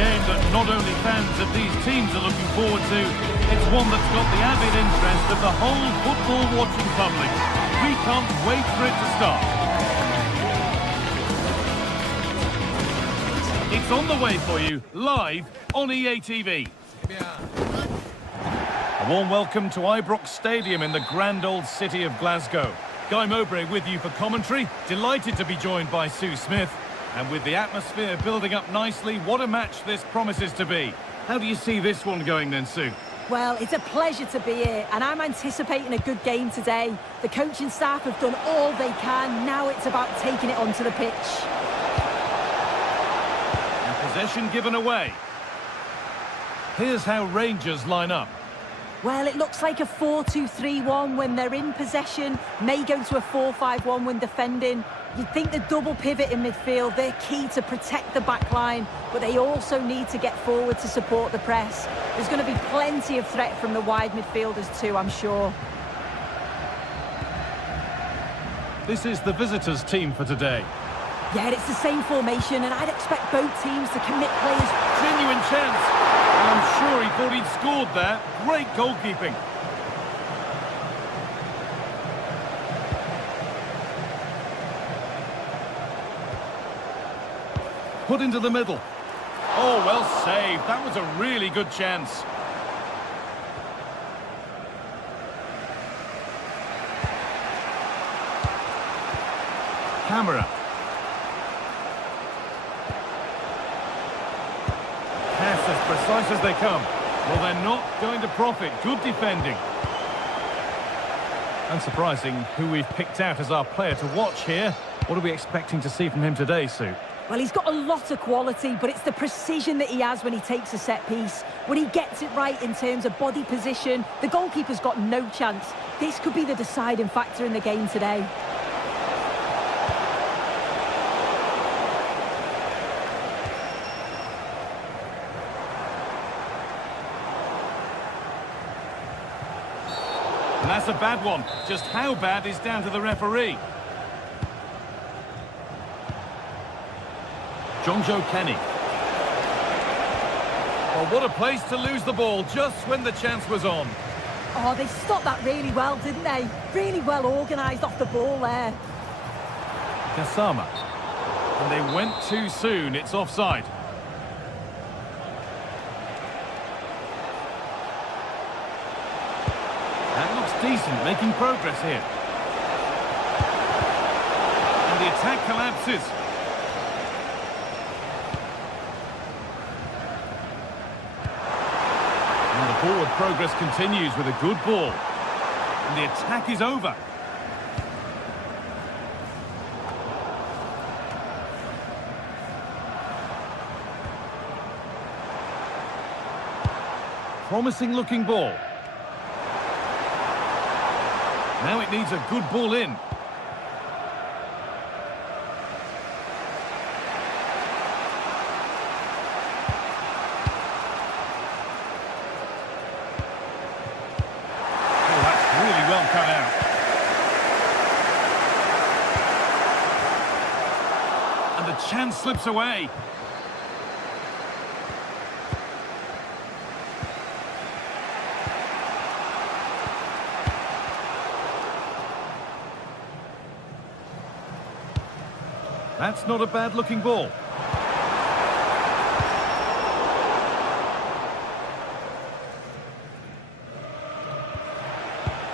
game that not only fans of these teams are looking forward to, it's one that's got the avid interest of the whole football-watching public. We can't wait for it to start. It's on the way for you, live on EA TV. A warm welcome to Ibrox Stadium in the grand old city of Glasgow. Guy Mowbray with you for commentary. Delighted to be joined by Sue Smith. And with the atmosphere building up nicely, what a match this promises to be. How do you see this one going then, Sue? Well, it's a pleasure to be here, and I'm anticipating a good game today. The coaching staff have done all they can. Now it's about taking it onto the pitch. And possession given away. Here's how Rangers line up. Well, it looks like a 4-2-3-1 when they're in possession. May go to a 4-5-1 when defending. You'd think the double pivot in midfield, they're key to protect the back line, but they also need to get forward to support the press. There's going to be plenty of threat from the wide midfielders too, I'm sure. This is the visitors' team for today. Yeah, it's the same formation, and I'd expect both teams to commit players. Genuine chance. And I'm sure he thought he'd scored there. Great goalkeeping. Put into the middle. Oh, well saved. That was a really good chance. Camera. Pass as precise as they come. Well, they're not going to profit. Good defending. Unsurprising who we've picked out as our player to watch here. What are we expecting to see from him today, Sue? Well, he's got a lot of quality, but it's the precision that he has when he takes a set piece. When he gets it right in terms of body position, the goalkeeper's got no chance. This could be the deciding factor in the game today. And that's a bad one. Just how bad is down to the referee. John Joe Kenny. Well, what a place to lose the ball just when the chance was on. Oh, they stopped that really well, didn't they? Really well organised off the ball there. Kasama. And they went too soon. It's offside. That looks decent, making progress here. And the attack collapses. Forward progress continues with a good ball. And the attack is over. Promising looking ball. Now it needs a good ball in. Chance slips away. That's not a bad looking ball.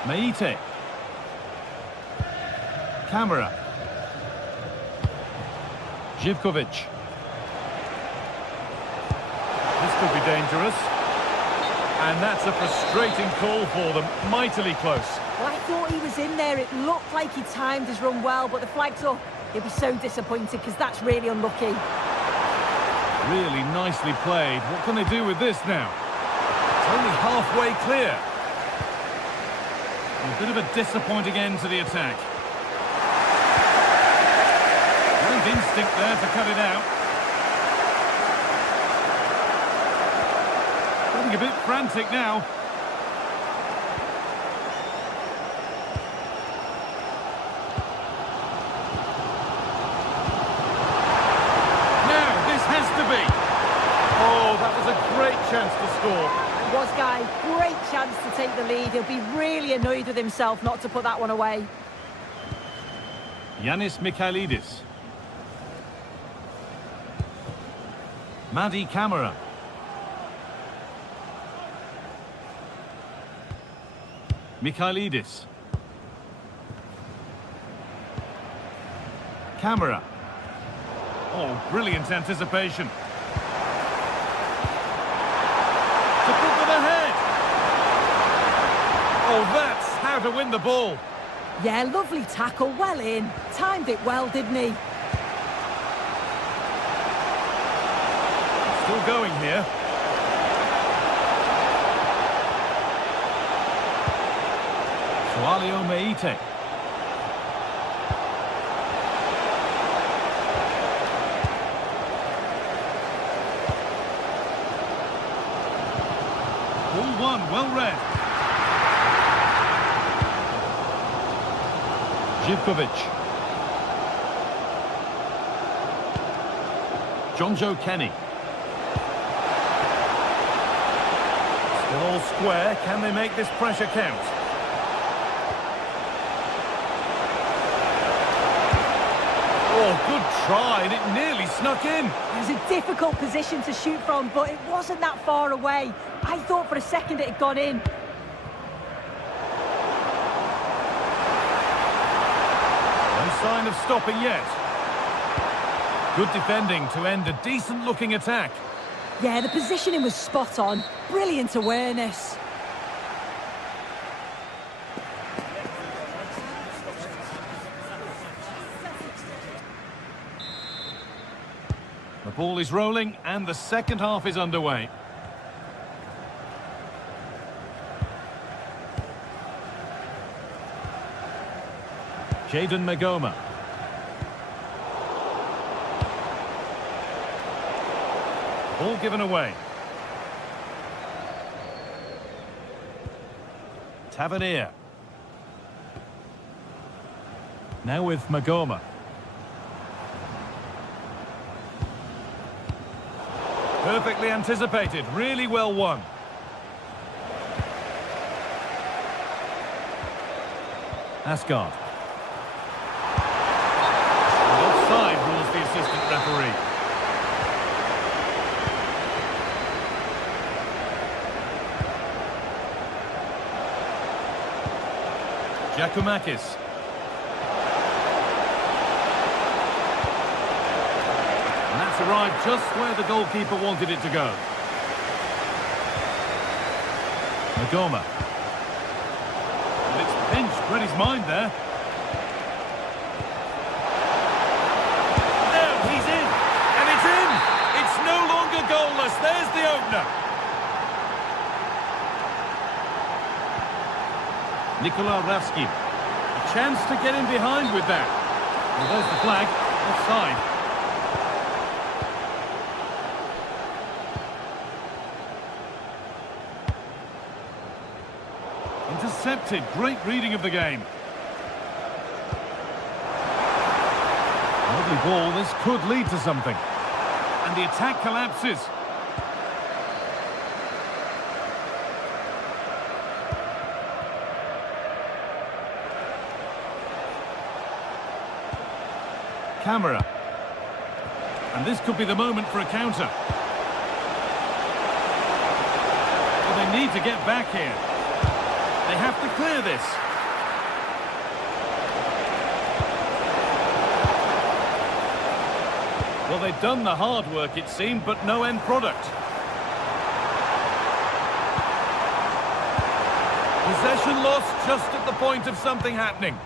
Meite. Camera. Živkovic. This could be dangerous. And that's a frustrating call for them. Mightily close. Well, I thought he was in there. It looked like he timed his run well, but the flag's up. He'll be so disappointed because that's really unlucky. Really nicely played. What can they do with this now? It's only halfway clear. A bit of a disappointing end to the attack. Instinct there to cut it out. Getting a bit frantic now. Now, this has to be. Oh, That was a great chance to score. It was, Guy. Great chance to take the lead. He'll be really annoyed with himself not to put that one away. Yanis Mikhailidis. Madi Camara. Mikhailidis. Camara. Oh, brilliant anticipation. To put with a head. Oh, that's how to win the ball. Yeah, lovely tackle, well in. Timed it well, didn't he? Still going here. Sualio Meite. Ball one, well read. Živkovic. Jonjo Kenny. Still all square. Can they make this pressure count? Oh, good try, and it nearly snuck in. It was a difficult position to shoot from, but it wasn't that far away. I thought for a second it had gone in. No sign of stopping yet. Good defending to end a decent-looking attack. Yeah, the positioning was spot on. Brilliant awareness. The ball is rolling and the second half is underway. Jadon Magoma. Ball given away. Tavernier. Now with Magoma. Perfectly anticipated, really well won. Asgard. Offside rules the assistant referee. Giacomakis. And that's arrived just where the goalkeeper wanted it to go. Magoma. And it's pinched, read his mind there. No, he's in! And it's in! It's no longer goalless. There's the opener. Nikola Ravsky. A chance to get in behind with that. Well, there's the flag. Offside. Intercepted. Great reading of the game. Lovely ball. This could lead to something. And the attack collapses. Camera. And this could be the moment for a counter. Well, they need to get back here. They have to clear this. Well, they've done the hard work, it seemed, but no end product. Possession lost just at the point of something happening.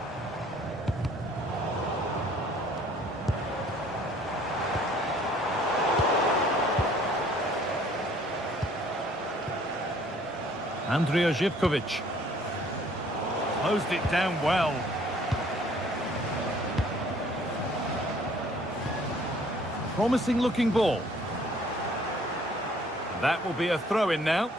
Andrija Živkovic. Closed it down well. Promising looking ball. That will be a throw-in now.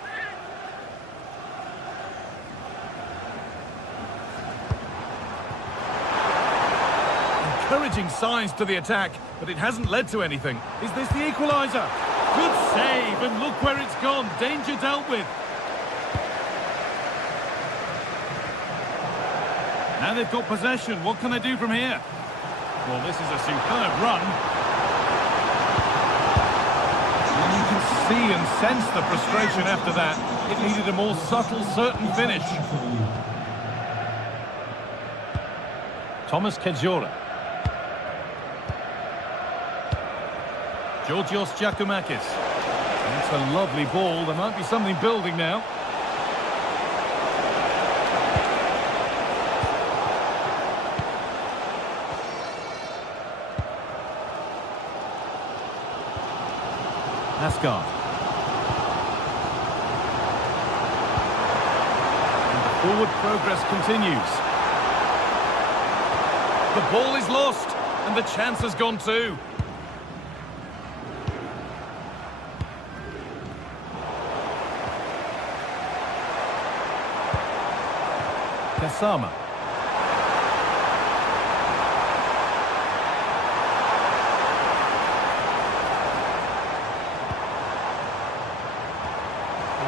Encouraging signs to the attack, but it hasn't led to anything. Is this the equaliser? Good save, and look where it's gone. Danger dealt with. Now they've got possession. What can they do from here? Well, this is a superb run. And you can see and sense the frustration after that. It needed a more subtle, certain finish. Thomas Kedzora. Georgios Giacomakis. That's a lovely ball. There might be something building now. Asgard. And the forward progress continues. The ball is lost, and the chance has gone too. Kasama.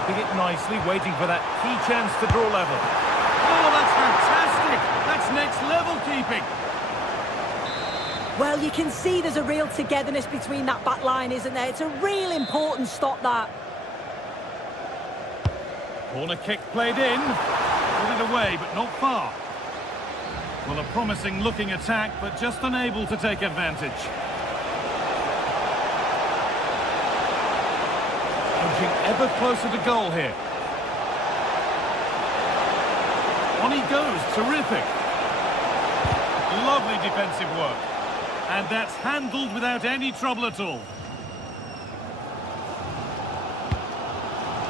Keeping it nicely, waiting for that key chance to draw level. Oh, that's fantastic! That's next level keeping. Well, you can see there's a real togetherness between that back line, isn't there? It's a real important stop, that. Corner kick played in. Put it away, but not far. Well, a promising looking attack, but just unable to take advantage. Edging ever closer to goal here. On he goes, terrific. Lovely defensive work. And that's handled without any trouble at all.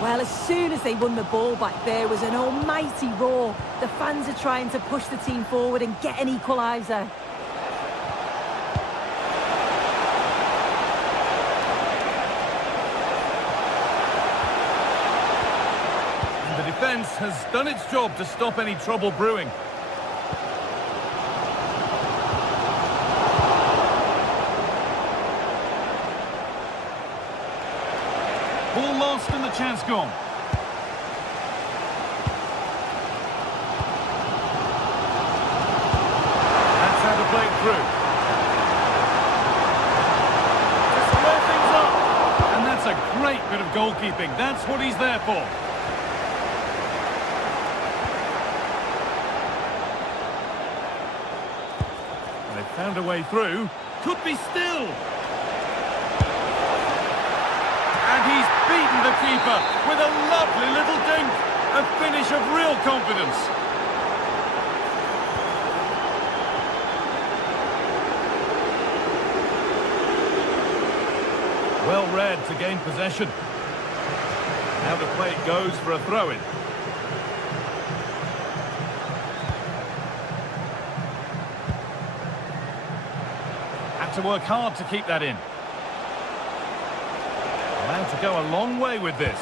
Well, as soon as they won the ball back, there was an almighty roar. The fans are trying to push the team forward and get an equaliser. And the defence has done its job to stop any trouble brewing. Ball lost and the chance gone. That's how to play it through. To square things up. And that's a great bit of goalkeeping. That's what he's there for. And they've found a way through. Could be still. And he's beaten the keeper with a lovely little dink. A finish of real confidence. Well read to gain possession. Now the play goes for a throw-in. Had to work hard to keep that in. Allowed to go a long way with this.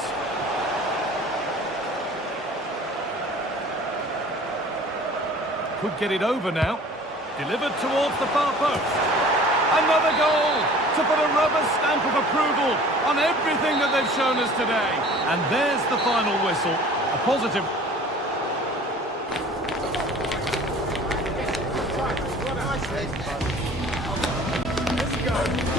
Could get it over now. Delivered towards the far post. Another goal to put a rubber stamp of approval on everything that they've shown us today. And there's the final whistle. A positive. Let's go.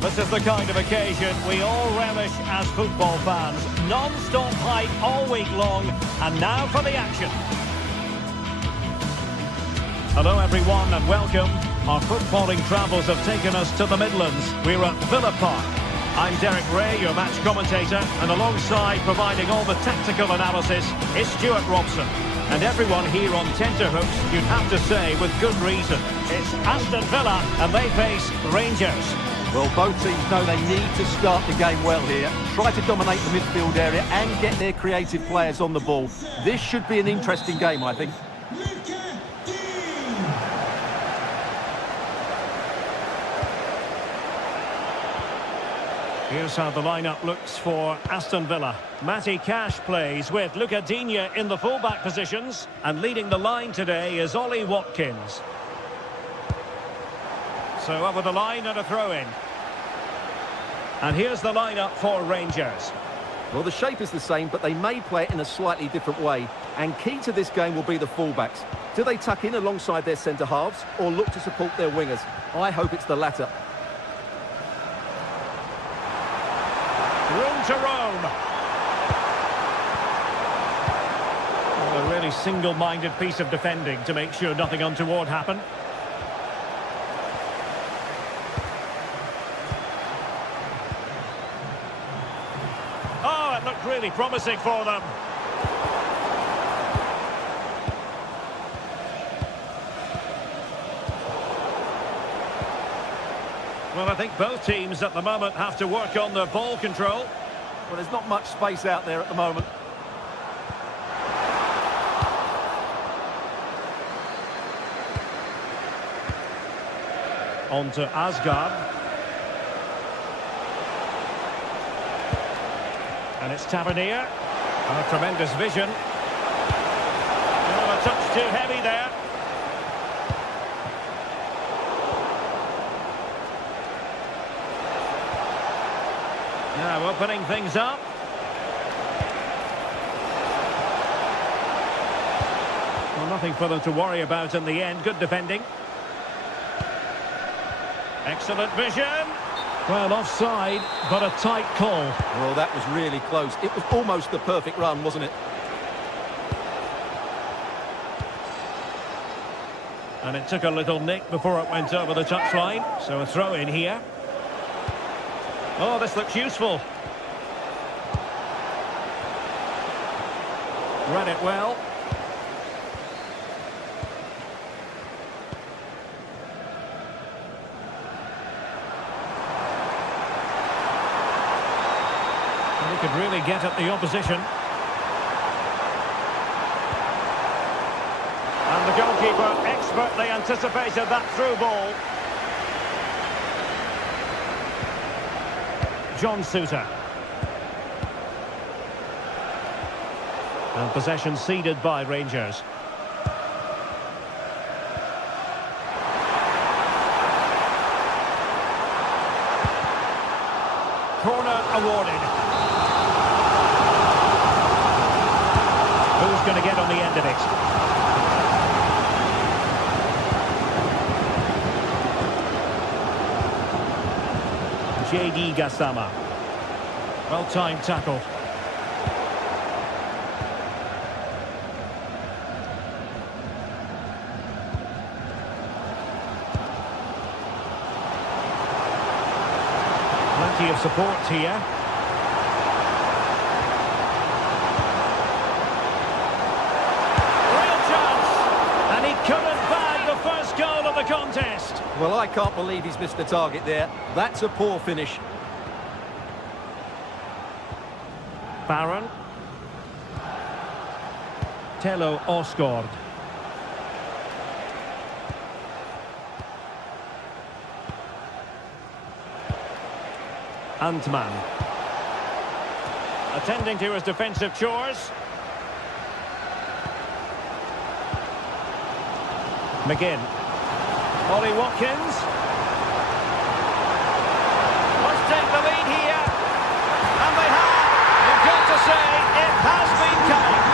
This is the kind of occasion we all relish as football fans. Non-stop hype all week long, and now for the action. Hello everyone and welcome. Our footballing travels have taken us to the Midlands. We're at Villa Park. I'm Derek Ray, your match commentator, and alongside providing all the tactical analysis is Stuart Robson. And everyone here on tenterhooks, you'd have to say, with good reason. It's Aston Villa, and they face Rangers. Well, both teams know they need to start the game well here. Try to dominate the midfield area and get their creative players on the ball. This should be an interesting game, I think. Here's how the lineup looks for Aston Villa. Matty Cash plays with Luca Digne in the fullback positions, and leading the line today is Ollie Watkins. So over the line and a throw-in. And here's the lineup for Rangers. Well, the shape is the same, but they may play it in a slightly different way. And key to this game will be the fullbacks. Do they tuck in alongside their centre-halves or look to support their wingers? I hope it's the latter. Room to roam. Well, a really single-minded piece of defending to make sure nothing untoward happened. Oh, it looked really promising for them. Well, I think both teams at the moment have to work on their ball control. Well, there's not much space out there at the moment. On to Asgard. And it's Tavernier. A tremendous vision. Oh, a touch too heavy there. Now opening things up. Well, nothing for them to worry about in the end. Good defending. Excellent vision. Well, offside, but a tight call. Well, that was really close. It was almost the perfect run, wasn't it? And it took a little nick before it went over the touchline. So a throw in here. Oh, this looks useful. Read it well. And he could really get at the opposition. And the goalkeeper expertly anticipated that through ball. John Souter. And possession ceded by Rangers. Corner awarded. Who's going to get on the end of it? J.D. Gassama. Well-timed tackle. Plenty of support here. Real chance! And he couldn't bag the first goal of the contest. Well, I can't believe he's missed the target there. That's a poor finish. Barron. Tello Osgård. Antman. Attending to his defensive chores. McGinn. Ollie Watkins. Let's take the lead here. And they have. You've got to say, it has been coming.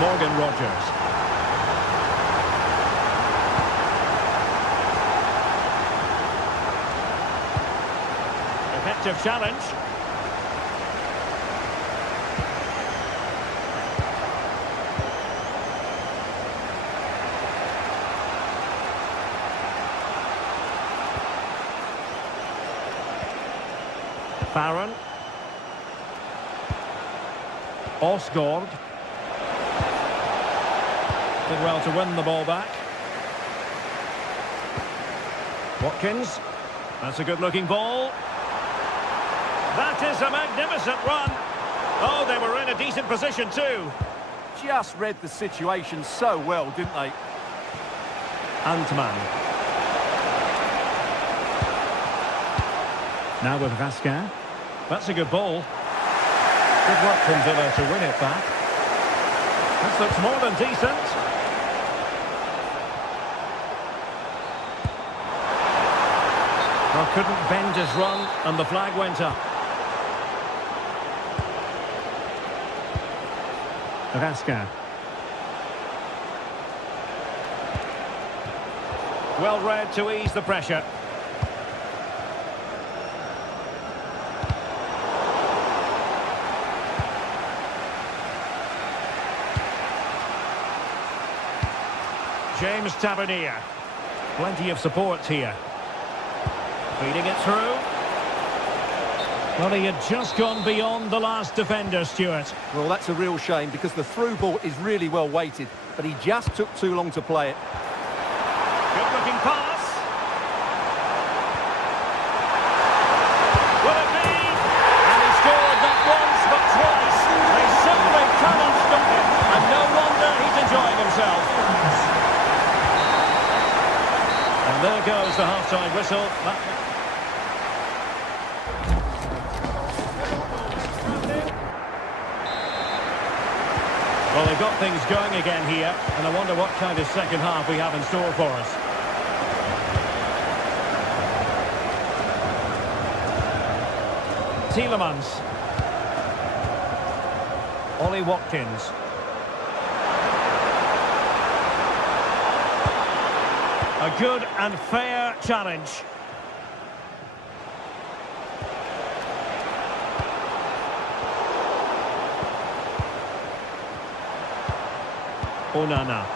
Morgan Rogers. Effective challenge. Barron. Osgård. Did well to win the ball back. Watkins. That's a good-looking ball. That is a magnificent run. Oh, they were in a decent position too. Just read the situation so well, didn't they? Antman. Now with Vasquez. That's a good ball. Good work from Villa to win it back. This looks more than decent. Well, couldn't bend his run, and the flag went up. Vasquez. Well read to ease the pressure. James Tavernier. Plenty of support here. Feeding it through. Well, he had just gone beyond the last defender, Stuart. Well, that's a real shame because the through ball is really well weighted, but he just took too long to play it. Good-looking pass. Will it be? And he scored not once, but twice. They simply cannot stop him. And no wonder he's enjoying himself. And there goes the half-time whistle. Well, they've got things going again here, and I wonder what kind of second half we have in store for us. Tielemans. Ollie Watkins. A good and fair challenge. Onana.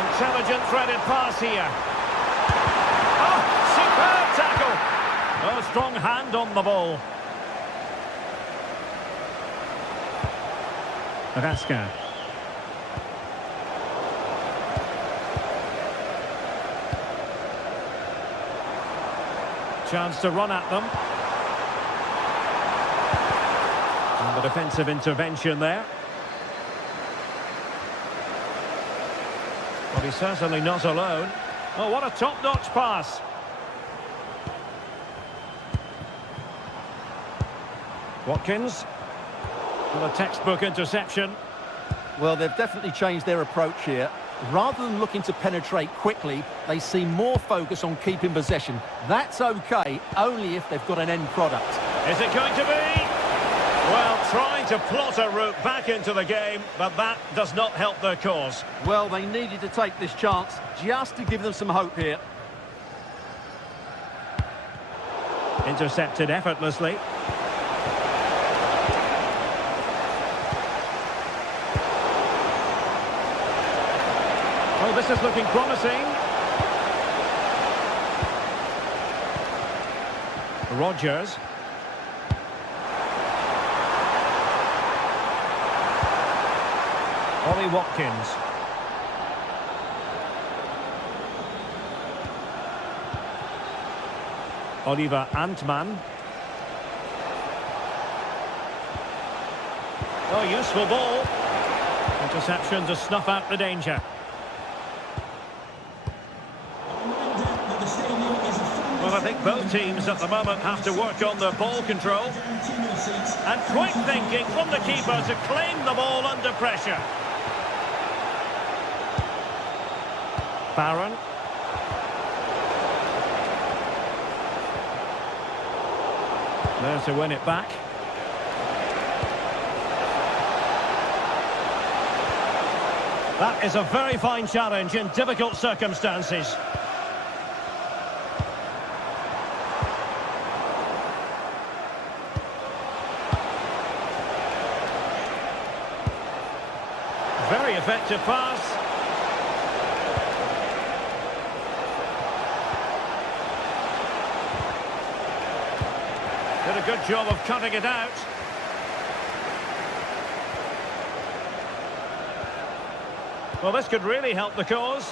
Intelligent threaded pass here. Oh, superb tackle. A strong hand on the ball. Vasquez. Chance to run at them. And the defensive intervention there. Well, he's certainly not alone. Oh, what a top-notch pass. Watkins. Well, a textbook interception. Well, they've definitely changed their approach here. Rather than looking to penetrate quickly, they seem more focused on keeping possession. That's okay, only if they've got an end product. Is it going to be? Well, trying to plot a route back into the game, but that does not help their cause. Well, they needed to take this chance just to give them some hope here. Intercepted effortlessly. Oh, this is looking promising. Rodgers. Ollie Watkins. Oliver Antman. Oh, useful ball. Interception to snuff out the danger. Well, I think both teams at the moment have to work on their ball control. And quick thinking from the keeper to claim the ball under pressure. Barron. There to win it back. That is a very fine challenge in difficult circumstances. Very effective pass. Did a a good job of cutting it out. Well, this could really help the cause.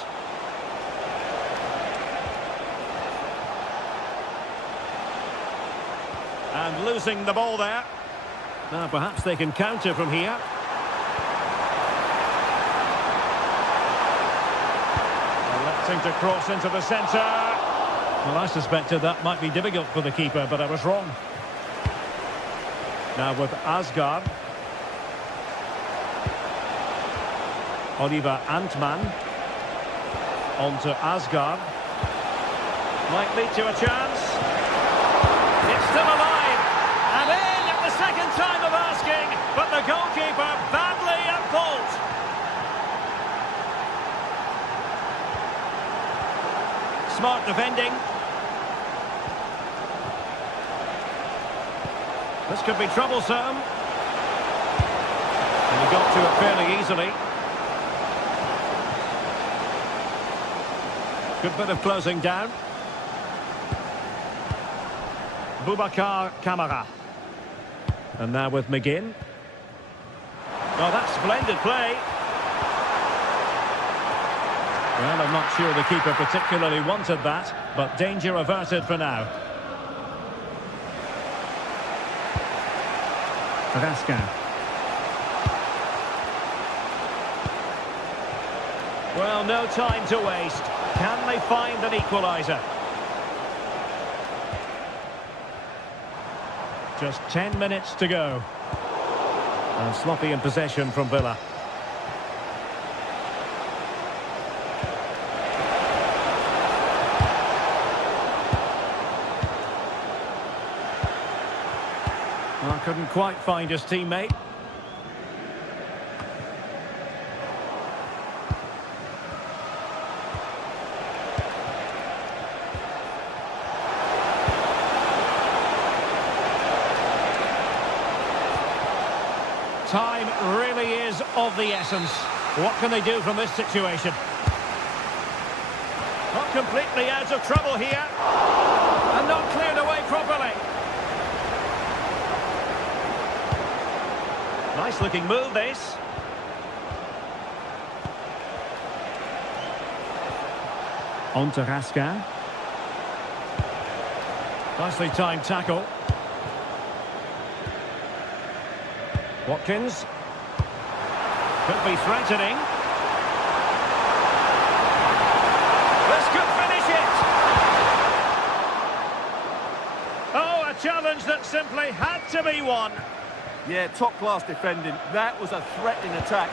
And losing the ball there. Now perhaps they can counter from here. Electing to cross into the centre. Well, I suspected that might be difficult for the keeper, but I was wrong. Now with Asgard. Oliver Antman. On to Asgard. Might lead to a chance. It's still alive. And in at the second time of asking. But the goalkeeper badly at fault. Smart defending. This could be troublesome. And he got to it fairly easily. Good bit of closing down. Boubacar Kamara. And now with McGinn. Well, that's splendid play. Well, I'm not sure the keeper particularly wanted that, but danger averted for now. Raskin. Well, no time to waste. Can they find an equaliser? Just 10 minutes to go. And sloppy in possession from Villa. Well, couldn't quite find his teammate. Time really is of the essence. What can they do from this situation? Not completely out of trouble here. And not cleared away properly. Nice looking move, this. On to Raskin. Nicely timed tackle. Watkins. Could be threatening. This could finish it. Oh, a challenge that simply had to be won. Yeah, top-class defending. That was a threatening attack.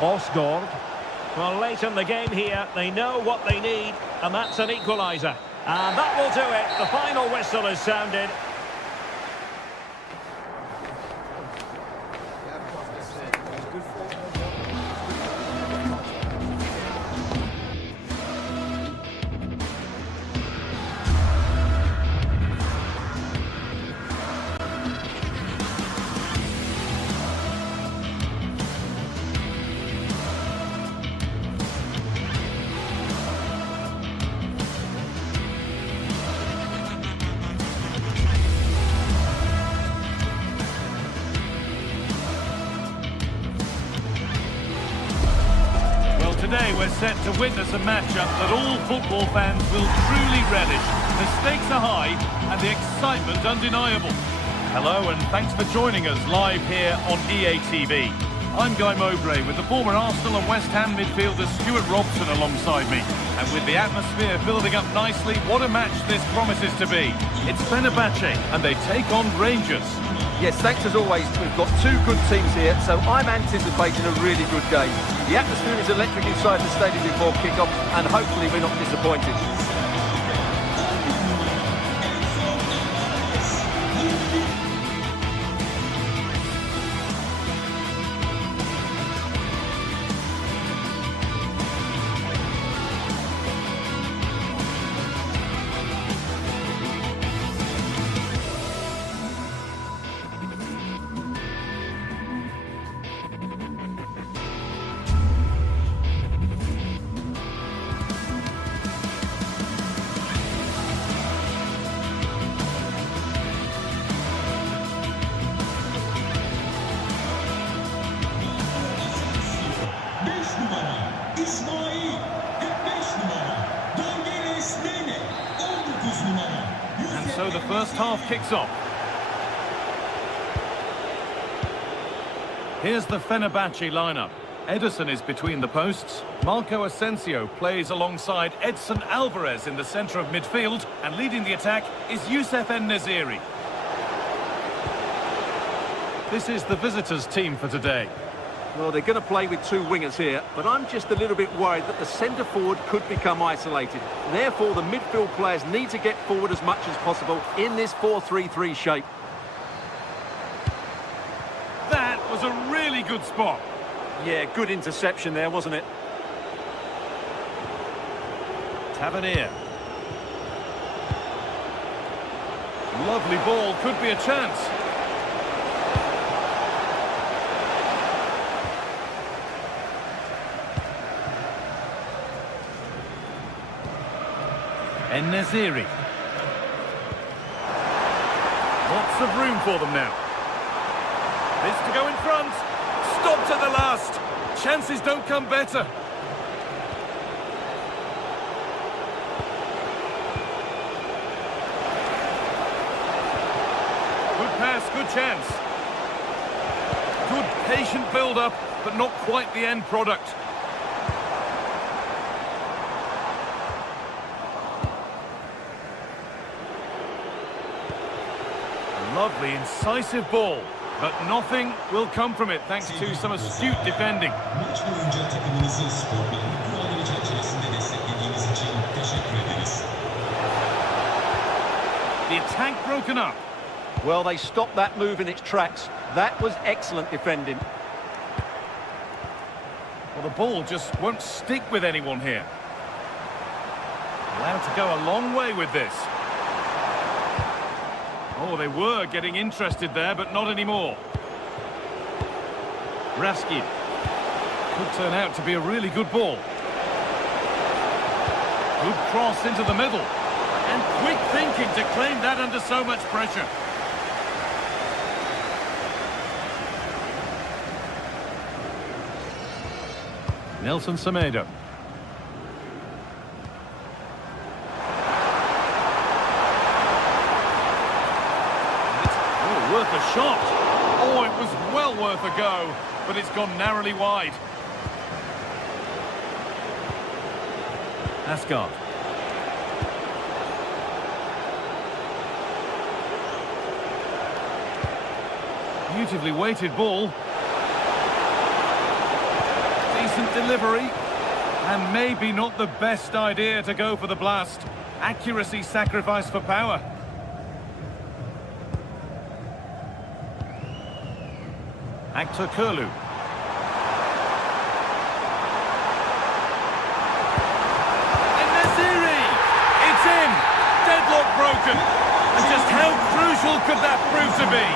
Osgård. Well, late in the game here, they know what they need, and that's an equaliser. And that will do it. The final whistle is sounded. Today we're set to witness a matchup that all football fans will truly relish. The stakes are high and the excitement undeniable. Hello and thanks for joining us live here on EA TV. I'm Guy Mowbray with the former Arsenal and West Ham midfielder Stuart Robson alongside me. And with the atmosphere building up nicely, what a match this promises to be. It's Fenerbahce and they take on Rangers. Yes, thanks as always. We've got two good teams here, so I'm anticipating a really good game. The atmosphere is electric inside the stadium before kick-off, and hopefully we're not disappointed. So the first half kicks off. Here's the Fenerbahce lineup. Ederson is between the posts. Marco Asensio plays alongside Edson Alvarez in the centre of midfield. And leading the attack is Youssef En-Nesyri. This is the visitors' team for today. Well, they're going to play with two wingers here, but I'm just a little bit worried that the centre-forward could become isolated. Therefore, the midfield players need to get forward as much as possible in this 4-3-3 shape. That was a really good spot. Yeah, good interception there, wasn't it? Tavernier. Lovely ball, could be a chance. En-Nesyri. Lots of room for them now. This to go in front. Stopped at the last. Chances don't come better. Good pass, good chance. Good patient build-up, but not quite the end product. Lovely, incisive ball, but nothing will come from it thanks to some astute defending. The attack broken up. Well, they stopped that move in its tracks. That was excellent defending. Well, the ball just won't stick with anyone here. Allowed to go a long way with this. Oh, they were getting interested there, but not anymore. Raskin. Could turn out to be a really good ball. Good cross into the middle. And quick thinking to claim that under so much pressure. Nelson Semedo. Worth a shot. Oh, it was well worth a go, but it's gone narrowly wide. Asgard. Beautifully weighted ball. Decent delivery. And maybe not the best idea to go for the blast. Accuracy sacrificed for power. Actor Kurlu. En-Nesyri! It's in! Deadlock broken! And just how crucial could that prove to be?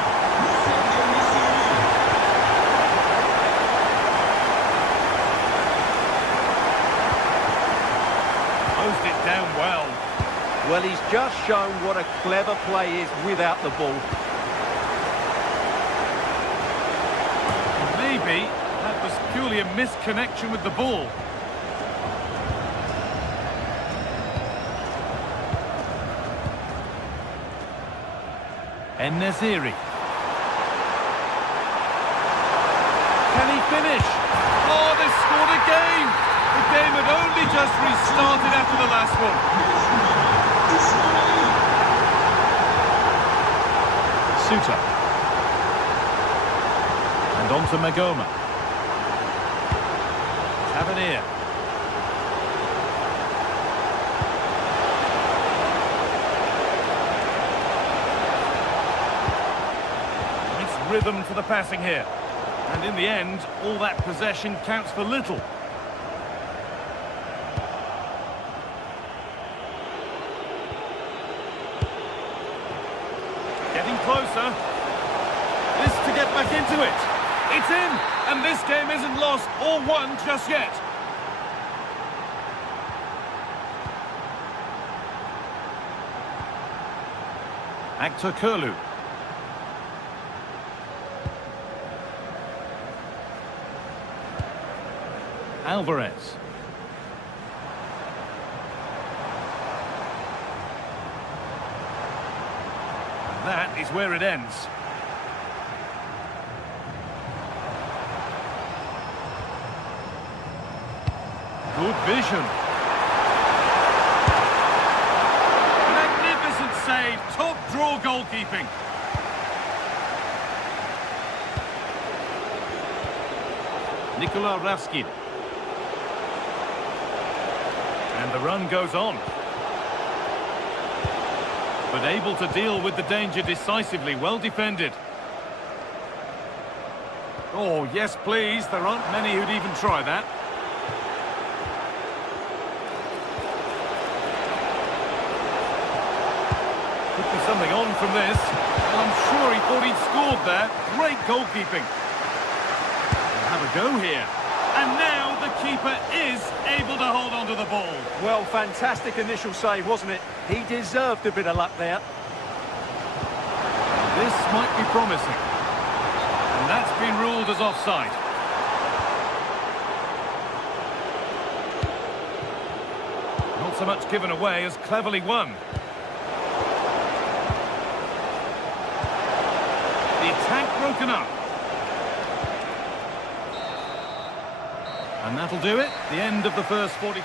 Closed it down well. Well, he's just shown what a clever play is without the ball. Maybe that was purely a misconnection with the ball. En-Nesyri. Can he finish? Oh, they scored again! The game had only just restarted after the last one. Suter. And on to Magoma. Tavernier. Nice rhythm for the passing here. And in the end, all that possession counts for little. Getting closer. This to get back into it. It's in, and this game isn't lost or won just yet. Actor Kurlu. Alvarez. That is where it ends. Good vision. Magnificent save. Top draw goalkeeping. Nikola Ravskin. And the run goes on. But able to deal with the danger decisively. Well defended. Oh, yes, please. There aren't many who'd even try that. Could be something on from this. Well, I'm sure he thought he'd scored there. Great goalkeeping. They'll have a go here. And now the keeper is able to hold on to the ball. Well, fantastic initial save, wasn't it? He deserved a bit of luck there. This might be promising. And that's been ruled as offside. Not so much given away as cleverly won. The attack broken up. And that'll do it. The end of the first 40.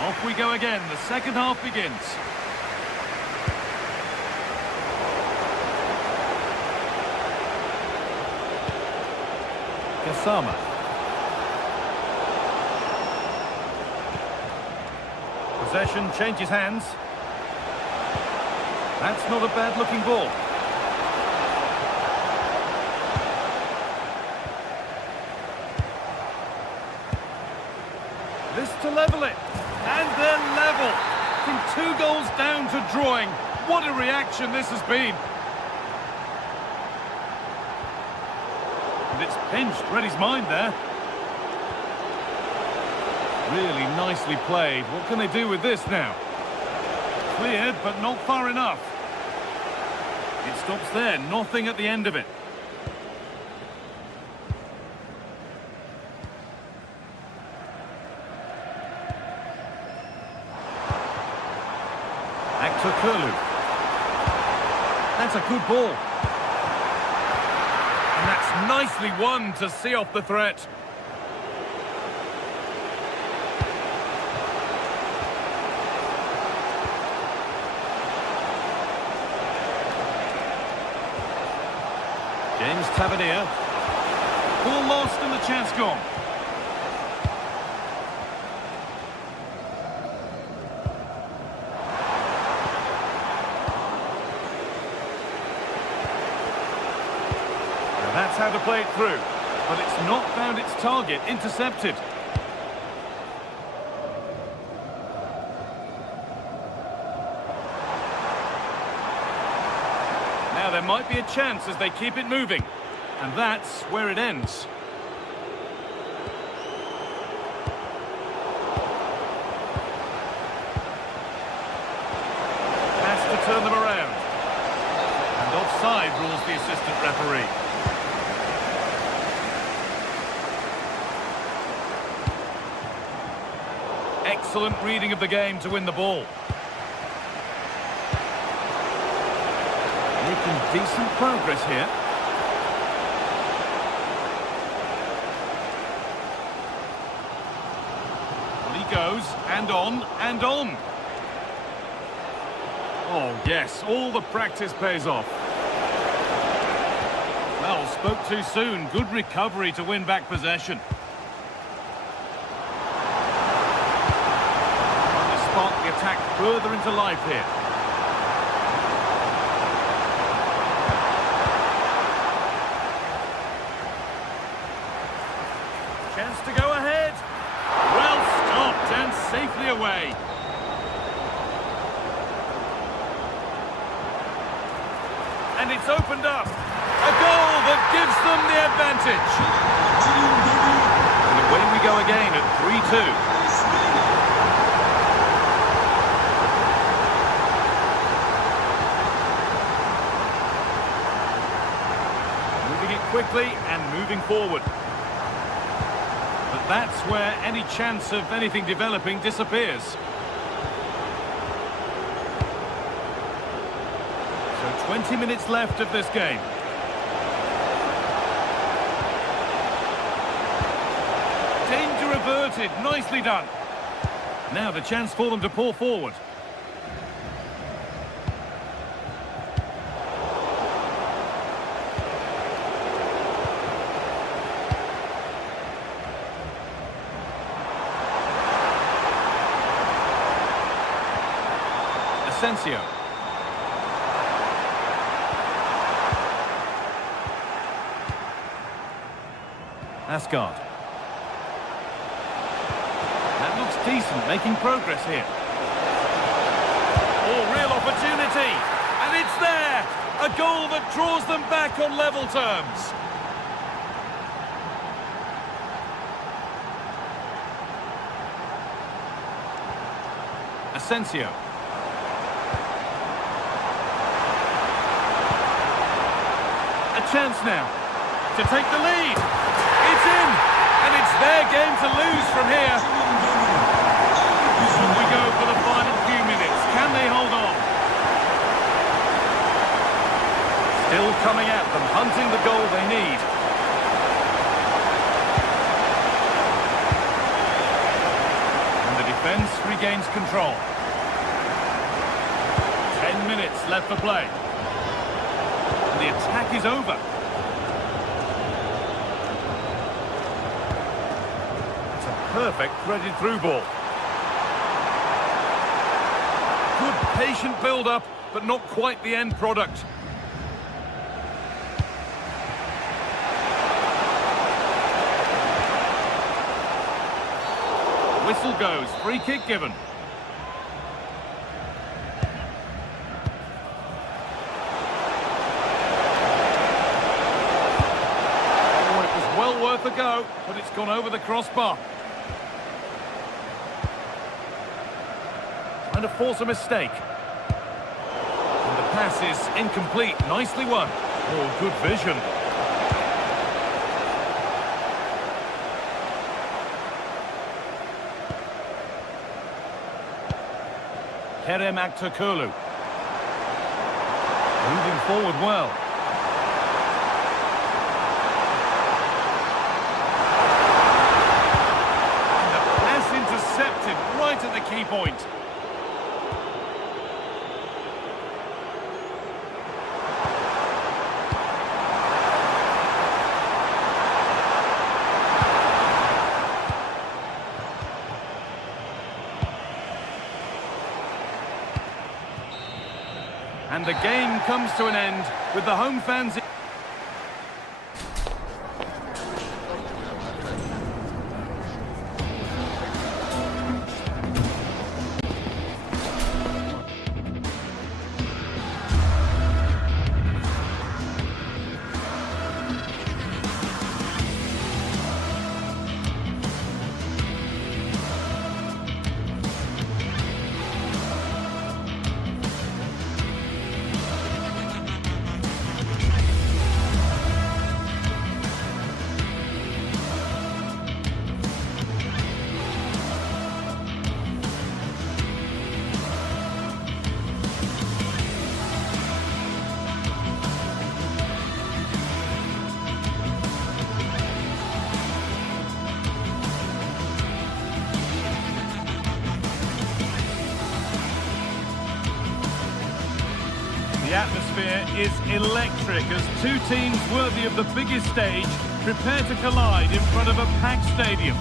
Off we go again. The second half begins. Gassama. Possession changes hands. That's not a bad-looking ball. This to level it. And they're level. From 2 goals down to drawing. What a reaction this has been. And it's pinched Reddy's mind there. Really nicely played. What can they do with this now? Cleared, but not far enough. It stops there, nothing at the end of it. Kurlu. That's a good ball. And that's nicely won to see off the threat. James Tavernier. Ball lost and the chance gone. That's how to play it through, but it's not found its target, intercepted. Now there might be a chance as they keep it moving, and that's where it ends. Has to turn them around. And offside rules the assistant referee. Excellent reading of the game to win the ball. Making decent progress here. On he goes, and on, and on. Oh, yes, all the practice pays off. Well, spoke too soon. Good recovery to win back possession. Spark the attack further into life here. Chance to go ahead. Well stopped and safely away. And it's opened up. A goal that gives them the advantage. And away we go again at 3-2. Quickly and moving forward. But That's where any chance of anything developing disappears. So 20 minutes left of this game. Danger averted, nicely done. Now the chance for them to pull forward. Asensio. Asgard. That looks decent, making progress here. Oh, real opportunity. And it's there! A goal that draws them back on level terms. Asensio. A chance now to take the lead. It's in, and it's their game to lose from here. And we go for the final few minutes. Can they hold on? Still coming at them, hunting the goal they need. And the defence regains control. 10 minutes left for play. And the attack is over. It's a perfect threaded through ball. Good patient build-up, but not quite the end product. Whistle goes, free kick given. Worth a go, but it's gone over the crossbar. Trying to force a mistake. And the pass is incomplete. Nicely won. Oh, good vision. Kerem Aktürkoğlu. Moving forward well. Right at the key point. And the game comes to an end with the home fans. The atmosphere is electric as two teams worthy of the biggest stage prepare to collide in front of a packed stadium.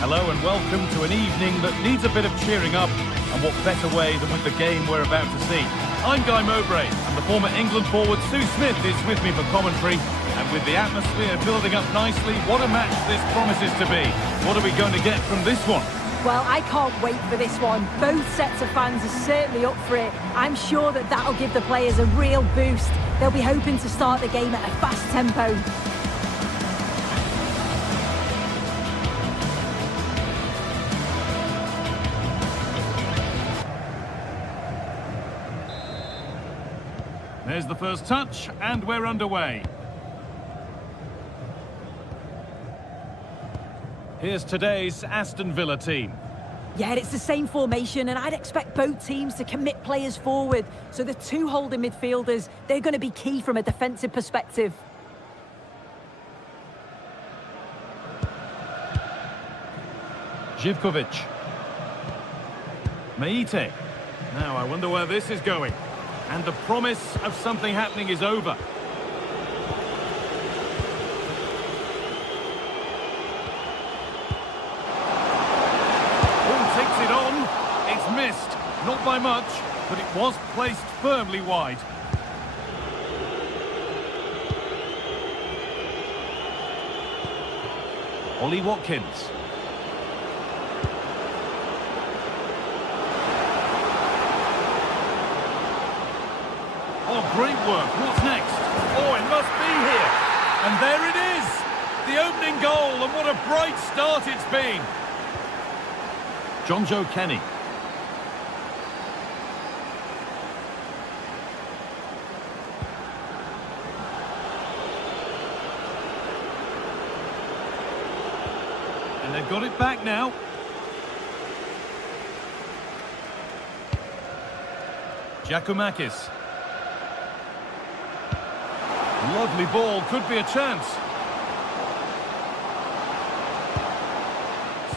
Hello and welcome to an evening that needs a bit of cheering up, and what better way than with the game we're about to see. I'm Guy Mowbray, and the former England forward Sue Smith is with me for commentary. And with the atmosphere building up nicely, what a match this promises to be. What are we going to get from this one? Well, I can't wait for this one. Both sets of fans are certainly up for it. I'm sure that that'll give the players a real boost. They'll be hoping to start the game at a fast tempo. There's the first touch, and we're underway. Here's today's Aston Villa team. Yeah, it's the same formation, and I'd expect both teams to commit players forward. So the two holding midfielders, they're going to be key from a defensive perspective. Živković. Meite. Now, I wonder where this is going. And the promise of something happening is over. Oh, takes it on. It's missed. Not by much, but it was placed firmly wide. Ollie Watkins. Oh, great work. What's next? Oh, it must be here. And there it is. The opening goal, and what a bright start it's been. Joe Kenny. And they've got it back now. Giacomakis. Lovely ball, could be a chance.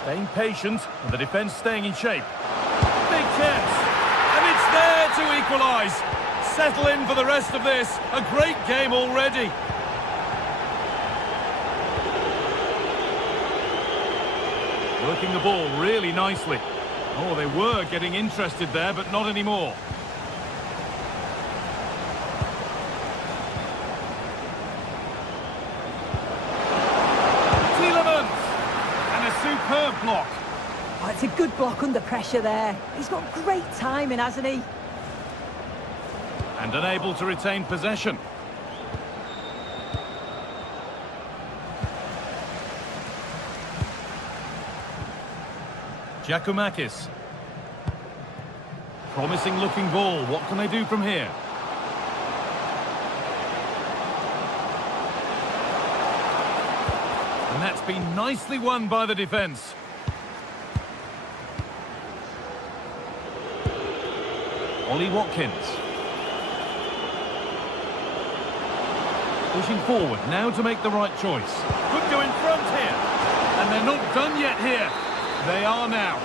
Staying patient, and the defence staying in shape. Big chance, and it's there to equalise. Settle in for the rest of this. A great game already. Working the ball really nicely. Oh, they were getting interested there, but not anymore. Superb block. Oh, it's a good block under pressure there. He's got great timing, hasn't he? And unable to retain possession. Giacomakis. Promising looking ball. What can they do from here? And that's been nicely won by the defence. Ollie Watkins. Pushing forward, now to make the right choice. Could go in front here. And they're not done yet here. They are now.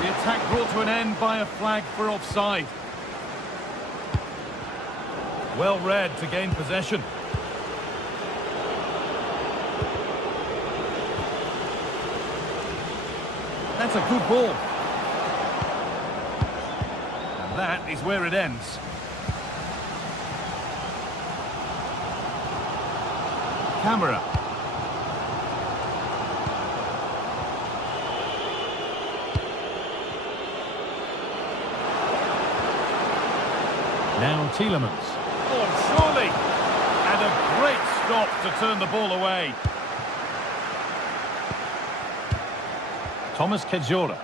The attack brought to an end by a flag for offside. Well read to gain possession. That's a good ball. And that is where it ends. Camera. Now Tielemans. Oh, surely! And a great stop to turn the ball away. Thomas Kedzora.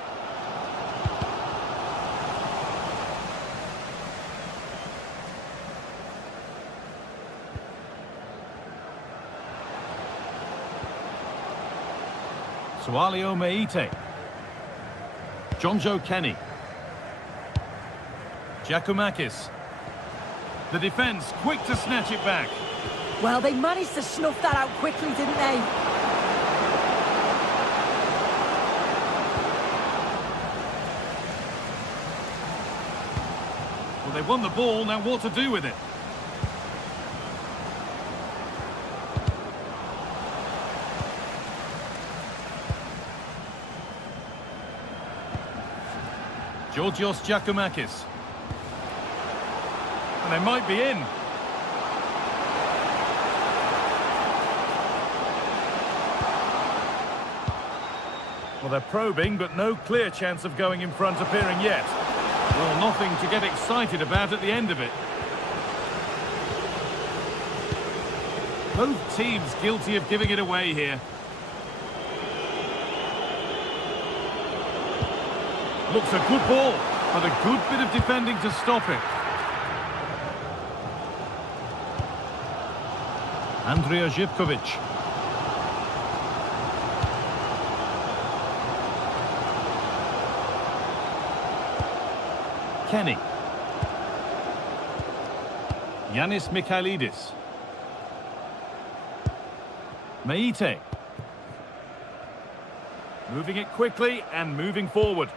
Sualio Meite. Joe Kenny. Giacomakis. The defence quick to snatch it back. Well, they managed to snuff that out quickly, didn't they? Well, they've won the ball, now what to do with it? Georgios Giacomakis. And they might be in. Well, they're probing, but no clear chance of going in front appearing yet. Well, nothing to get excited about at the end of it. Both teams guilty of giving it away here. Looks a good ball, but a good bit of defending to stop it. Andrea Zivkovic. Kenny. Yanis Mikhailidis. Meite. Moving it quickly and moving forward.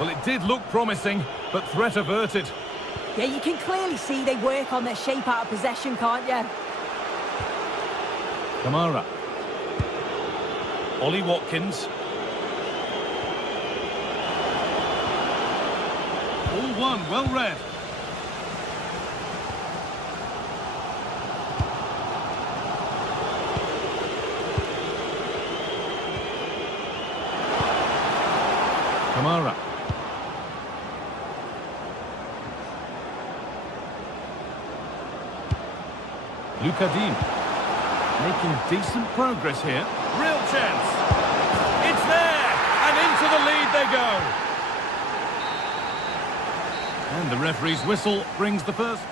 Well, it did look promising, but threat averted. Yeah, you can clearly see they work on their shape out of possession, can't you? Kamara. Ollie Watkins. All one, well read. Kamara. Luka Dean. Making decent progress here. Real chance. It's there! And into the lead they go. And the referee's whistle brings the first.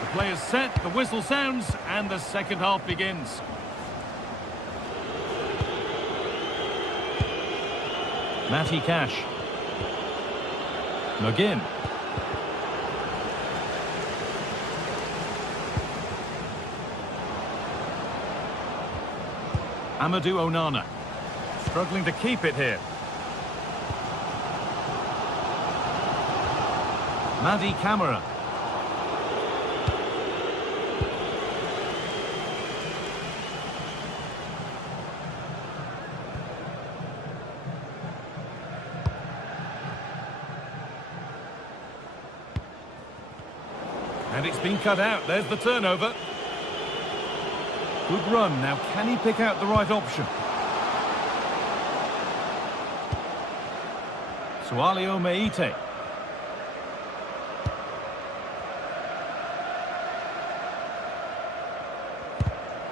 The player's set, the whistle sounds, and the second half begins. Matty Cash. McGinn. Amadou Onana. Struggling to keep it here. Madi Camara. And it's been cut out. There's the turnover. Good run. Now, can he pick out the right option? Sualio Meite.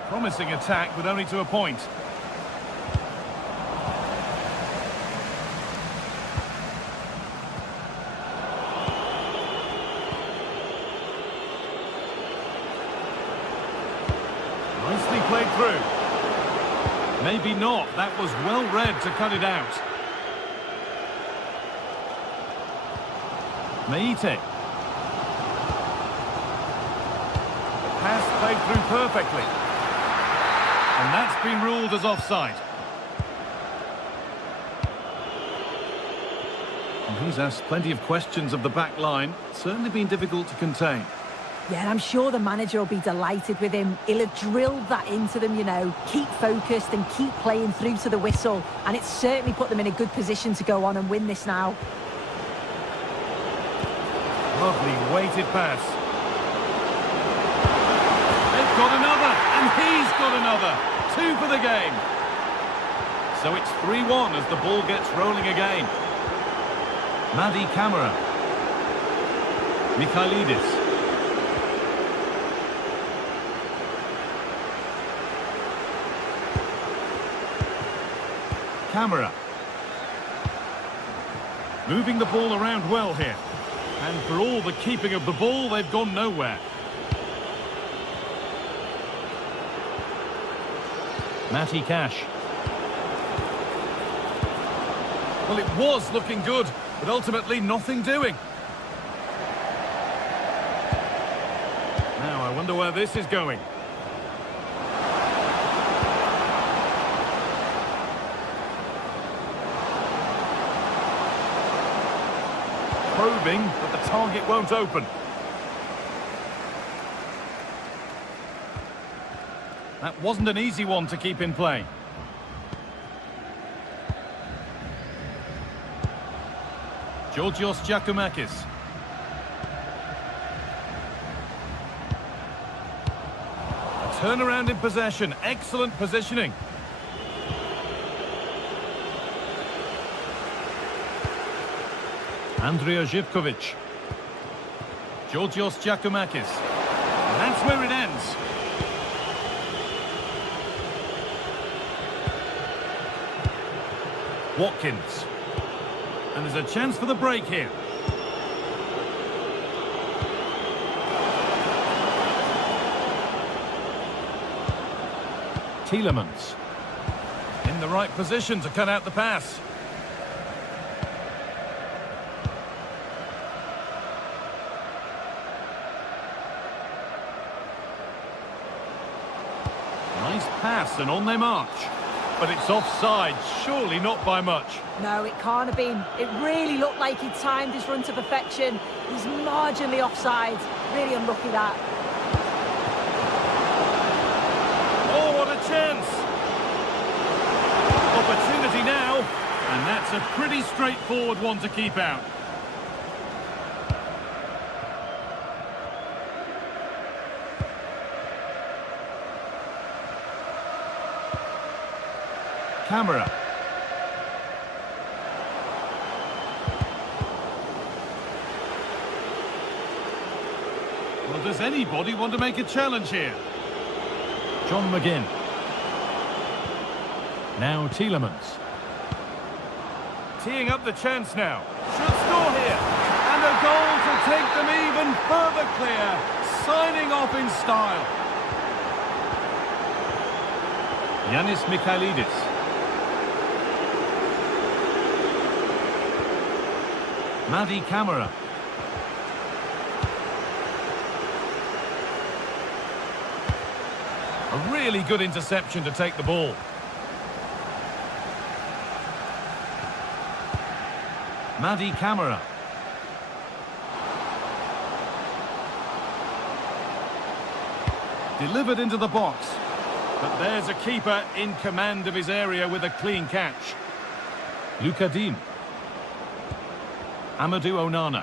Promising attack, but only to a point. Nicely played through. Maybe not. That was well read to cut it out. Meite. Pass played through perfectly. And that's been ruled as offside. And he's asked plenty of questions of the back line. Certainly been difficult to contain. Yeah, I'm sure the manager will be delighted with him. He'll have drilled that into them, you know. Keep focused and keep playing through to the whistle. And it's certainly put them in a good position to go on and win this now. Lovely weighted pass. They've got another, and he's got another. 2 for the game. So it's 3-1 as the ball gets rolling again. Madi Camara. Mikhailidis. Camara. Moving the ball around well here. And for all the keeping of the ball, they've gone nowhere. Matty Cash. Well, it was looking good, but ultimately nothing doing. Now, I wonder where this is going. Probing, but the target won't open. That wasn't an easy one to keep in play. Georgios Giacomakis. A turnaround in possession. Excellent positioning. Andrea Zivkovic. Georgios Giacomakis. And that's where it ends. Watkins. And there's a chance for the break here. Tielemans. In the right position to cut out the pass. Nice pass and on they march. But it's offside, surely not by much. No, it can't have been. It really looked like he timed his run to perfection. He's marginally offside. Really unlucky that. Oh, what a chance! Opportunity now, and that's a pretty straightforward one to keep out. Camera. Well, does anybody want to make a challenge here? John McGinn. Now Tielemans. Teeing up the chance now. Should score here. And a goal to take them even further clear. Signing off in style. Yanis Mikhailidis. Madi Camara. A really good interception to take the ball. Madi Camara. Delivered into the box. But there's a keeper in command of his area with a clean catch. Luka Dean. Amadou Onana.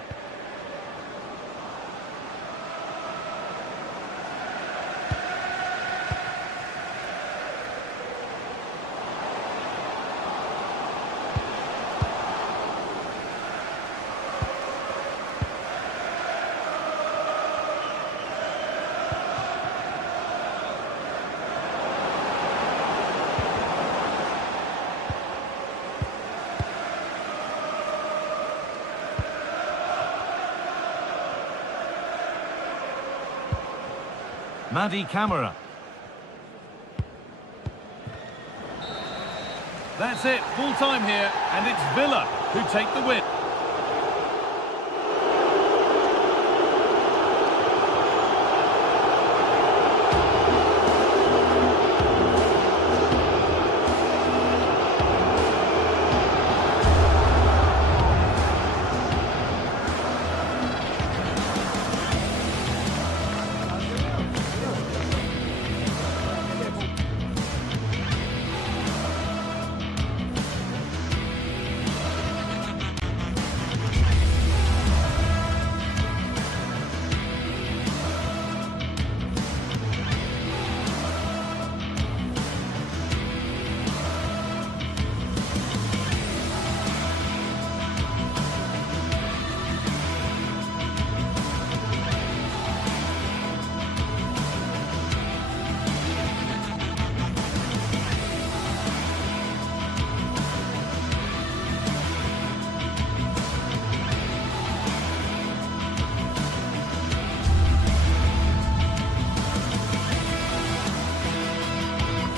Madi Camara. That's it, full time here, and it's Villa who take the win.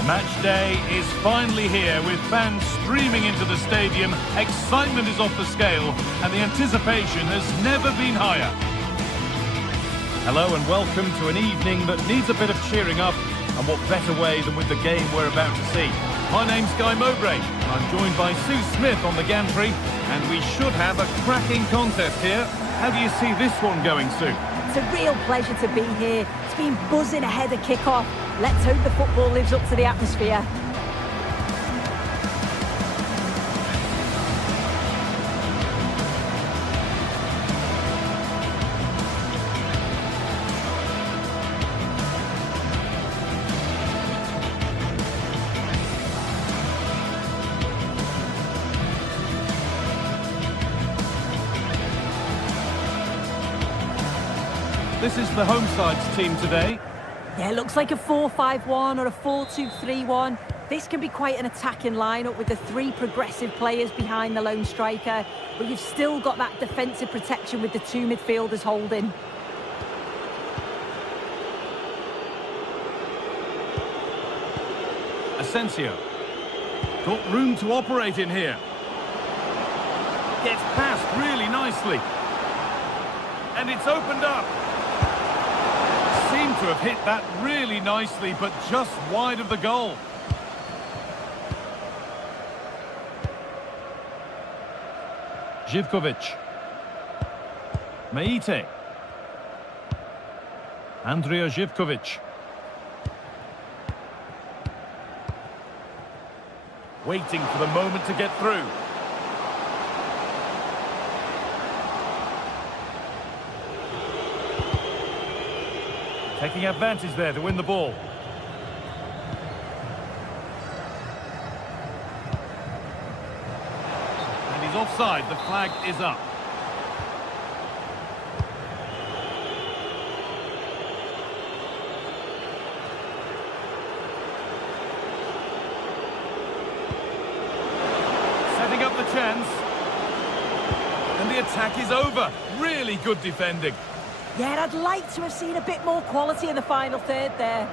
Match day is finally here with fans streaming into the stadium. Excitement is off the scale and the anticipation has never been higher. Hello and welcome to an evening that needs a bit of cheering up, and what better way than with the game we're about to see. My name's Guy Mowbray and I'm joined by Sue Smith on the gantry, and we should have a cracking contest here. How do you see this one going, Sue? It's a real pleasure to be here. It's been buzzing ahead of kick-off. Let's hope the football lives up to the atmosphere. This is the home side's team today. Yeah, it looks like a 4-5-1 or a 4-2-3-1. This can be quite an attacking lineup with the three progressive players behind the lone striker, but you've still got that defensive protection with the two midfielders holding. Asensio. Got room to operate in here. Gets past really nicely. And it's opened up. Seemed to have hit that really nicely, but just wide of the goal. Živković. Meite. Andrija Živković. Waiting for the moment to get through. Taking advantage there to win the ball. And he's offside. The flag is up. Setting up the chance. And the attack is over. Really good defending. Yeah, I'd like to have seen a bit more quality in the final third there.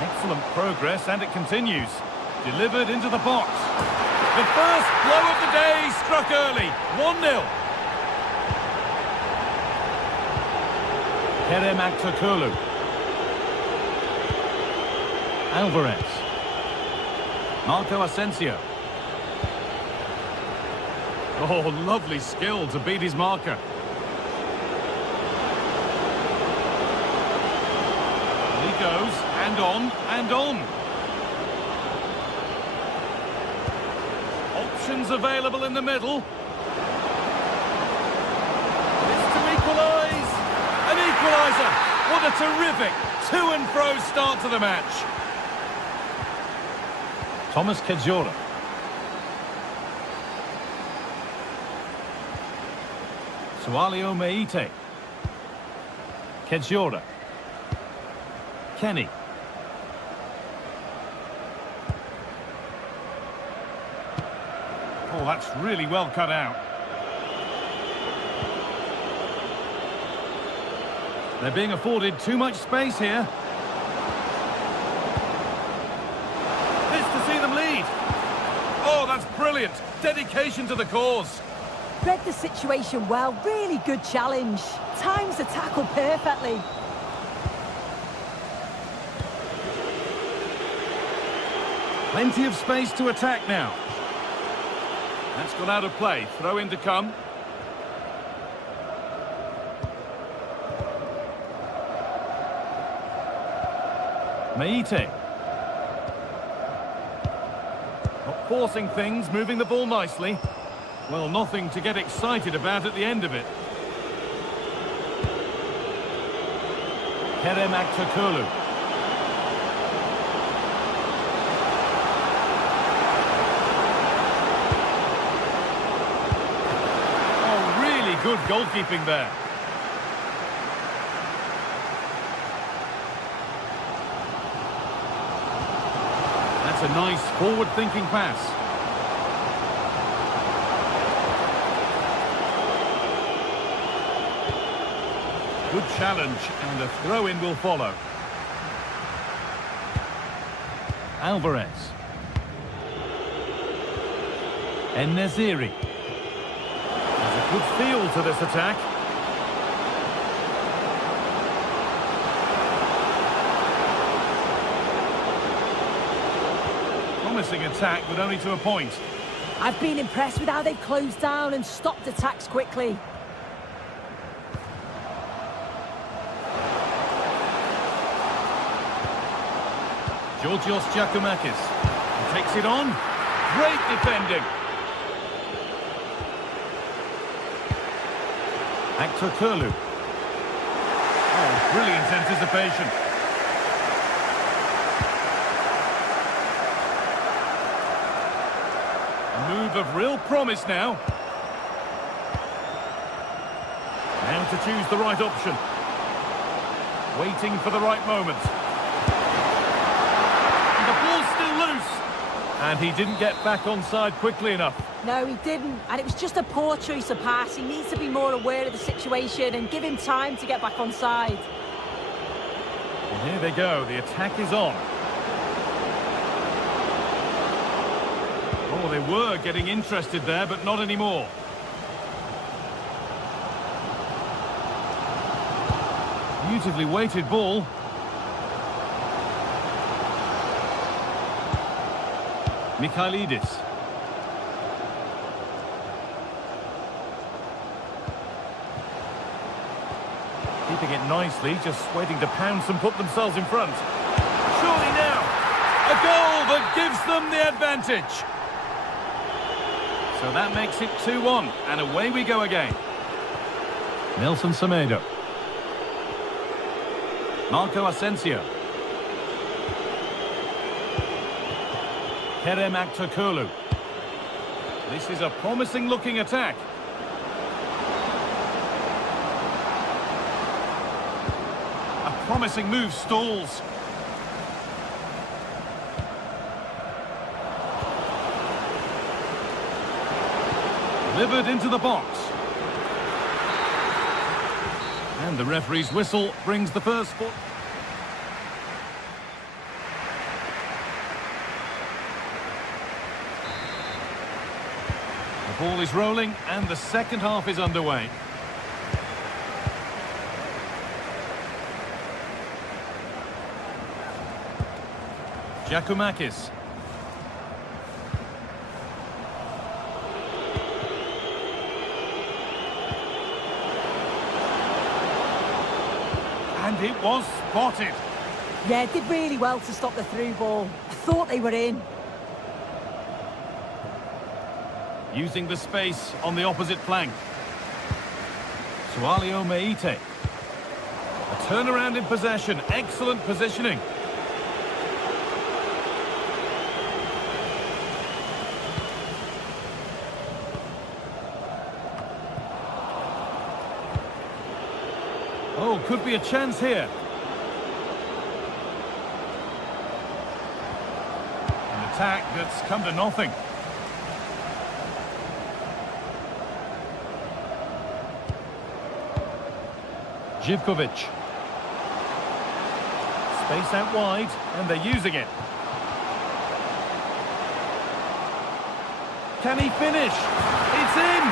Excellent progress, and it continues. Delivered into the box. The first blow of the day struck early. 1-0. Kerem Aktürkoğlu. Alvarez. Marco Asensio. Oh, lovely skill to beat his marker. He goes, and on, and on. Options available in the middle. This to equalise. An equaliser. What a terrific to and fro start to the match. Thomas Kedzora. Sualio Meite. Kedzora. Kenny. Oh, that's really well cut out. They're being afforded too much space here. This to see them lead. Oh, that's brilliant. Dedication to the cause. Read the situation well, really good challenge. Times the tackle perfectly. Plenty of space to attack now. That's gone out of play. Throw in to come. Meite. Not forcing things, moving the ball nicely. Well, nothing to get excited about at the end of it. Kerem Aktürkoğlu. Oh, really good goalkeeping there. That's a nice forward-thinking pass. Good challenge, and a throw-in will follow. Alvarez. En-Nesyri. There's a good feel to this attack. Promising attack, but only to a point. I've been impressed with how they've closed down and stopped attacks quickly. Georgios Giacomakis takes it on. Great defending. Aktürkoğlu. Oh, brilliant anticipation. A move of real promise now. Now to choose the right option. Waiting for the right moment. And he didn't get back onside quickly enough. No, he didn't. And it was just a poor choice of pass. He needs to be more aware of the situation and give him time to get back onside. And here they go. The attack is on. Oh, they were getting interested there, but not anymore. Beautifully weighted ball. Mikhailidis. Keeping it nicely, just waiting to pounce and put themselves in front. Surely now, a goal that gives them the advantage. So that makes it 2-1, and away we go again. Nelson Semedo. Marco Asensio. Kerem Aktürkoğlu. This is a promising-looking attack. A promising move stalls. Delivered into the box. And the referee's whistle brings the first foot. The ball is rolling and the second half is underway. Giacomakis. And it was spotted. Yeah, did really well to stop the through ball. I thought they were in. Using the space on the opposite flank. Sualio Meite. A turnaround in possession. Excellent positioning. Oh, could be a chance here. An attack that's come to nothing. Živkovic. Space out wide, and they're using it. Can he finish? It's in!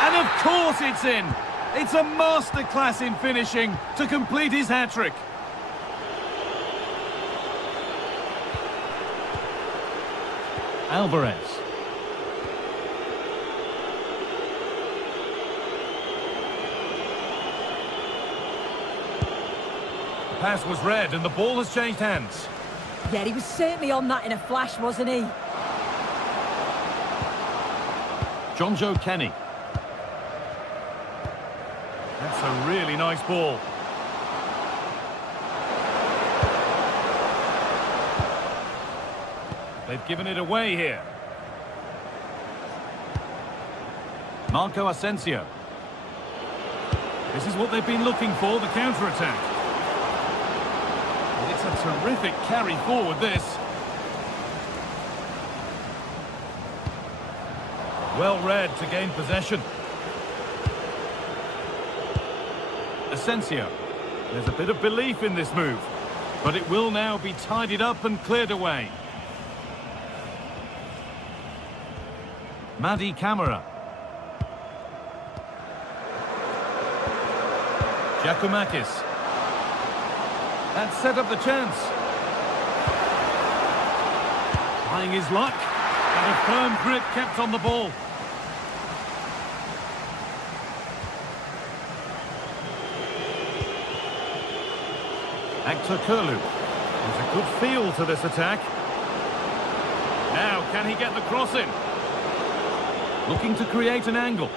And of course it's in! It's a masterclass in finishing to complete his hat-trick. Alvarez. The pass was read and the ball has changed hands. Yeah, he was certainly on that in a flash, wasn't he? Jonjo Kenny. That's a really nice ball. They've given it away here. Marco Asensio. This is what they've been looking for, the counter-attack. It's a terrific carry forward, this. Well read to gain possession. Asensio. There's a bit of belief in this move, but it will now be tidied up and cleared away. Madi Camara. Giacomakis. That set up the chance. Trying his luck, and a firm grip kept on the ball. Aktürkoğlu. There's a good feel to this attack. Now, can he get the cross in? Looking to create an angle.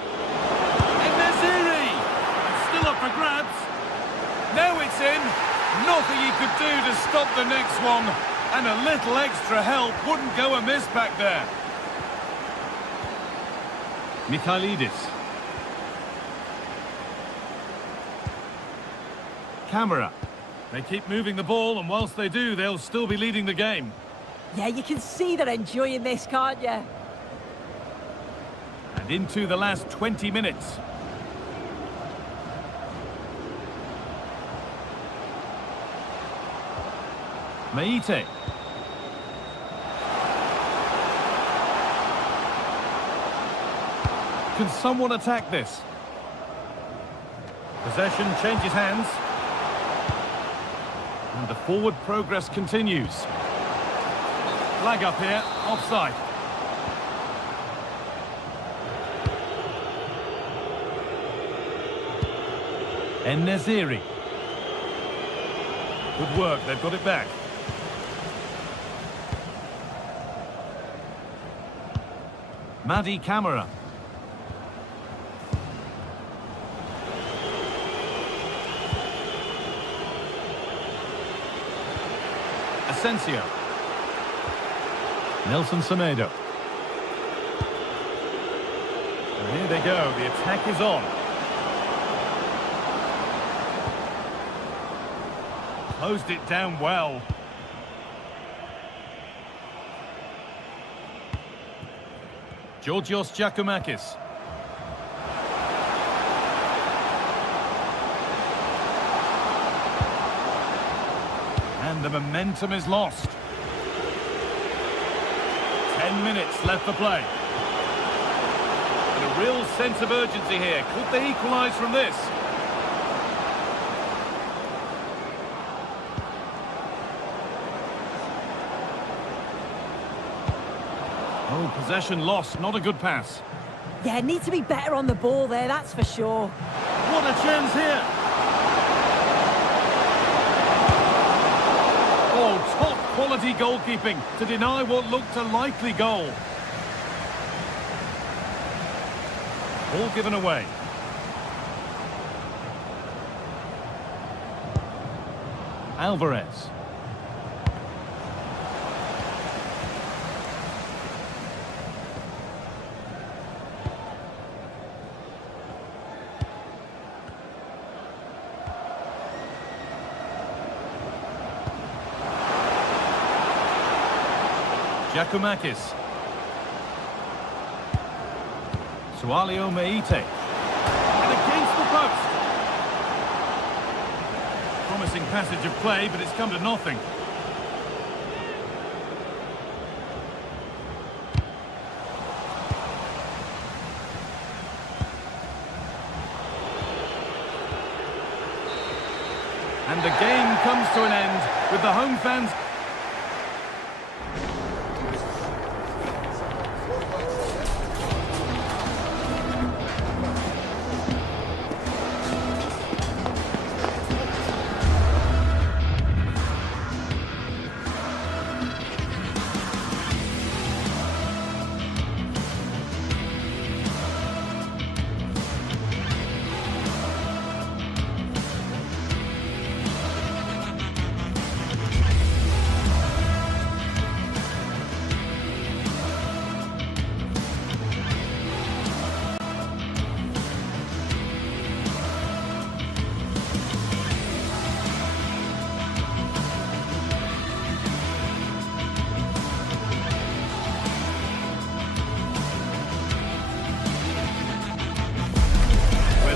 En-Nesyri! It's still up for grabs. Now it's in. Nothing he could do to stop the next one. And a little extra help wouldn't go amiss back there. Mikhailidis. Camara. They keep moving the ball, and whilst they do, they'll still be leading the game. Yeah, you can see they're enjoying this, can't you? And into the last 20 minutes. Meite. Can someone attack this? Possession changes hands. And the forward progress continues. Flag up here, offside. En-Nesyri. Good work, they've got it back. Madi Camara. Asensio. Nelson Semedo. And here they go, the attack is on. Closed it down well. Georgios Giacomakis. And the momentum is lost. 10 minutes left for play. And a real sense of urgency here. Could they equalise from this? Oh, possession lost. Not a good pass. Yeah, need to be better on the ball there, that's for sure. What a chance here. Oh, top quality goalkeeping to deny what looked a likely goal. Ball given away. Alvarez. Giacomakis. Sualio Meite. And against the post. Promising passage of play, but it's come to nothing. And the game comes to an end with the home fans.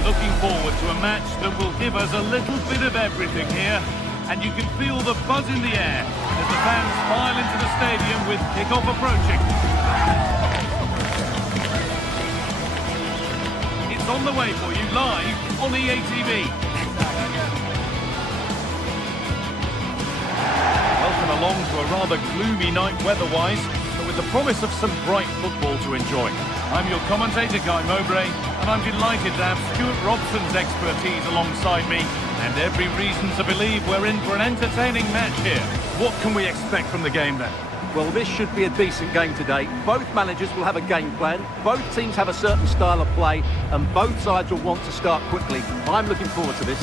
Looking forward to a match that will give us a little bit of everything here, and you can feel the buzz in the air as the fans file into the stadium with kick-off approaching. It's on the way for you live on EA TV. Welcome along to a rather gloomy night weather-wise, but with the promise of some bright football to enjoy. I'm your commentator, Guy Mowbray, and I'm delighted to have Stuart Robson's expertise alongside me, and every reason to believe we're in for an entertaining match here. What can we expect from the game then? Well, this should be a decent game today. Both managers will have a game plan, both teams have a certain style of play, and both sides will want to start quickly. I'm looking forward to this.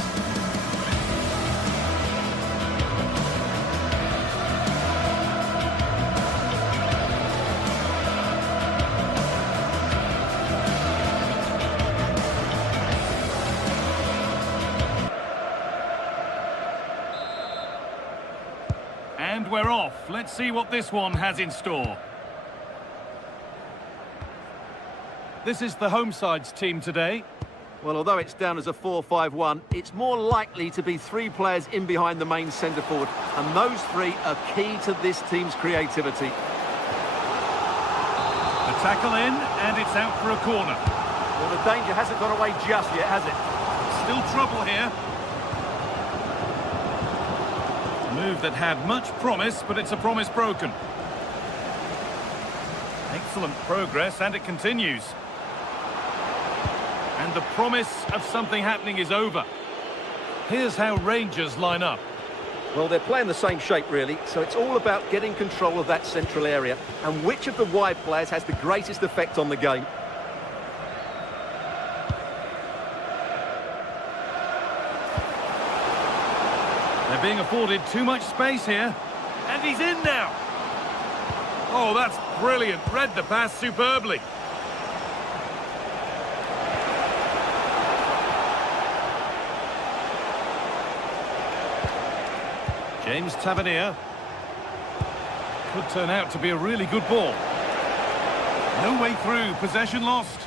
And And we're off. Let's see what this one has in store. This is the home side's team today. Well, although it's down as a 4-5-1, it's more likely to be 3 players in behind the main centre forward, and those 3 are key to this team's creativity. The tackle in, and it's out for a corner. Well, the danger hasn't gone away just yet, has it? Still trouble here. A move that had much promise, but it's a promise broken. Excellent progress, and it continues. And the promise of something happening is over. Here's how Rangers line up. Well, they're playing the same shape, really, so it's all about getting control of that central area and which of the wide players has the greatest effect on the game. They're being afforded too much space here. And he's in now. Oh, that's brilliant. Read the pass superbly. James Tavernier. Could turn out to be a really good ball. No way through. Possession lost.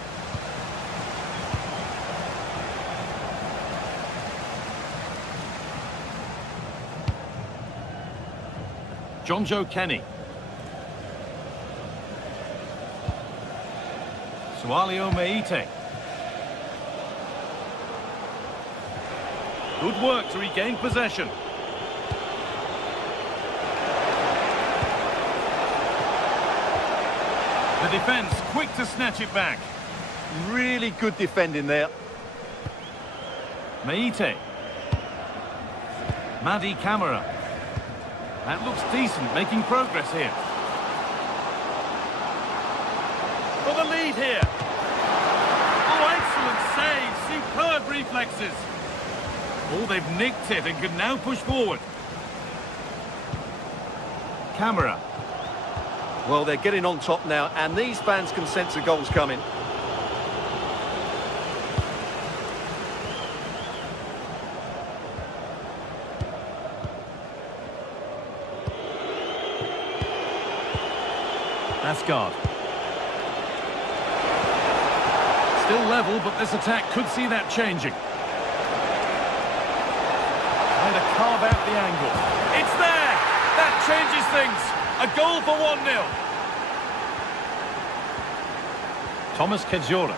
John Joe Kenny. Sualio Meite. Good work to regain possession. The defence quick to snatch it back. Really good defending there. Meite. Madi Camara. That looks decent, making progress here. For the lead here. Oh, excellent save. Superb reflexes. Oh, they've nicked it and can now push forward. Camara. Well, they're getting on top now, and these fans can sense a goal's coming. Asgard. Still level, but this attack could see that changing. Trying to carve out the angle. It's there! That changes things. A goal for 1-0. Thomas Kedzora.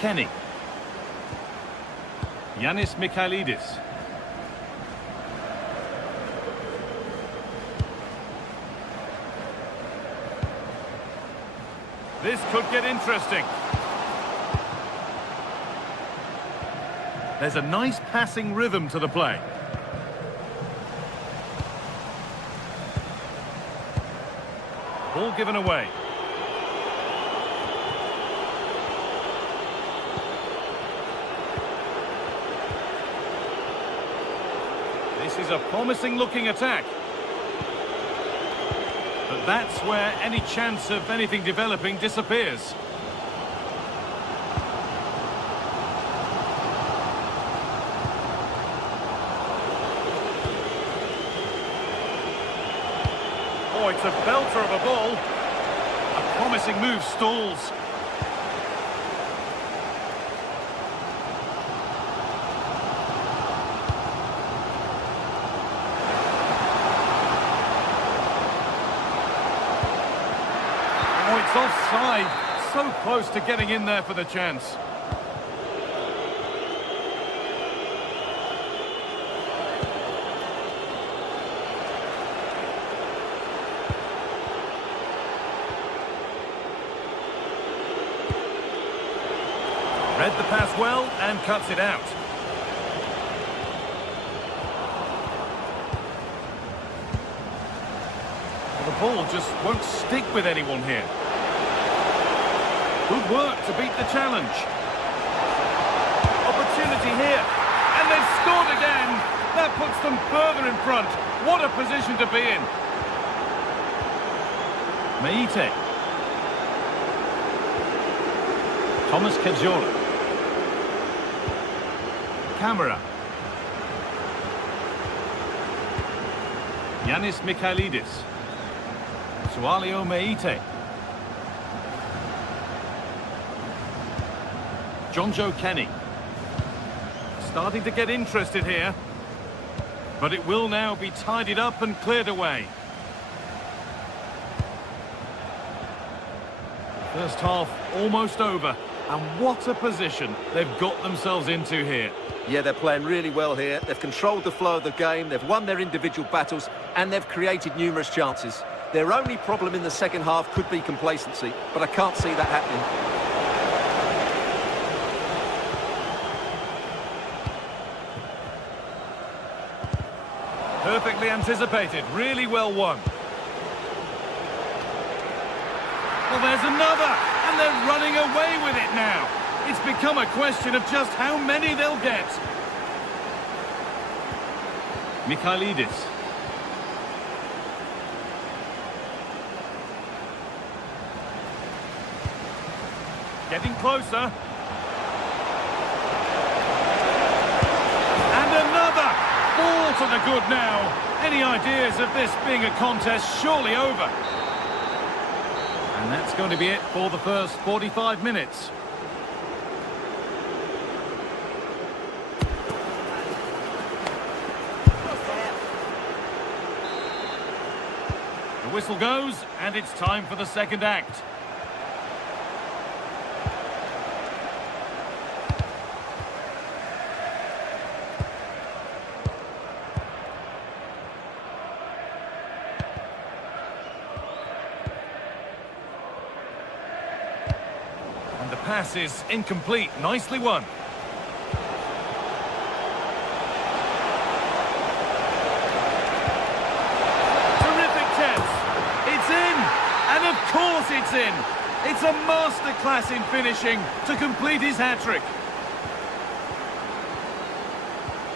Kenny. Yanis Mikhailidis. This could get interesting. There's a nice passing rhythm to the play. Ball given away. This is a promising looking attack. But that's where any chance of anything developing disappears. Oh, it's a belter of a ball. A promising move stalls. Oh, it's offside. So close to getting in there for the chance. Read the pass well and cuts it out. Well, the ball just won't stick with anyone here. Good work to beat the challenge. Opportunity here. And they've scored again. That puts them further in front. What a position to be in. Meite. Thomas Kedzora. Camara. Yanis Mikhailidis. Sualio Meite. Jonjo Kenny. Starting to get interested here. But it will now be tidied up and cleared away. First half almost over. And what a position they've got themselves into here. Yeah, they're playing really well here. They've controlled the flow of the game, they've won their individual battles, and they've created numerous chances. Their only problem in the second half could be complacency, but I can't see that happening. Perfectly anticipated, really well won. Well, there's another, and they're running away with it now. It's become a question of just how many they'll get. Mikhailidis. Getting closer. And another! Ball to the good now. Any ideas of this being a contest surely over? And that's going to be it for the first 45 minutes. The whistle goes, and it's time for the second act. And the pass is incomplete. Nicely won. Of course it's in. It's a masterclass in finishing to complete his hat-trick.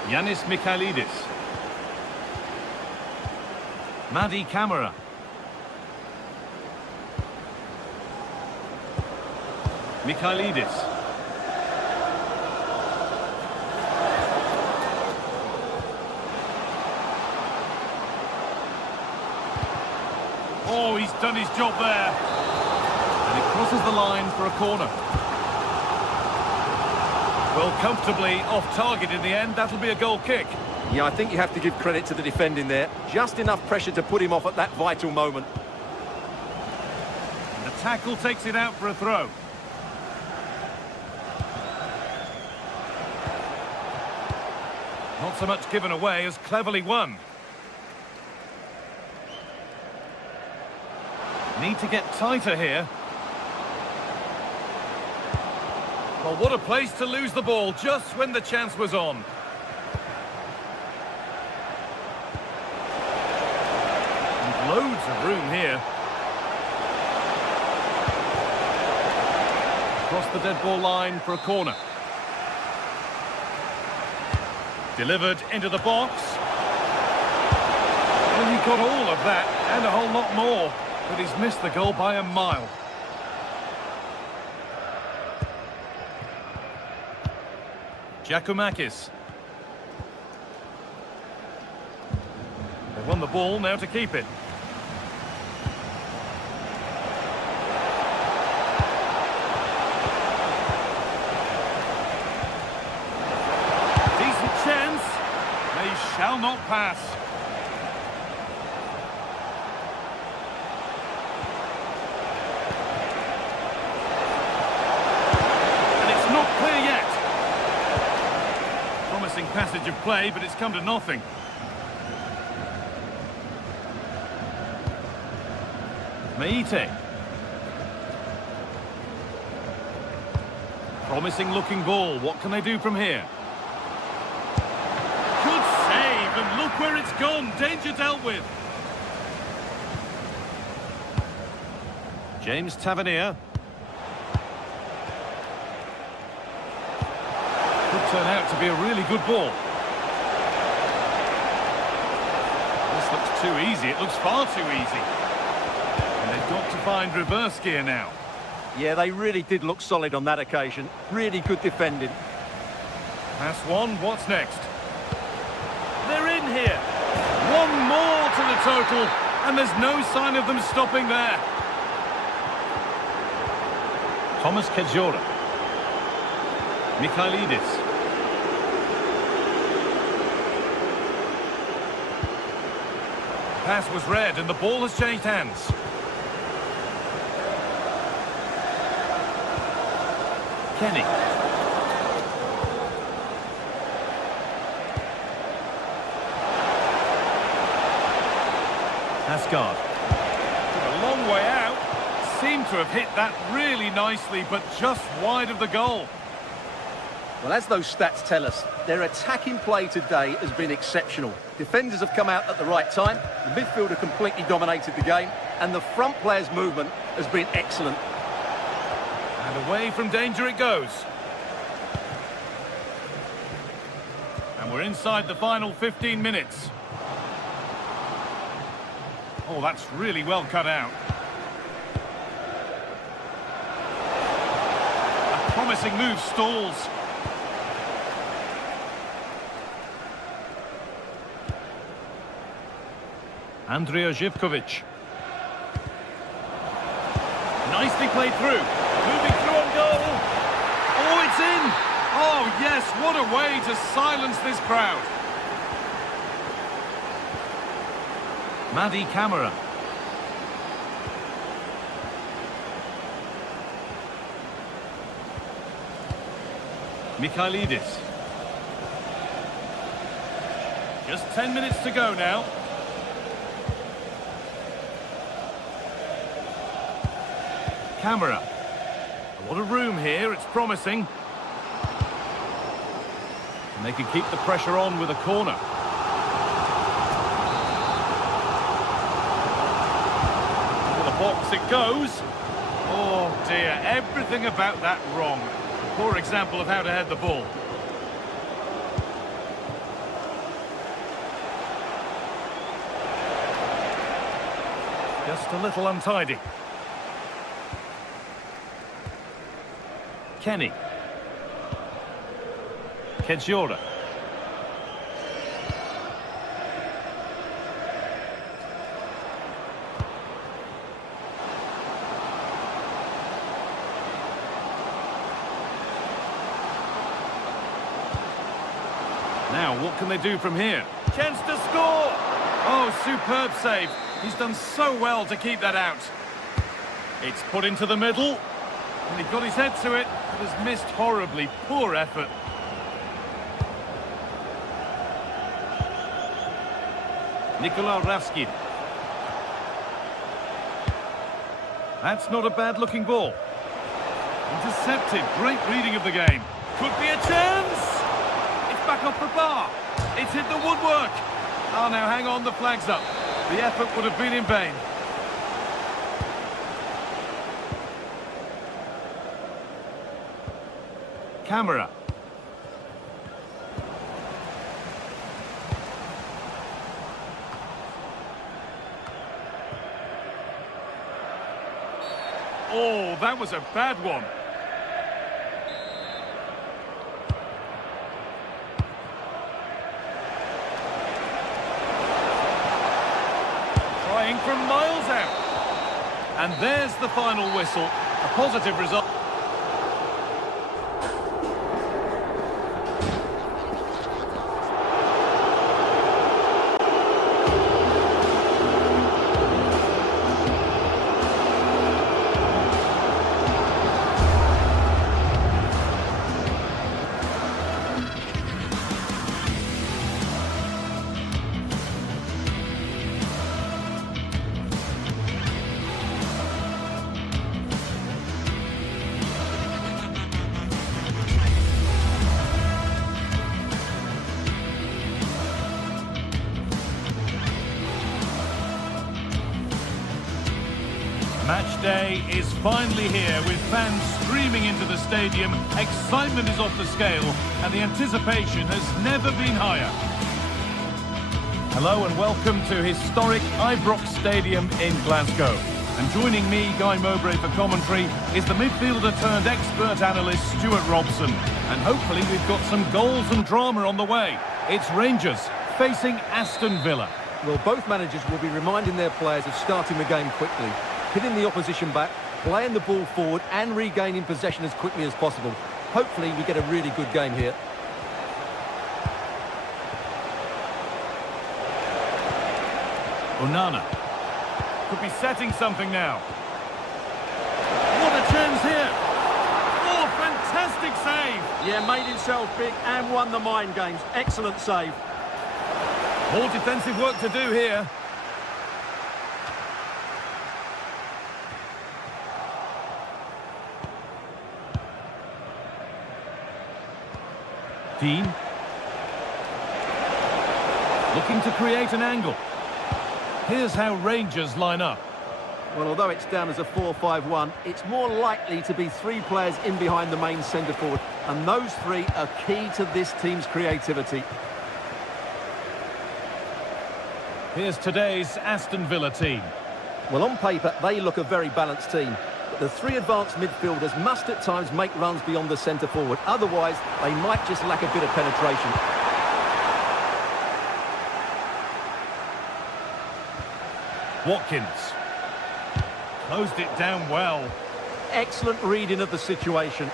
Yanis Mikhailidis. Madi Camara. Mikhailidis. Oh, he's done his job there. And it crosses the line for a corner. Well, comfortably off target in the end. That'll be a goal kick. Yeah, I think you have to give credit to the defending there. Just enough pressure to put him off at that vital moment. And the tackle takes it out for a throw. Not so much given away as cleverly won. Need to get tighter here. Well, what a place to lose the ball just when the chance was on. And loads of room here. Across the dead ball line for a corner. Delivered into the box. Well, he got all of that and a whole lot more. But he's missed the goal by a mile. Giacomakis. They won the ball, now to keep it. Decent chance. They shall not pass. Passage of play, but it's come to nothing. Meite. Promising looking ball. What can they do from here? Good save, and look where it's gone. Danger dealt with. James Tavernier. Could turn out to be a really good ball. This looks too easy. It looks far too easy. And they've got to find reverse gear now. Yeah, they really did look solid on that occasion. Really good defending. Pass one. What's next? They're in here. One more to the total, and there's no sign of them stopping there. Thomas Kedzora. Mikhailidis. Pass was read and the ball has changed hands. Kenny. Asgard. A long way out. Seemed to have hit that really nicely, but just wide of the goal. Well, as those stats tell us, their attacking play today has been exceptional. Defenders have come out at the right time, the midfielder completely dominated the game, and the front player's movement has been excellent. And away from danger it goes. And we're inside the final 15 minutes. Oh, that's really well cut out. A promising move stalls. Andrija Živković. Nicely played through. Moving through on goal. Oh, it's in. Oh, yes, what a way to silence this crowd. Madi Camara. Mikhailidis. Just 10 minutes to go now. Camera. A lot of room here, it's promising. And they can keep the pressure on with a corner. To the box it goes. Oh dear, everything about that wrong. A poor example of how to head the ball. Just a little untidy. Kenny. Kedzora. Now, what can they do from here? Chance to score! Oh, superb save. He's done so well to keep that out. It's put into the middle. And he got his head to it, but has missed horribly. Poor effort. Nikola Ravsky. That's not a bad-looking ball. Intercepted. Great reading of the game. Could be a chance! It's back off the bar. It's hit the woodwork. Oh, now hang on, the flag's up. The effort would have been in vain. Camera. Oh, that was a bad one. Trying from miles out. And there's the final whistle. A positive result. Match day is finally here with fans streaming into the stadium. Excitement is off the scale and the anticipation has never been higher. Hello and welcome to historic Ibrox Stadium in Glasgow. And joining me, Guy Mowbray, for commentary is the midfielder turned expert analyst Stuart Robson. And hopefully we've got some goals and drama on the way. It's Rangers facing Aston Villa. Well, both managers will be reminding their players of starting the game quickly, hitting the opposition back, playing the ball forward and regaining possession as quickly as possible. Hopefully we get a really good game here. Onana could be setting something now. What a chance here. Oh, fantastic save. Yeah, made himself big and won the mind games. Excellent save. More defensive work to do here. Dean. Looking to create an angle. Here's how Rangers line up. Well, although it's down as a 4-5-1, it's more likely to be three players in behind the main centre-forward. And those three are key to this team's creativity. Here's today's Aston Villa team. Well, on paper, they look a very balanced team. But the three advanced midfielders must at times make runs beyond the centre-forward. Otherwise, they might just lack a bit of penetration. Watkins. Closed it down well. Excellent reading of the situation.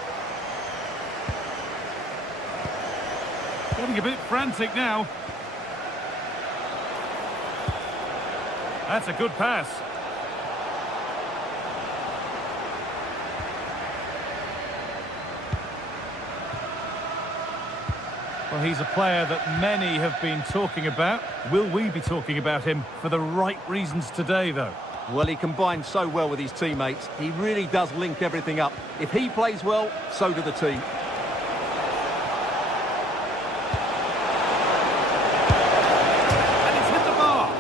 Getting a bit frantic now. That's a good pass. Well, he's a player that many have been talking about. Will we be talking about him for the right reasons today, though? Well, he combines so well with his teammates. He really does link everything up. If he plays well, so do the team. And it's hit the bar.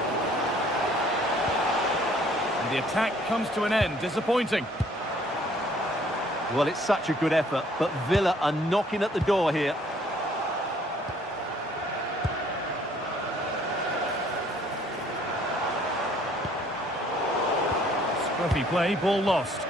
And the attack comes to an end. Disappointing. Well, it's such a good effort, but Villa are knocking at the door here. Scruffy play, ball lost.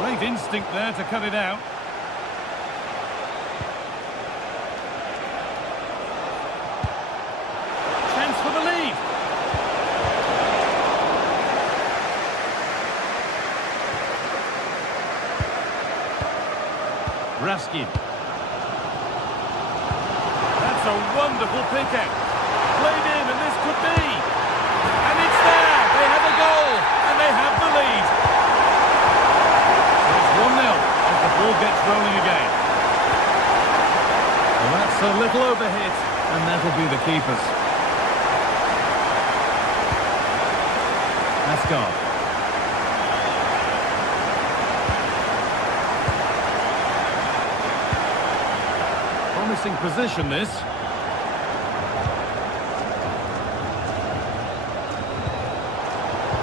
Great instinct there to cut it out. Chance for the lead. Raskin. That's a wonderful pick out. Played in, and this could be. And it's there. They have a goal, and they have the lead. So it's 1-0 as the ball gets rolling again. Well, that's a little overhit, and that'll be the keepers. Asgard. Promising position, this.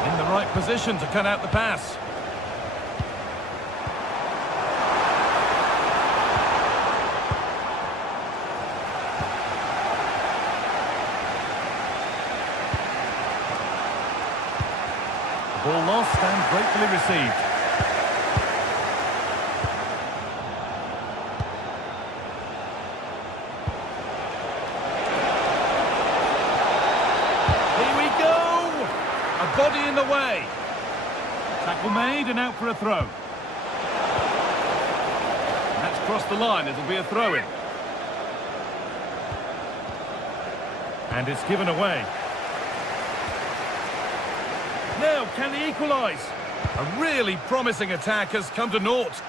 In the right position to cut out the pass. Ball lost and gratefully received. Body in the way. Tackle made and out for a throw. And that's crossed the line. It'll be a throw-in. And it's given away. Now, can he equalise? A really promising attack has come to naught.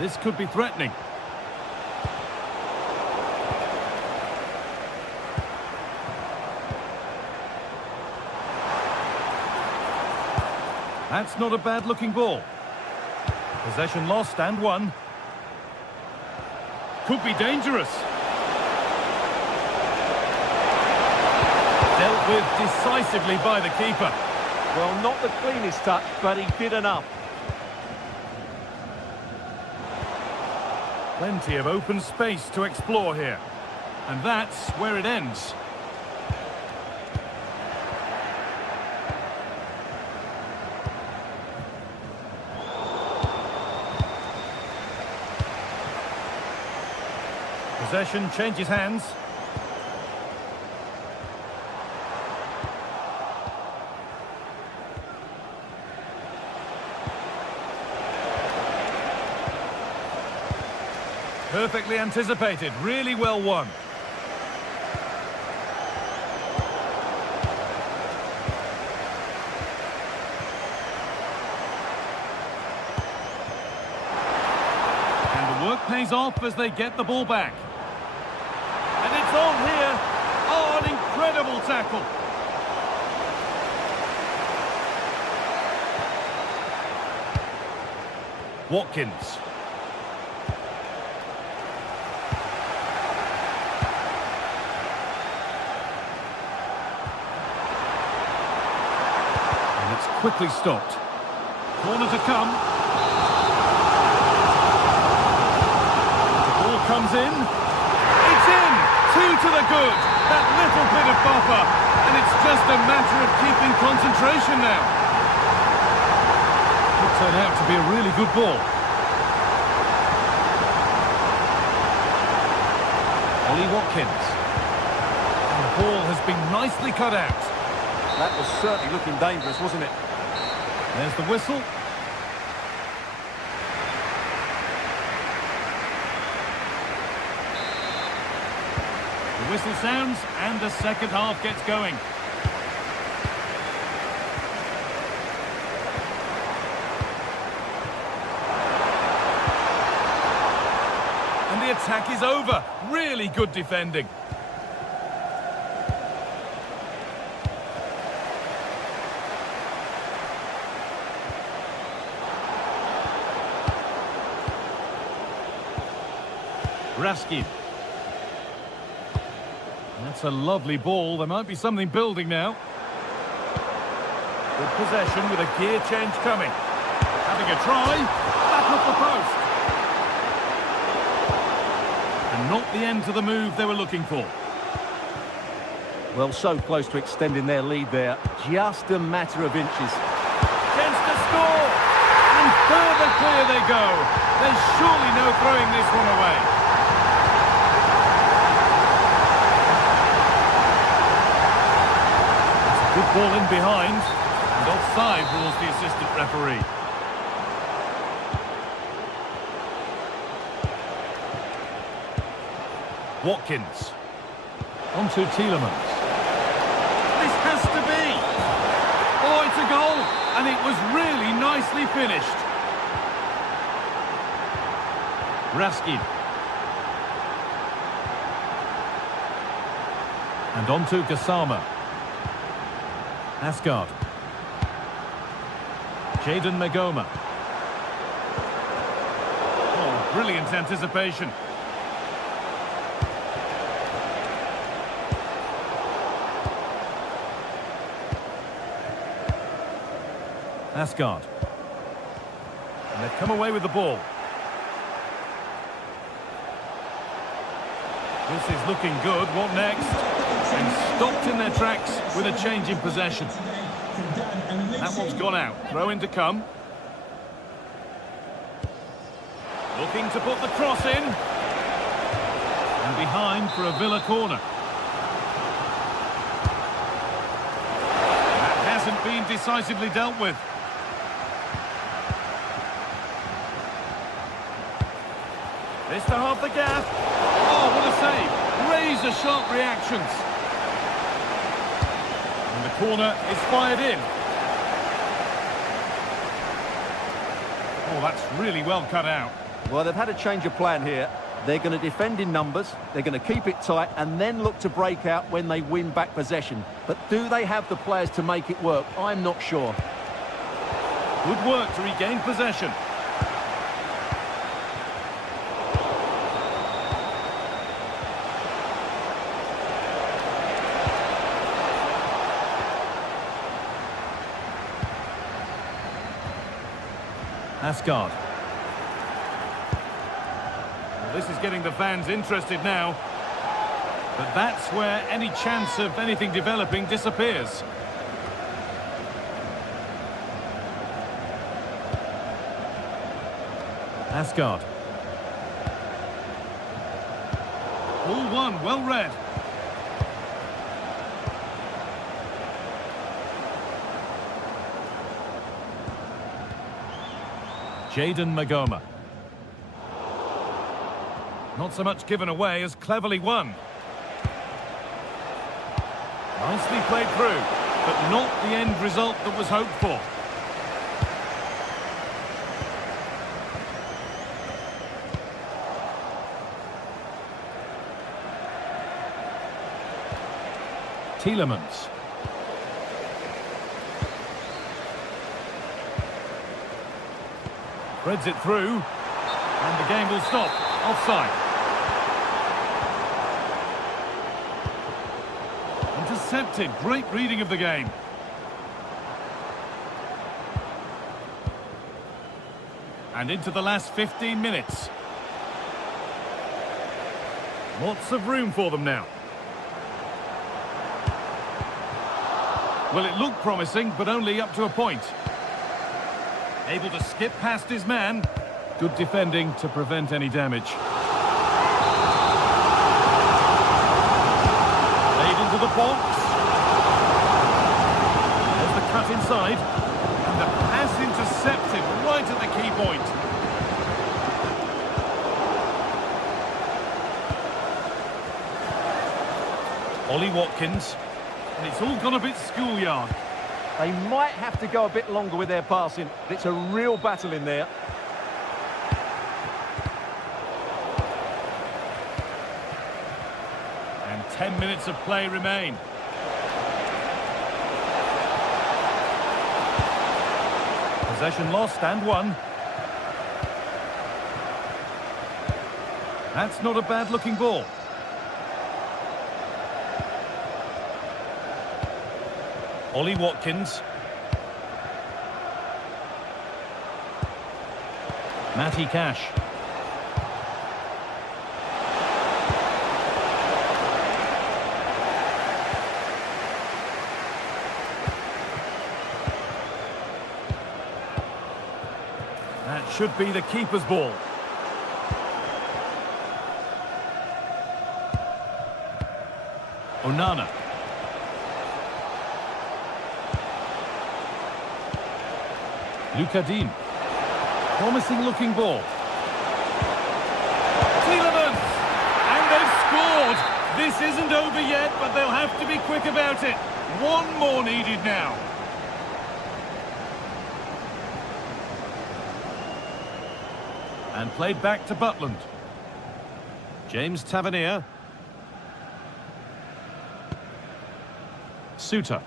This could be threatening. That's not a bad-looking ball. Possession lost and won. Could be dangerous. Dealt with decisively by the keeper. Well, not the cleanest touch, but he did enough. Plenty of open space to explore here. And that's where it ends. Possession changes hands. Perfectly anticipated, really well won. And the work pays off as they get the ball back. And it's on here. Oh, an incredible tackle. Watkins. Quickly stopped. Corner to come. The ball comes in. It's in! 2 to the good. That little bit of buffer. And it's just a matter of keeping concentration now. Could turn out to be a really good ball. Ollie Watkins. And the ball has been nicely cut out. That was certainly looking dangerous, wasn't it? There's the whistle. The whistle sounds and the second half gets going. And the attack is over. Really good defending. Raskin. That's a lovely ball. There might be something building now. Good possession with a gear change coming. Having a try. Back off the post. And not the end to the move they were looking for. Well, so close to extending their lead there. Just a matter of inches. Chance to score. And further clear they go. There's surely no throwing this one away. Good ball in behind, and offside rules the assistant referee. Watkins. On to Tielemans. This has to be! Oh, it's a goal, and it was really nicely finished. Raskin. And on to Gassama. Asgard. Jadon Magoma. Oh, brilliant anticipation. Asgard. And they've come away with the ball. This is looking good. What next? And stopped in their tracks with a change in possession. That one's gone out. Throw in to come. Looking to put the cross in. And behind for a Villa corner. That hasn't been decisively dealt with. This to half the gap. Oh, what a save. Razor-sharp reactions. And the corner is fired in. Oh, that's really well cut out. Well, they've had a change of plan here. They're going to defend in numbers, they're going to keep it tight, and then look to break out when they win back possession. But do they have the players to make it work? I'm not sure. Good work to regain possession. Asgard. Well, this is getting the fans interested now. But that's where any chance of anything developing disappears. Asgard. Ball one, well read. Jayden Magoma. Not so much given away as cleverly won. Nicely played through, but not the end result that was hoped for. Tielemans. Threads it through, and the game will stop. Offside. Intercepted. Great reading of the game. And into the last 15 minutes. Lots of room for them now. Well, it looked promising, but only up to a point. Able to skip past his man. Good defending to prevent any damage. Played into the box. There's the cut inside. And the pass intercepted right at the key point. Ollie Watkins. And it's all gone a bit schoolyard. They might have to go a bit longer with their passing. It's a real battle in there. And 10 minutes of play remain. Possession lost and won. That's not a bad looking ball. Ollie Watkins. Matty Cash. That should be the keeper's ball. Onana. Luka Dean. Promising looking ball. Tielemans! And they've scored! This isn't over yet, but they'll have to be quick about it. One more needed now. And played back to Butland. James Tavernier. Suter.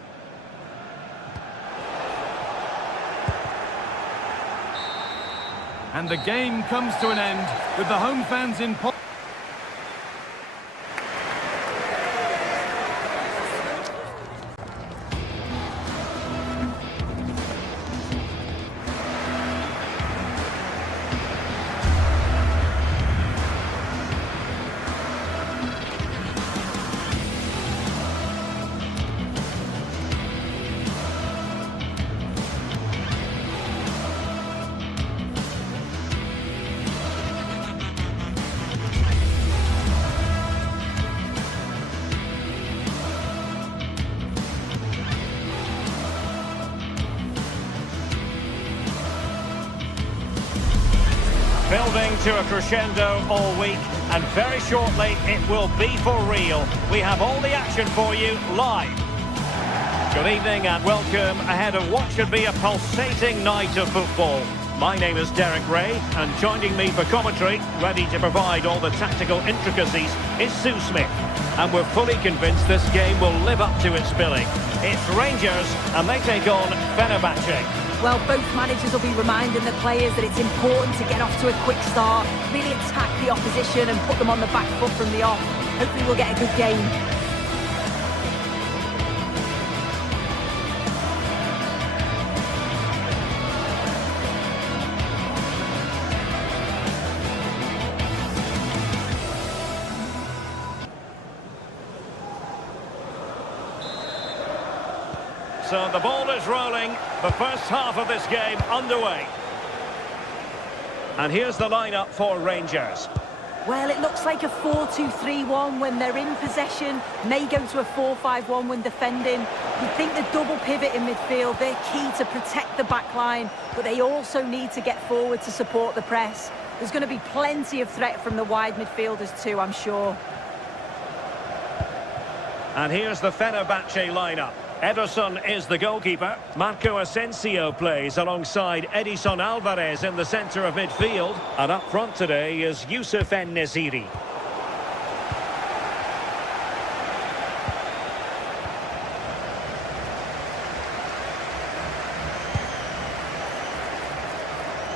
And the game comes to an end with the home fans in... Building to a crescendo all week, and very shortly it will be for real. We have all the action for you live. Good evening and welcome ahead of what should be a pulsating night of football. My name is Derek Ray, and joining me for commentary, ready to provide all the tactical intricacies, is Sue Smith. And we're fully convinced this game will live up to its billing. It's Rangers, and they take on Fenerbahce. Well, both managers will be reminding the players that it's important to get off to a quick start, really attack the opposition and put them on the back foot from the off. Hopefully we'll get a good game. So the ball is rolling, the first half of this game underway. And here's the lineup for Rangers. Well, it looks like a 4-2-3-1 when they're in possession. May go to a 4-5-1 when defending. You think the double pivot in midfield, they're key to protect the back line, but they also need to get forward to support the press. There's going to be plenty of threat from the wide midfielders too, I'm sure. And here's the Fenerbahce lineup. Ederson is the goalkeeper. Marco Asensio plays alongside Edison Alvarez in the centre of midfield. And up front today is Youssef En-Nesyri.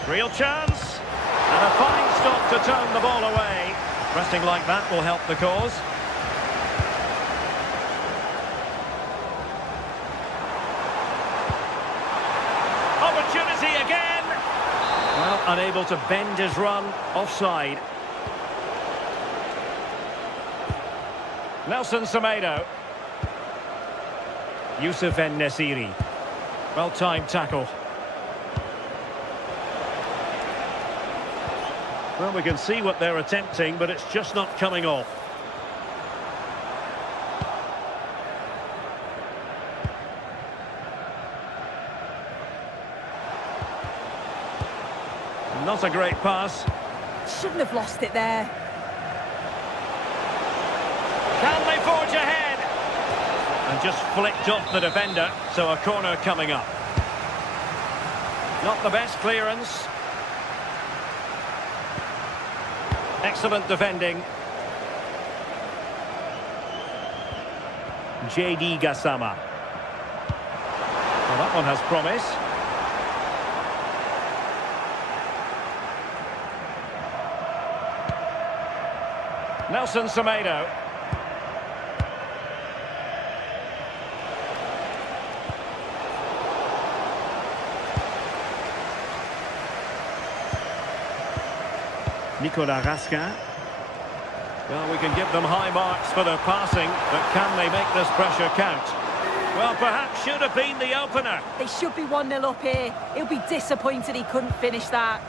Real chance. And a fine stop to turn the ball away. Pressing like that will help the cause. Opportunity again. Well, unable to bend his run. Offside. Nelson Semedo. Youssef En-Nesyri. Well-timed tackle. Well, we can see what they're attempting, but it's just not coming off. Not a great pass. Shouldn't have lost it there. Can they forge ahead? And just flicked off the defender, so a corner coming up. Not the best clearance. Excellent defending. JD Gassama. Well, that one has promise. Nelson Semedo. Nicolas Raskin. Well, we can give them high marks for their passing, but can they make this pressure count? Well, perhaps should have been the opener. They should be 1-0 up here. He'll be disappointed he couldn't finish that.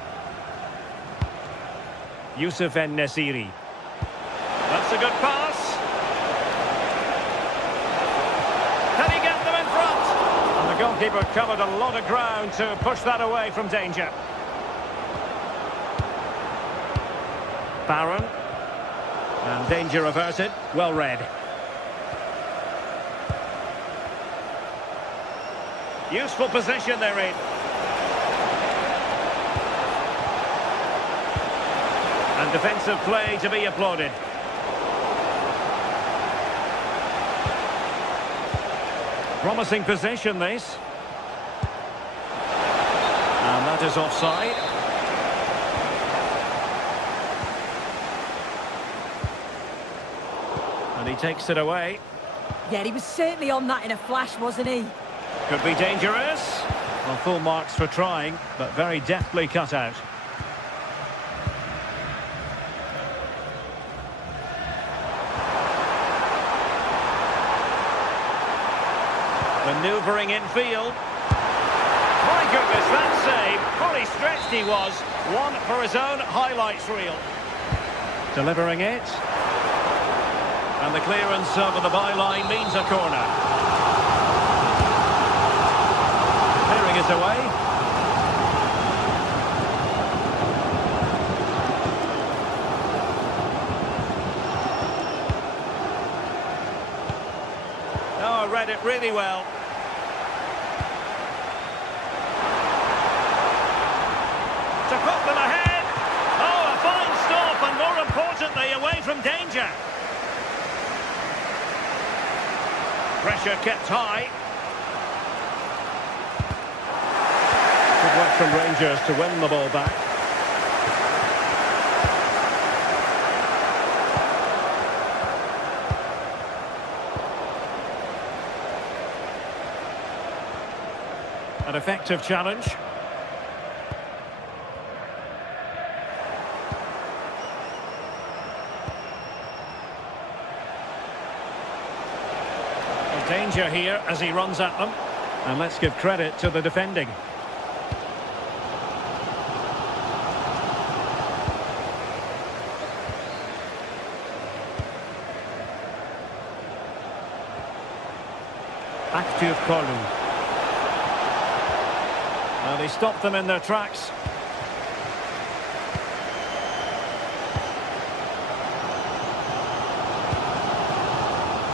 Youssef En-Nesyri. That's a good pass. Can he get them in front? And the goalkeeper covered a lot of ground to push that away from danger. Barron. And danger averted. Well read. Useful position they're in. And defensive play to be applauded. Promising possession, this. And that is offside. And he takes it away. Yeah, he was certainly on that in a flash, wasn't he? Could be dangerous. Well, full marks for trying, but very deftly cut out. Manoeuvring infield. My goodness, that save. Fully stretched he was. One for his own highlights reel. Delivering it. And the clearance over the byline means a corner. Clearing it away. Oh, I read it really well. To put them ahead. Oh, a fine stop, and more importantly, away from danger. Pressure kept high. Good work from Rangers to win the ball back. An effective challenge. Danger here as he runs at them. And let's give credit to the defending. Active Kolu. Well, they stopped them in their tracks.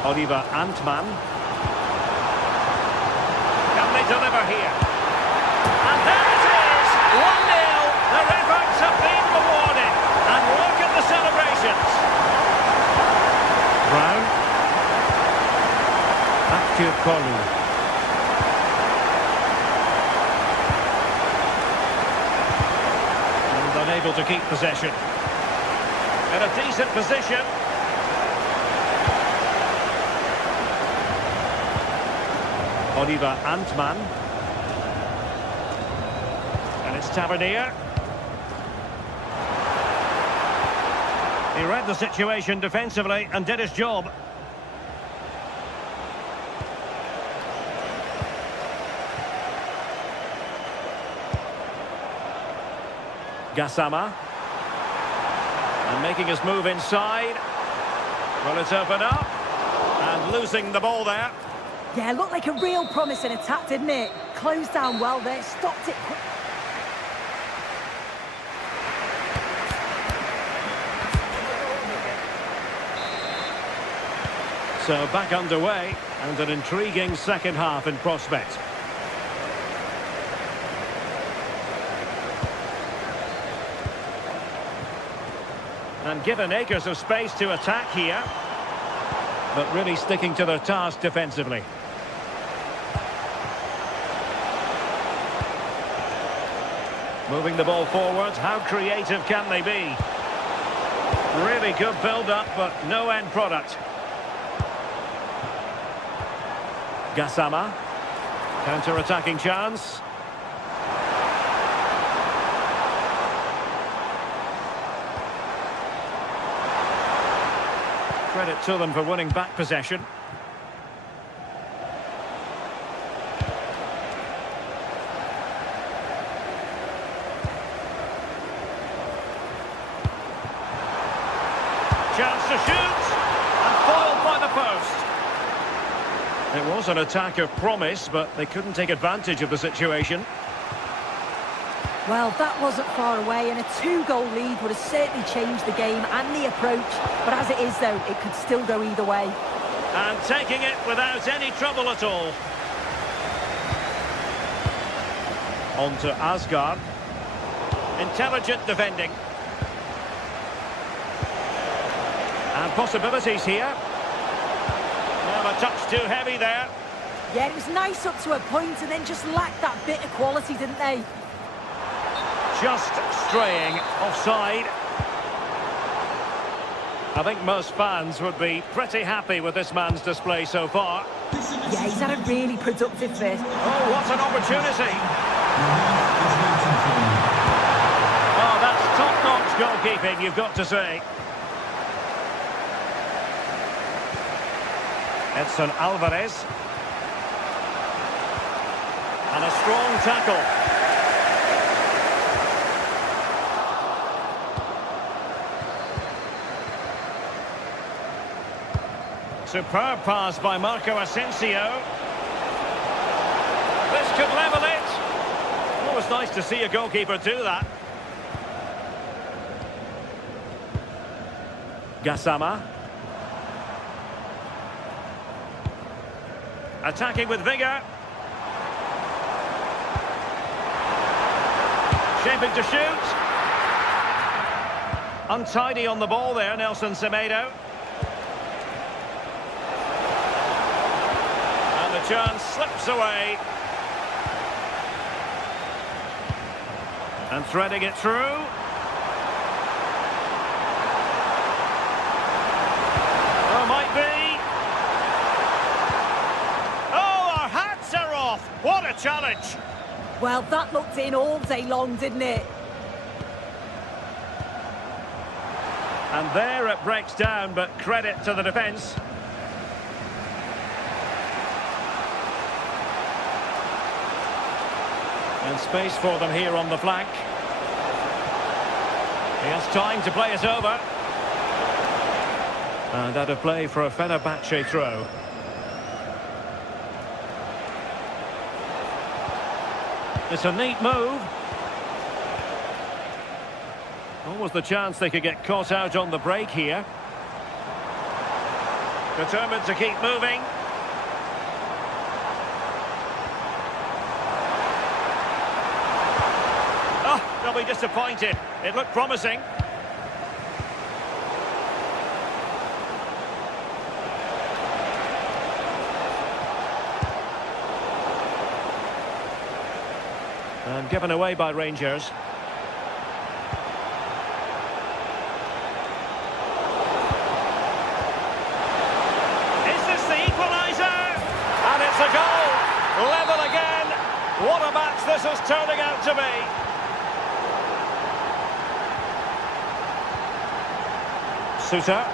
Oliver Antman. Can they deliver here? And there it is! 1-0! Their efforts have been rewarded. And look at the celebrations. Brown. Active Kolu. And unable to keep possession. In a decent position. Oliver Antman. And it's Tavernier. He read the situation defensively and did his job. Gassama. And making his move inside. Will it open up? And losing the ball there. Yeah, looked like a real promising attack, didn't it? Closed down well there, stopped it quick. So back underway, and an intriguing second half in prospect. And given acres of space to attack here, but really sticking to their task defensively. Moving the ball forwards, how creative can they be? Really good build-up, but no end product. Gassama. Counter-attacking chance. Credit to them for winning back possession. Chance to shoot, and foiled by the post. It was an attack of promise, but they couldn't take advantage of the situation. Well, that wasn't far away, and a 2-goal lead would have certainly changed the game and the approach. But as it is, though, it could still go either way. And taking it without any trouble at all. On to Asgard. Intelligent defending. And possibilities here. Well, a touch too heavy there. Yeah, it was nice up to a point, and then just lacked that bit of quality, didn't they? Just straying offside. I think most fans would be pretty happy with this man's display so far. Yeah, he's had a really productive first. Oh, what an opportunity! Oh, that's top-notch goalkeeping, you've got to say. Edson Alvarez. And a strong tackle. Superb pass by Marco Asensio. This could level it. Always nice to see a goalkeeper do that. Gassama. Attacking with vigour. Shaping to shoot. Untidy on the ball there, Nelson Semedo. And the chance slips away. And threading it through. Oh, might be. Oh, our hats are off. What a challenge. Well, that looked in all day long, didn't it? And there it breaks down, but credit to the defence. And space for them here on the flank. He has time to play it over. And out of play for a Fenerbahce throw. It's a neat move. Almost the chance they could get caught out on the break here. Determined to keep moving. Oh, they'll be disappointed. It looked promising. And given away by Rangers. A goal, level again. What a match this is turning out to be. Suter.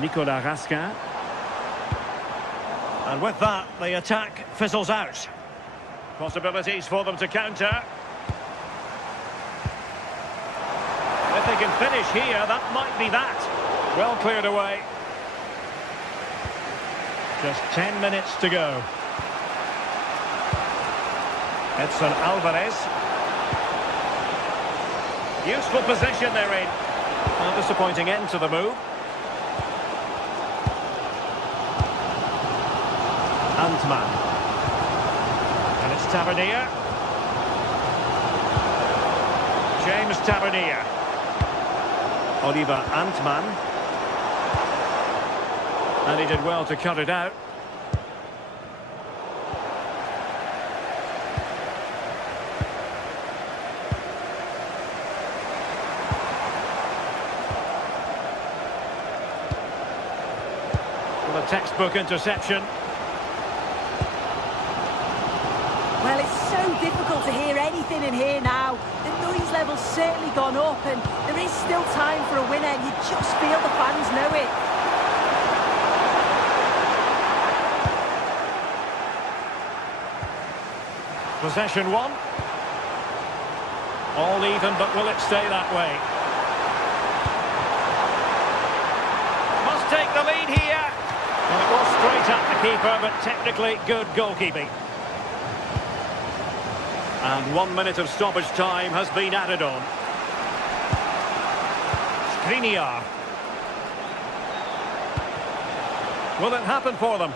Nicolas Raskin. And with that, the attack fizzles out. Possibilities for them to counter. If they can finish here, that might be that. Well cleared away. Just 10 minutes to go. Edson Alvarez. Useful position they're in. A disappointing end to the move. Antman. And it's Tavernier. James Tavernier. Oliver Antman. And he did well to cut it out. Well, a textbook interception. Well, it's so difficult to hear anything in here now. The noise level's certainly gone up and there is still time for a winner. You just feel the fans know it. Possession one. All even, but will it stay that way? Must take the lead here. And it was straight at the keeper, but technically good goalkeeping. And 1 minute of stoppage time has been added on. Skriniar. Will it happen for them?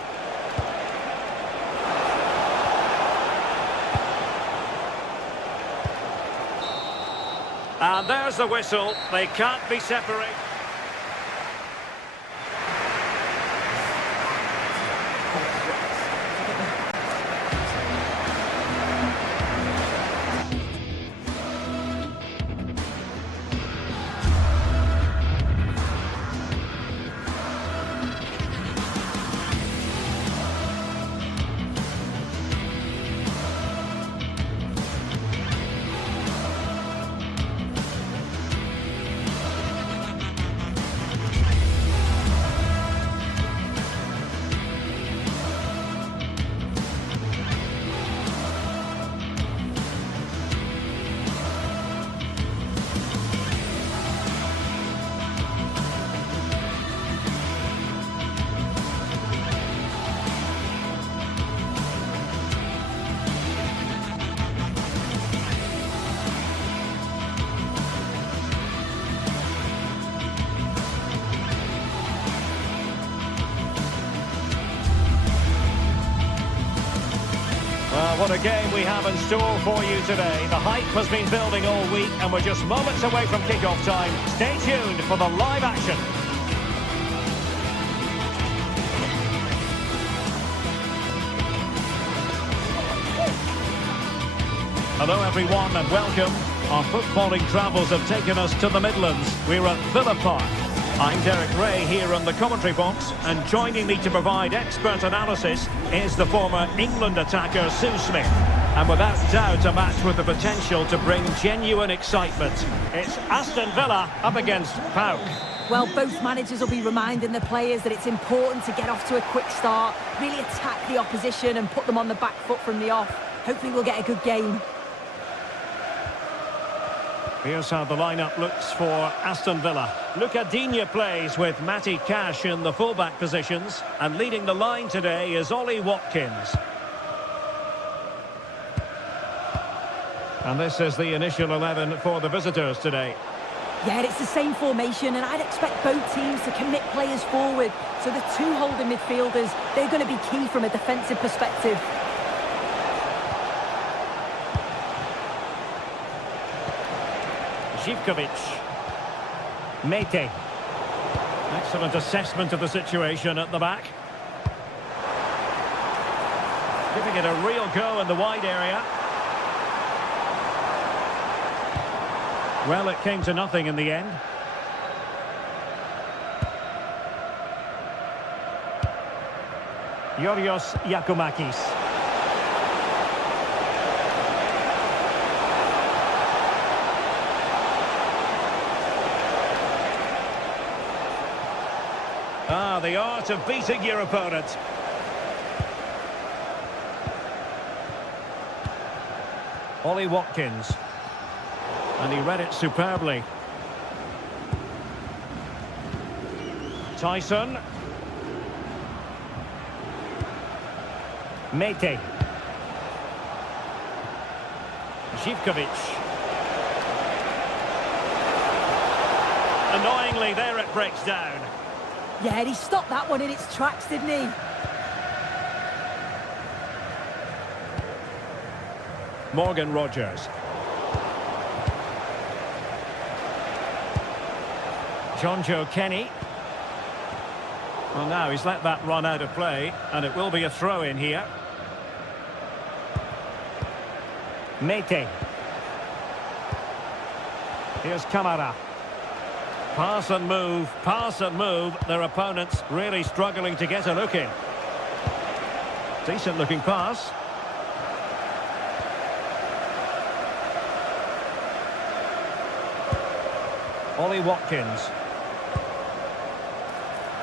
And there's the whistle. They can't be separated. What a game we have in store for you today. The hype has been building all week and we're just moments away from kick-off time. Stay tuned for the live action. Hello everyone and welcome. Our footballing travels have taken us to the Midlands. We're at Villa Park. I'm Derek Ray here on the commentary box, and joining me to provide expert analysis is the former England attacker Sue Smith. And without doubt a match with the potential to bring genuine excitement. It's Aston Villa up against PAOK. Well, both managers will be reminding the players that it's important to get off to a quick start, really attack the opposition and put them on the back foot from the off. Hopefully we'll get a good game. Here's how the lineup looks for Aston Villa. Luca Digne plays with Matty Cash in the fullback positions. And leading the line today is Ollie Watkins. And this is the initial 11 for the visitors today. Yeah, it's the same formation, and I'd expect both teams to commit players forward. So the two holding midfielders, they're going to be key from a defensive perspective. Živkovic. Mete. Excellent assessment of the situation at the back. Giving it a real go in the wide area. Well, it came to nothing in the end. Yorios Yakumakis. The art of beating your opponent. Ollie Watkins. And he read it superbly. Tyson. Mete. Živkovic. Annoyingly, there it breaks down. Yeah, and he stopped that one in its tracks, didn't he? Morgan Rogers. Jonjo Kenny. Well, now he's let that run out of play, and it will be a throw in here. Mete. Here's Kamara. Pass and move. Their opponents really struggling to get a look in. Decent looking pass. Ollie Watkins.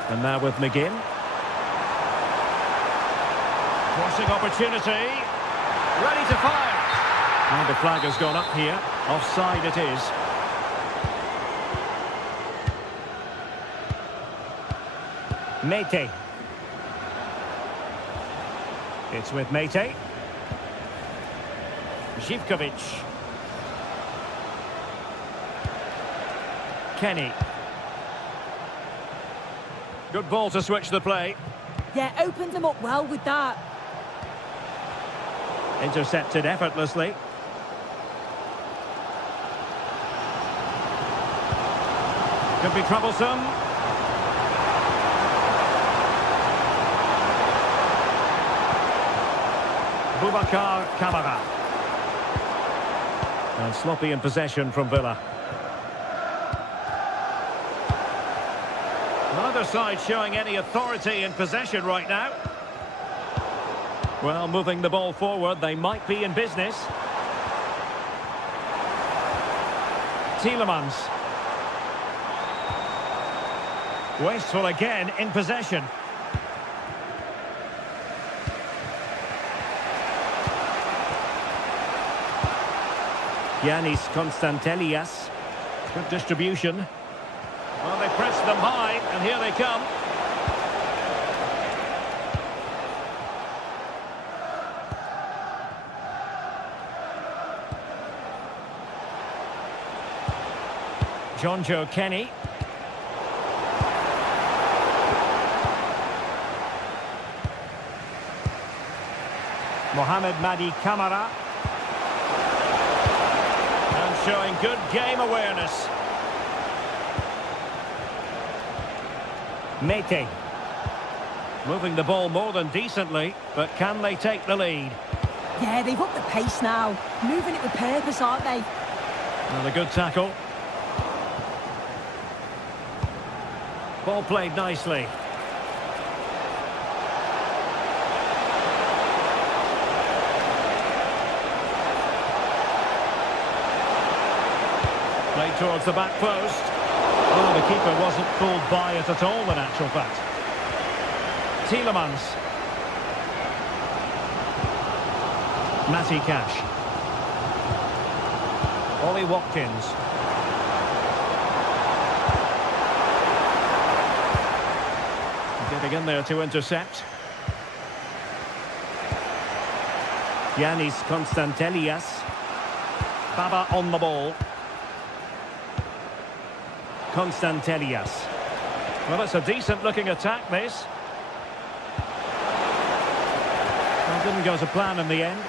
And now with McGinn. Crossing opportunity. Ready to fire. And the flag has gone up here. Offside it is. Mete. It's with Mete. Živkovic. Kenny. Good ball to switch the play. Yeah, opened him up well with that. Intercepted effortlessly. Could be troublesome. Boubacar Kamara. And sloppy in possession from Villa. Neither side showing any authority in possession right now. Well, moving the ball forward, they might be in business. Tielemans. Wasteful again in possession. Yanis Konstantelias. Good distribution. Well, they pressed them high, and here they come. Jonjo Kenny. Mohamed Madi Kamara. And showing good game awareness. Mete. Moving the ball more than decently, but can they take the lead? Yeah, they've upped the pace now. Moving it with purpose, aren't they? And a good tackle. Ball played nicely. Played towards the back post. Oh, the keeper wasn't fooled by it at all, in actual fact. Tielemans. Matty Cash. Ollie Watkins. Getting in there to intercept. Yanis Konstantelias. Baba on the ball. Konstantelias. Well, it's a decent-looking attack, this. Well, didn't go to plan in the end.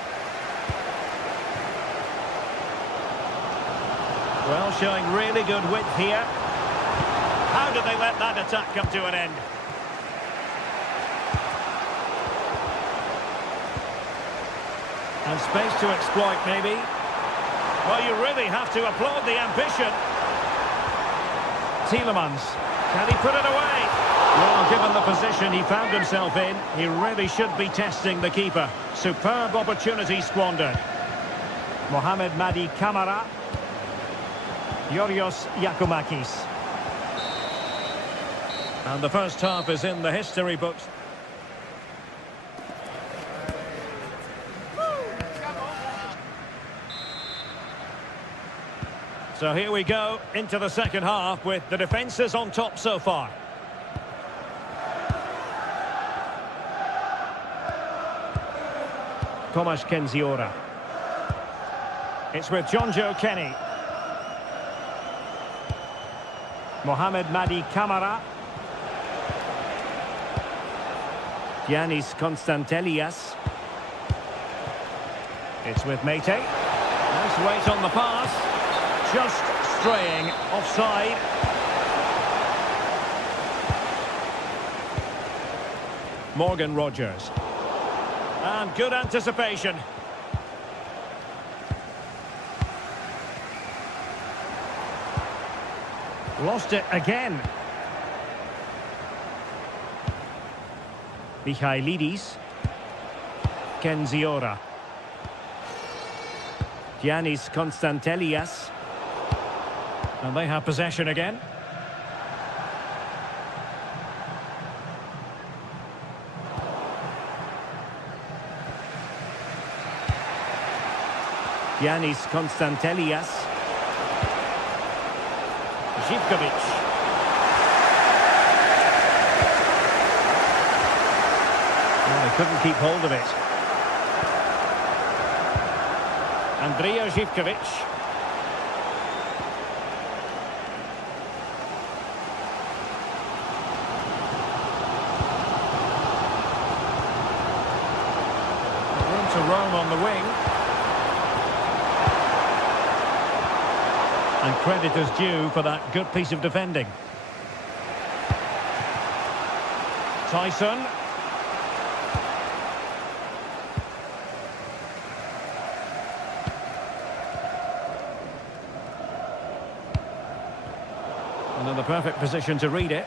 Well, showing really good width here. How did they let that attack come to an end? And space to exploit, maybe. Well, you really have to applaud the ambition. Tielemans. Can he put it away? Well, given the position he found himself in, he really should be testing the keeper. Superb opportunity squandered. Mohamed Madi Kamara. Yorios Yakumakis. And the first half is in the history books. So here we go into the second half with the defences on top so far. Tomasz Kenziora. It's with Jonjo Kenny. Mohamed Madi Kamara. Yanis Konstantelias. It's with Mete. Nice weight on the pass. Just straying offside. Morgan Rogers. And good anticipation. Lost it again. Michailidis. Kenziora. Yanis Konstantelias. And they have possession again. Yanis Konstantelias. Živkovic. Well, they couldn't keep hold of it. Andrija Živkovic. To roam on the wing. And credit is due for that good piece of defending. Tyson. And in the perfect position to read it.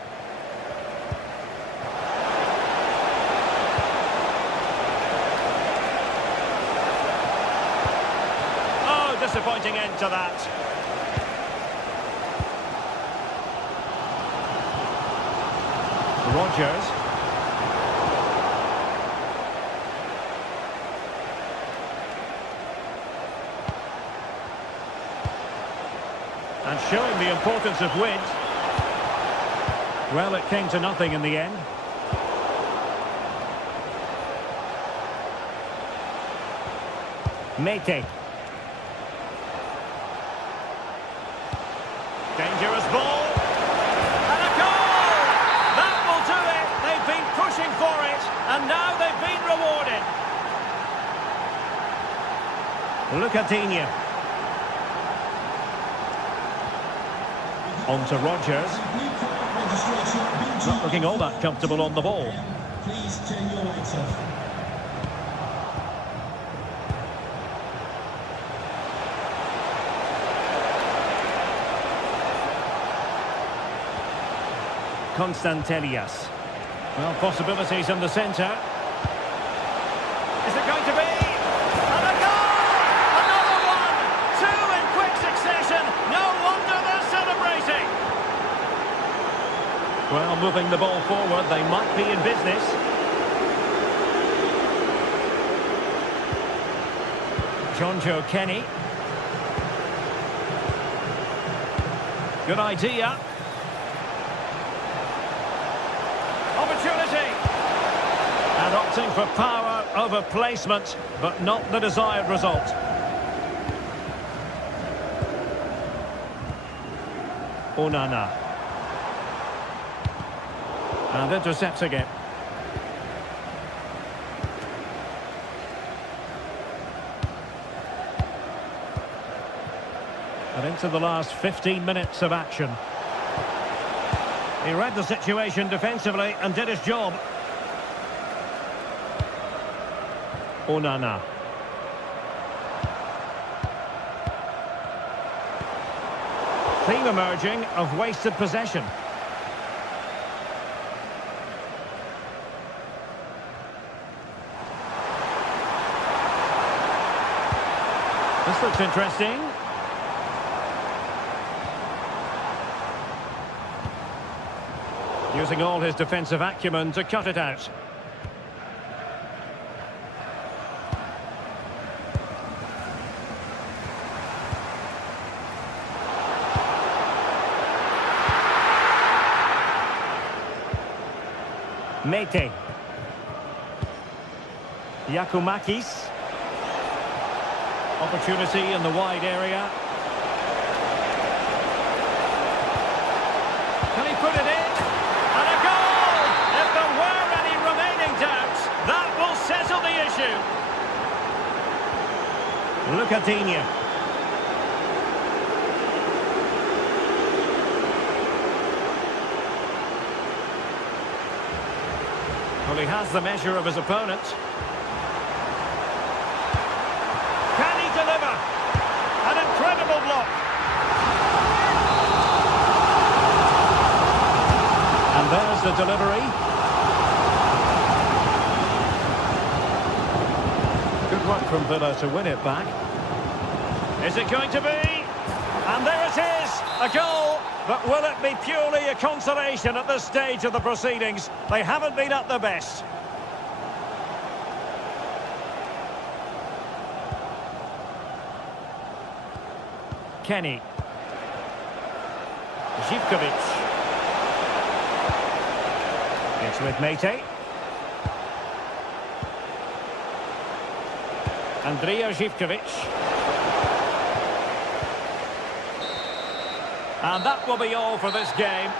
Disappointing end to that. Rogers. And showing the importance of width. Well, it came to nothing in the end. Mete. Dangerous ball. And a goal! That will do it. They've been pushing for it, and now they've been rewarded. Lucatinha. On to Rogers. Not looking all that comfortable on the ball. Please turn your lights off. Konstantelias. Well, possibilities in the centre. Is it going to be? And a goal! Another one! Two in quick succession. No wonder they're celebrating. Well, moving the ball forward, they might be in business. Jonjo Kenny. Good idea. Opportunity. And opting for power over placement, but not the desired result. Onana. And intercepting it. And into the last 15 minutes of action. He read the situation defensively and did his job. Onana. Theme emerging of wasted possession. This looks interesting. Using all his defensive acumen to cut it out. Mete. Yakumakis. Opportunity in the wide area. Can he put it in? And a goal! If there were any remaining doubts, that will settle the issue. Lucadinha. Well, he has the measure of his opponent. Can he deliver? An incredible block. And there's the delivery. Good work from Villa to win it back. Is it going to be? And there it is, a goal. But will it be purely a consolation at this stage of the proceedings? They haven't been at their best. Kenny. Zivkovic. It's with Mete. Andrija Zivkovic. And that will be all for this game.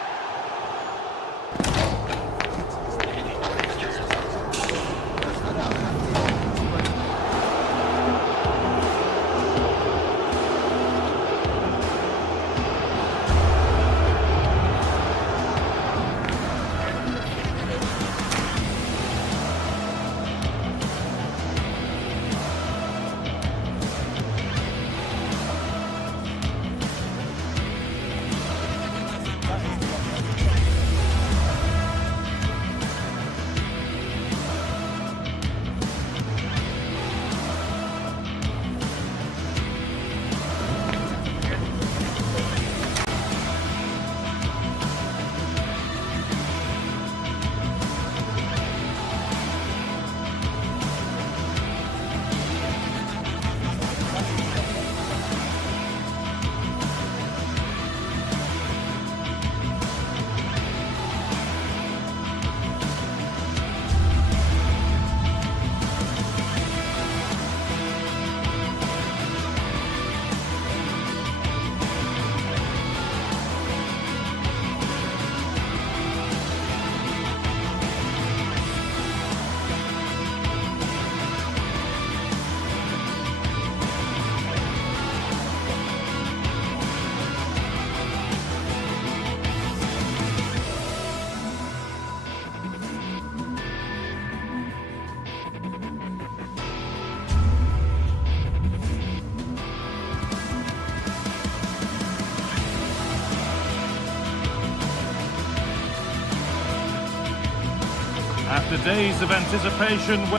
After days of anticipation, we're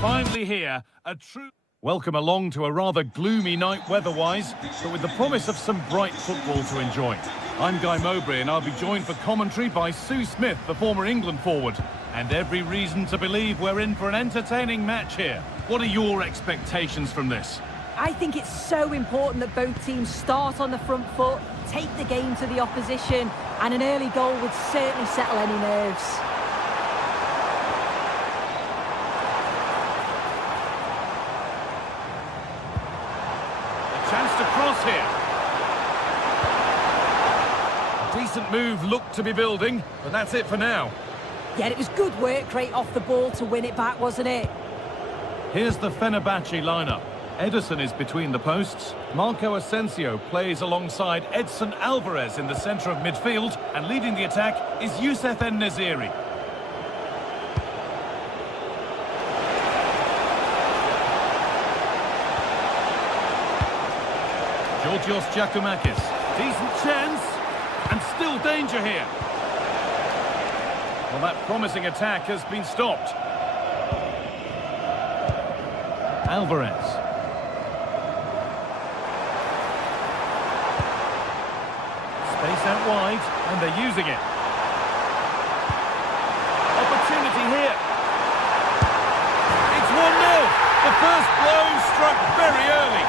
finally here, a true... Welcome along to a rather gloomy night weather-wise, but with the promise of some bright football to enjoy. I'm Guy Mowbray and I'll be joined for commentary by Sue Smith, the former England forward. And every reason to believe we're in for an entertaining match here. What are your expectations from this? I think it's so important that both teams start on the front foot, take the game to the opposition, and an early goal would certainly settle any nerves. Chance to cross here. A decent move looked to be building, but that's it for now. Yeah, it was good work rate off the ball to win it back, wasn't it? Here's the Fenerbahce lineup. Ederson is between the posts. Marco Asensio plays alongside Edson Alvarez in the centre of midfield, and leading the attack is Youssef En-Nesyri. Georgios Giacomakis, decent chance, and still danger here. Well, that promising attack has been stopped. Alvarez. Space out wide, and they're using it. Opportunity here. It's 1-0. The first blow struck very early.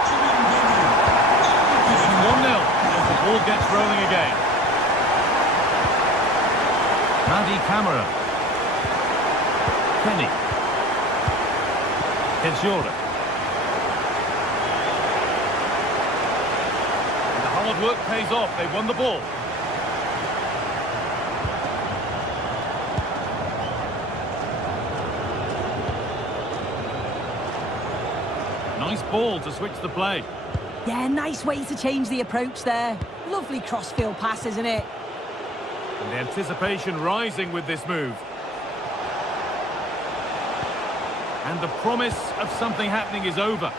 1-0 as the ball gets rolling again. Madi Camara. Kenny. Kedzora. The hard work pays off. They've won the ball. Nice ball to switch the play. Yeah, nice way to change the approach there. Lovely crossfield pass, isn't it? And the anticipation rising with this move. And the promise of something happening is over.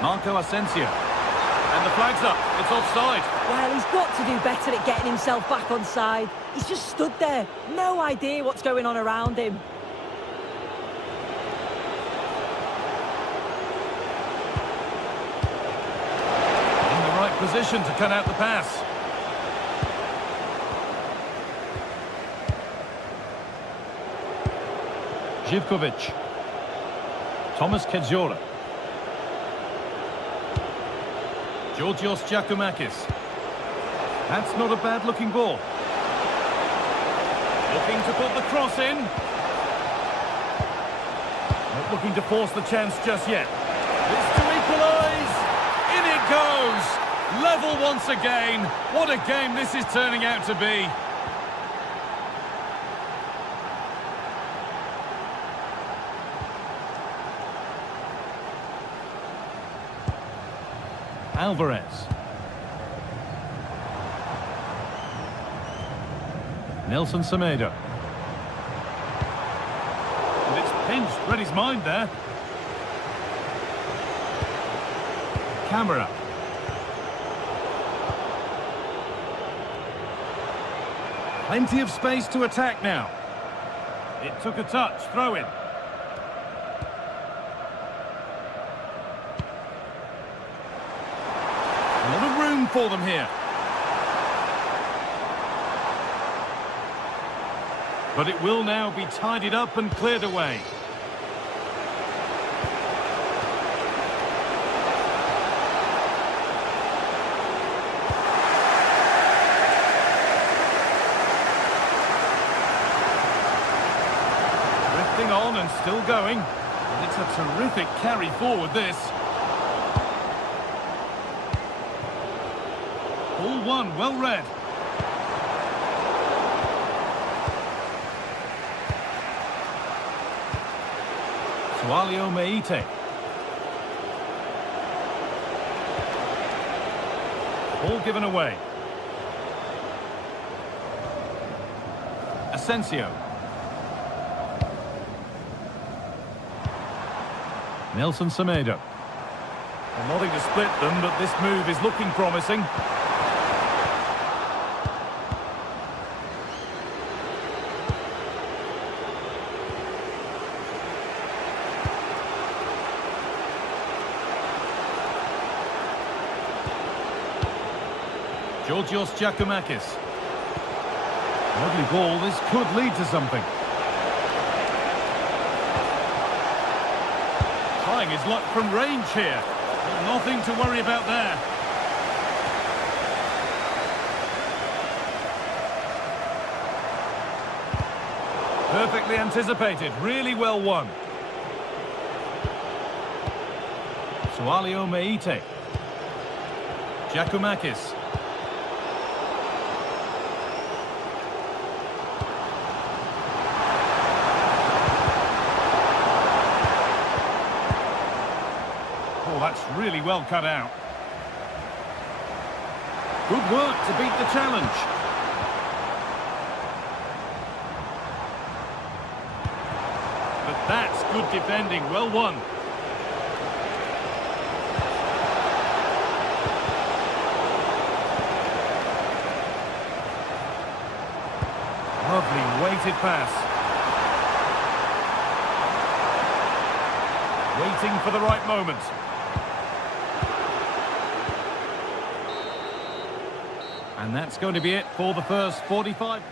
Marco Asensio. And the flag's up. It's offside. Well, he's got to do better at getting himself back on side. He's just stood there. No idea what's going on around him. In the right position to cut out the pass. Živković. Thomas Kedzora. Georgios Giacomakis. That's not a bad-looking ball. Looking to put the cross in. Not looking to force the chance just yet. It's to equalise. In it goes. Level once again. What a game this is turning out to be. Alvarez. Nelson Semedo. And it's pinched. Read his mind there. Camera. Plenty of space to attack now. It took a touch. Throw in. A lot of room for them here. But it will now be tidied up and cleared away. Drifting on and still going. And it's a terrific carry forward, this. Ball one, well read. Sualio Meite. Ball given away. Asensio. Nelson Semedo. Well, nothing to split them, but this move is looking promising. Georgios Giacomakis. Lovely ball, this could lead to something. Trying his luck from range here. Nothing to worry about there. Perfectly anticipated, really well won. Sualio Meite. Giacomakis. Oh, that's really well cut out. Good work to beat the challenge. But that's good defending, well won. Lovely weighted pass. Waiting for the right moment. And that's going to be it for the first 45.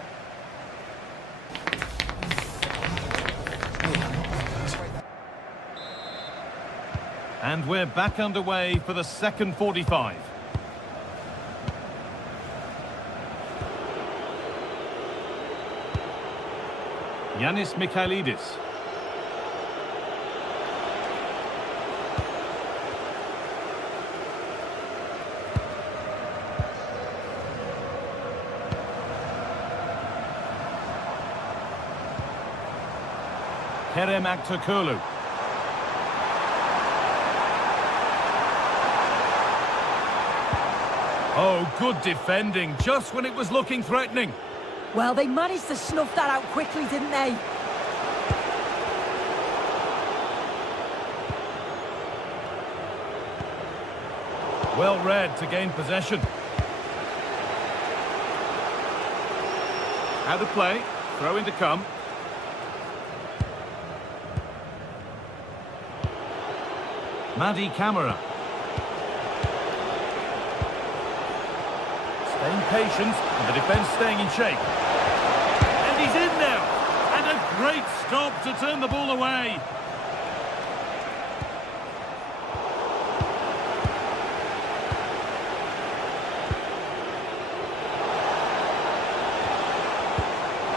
And we're back underway for the second 45. Yanis Mikhailidis. Kerem Aktürkoğlu. Oh, good defending, just when it was looking threatening. Well, they managed to snuff that out quickly, didn't they? Well read to gain possession. Out of play, throw in to come. Madi Camara. Staying patient, and the defence staying in shape. And he's in now! And a great stop to turn the ball away.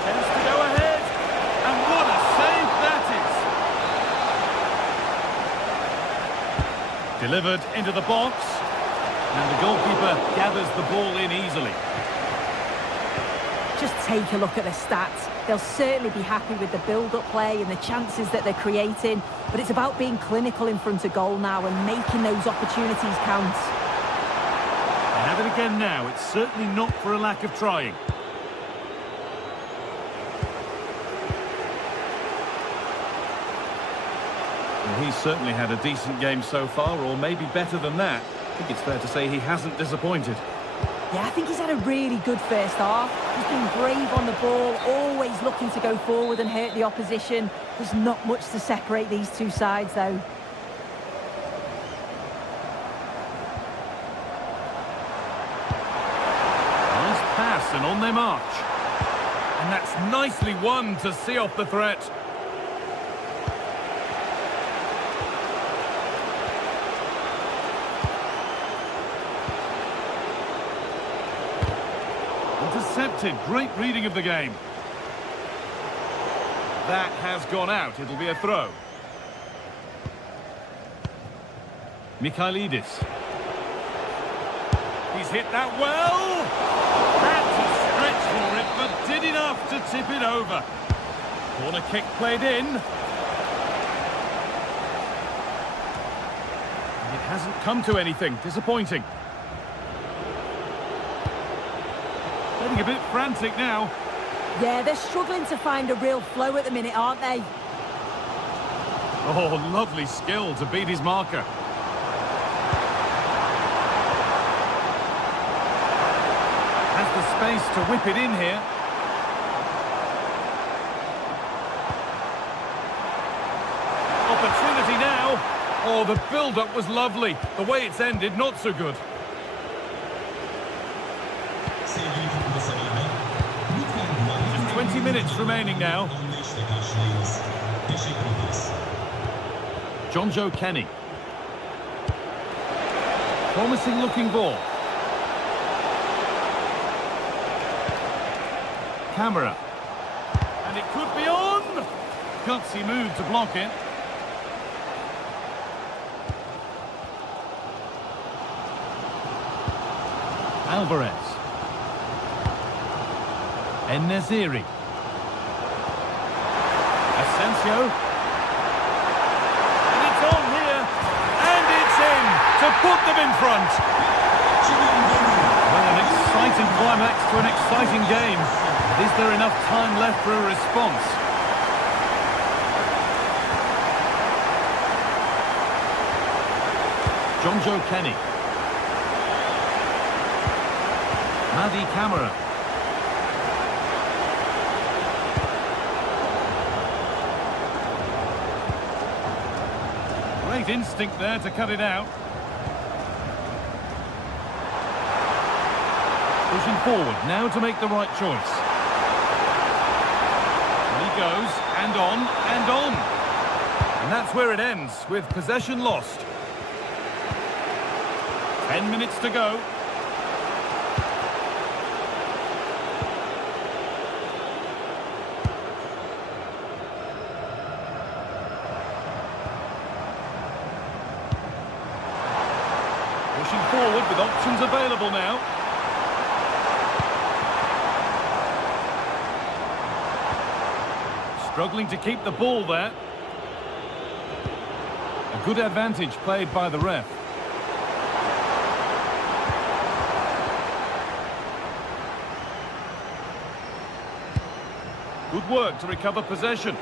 Chance to go ahead. And what a save that is! Delivered into the box. And the goalkeeper gathers the ball in easily. Just take a look at the stats. They'll certainly be happy with the build-up play and the chances that they're creating. But it's about being clinical in front of goal now and making those opportunities count. They have it again now. It's certainly not for a lack of trying. Well, he's certainly had a decent game so far, or maybe better than that. I think it's fair to say he hasn't disappointed. Yeah, I think he's had a really good first half. He's been brave on the ball, always looking to go forward and hurt the opposition. There's not much to separate these two sides, though. Nice pass and on their march. And that's nicely won to see off the threat. Intercepted, great reading of the game. That has gone out, it'll be a throw. Mikhailidis. He's hit that well! That's a stretch for it, but did enough to tip it over. Corner kick played in. It hasn't come to anything, disappointing. Getting a bit frantic now. Yeah, they're struggling to find a real flow at the minute, aren't they? Oh, lovely skill to beat his marker. Has the space to whip it in here. Opportunity now. Oh, the build-up was lovely. The way it's ended, not so good. 20 minutes remaining now. John Joe Kenny. Promising looking ball. Camera. And it could be on! Gutsy move to block it. Alvarez. En-Nesyri. Asensio. And it's on here. And it's in to put them in front. Well, an exciting climax to an exciting game. Is there enough time left for a response? John Joe Kenny. Madi Camara. Great instinct there to cut it out. Pushing forward now to make the right choice. He goes, and on, and on. And that's where it ends, with possession lost. 10 minutes to go. Pushing forward with options available now. Struggling to keep the ball there. A good advantage played by the ref. Good work to recover possession.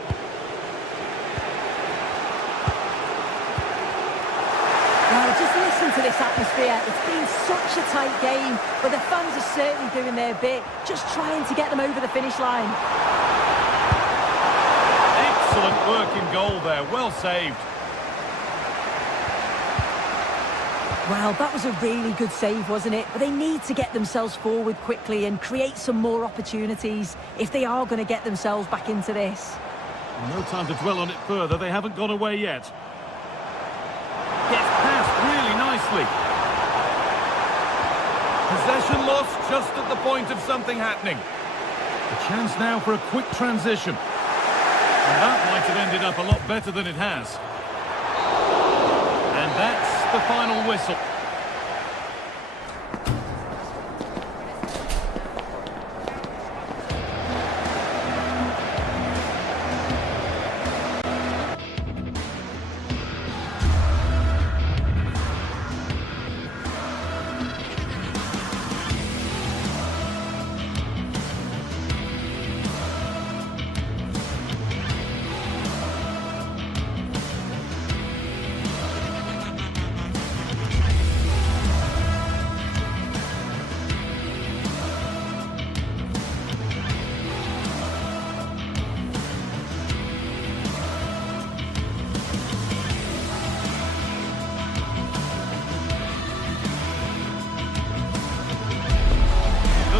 Well, just listen to this atmosphere. It's been such a tight game, but the fans are certainly doing their bit, just trying to get them over the finish line. Excellent work in goal there, well saved. Well, that was a really good save, wasn't it? But they need to get themselves forward quickly and create some more opportunities if they are going to get themselves back into this. No time to dwell on it further, they haven't gone away yet. Gets past really nicely. Possession lost just at the point of something happening. A chance now for a quick transition. And that might have ended up a lot better than it has. And that's the final whistle.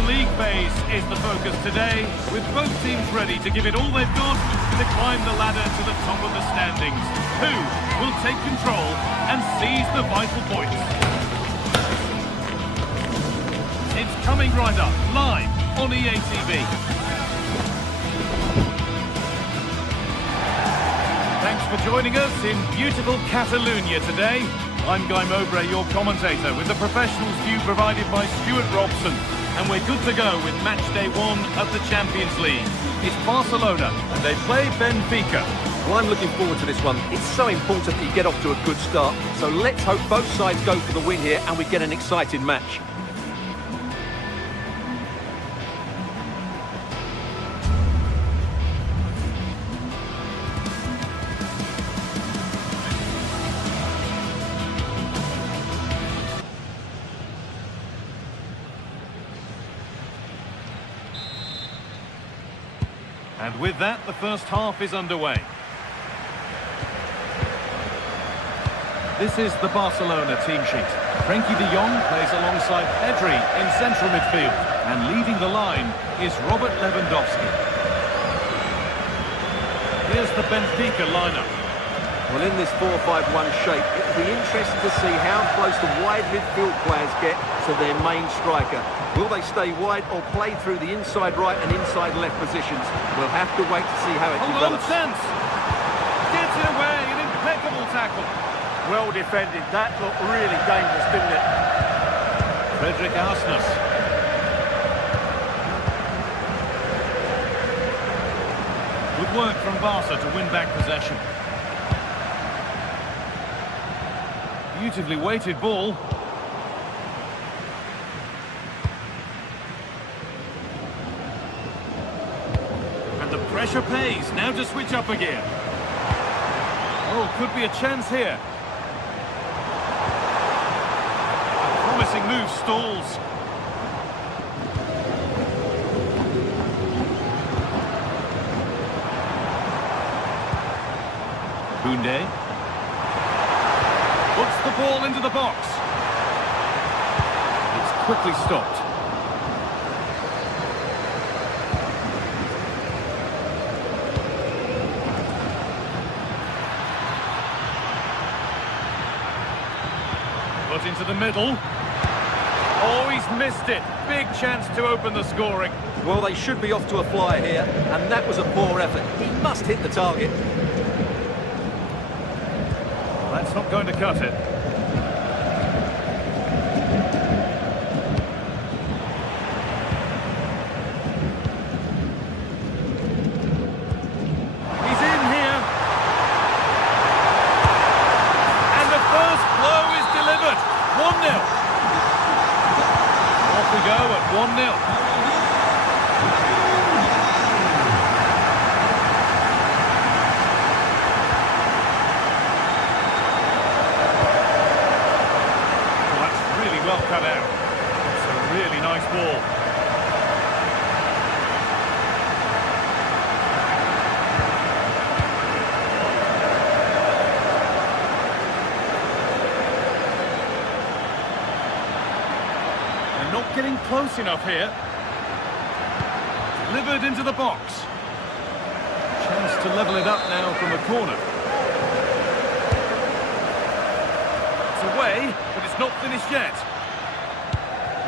League phase is the focus today, with both teams ready to give it all they've got to climb the ladder to the top of the standings. Who will take control and seize the vital points? It's coming right up, live on EA TV. Thanks for joining us in beautiful Catalonia today. I'm Guy Mowbray, your commentator, with the professionals view provided by Stuart Robson. And we're good to go with match day 1 of the Champions League. It's Barcelona, and they play Benfica. Well, I'm looking forward to this one. It's so important that you get off to a good start. So let's hope both sides go for the win here and we get an exciting match. And with that, the first half is underway. This is the Barcelona team sheet. Frenkie de Jong plays alongside Pedri in central midfield. And leading the line is Robert Lewandowski. Here's the Benfica lineup. Well, in this 4-5-1 shape, it will be interesting to see how close the wide midfield players get to their main striker. Will they stay wide or play through the inside right and inside left positions? We'll have to wait to see how it Hold on, develops. chance. Gets it away, an impeccable tackle. Well defended. That looked really dangerous, didn't it? Frederick Arsness. Good work from Barca to win back possession. Beautifully weighted ball. And the pressure pays. Now to switch up again. Oh, could be a chance here. A promising move stalls. Koundé. Puts the ball into the box. It's quickly stopped. Put into the middle. Oh, he's missed it. Big chance to open the scoring. Well, they should be off to a flyer here, and that was a poor effort. He must hit the target. That's not going to cut it. He's in here. And the first blow is delivered. 1-0. Off we go at 1-0. Well cut out. It's a really nice ball. They're not getting close enough here. Delivered into the box. Chance to level it up now from the corner. It's away, but it's not finished yet.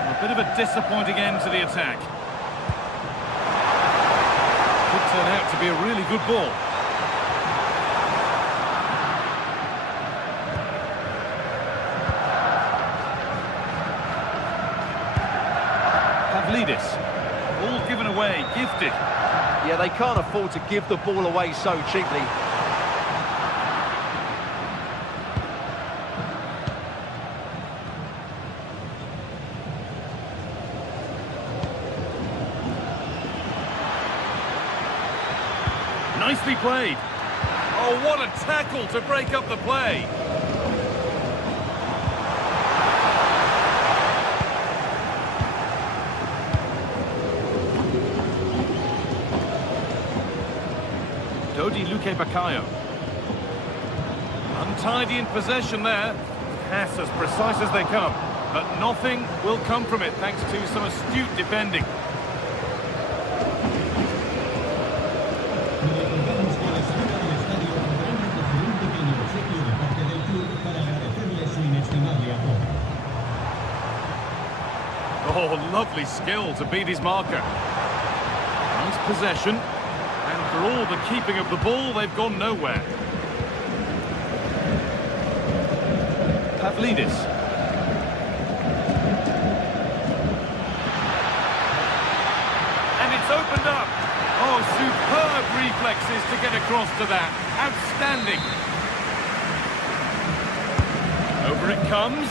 A bit of a disappointing end to the attack. Could turn out to be a really good ball. Pavlidis. Ball given away, gifted. Yeah, they can't afford to give the ball away so cheaply. Nicely played. Oh, what a tackle to break up the play. Dodi Luque Baccaio. Untidy in possession there. Pass as precise as they come. But nothing will come from it thanks to some astute defending. Oh, lovely skill to beat his marker. Nice possession. And for all the keeping of the ball, they've gone nowhere. Pavlidis. And it's opened up. Oh, superb reflexes to get across to that. Outstanding. Over it comes.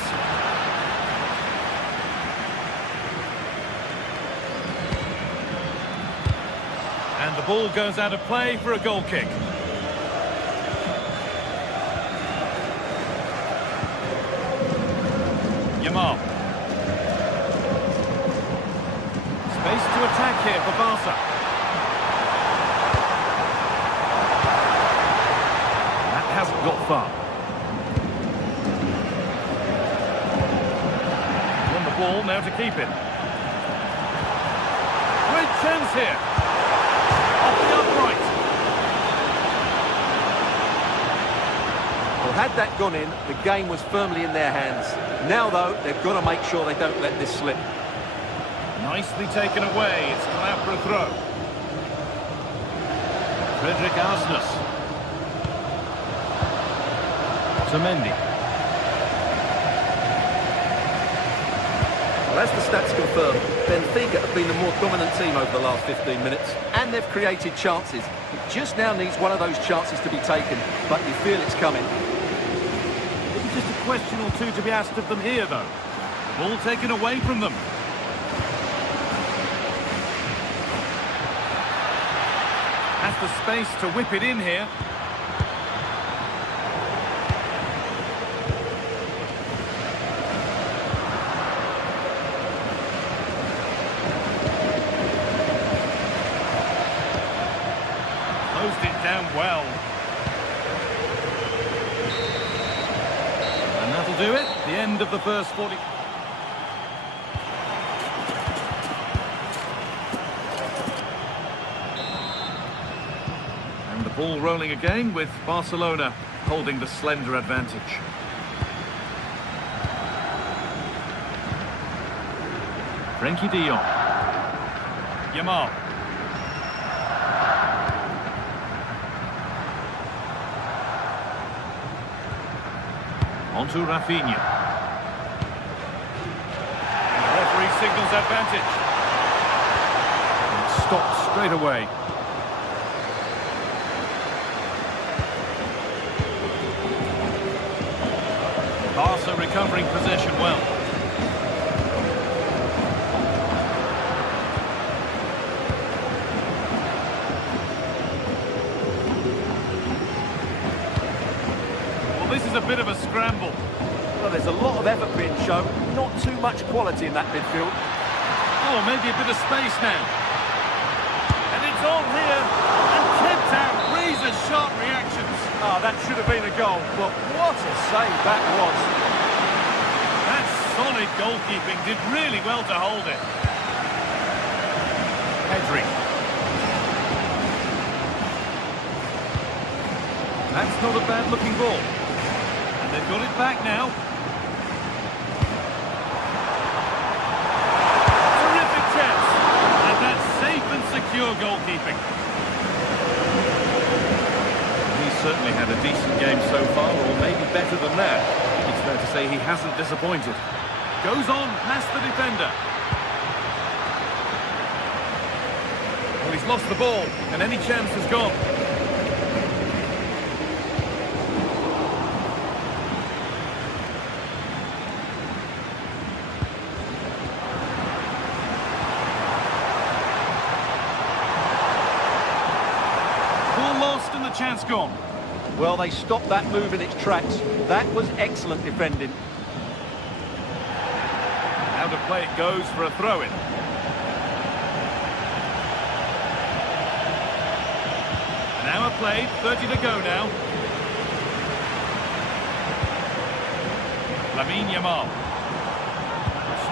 And the ball goes out of play for a goal kick. Yamal. Space to attack here for Barca. That hasn't got far. On the ball now to keep it. Great chance here. Off the upright. Had that gone in, the game was firmly in their hands. Now, though, they've got to make sure they don't let this slip. Nicely taken away. It's come out for a throw. Frederick Asnus. To Mendy. Well, as the stats confirm, Benfica have been the more dominant team over the last 15 minutes, and they've created chances. It just now needs one of those chances to be taken, but you feel it's coming. It's just a question or two to be asked of them here, though. The ball taken away from them. Has the space to whip it in here. Closed it down well. And that'll do it. The end of the first 40. And the ball rolling again with Barcelona holding the slender advantage. Frenkie de Jong. Yamal. On to Rafinha. The referee signals advantage. And it stopped straight away. Barca recovering possession well. Well, this is a bit of a scramble. Well, there's a lot of effort being shown, not too much quality in that midfield. Oh, maybe a bit of space now. And it's on here. And kept out. Razor-sharp reactions. Ah, that should have been a goal, but what a save that was. That's solid goalkeeping. Did really well to hold it. Pedri. That's not a bad-looking ball. And they've got it back now. Terrific chance. And that's safe and secure goalkeeping. He's certainly had a decent game so far, or maybe better than that. It's fair to say he hasn't disappointed. Goes on past the defender. Well, he's lost the ball, and any chance has gone. Ball lost and the chance gone. Well, they stopped that move in its tracks. That was excellent defending. Out of play it goes for a throw-in. An hour played, 30 to go now. Lamine Yamal.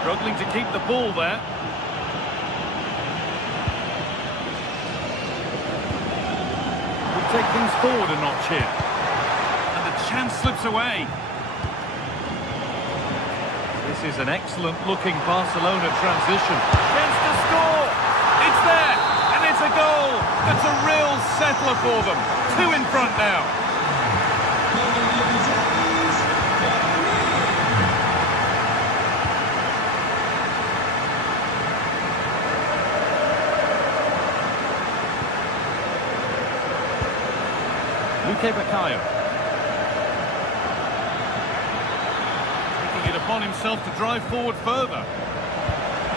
Struggling to keep the ball there. We'll take things forward a notch here. And the chance slips away. This is an excellent-looking Barcelona transition. Chance to score! It's there! And it's a goal! That's a real settler for them. 2 in front now. Luque Baccaio. Taking it upon himself to drive forward further.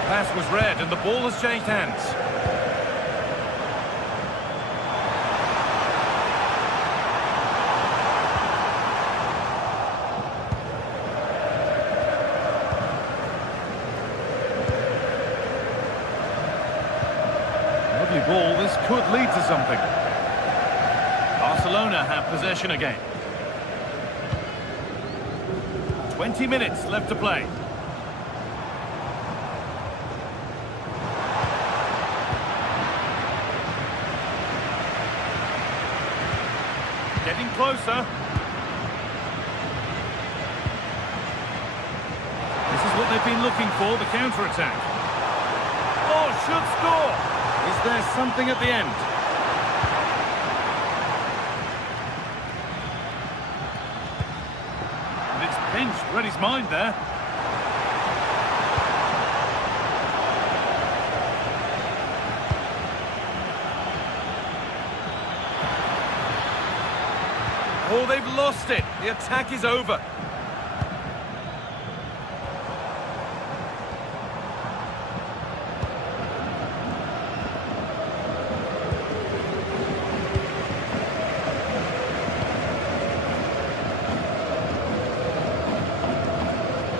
Pass was read and the ball has changed hands. Lovely ball, this could lead to something. Barcelona have possession again. 20 minutes left to play. Getting closer. what they've been looking for, the counter-attack. Oh, should score! Is there something at the end? And it's pinched, read his mind there. Oh, they've lost it. The attack is over.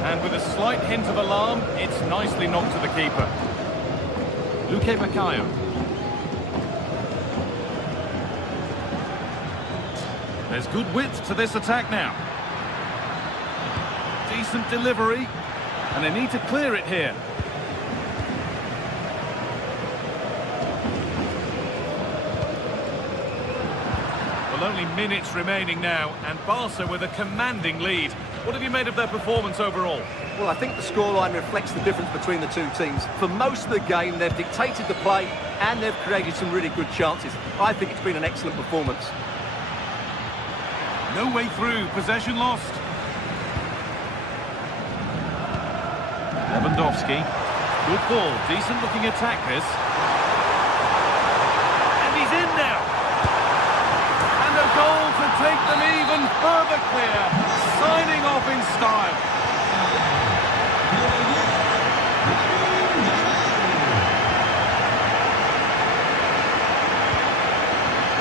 And with a slight hint of alarm, it's nicely knocked to the keeper. Luque Baccaio. There's good width to this attack now. Decent delivery. And they need to clear it here. Well, only minutes remaining now, and Barca with a commanding lead. What have you made of their performance overall? Well, I think the scoreline reflects the difference between the two teams. For most of the game, they've dictated the play and they've created some really good chances. I think it's been an excellent performance. No way through, possession lost. Lewandowski. Good ball, decent looking attack this. And he's in now. And a goal to take them even further clear. Signing off in style.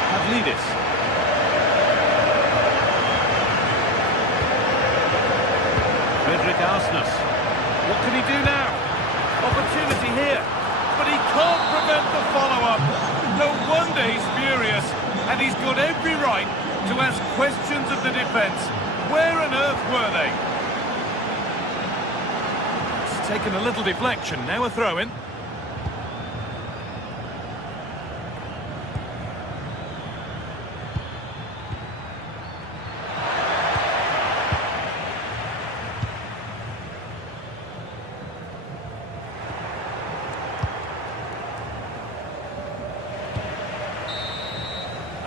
Pavlidis. What can he do now? Opportunity here, but he can't prevent the follow-up. No wonder he's furious, and he's got every right to ask questions of the defence. Where on earth were they? It's taken a little deflection, now a throw-in.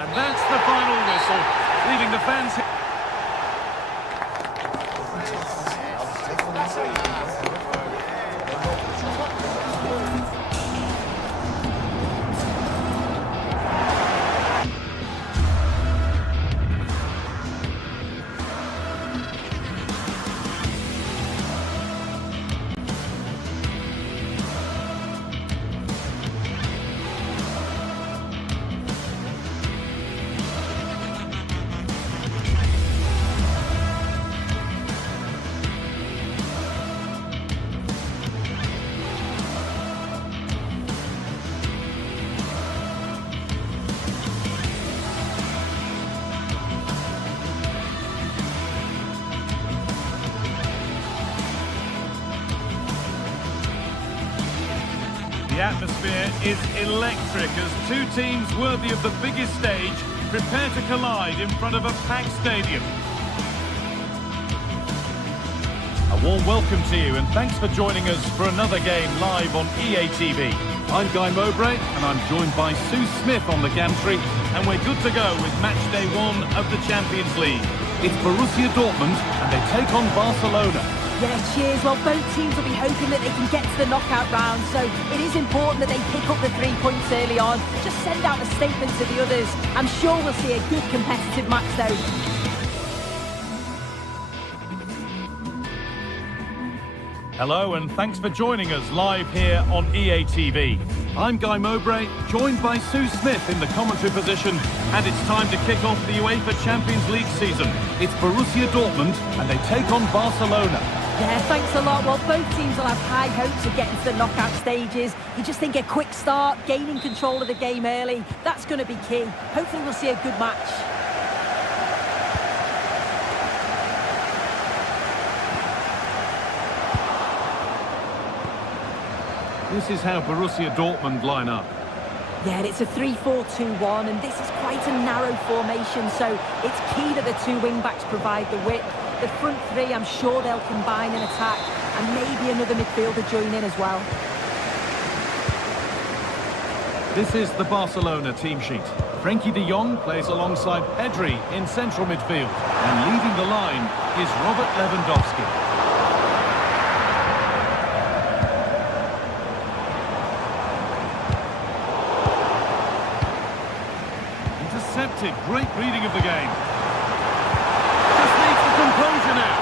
And that's the final whistle, leaving the fans... The atmosphere is electric as two teams worthy of the biggest stage prepare to collide in front of a packed stadium. A warm welcome to you and thanks for joining us for another game live on EA TV. I'm Guy Mowbray and I'm joined by Sue Smith on the gantry, and we're good to go with match day 1 of the Champions League. It's Borussia Dortmund and they take on Barcelona. Yeah, cheers. Well, both teams will be hoping that they can get to the knockout round, so it is important that they pick up the 3 points early on. Just send out a statement to the others. I'm sure we'll see a good competitive match though. Hello and thanks for joining us live here on EA TV. I'm Guy Mowbray, joined by Sue Smith in the commentary position, and it's time to kick off the UEFA Champions League season. It's Borussia Dortmund and they take on Barcelona. Yeah, thanks a lot. Well, both teams will have high hopes of getting to the knockout stages. You just think a quick start, gaining control of the game early, that's going to be key. Hopefully we'll see a good match. This is how Borussia Dortmund line up. Yeah, it's a 3-4-2-1, and this is quite a narrow formation, so it's key that the two wing-backs provide the width. The front three, I'm sure they'll combine in attack, and maybe another midfielder join in as well. This is the Barcelona team sheet. Frenkie de Jong plays alongside Pedri in central midfield. And leading the line is Robert Lewandowski. Intercepted. Great reading of the game. Just needs the composure now.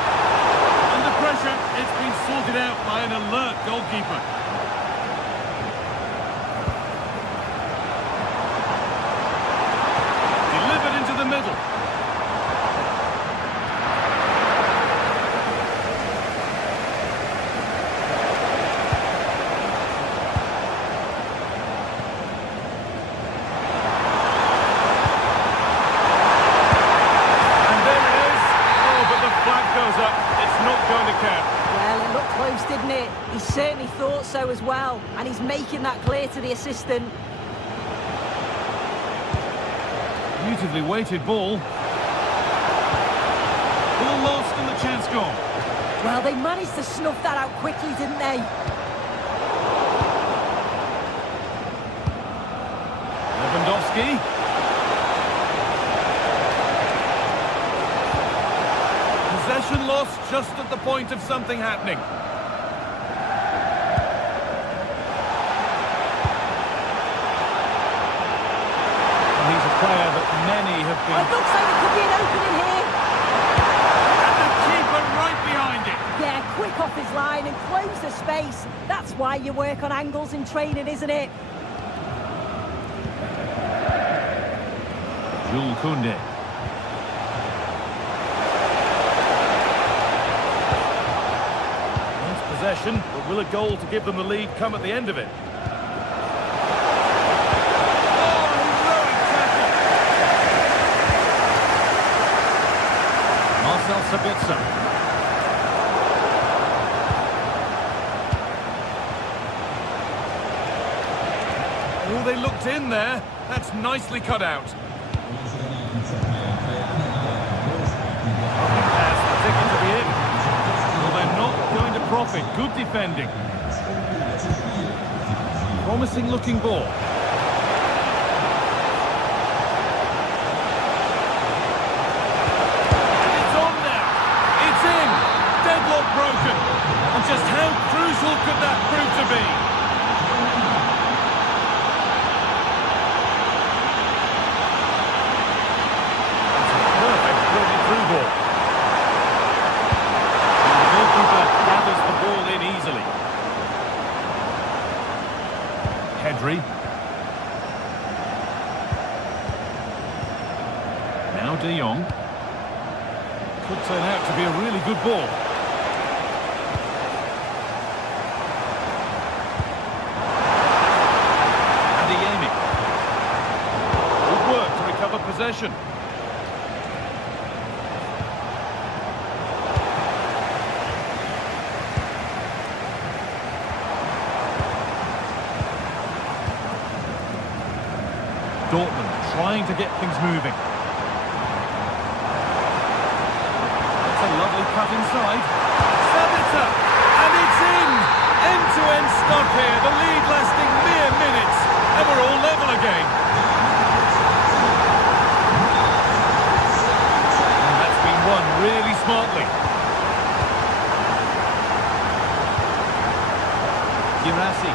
Under pressure, it's been sorted out by an alert goalkeeper. The middle. And there it is. Oh, but the flag goes up. It's not going to count. Well, it looked close, didn't it? He certainly thought so as well, and he's making that clear to the assistant. Beautifully weighted ball. Ball lost and the chance gone. Well, they managed to snuff that out quickly, didn't they? Lewandowski. Possession lost just at the point of something happening. Player that many have been... Oh, it looks like there could be an opening here. And the keeper right behind it. Yeah, quick off his line and close the space. That's why you work on angles in training, isn't it? Jules Koundé. Nice possession, but will a goal to give them the lead come at the end of it? Sabitzer. Oh, they looked in there. That's nicely cut out. That's the ticket to be in. Well, they're not going to profit. Good defending. Promising looking ball. Broken. And just how crucial could that prove to be? That's a perfect through ball. And the goalkeeper gathers the ball in easily. Pedri. Now de Jong. Could turn out to be a really good ball. Possession. Dortmund trying to get things moving. That's a lovely cut inside. Sabitzer, and it's in! End-to-end stuff here. The lead lasting mere minutes, and we're all level again. Won really smartly. Girassi.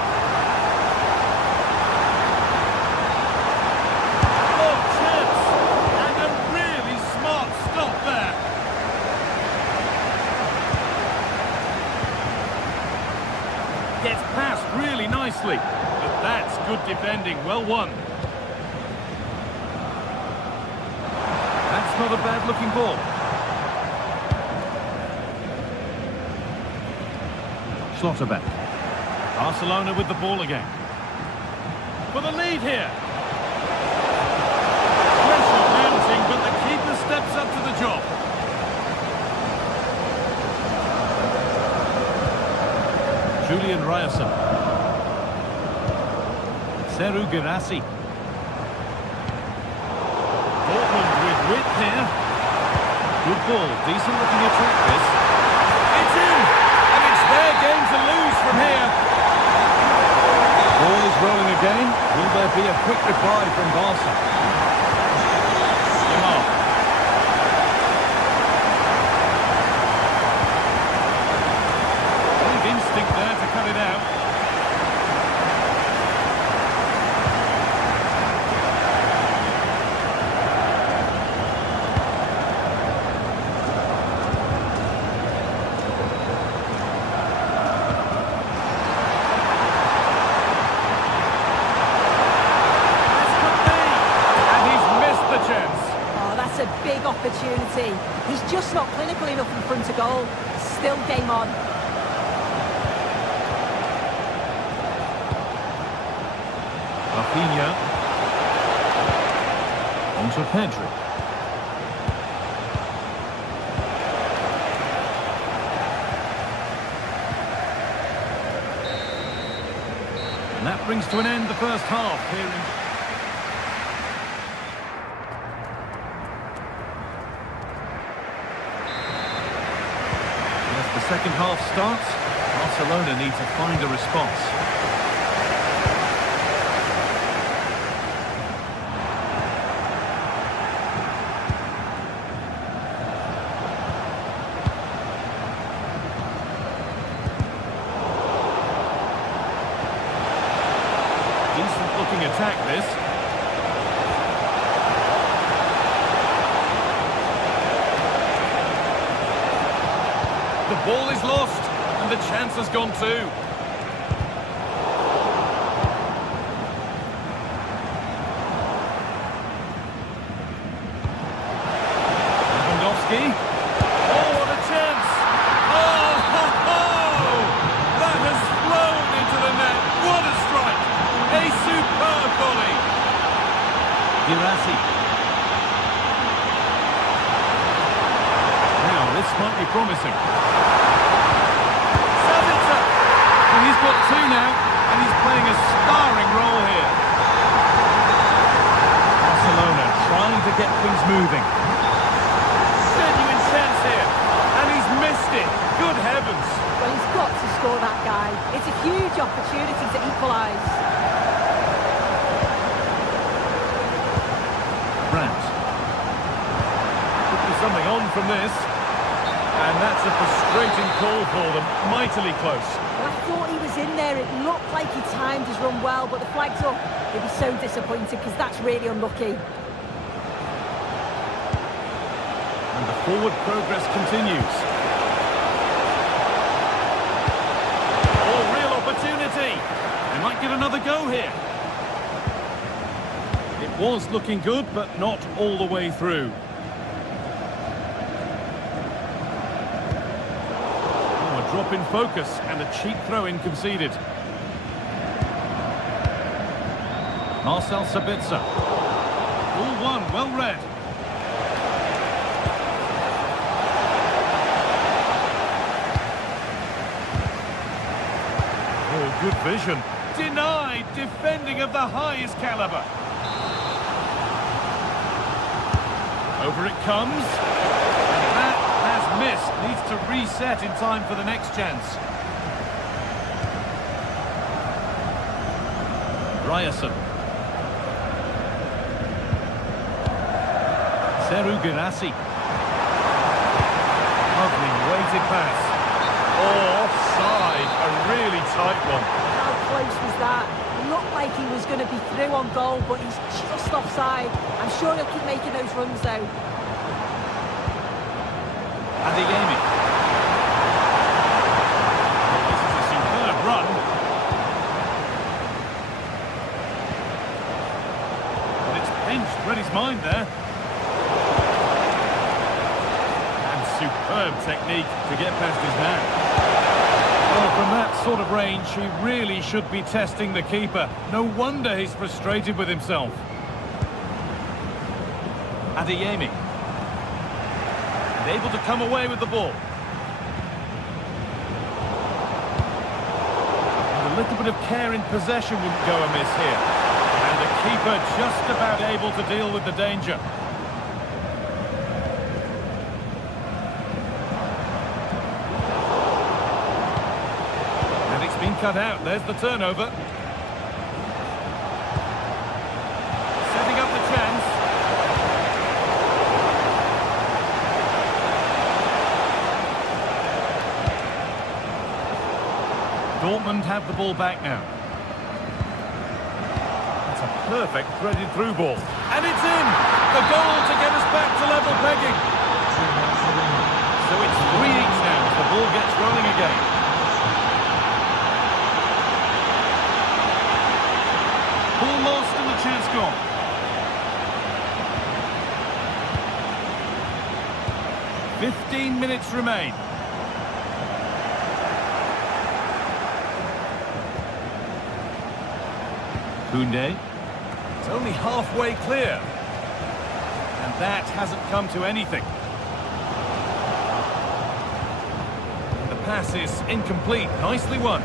Oh, chance! And a really smart stop there. Gets past really nicely. But that's good defending. Well won. That's not a bad looking ball. Schlotterbeck. Barcelona with the ball again. For the lead here. Pressure mounting, but the keeper steps up to the job. Julian Ryerson. Serhou Guirassy. Dortmund with width here. Good ball, decent looking attack this. It's in! And it's their game to lose from here. Ball is rolling again. Will there be a quick reply from Barca? Yamal. Big instinct there to cut it out. Big opportunity. He's just not clinical enough in front of goal. Still game on. Rafinha. On to Pedri. And that brings to an end the first half here in... The second half starts. Barcelona need to find a response. Decent looking attack this. The ball is lost, and the chance has gone too. Lewandowski. Oh, what a chance! Oh, ho, ho! That has flown into the net. What a strike! A superb volley. Girassi. Now, this might be promising. He's got two now, and he's playing a starring role here. Barcelona trying to get things moving. Genuine chance here, and he's missed it. Good heavens. Well, he's got to score that guy. It's a huge opportunity to equalise. Brandt. Could be something on from this. And that's a frustrating call for them. Mightily close. Well, I thought he was in there. It looked like he timed his run well, but the flag's up. He'll be so disappointed because that's really unlucky. And the forward progress continues. Oh, real opportunity. They might get another go here. It was looking good, but not all the way through. Drop in focus and a cheap throw-in conceded. Marcel Sabitzer. All one, well read. Oh, good vision. Denied, defending of the highest caliber. Over it comes. Missed, needs to reset in time for the next chance. Ryerson. Serhou Guirassy. Lovely weighted pass. Oh, offside, a really tight one. How close was that? It looked like he was going to be through on goal, but he's just offside. I'm sure he'll keep making those runs though. Adeyemi. This is a superb run. But it's pinched, read his mind there. And superb technique to get past his man. Well, from that sort of range, he really should be testing the keeper. No wonder he's frustrated with himself. Adeyemi. Able to come away with the ball. And a little bit of care in possession wouldn't go amiss here. And the keeper just about able to deal with the danger. cut out. There's the turnover. Setting up the chance. Dortmund have the ball back now. That's a perfect threaded through ball. And it's in! The goal to get us back to level pegging. So it's 3 each now as the ball gets rolling again. Ball lost and the chance gone. "15 minutes remain. Koundé. It's only halfway clear. And that hasn't come to anything. The pass is incomplete. Nicely won.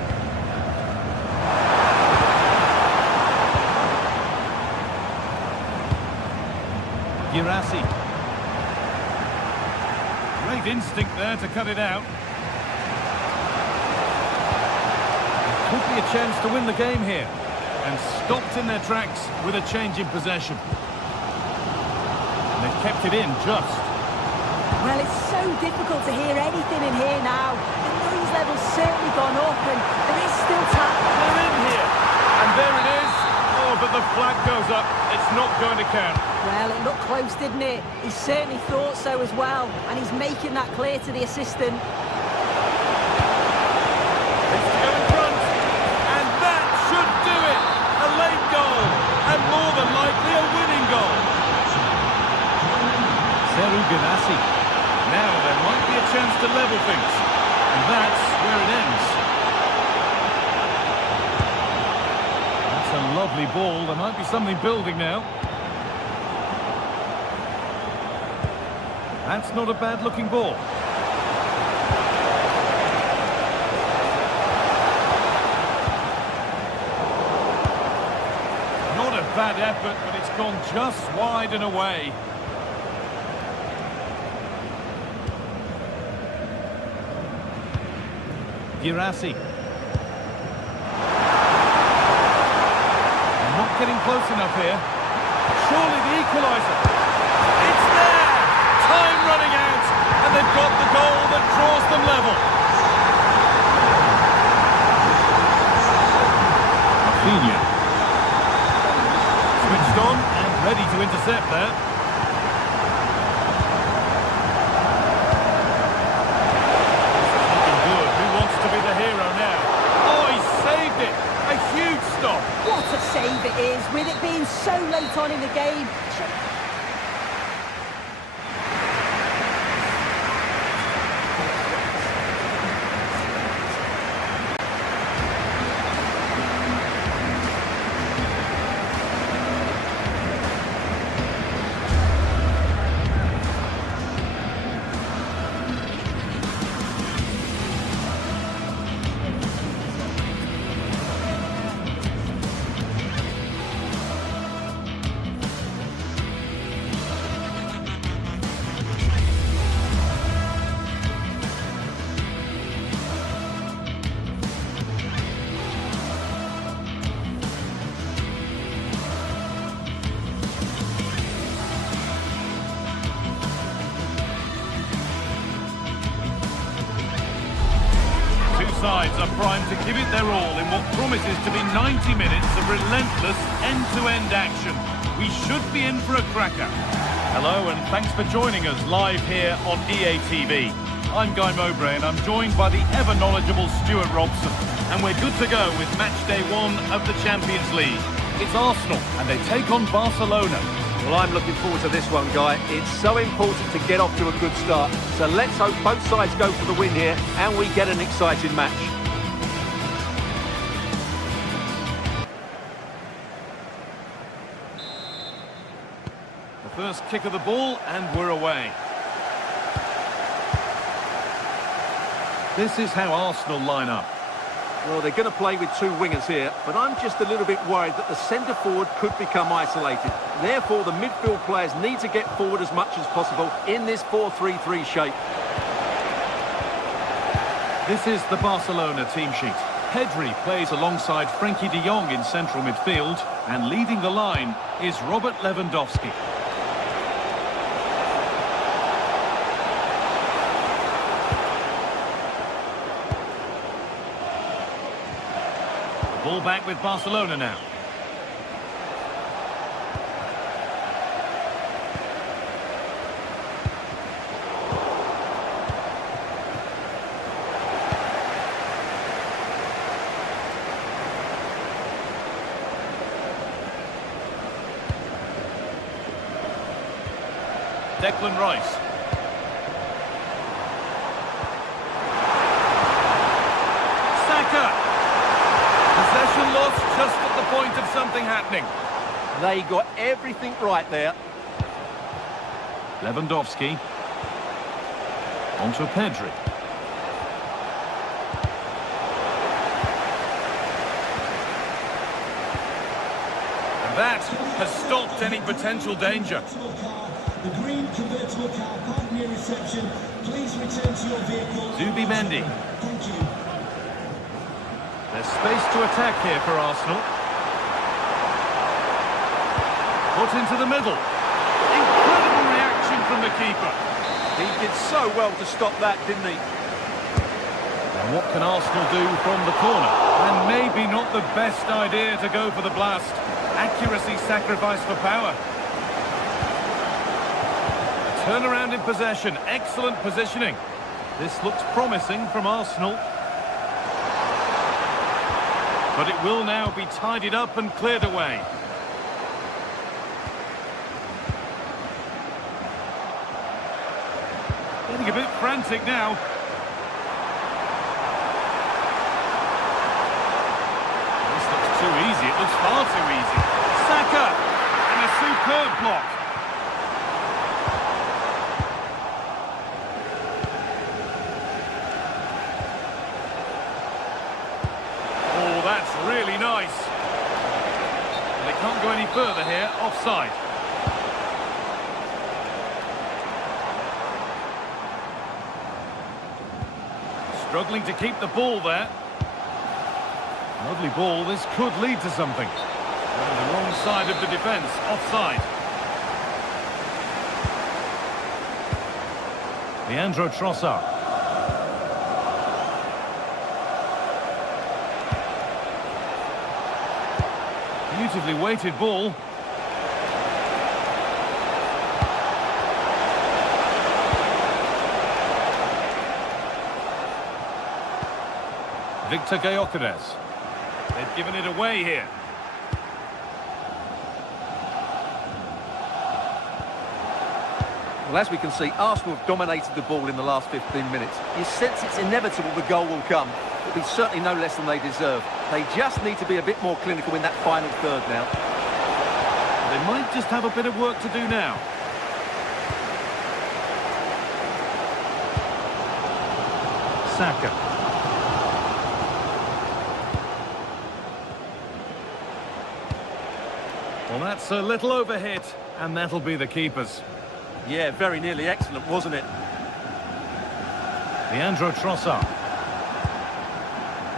Girassi. Great instinct there to cut it out. Could be a chance to win the game here. And stopped in their tracks with a change in possession. And they've kept it in just. Well, it's so difficult to hear anything in here now. The noise level's certainly gone up and there is still time. They're in here. And there it is. Oh, but the flag goes up. It's not going to count. Well, it looked close, didn't it? He certainly thought so as well. And he's making that clear to the assistant. It's to go in front. And that should do it. A late goal. And more than likely a winning goal. Girassi. Now there might be a chance to level things. And that's where it ends. That's a lovely ball. There might be something building now. That's not a bad-looking ball. Not a bad effort, but it's gone just wide and away. Girassi. Not getting close enough here. Surely the equaliser. It's there! Time running out, and they've got the goal that draws them level. Rafinha. Switched on and ready to intercept there. Looking good. Who wants to be the hero now? Oh, he saved it. A huge stop. What a save it is, with it being so late on in the game. Sides are primed to give it their all in what promises to be 90 minutes of relentless end-to-end action. We should be in for a cracker. Hello and thanks for joining us live here on EA TV. I'm Guy Mowbray and I'm joined by the ever-knowledgeable Stuart Robson. And we're good to go with match day 1 of the Champions League. It's Arsenal and they take on Barcelona. Well, I'm looking forward to this one, Guy. It's so important to get off to a good start. So let's hope both sides go for the win here and we get an exciting match. The first kick of the ball and we're away. This is how Arsenal line up. Well, they're going to play with 2 wingers here, but I'm just a little bit worried that the centre forward could become isolated. Therefore, the midfield players need to get forward as much as possible in this 4-3-3 shape. This is the Barcelona team sheet. Pedri plays alongside Frankie de Jong in central midfield, and leading the line is Robert Lewandowski. Ball back with Barcelona now. Declan Rice. Saka. Possession lost just at the point of something happening. They got everything right there. Lewandowski. Onto Pedri. And that has stopped any potential danger. The green convertible car parked near reception. Please return to your vehicle. Zubimendi. Thank you. There's space to attack here for Arsenal. Put into the middle. Incredible reaction from the keeper. He did so well to stop that, didn't he? And what can Arsenal do from the corner? And maybe not the best idea to go for the blast. Accuracy sacrificed for power. Turnaround in possession, excellent positioning. This looks promising from Arsenal. But it will now be tidied up and cleared away. Getting a bit frantic now. This looks too easy, it looks far too easy. Saka! And a superb block. That's really nice. They can't go any further here, offside. Struggling to keep the ball there. Lovely ball, this could lead to something. On the wrong side of the defence, offside. Leandro Trossard. Beautifully weighted ball. Victor Gyökeres. They've given it away here. Well, as we can see, Arsenal have dominated the ball in the last 15 minutes. You sense it's inevitable the goal will come. It'll be certainly no less than they deserve. They just need to be a bit more clinical in that final third now. They might just have a bit of work to do now. Saka. Well, that's a little overhit, and that'll be the keeper's. Yeah, very nearly excellent, wasn't it? Leandro Trossard.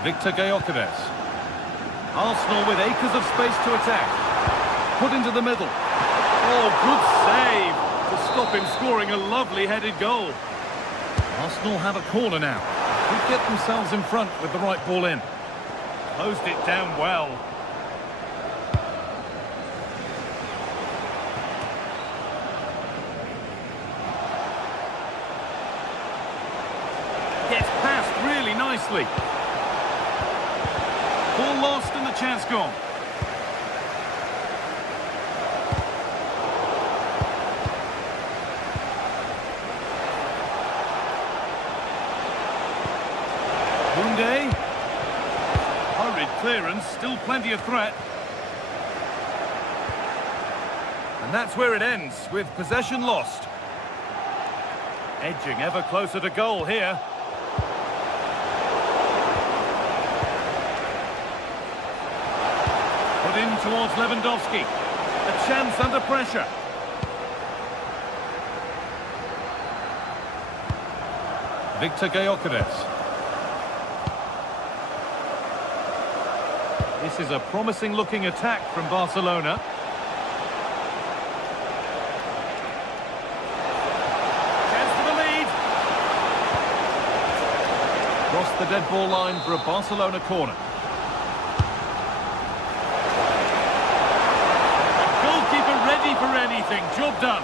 Victor Gyökeres. Arsenal with acres of space to attack. Put into the middle. Oh, good save to stop him scoring a lovely headed goal. Arsenal have a corner now. Could get themselves in front with the right ball in. Closed it down well. Gets past really nicely. Ball lost and the chance gone. Koundé. Hurried clearance, still plenty of threat. And that's where it ends, with possession lost. Edging ever closer to goal here. Put in towards Lewandowski. A chance under pressure. Victor Gyökeres. This is a promising looking attack from Barcelona. Chance for the lead. Cross the dead ball line for a Barcelona corner. Goalkeeper ready for anything. Job done.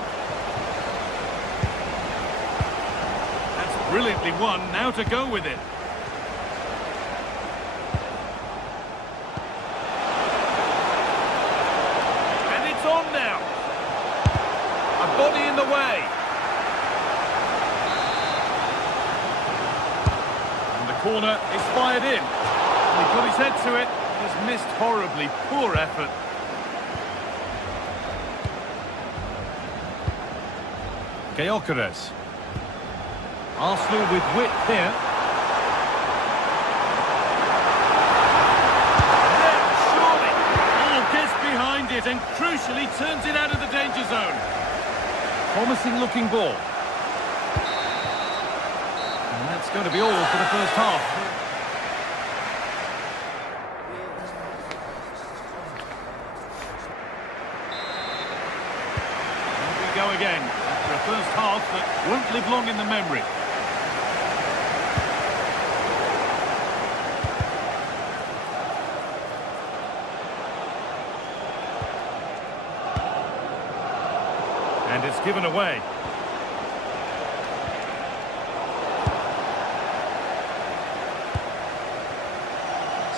That's brilliantly won. Now to go with it. On now. A body in the way. And the corner is fired in. He put his head to it. He's missed horribly. Poor effort. Gyökeres. Arsenal with width here. Behind it and crucially turns it out of the danger zone. Promising looking ball. And that's going to be all for the first half. Here we go again after a first half that won't live long in the memory. And it's given away.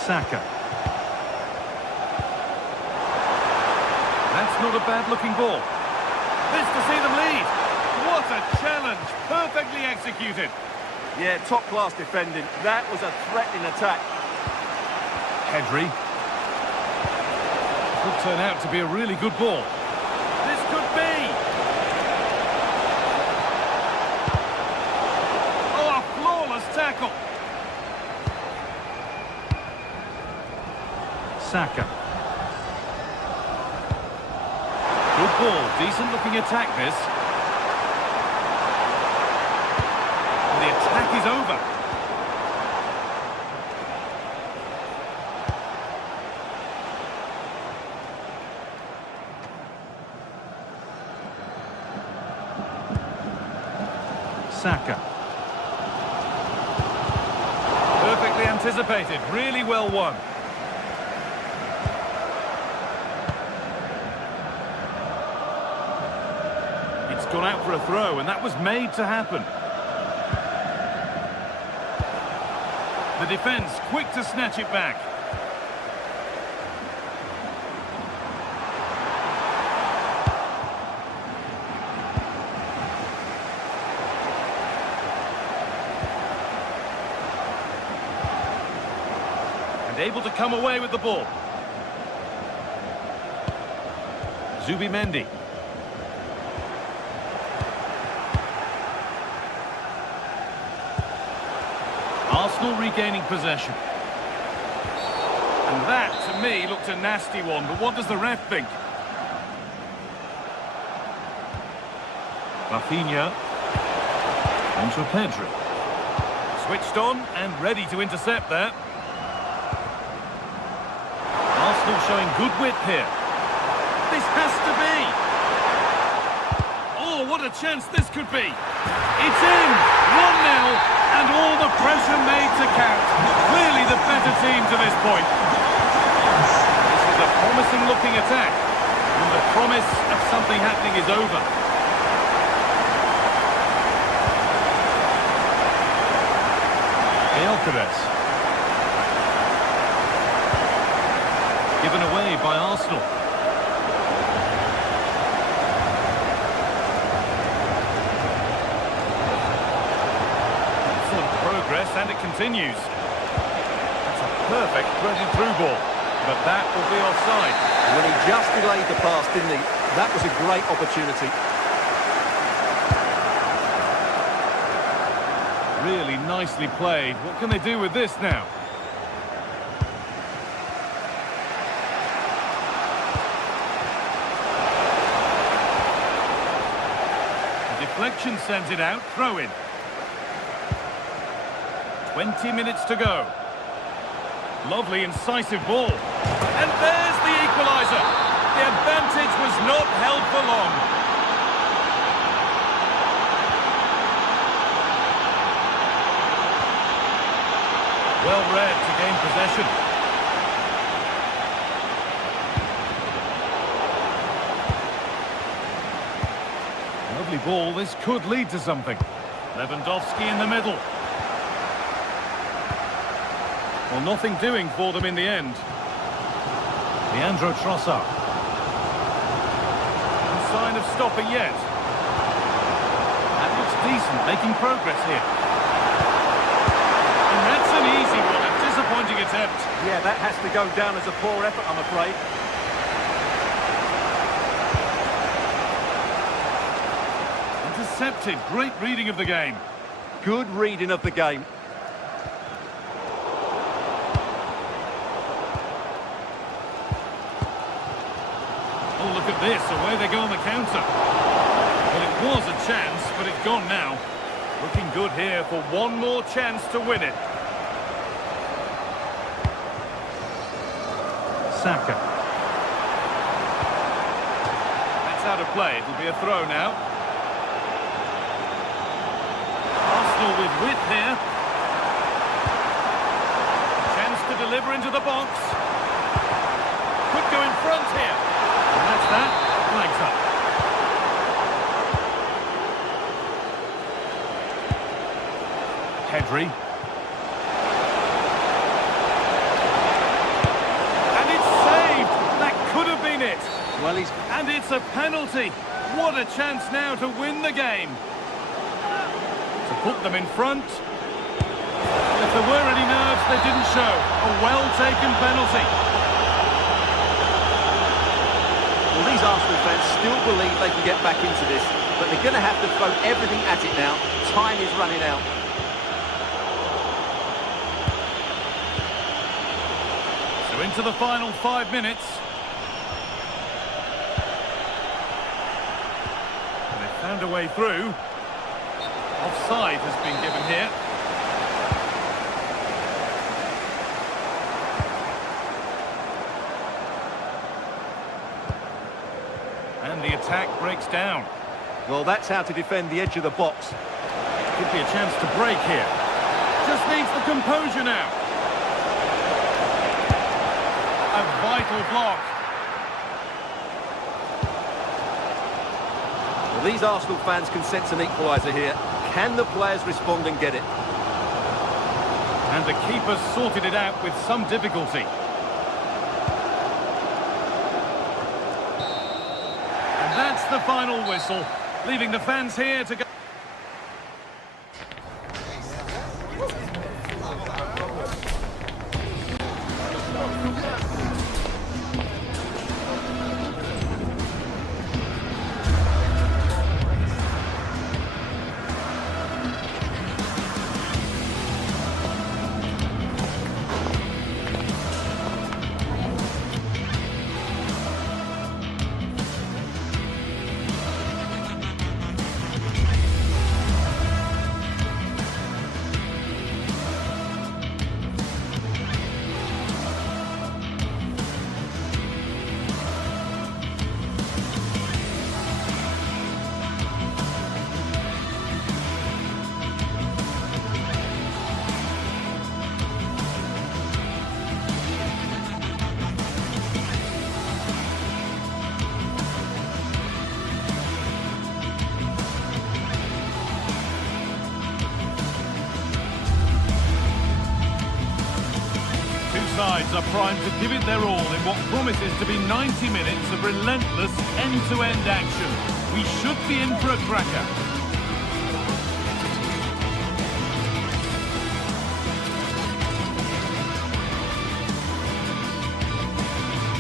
Saka. That's not a bad-looking ball. This to see them lead. What a challenge. Perfectly executed. Yeah, top-class defending. That was a threatening attack. Pedri. Could turn out to be a really good ball. This could be. Tackle. Saka. Good ball, decent looking attack this. And the attack is over. Saka. Perfectly anticipated, really well won. It's gone out for a throw, and that was made to happen. The defence quick to snatch it back. Able to come away with the ball. Zubimendi. Arsenal regaining possession. And that, to me, looked a nasty one, but what does the ref think? Rafinha. Onto Pedri. Switched on and ready to intercept there. Arsenal showing good width here. This has to be. Oh, what a chance this could be. It's in. 1-0, and all the pressure made to count. Clearly the better team to this point. This is a promising looking attack, and the promise of something happening is over. Gyökeres. Given away by Arsenal. Excellent progress, and it continues. That's a perfect threaded through ball, but that will be offside. When he just delayed the pass, didn't he? That was a great opportunity. Really nicely played. What can they do with this now? Deflection sends it out, throw in. 20 minutes to go. Lovely, incisive ball. And there's the equaliser. The advantage was not held for long. Well read to gain possession. Lovely ball. This could lead to something. Lewandowski in the middle. Well, nothing doing for them in the end. Leandro Trossard. No sign of stopping yet. That looks decent, making progress here. And that's an easy one, a disappointing attempt. Yeah, that has to go down as a poor effort, I'm afraid. Intercepted, great reading of the game. Good reading of the game. Oh, look at this, away they go on the counter. Well, it was a chance, but it's gone now. Looking good here for one more chance to win it. Saka. That's out of play, it'll be a throw now. Arsenal with width here. Chance to deliver into the box. Could go in front here. And that's that. Flags up. Pedri. And it's saved. That could have been it. Well, he's... And it's a penalty. What a chance now to win the game. To put them in front. If there were any nerves, they didn't show. A well-taken penalty. Well, these Arsenal fans still believe they can get back into this, but they're going to have to throw everything at it now. Time is running out. So into the final 5 minutes. And they've found a way through. Offside has been given here. And the attack breaks down. Well, that's how to defend the edge of the box. Could be a chance to break here. Just needs the composure now. A vital block. Well, these Arsenal fans can sense an equaliser here. Can the players respond and get it? And the keeper sorted it out with some difficulty. And that's the final whistle, leaving the fans here to go. Sides are primed to give it their all in what promises to be 90 minutes of relentless end-to-end action. We should be in for a cracker.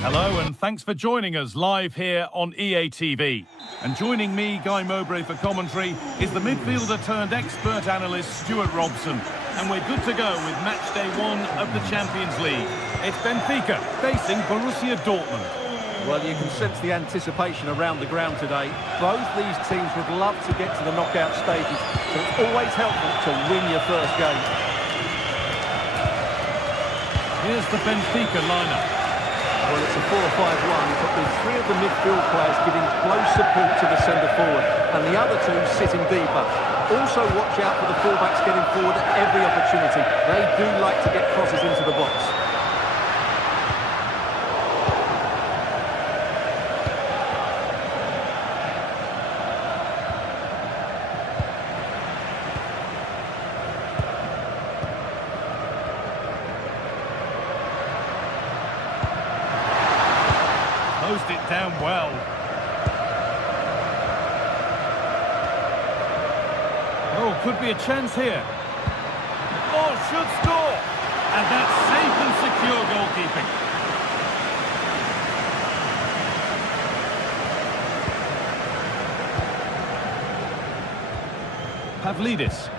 Hello and thanks for joining us live here on EA TV. And joining me, Guy Mowbray, for commentary is the midfielder turned expert analyst Stuart Robson. And we're good to go with match day 1 of the Champions League. It's Benfica facing Borussia Dortmund. Well, you can sense the anticipation around the ground today. Both these teams would love to get to the knockout stages, so it's always helpful to win your first game. Here's the Benfica lineup. Well, it's a 4-5-1, but with three of the midfield players giving close support to the centre-forward, and the other two sitting deeper. Also watch out for the fullbacks getting forward at every opportunity. They do like to get crosses into the box. Closed it down well. Oh, could be a chance here. Oh, should score. And that's safe and secure goalkeeping. Pavlidis.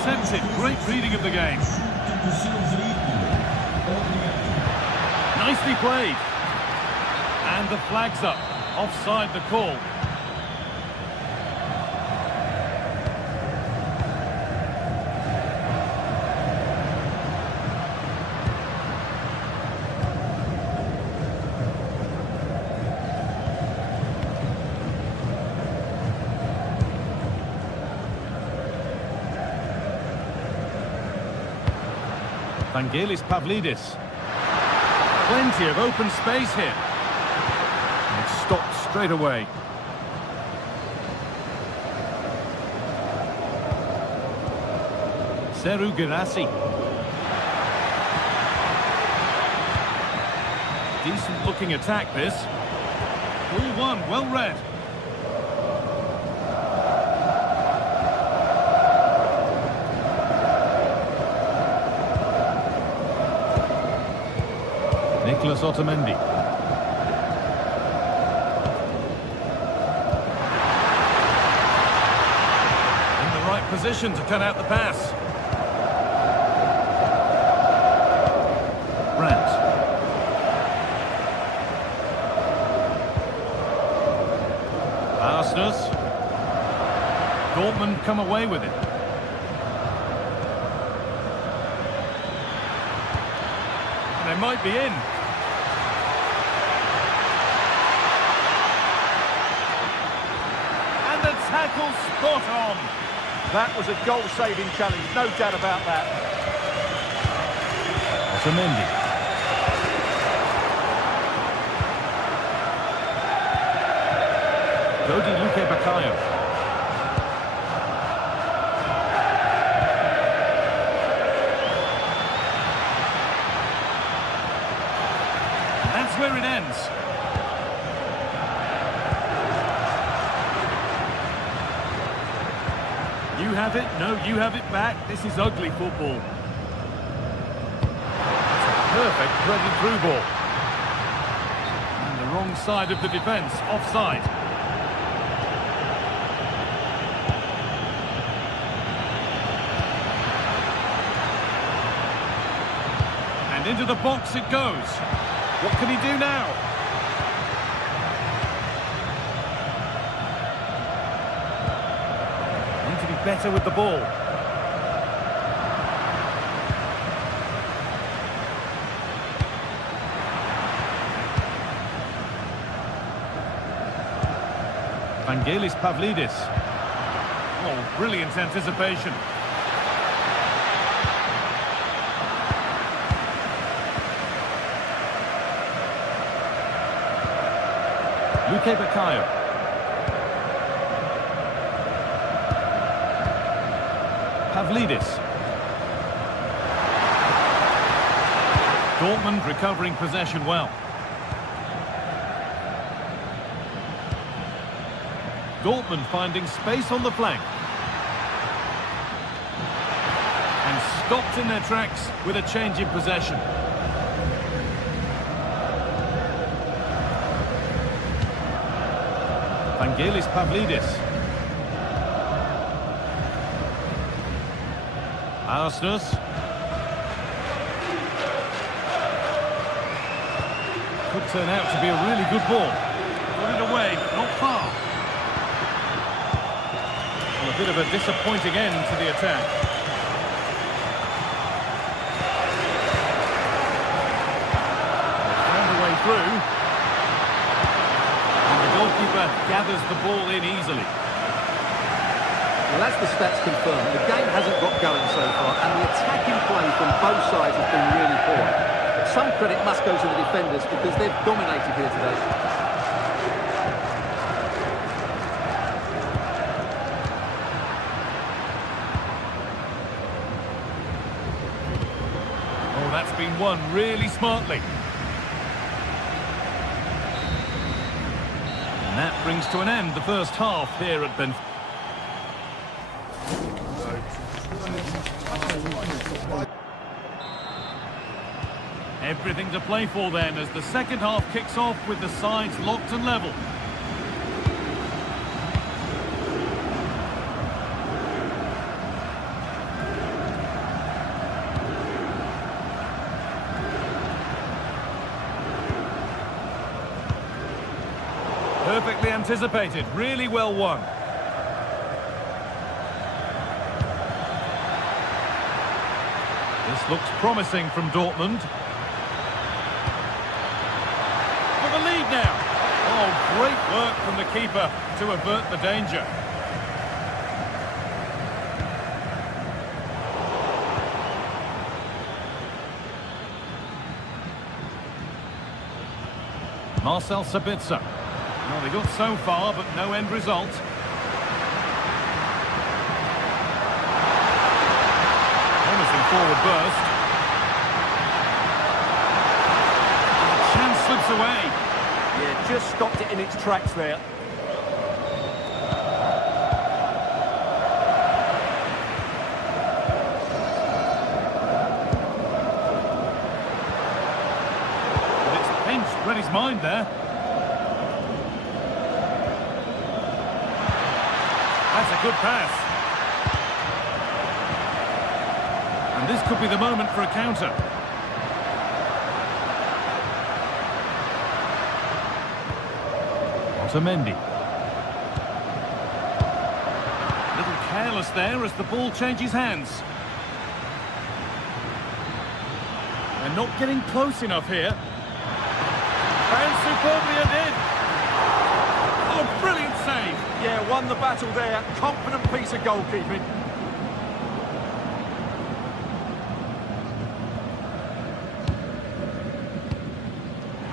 Intercepted. Great reading of the game. Nicely played. And the flag's up. Offside the call. Vangelis Pavlidis. Plenty of open space here. And it's stopped straight away. Seru Girassi. Decent looking attack this. All one, well read. Nicolas Otamendi. In the right position to cut out the pass. Brandt. Arsenal. Dortmund come away with it. And they might be in. Tackle spot on. That was a goal-saving challenge, no doubt about that. Otamendi. Dodi Luque Baccaio. That's where it ends. You have it, no, you have it back. This is ugly football. It's a perfect threaded through ball. And the wrong side of the defence, offside. And into the box it goes. What can he do now? Better with the ball. Vangelis Pavlidis. Oh, brilliant anticipation. Luque Baccaio. Pavlidis. Dortmund recovering possession well. Dortmund finding space on the flank. And stopped in their tracks with a change in possession. Vangelis Pavlidis. Arsenal. Could turn out to be a really good ball. Put it away, but not far. Well, a bit of a disappointing end to the attack. They found a way through. And the goalkeeper gathers the ball in easily. Well, as the stats confirm, the game hasn't got going so far, and the attacking play from both sides has been really poor. But some credit must go to the defenders because they've dominated here today. Oh, that's been won really smartly. And that brings to an end the first half here at Benfica. Everything to play for then as the second half kicks off with the sides locked and level. Perfectly anticipated, really well won. This looks promising from Dortmund. For the lead now. Oh, great work from the keeper to avert the danger. Marcel Sabitzer. Well, they got so far, but no end result. Promising forward burst. The chance slips away. Yeah, just stopped it in its tracks there. But it's pinched, read his mind there. That's a good pass. And this could be the moment for a counter. Otamendi. A little careless there as the ball changes hands. They're not getting close enough here. And superbly it did. Oh, brilliant save. Yeah, won the battle there. Confident piece of goalkeeping.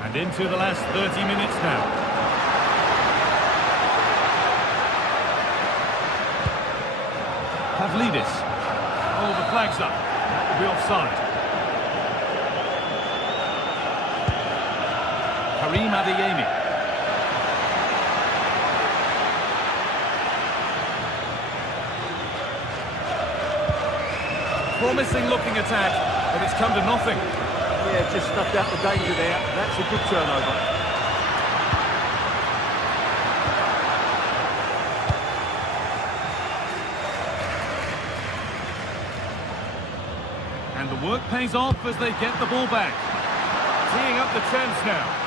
And into the last 30 minutes now. Pavlidis. Oh, the flag's up. That will be offside. Karim Adeyemi. Promising looking attack, but it's come to nothing. Yeah, just snuffed out the danger there. That's a good turnover. And the work pays off as they get the ball back. Teeing up the chance now.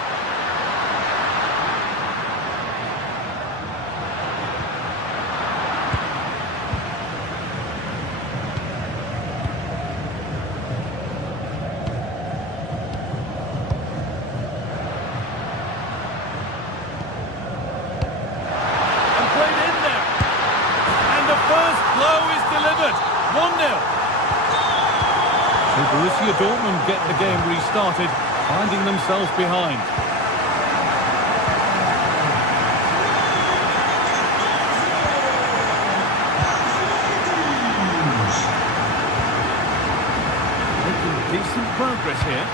Borussia Dortmund get the game restarted, finding themselves behind. Making decent progress here.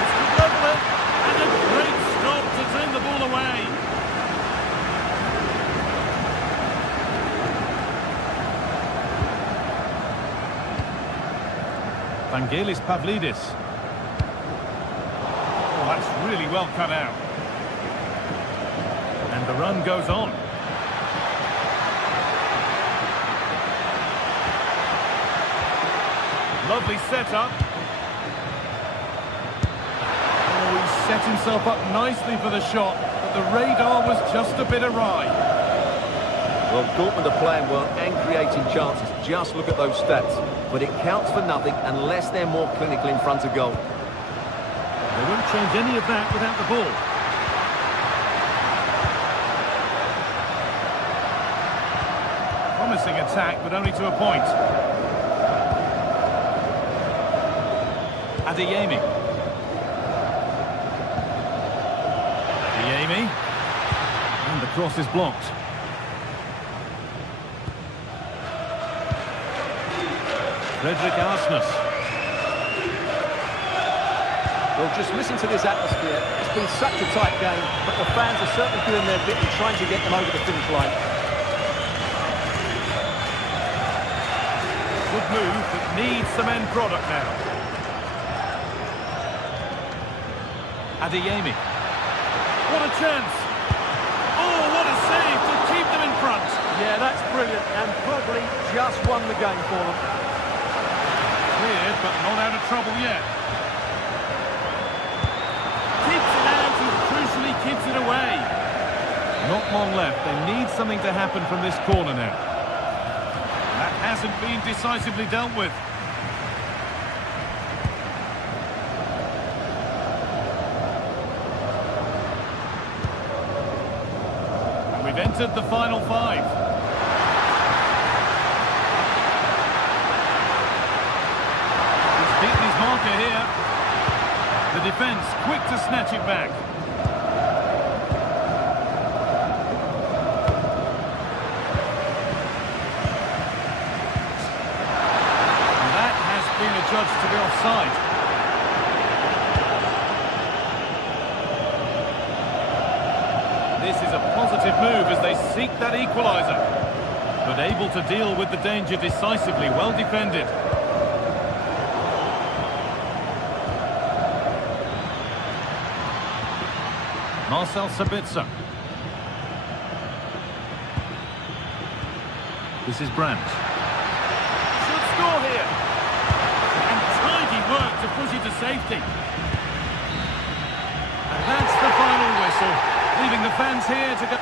It's the leveler, and a great stop to turn the ball away. Vangelis Pavlidis. Oh, that's really well cut out. And the run goes on. Lovely setup. Oh, he's set himself up nicely for the shot, but the radar was just a bit awry. Well, Dortmund are playing well and creating chances. Just look at those stats. But it counts for nothing unless they're more clinical in front of goal. They won't change any of that without the ball. Promising attack, but only to a point. Adeyemi. And the cross is blocked. Frederick Arsnes. Well, just listen to this atmosphere. It's been such a tight game, but the fans are certainly doing their bit in trying to get them over the finish line. Good move, but needs some end product now. Adeyemi. What a chance! Oh, what a save to keep them in front! Yeah, that's brilliant, and probably just won the game for them. Cleared, but not out of trouble yet. Keeps it out, he crucially keeps it away. Not long left, they need something to happen from this corner now. That hasn't been decisively dealt with. We've entered the final five. He's beaten his marker here. The defence quick to snatch it back. And that has been adjudged to be offside. This is a positive move as they seek that equaliser. But able to deal with the danger decisively, well defended. Marcel Sabitzer. This is Brandt. Should score here. And tidy work to push it to safety. And that's the final whistle. Leaving the fans here to go.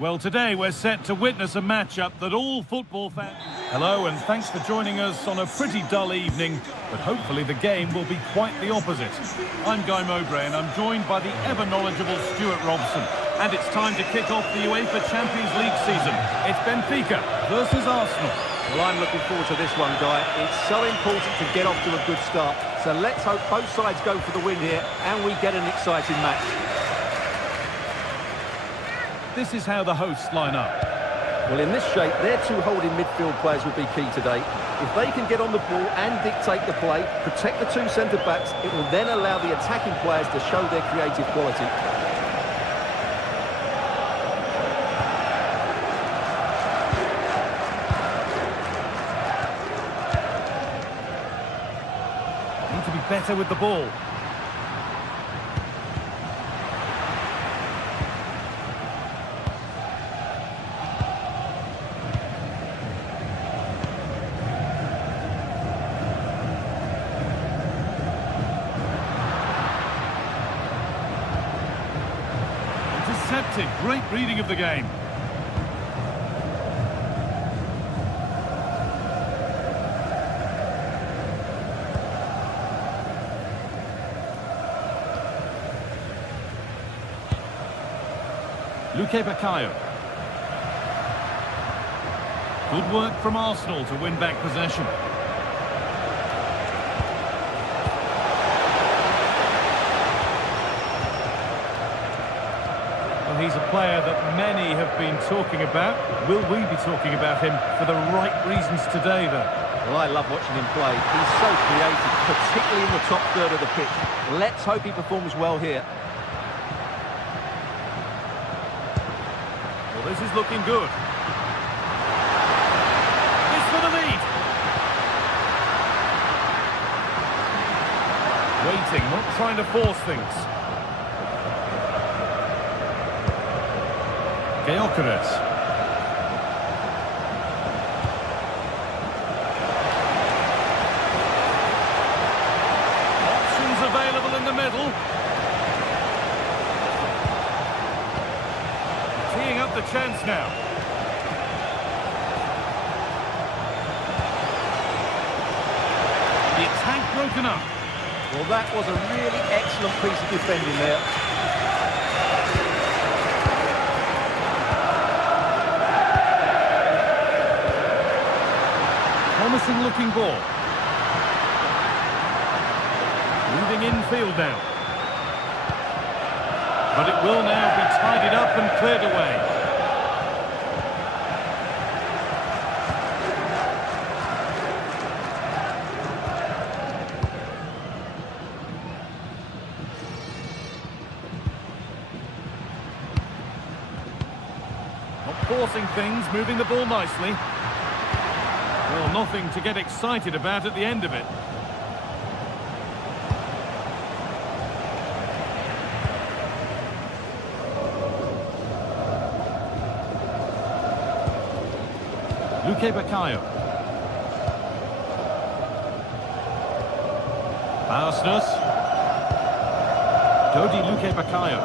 Well, today we're set to witness a matchup that all football fans... Hello, and thanks for joining us on a pretty dull evening, but hopefully the game will be quite the opposite. I'm Guy Mowbray, and I'm joined by the ever-knowledgeable Stuart Robson. And it's time to kick off the UEFA Champions League season. It's Benfica versus Arsenal. Well, I'm looking forward to this one, Guy. It's so important to get off to a good start. So let's hope both sides go for the win here, and we get an exciting match. This is how the hosts line up. Well, in this shape, their two holding midfield players will be key today. If they can get on the ball and dictate the play, protect the two centre-backs, it will then allow the attacking players to show their creative quality. Need to be better with the ball. Great reading of the game. Luque Baccaio. Good work from Arsenal to win back possession. He's a player that many have been talking about. Will we be talking about him for the right reasons today, though? Well, I love watching him play. He's so creative, particularly in the top third of the pitch. Let's hope he performs well here. Well, this is looking good. This for the lead. Waiting, not trying to force things. Gyökeres. Options available in the middle. Teeing up the chance now. The attack broken up. Well, that was a really excellent piece of defending there. Promising looking ball. Moving infield now. But it will now be tidied up and cleared away. Not forcing things, moving the ball nicely. Well, nothing to get excited about at the end of it. Luque Baccaio. Parsness. Dodi Luque Baccaio.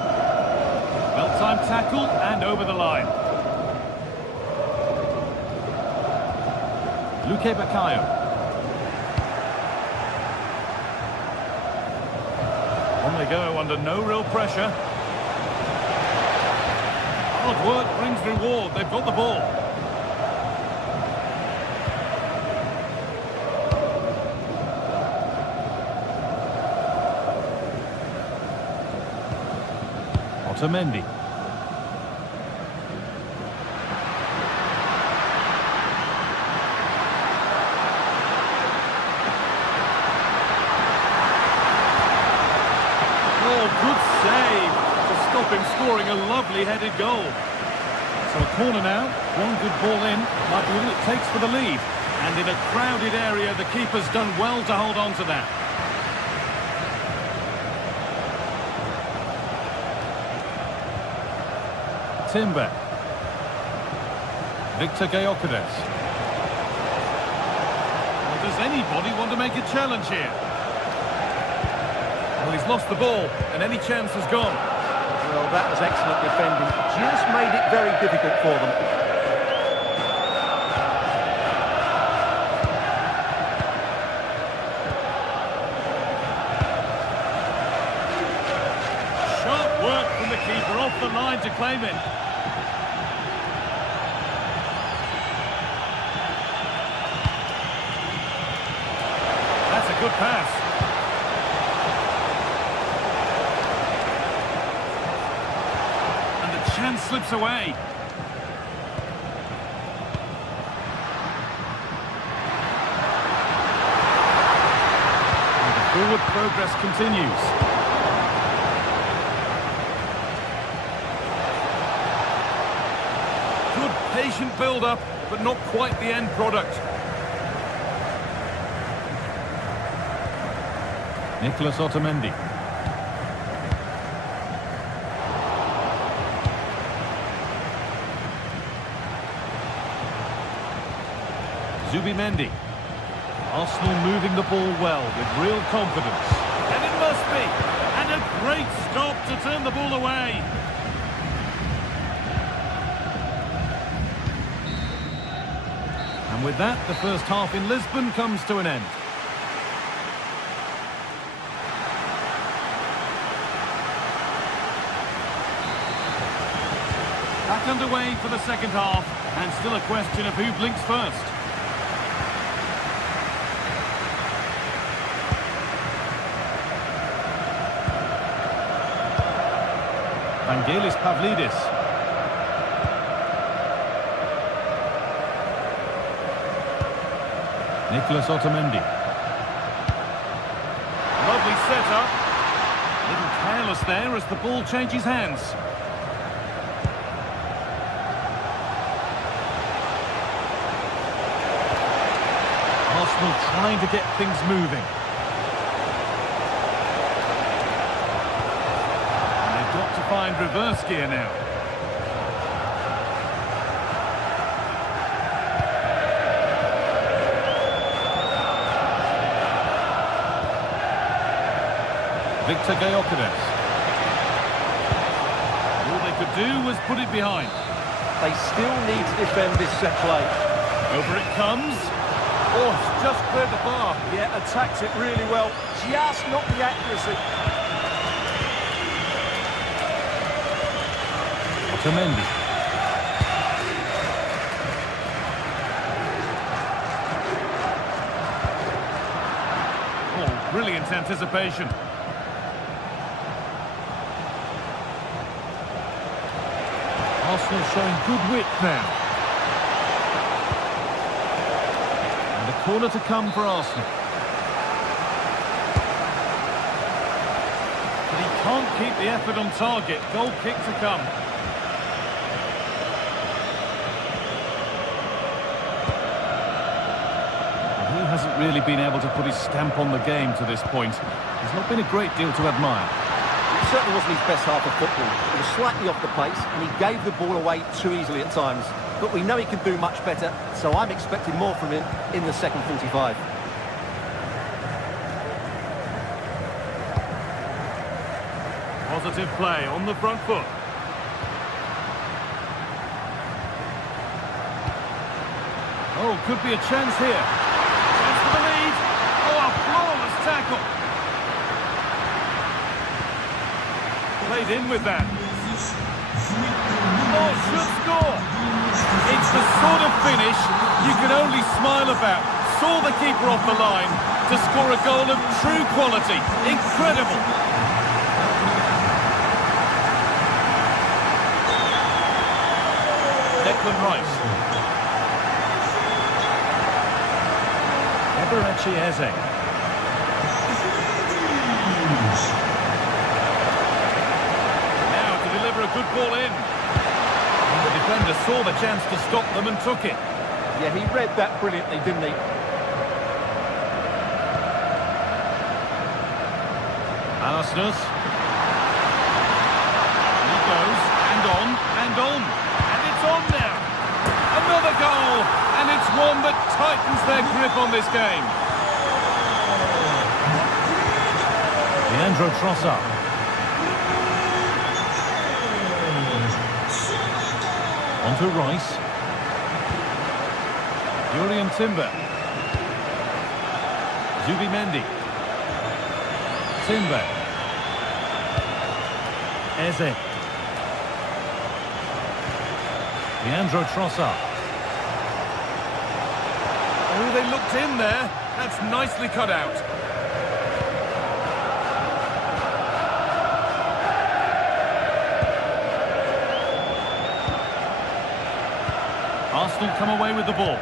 Well-timed tackle and over the line. Luque Baccaio. On they go under no real pressure. Hard work brings reward. They've got the ball. Otamendi. Good save to stop him scoring a lovely headed goal. So a corner now, one good ball in, might be all it takes for the lead. And in a crowded area, the keeper's done well to hold on to that. Timber. Victor Gyökeres. Well, does anybody want to make a challenge here? Well, he's lost the ball, and any chance has gone. Well, that was excellent defending. Just made it very difficult for them. claiming. That's a good pass. And the chance slips away. And the forward progress continues. Good patient build-up, but not quite the end product. Nicholas Otamendi. Zubimendi. Arsenal moving the ball well with real confidence. And it must be. And a great stop to turn the ball away. And with that, the first half in Lisbon comes to an end. Back underway for the second half, and still a question of who blinks first. Vangelis Pavlidis. Nicholas Otamendi. Lovely setup. A little careless there as the ball changes hands. Arsenal trying to get things moving. And they've got to find reverse gear now. Victor Gyökeres. All they could do was put it behind. They still need to defend this set play. Over it comes. Oh, it's just cleared the bar. Yeah, attacked it really well. Just not the accuracy. Otamendi. Oh, brilliant anticipation. Arsenal showing good wit now. And a corner to come for Arsenal. But he can't keep the effort on target. Goal kick to come. And he hasn't really been able to put his stamp on the game to this point. There's not been a great deal to admire. It certainly wasn't his best half of football. He was slightly off the pace and he gave the ball away too easily at times. But we know he can do much better, so I'm expecting more from him in the second 45. Positive play on the front foot. Oh, could be a chance here. Chance for the lead. Oh, a flawless tackle. Played in with that. Oh, should score. It's the sort of finish you can only smile about. Saw the keeper off the line to score a goal of true quality. Incredible. Declan Rice. Eberechi Eze. A good ball in. And the defender saw the chance to stop them and took it. Yeah, he read that brilliantly, didn't he? Arsenal. He goes, and on, and on. And it's on now. Another goal. And it's one that tightens their grip on this game. Leandro Trossard. On to Rice. Jurriën Timber. Zubimendi. Timber. Eze. Leandro Trossard. Oh, they looked in there. That's nicely cut out. Arsenal come away with the ball.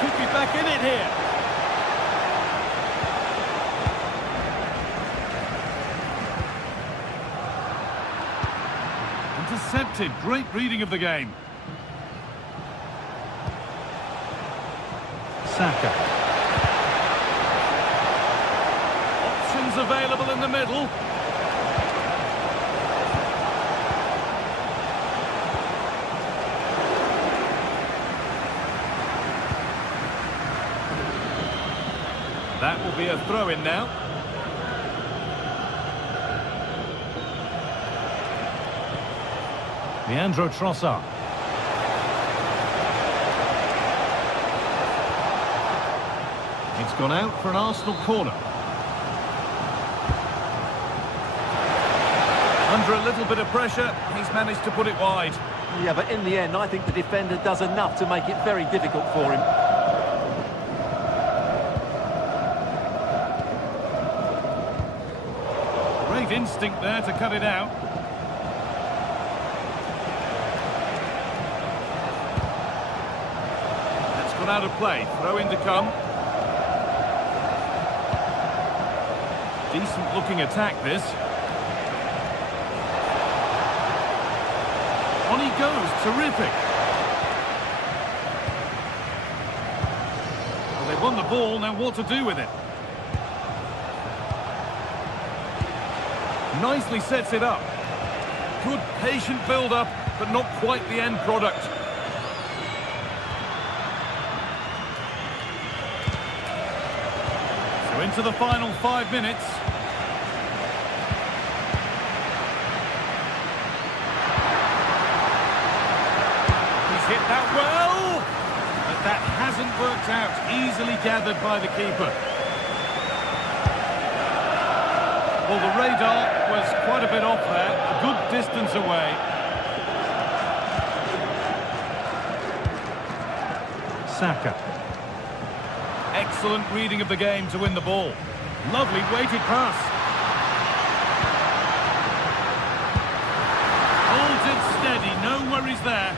Could be back in it here. Intercepted. Great reading of the game. Saka. Options available in the middle. That will be a throw-in now. Leandro Trossard. It's gone out for an Arsenal corner. Under a little bit of pressure, he's managed to put it wide. Yeah, but in the end, I think the defender does enough to make it very difficult for him. Great instinct there to cut it out. That's gone out of play. Throw in to come. Decent looking attack this. On he goes. Terrific. Well, they've won the ball. Now what to do with it? Nicely sets it up. Good patient build-up, but not quite the end product. So into the final 5 minutes. He's hit that well, but that hasn't worked out. Easily gathered by the keeper. Well, the radar was quite a bit off there, a good distance away. Saka. Excellent reading of the game to win the ball. Lovely weighted pass. Holds it steady, no worries there.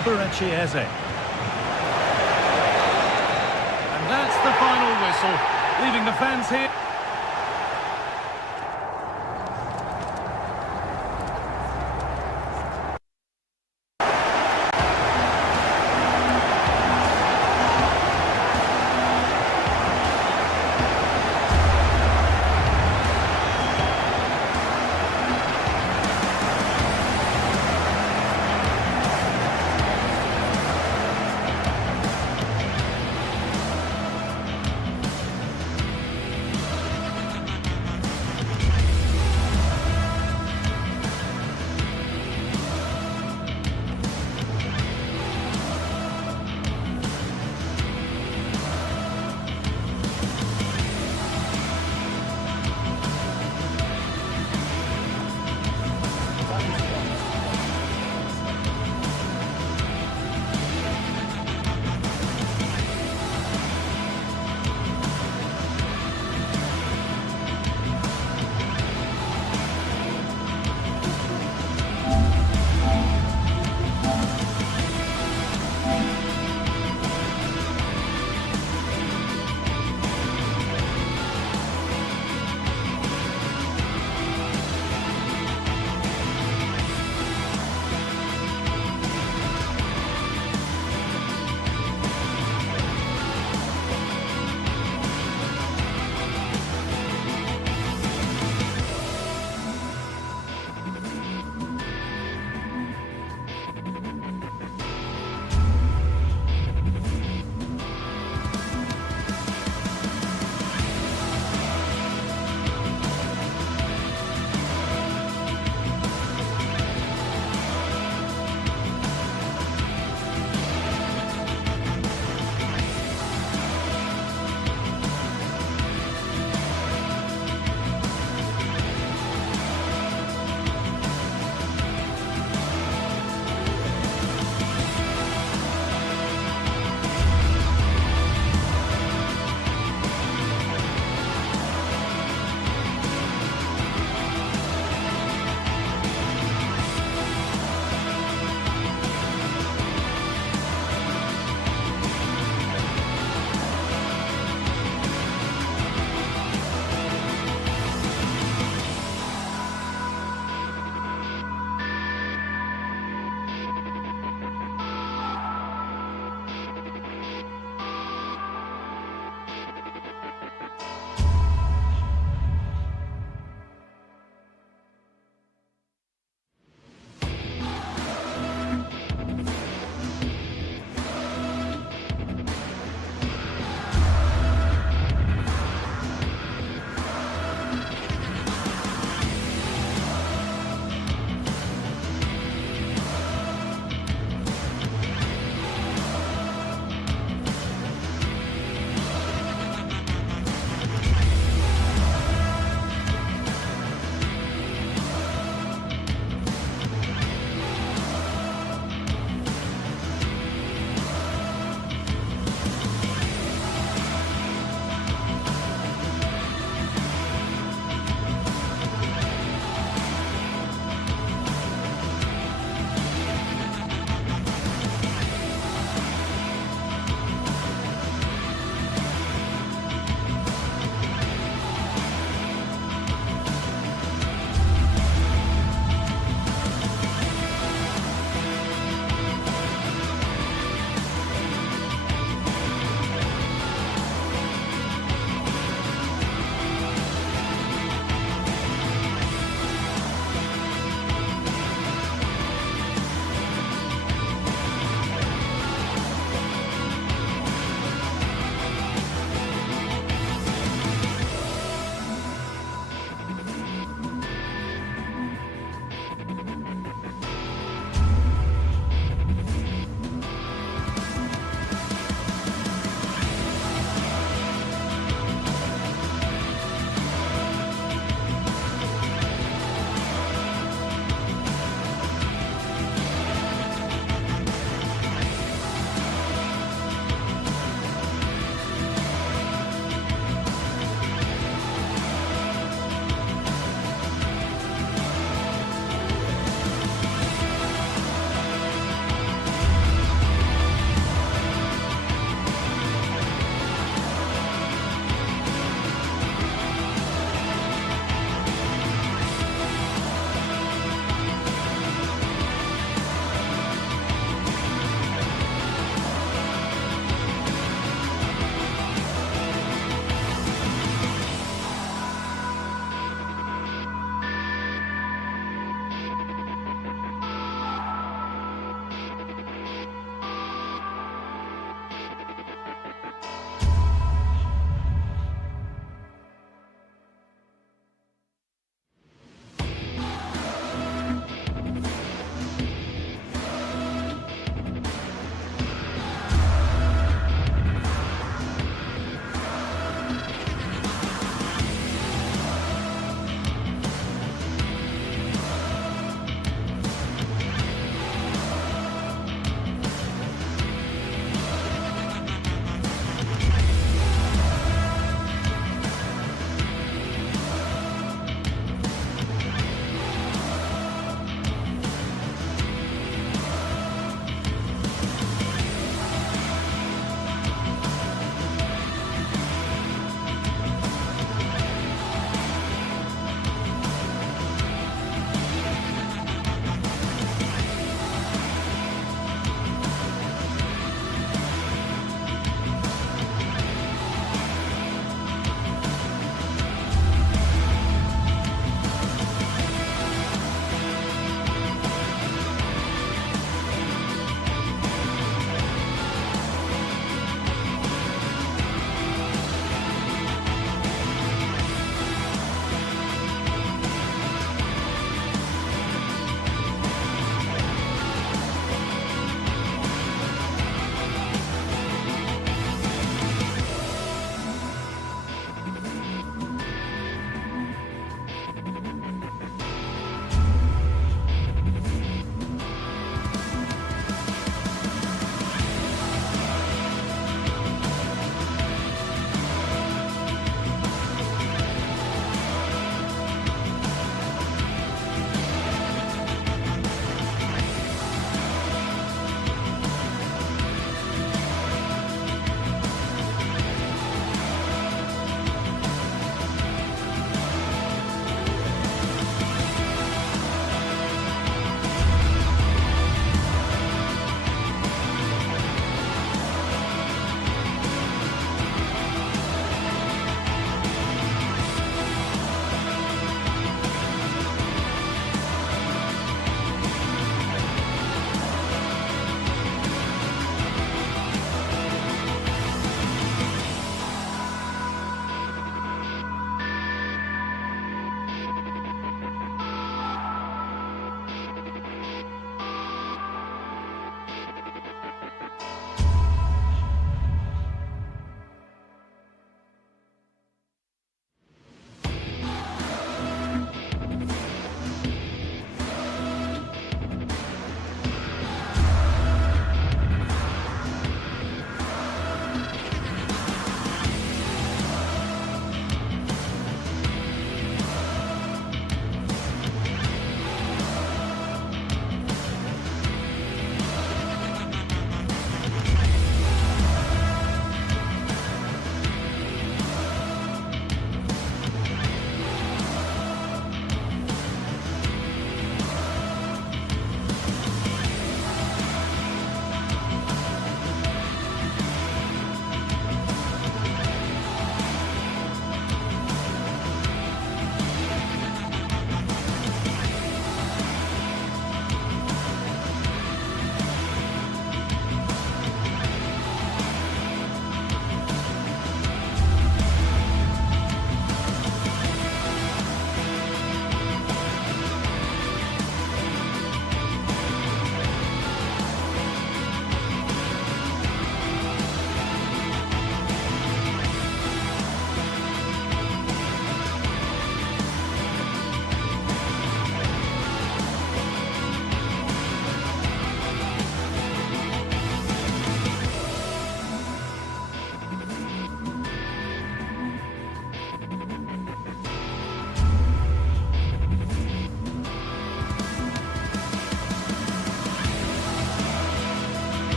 Eberechi Eze. And that's the final whistle. Leaving the fans here.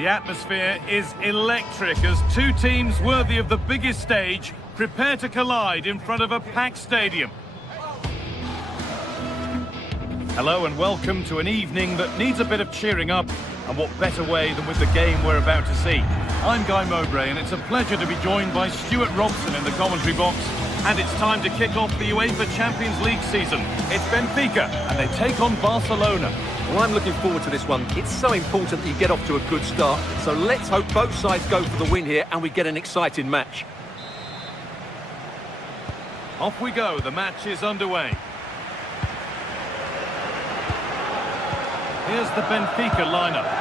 The atmosphere is electric as two teams worthy of the biggest stage prepare to collide in front of a packed stadium. Hello and welcome to an evening that needs a bit of cheering up, and what better way than with the game we're about to see. I'm Guy Mowbray and it's a pleasure to be joined by Stuart Robson in the commentary box. And it's time to kick off the UEFA Champions League season. It's Benfica and they take on Barcelona. Well, I'm looking forward to this one. It's so important that you get off to a good start. So let's hope both sides go for the win here and we get an exciting match. Off we go, the match is underway. Here's the Benfica lineup.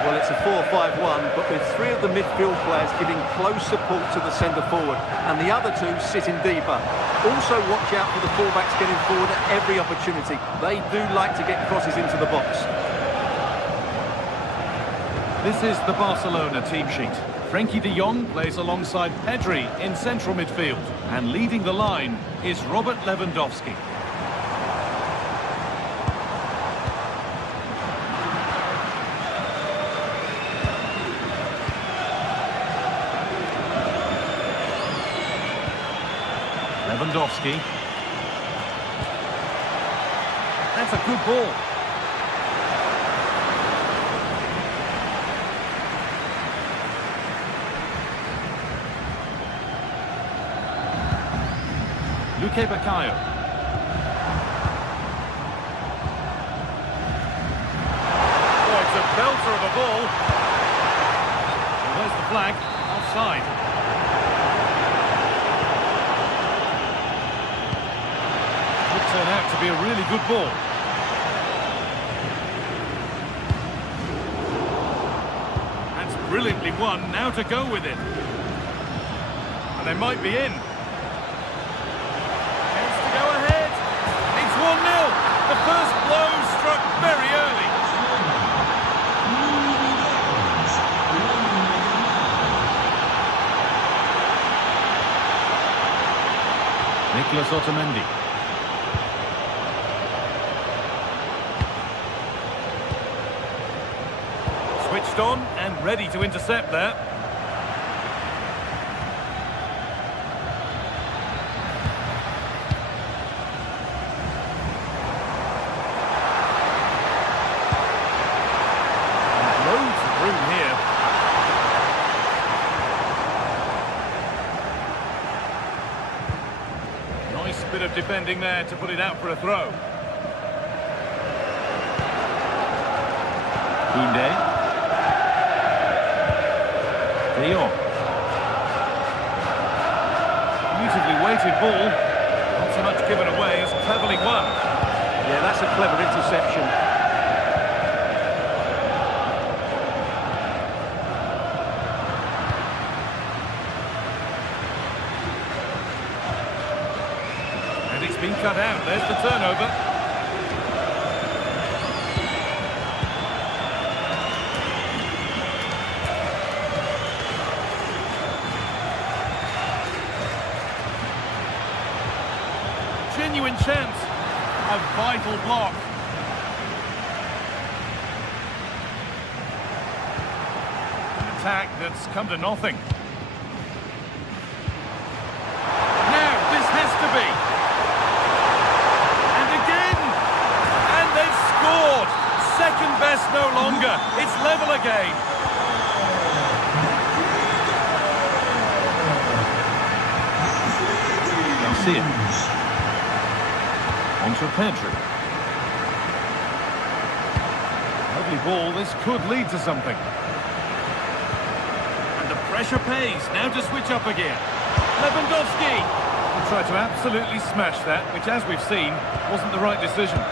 Well, it's a 4-5-1, but with three of the midfield players giving close support to the centre-forward, and the other two sitting deeper. Also watch out for the fullbacks getting forward at every opportunity. They do like to get crosses into the box. This is the Barcelona team sheet. Frenkie de Jong plays alongside Pedri in central midfield, and leading the line is Robert Lewandowski. Lewandowski. That's a good ball. Luque Baccaio. Oh, it's a belter of a ball. Well, there's the flag. Offside. Turn out to be a really good ball. That's brilliantly won, now to go with it. And they might be in. Chance to go ahead. It's 1-0. The first blow struck very early. Nicolas Otamendi. Switched on and ready to intercept there. Loads of room here. Nice bit of defending there to put it out for a throw. Koundé. De Jong. Beautifully weighted ball. Not so much given away as cleverly won. Yeah, that's a clever interception. And it's been cut out. There's the turnover. Genuine chance, a vital block. An attack that's come to nothing. Now, this has to be. And again! And they've scored! Second best no longer. It's level again. Garcia. Onto Pedri. Lovely ball, this could lead to something. And the pressure pays, now to switch up again. Lewandowski! He tried to absolutely smash that, which as we've seen, wasn't the right decision.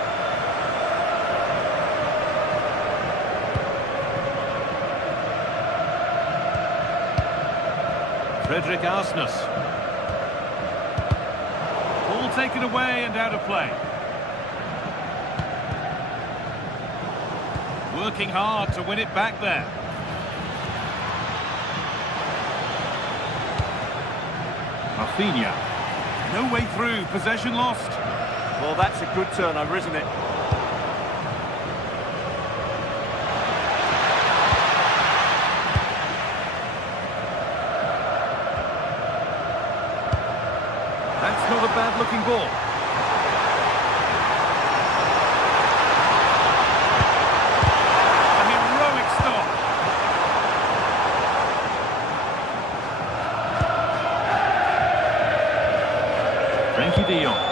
Frederick Arsnes. Ball taken away and out of play. Working hard to win it back there. Rafinha. No way through, possession lost. Well, that's a good turnover, isn't it? not a bad-looking ball. A heroic stop. Frankie de Jong.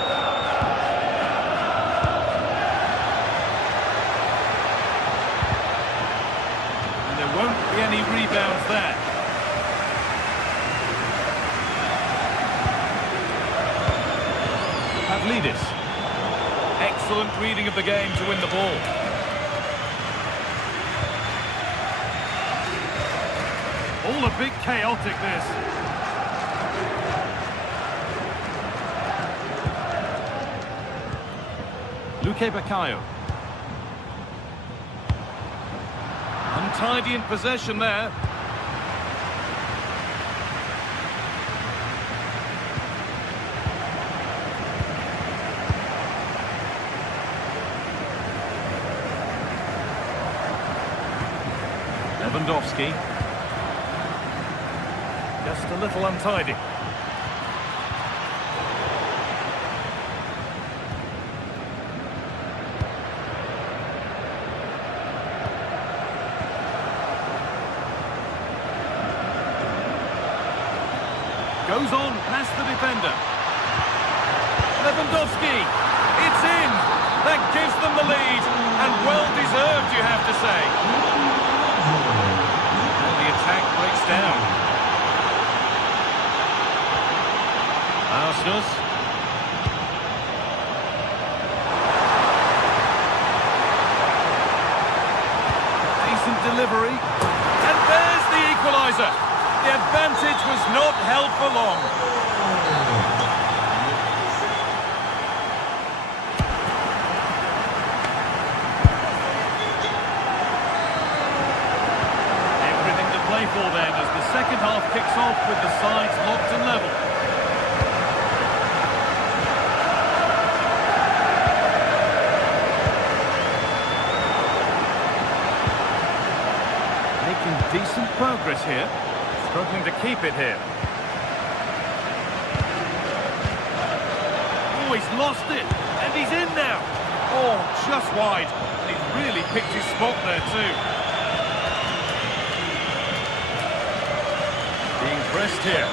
And there won't be any rebounds there. Pavlidis. Excellent reading of the game to win the ball. All a bit chaotic, this. Luque Baccaio. Untidy in possession there. Lewandowski. Just a little untidy. Goes on past the defender. Lewandowski. It's in. That gives them the lead. And well deserved, you have to say. And the attack breaks down. Arsenal. Decent delivery. And there's the equaliser. The advantage was not held for long. Everything to play for then as the second half kicks off with the sides locked and level. Making decent progress here. Struggling to keep it here. Oh, he's lost it. And he's in now. Oh, just wide. And he's really picked his spot there too. Being pressed here.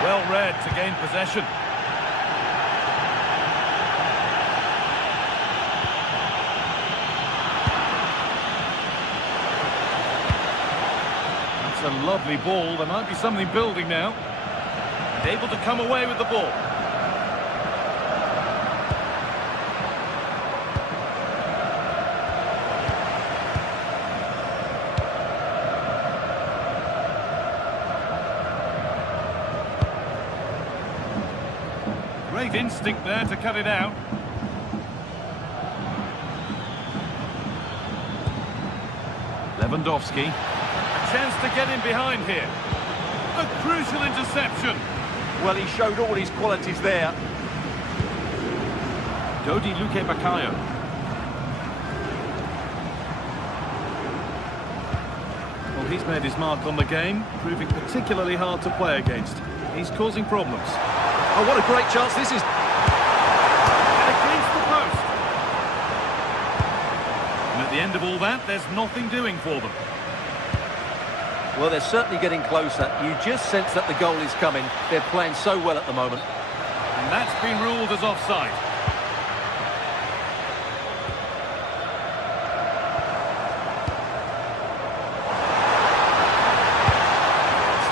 Well read to gain possession. That's a lovely ball. There might be something building now. And able to come away with the ball. Great instinct there to cut it out. Lewandowski. A chance to get in behind here. A crucial interception. Well, he showed all his qualities there. Dodi Luque Baccaio. Well, he's made his mark on the game, proving particularly hard to play against. He's causing problems. Oh, what a great chance this is. And against the post. And at the end of all that, there's nothing doing for them. Well, they're certainly getting closer. You just sense that the goal is coming. They're playing so well at the moment. And that's been ruled as offside.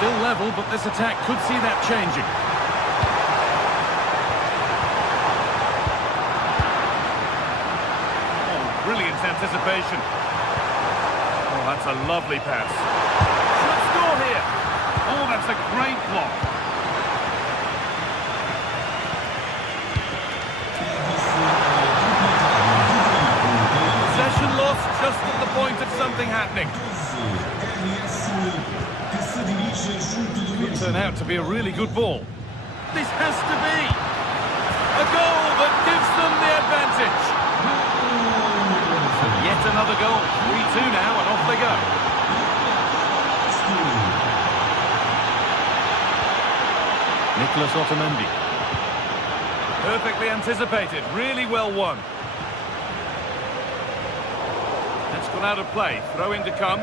Still level, but this attack could see that changing. Brilliant anticipation. Oh, that's a lovely pass. Should score here. Oh, that's a great block. Possession lost just at the point of something happening. Could turn out to be a really good ball. This has to be. A goal that gives them the advantage. And yet another goal. 3-2 now, and off they go. Nicholas Otamendi. Perfectly anticipated, really well won. That's gone out of play. Throw in to come.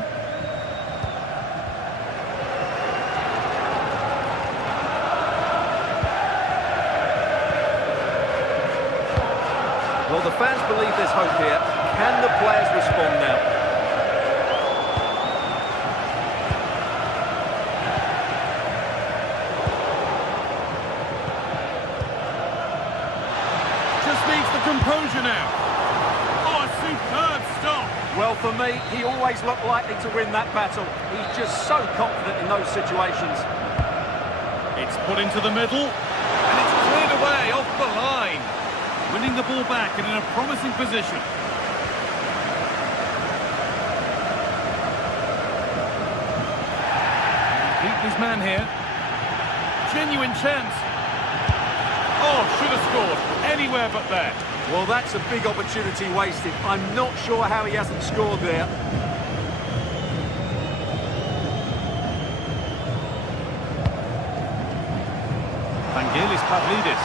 Well, the fans believe there's hope here. Can the players respond now? Just needs the composure now. Oh, a superb stop. Well, for me, he always looked likely to win that battle. He's just so confident in those situations. It's put into the middle, and it's cleared away off the line. Winning the ball back and in a promising position. Beat his man here. Genuine chance. Oh, should have scored. Anywhere but there. Well, that's a big opportunity wasted. I'm not sure how he hasn't scored there. Vangelis Pavlidis.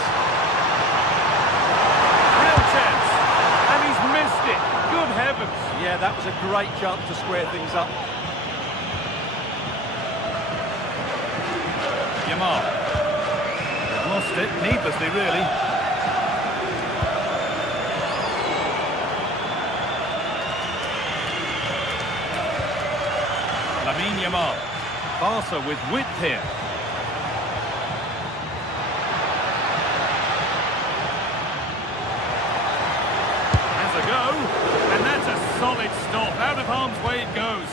Real chance. And he's missed it. Good heavens. Yeah, that was a great chance to square things up. Yamal. They've lost it, needlessly really. Yamal. Barca with width here. Has a go, and that's a solid stop. Out of harm's way it goes.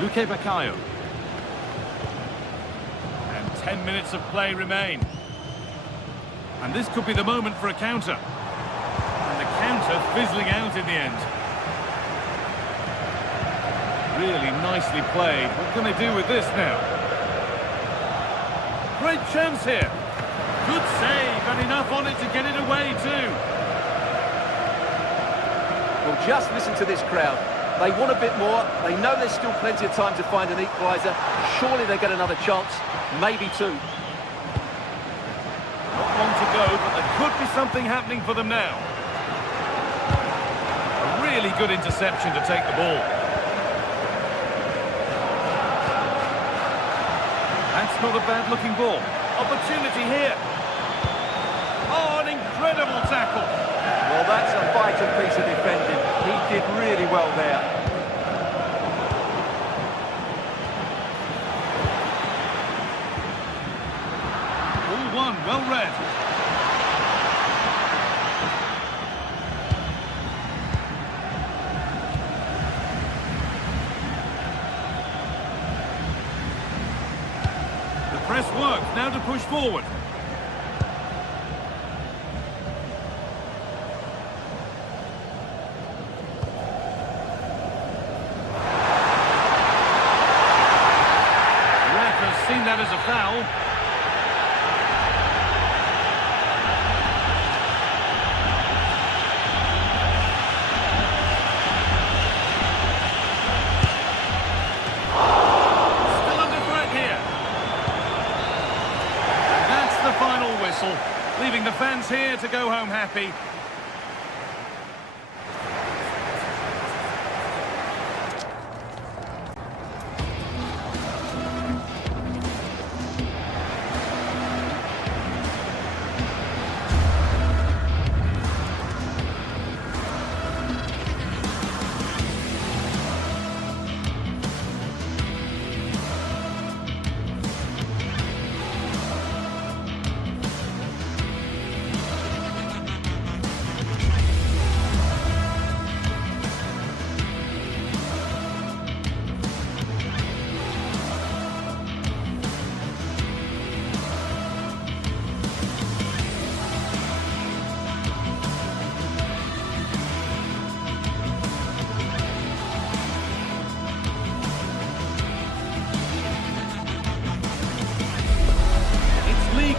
Luque Baccaio. And 10 minutes of play remain. And this could be the moment for a counter. And the counter fizzling out in the end. Really nicely played. What can they do with this now? Great chance here. Good save, and enough on it to get it away too. Well, just listen to this crowd. They want a bit more. They know there's still plenty of time to find an equaliser. Surely they get another chance. Maybe two. Not long to go, but there could be something happening for them now. A really good interception to take the ball. That's not a bad-looking ball. Opportunity here. Oh, an incredible tackle. Well, that's a vital piece of defending. He did really well there. All one, well read. Press work, now to push forward. The ref has seen that as a foul. Leaving the fans here to go home happy.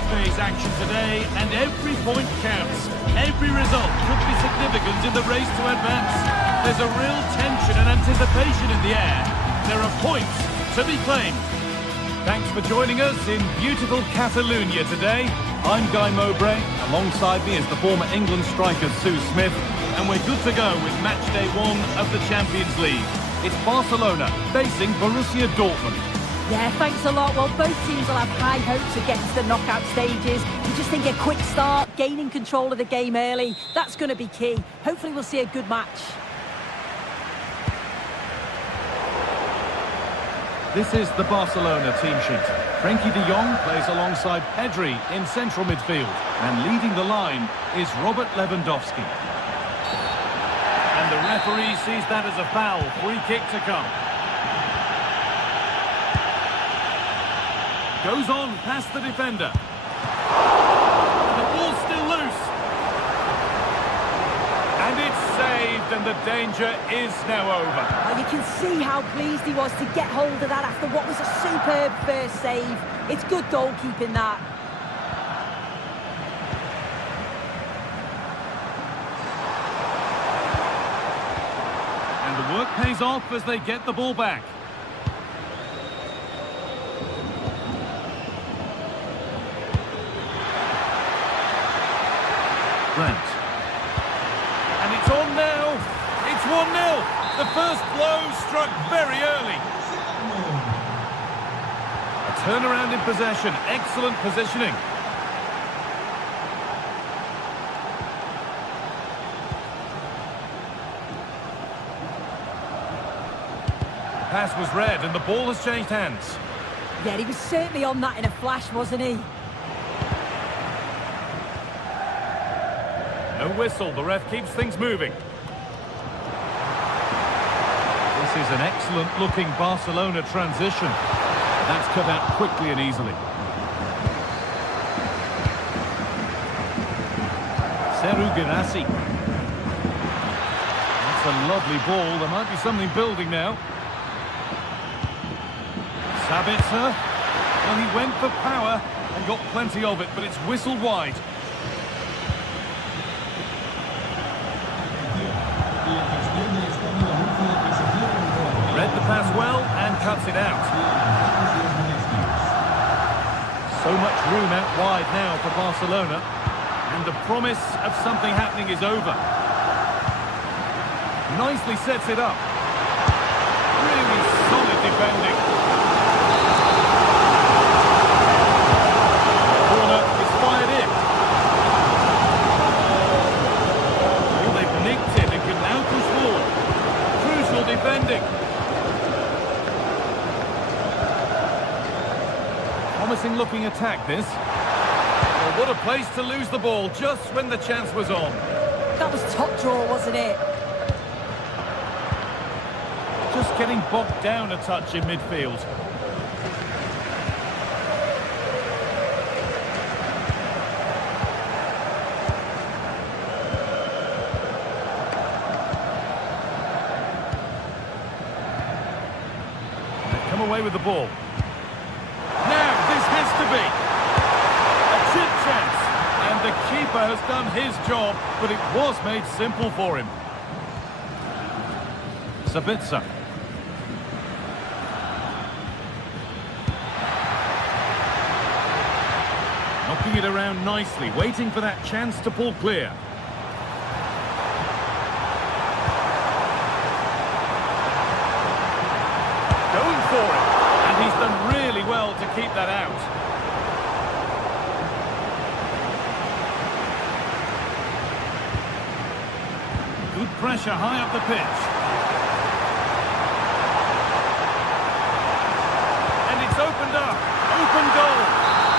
Fast-paced action today, and every point counts. Every result could be significant in the race to advance. There's a real tension and anticipation in the air. There are points to be claimed. Thanks for joining us in beautiful Catalonia today. I'm Guy Mowbray. Alongside me is the former England striker Sue Smith, and we're good to go with match day 1 of the Champions League. It's Barcelona facing Borussia Dortmund. Yeah, thanks a lot. Well, both teams will have high hopes of getting to the knockout stages. You just think a quick start, gaining control of the game early, that's going to be key. Hopefully we'll see a good match. This is the Barcelona team sheet. Frenkie de Jong plays alongside Pedri in central midfield. And leading the line is Robert Lewandowski. And the referee sees that as a foul. Free kick to come. Goes on past the defender. And the ball's still loose. And it's saved, and the danger is now over. Well, you can see how pleased he was to get hold of that after what was a superb first save. It's good goalkeeping, that. And the work pays off as they get the ball back. Brent. And it's on now. It's 1-0. The first blow struck very early. A turnaround in possession. Excellent positioning. Pass was read and the ball has changed hands. Yeah, he was certainly on that in a flash, wasn't he? No whistle, the ref keeps things moving. This is an excellent looking Barcelona transition. That's cut out quickly and easily. Serhou Guirassy. That's a lovely ball, there might be something building now. Sabitzer. Well, he went for power and got plenty of it, but it's whistled wide. Read the pass well and cuts it out. So much room out wide now for Barcelona, and the promise of something happening is over. Nicely sets it up. Really solid defending. Corner is fired in. Oh, they've nicked it and can now push forward. Crucial defending. Promising looking attack, this. Well, what a place to lose the ball just when the chance was on. That was top draw, wasn't it? Just getting bogged down a touch in midfield. They've come away with the ball. To be a chip chance, and the keeper has done his job, but it was made simple for him. Sabitzer. Knocking it around nicely, waiting for that chance to pull clear. Going for it, and he's done really well to keep that out. Good pressure high up the pitch. And it's opened up. Open goal.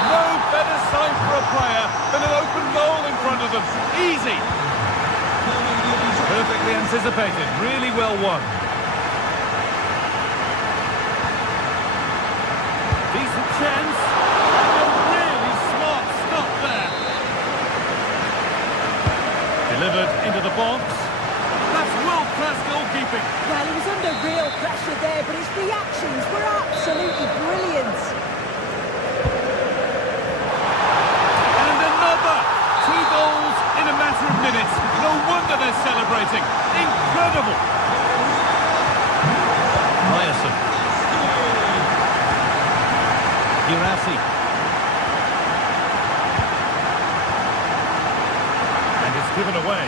No better sign for a player than an open goal in front of them. Easy. Perfectly anticipated. Really well won. Decent chance. And a really smart stop there. Delivered into the box. That's world-class goalkeeping. Well, he was under real pressure there, but his reactions were absolutely brilliant. Girassi. And it's given away.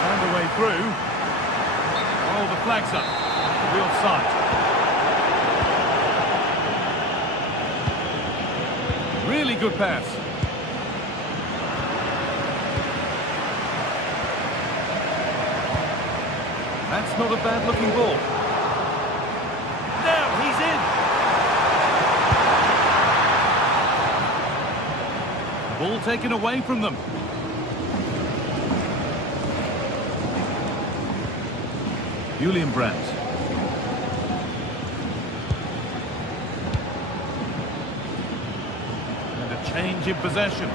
Found a way through. Oh, the flag's up. The offside. Really good pass. That's not a bad-looking ball. Now he's in. Ball taken away from them. Julian Brandt. And a change in possession.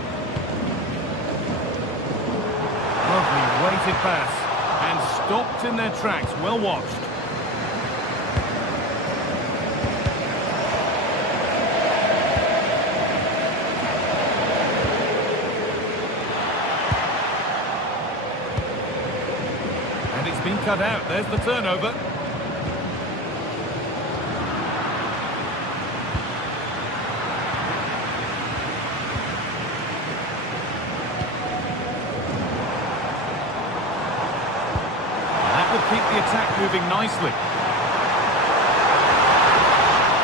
Lovely weighted pass. And stopped in their tracks. Well watched. And it's been cut out. There's the turnover. Keep the attack moving nicely.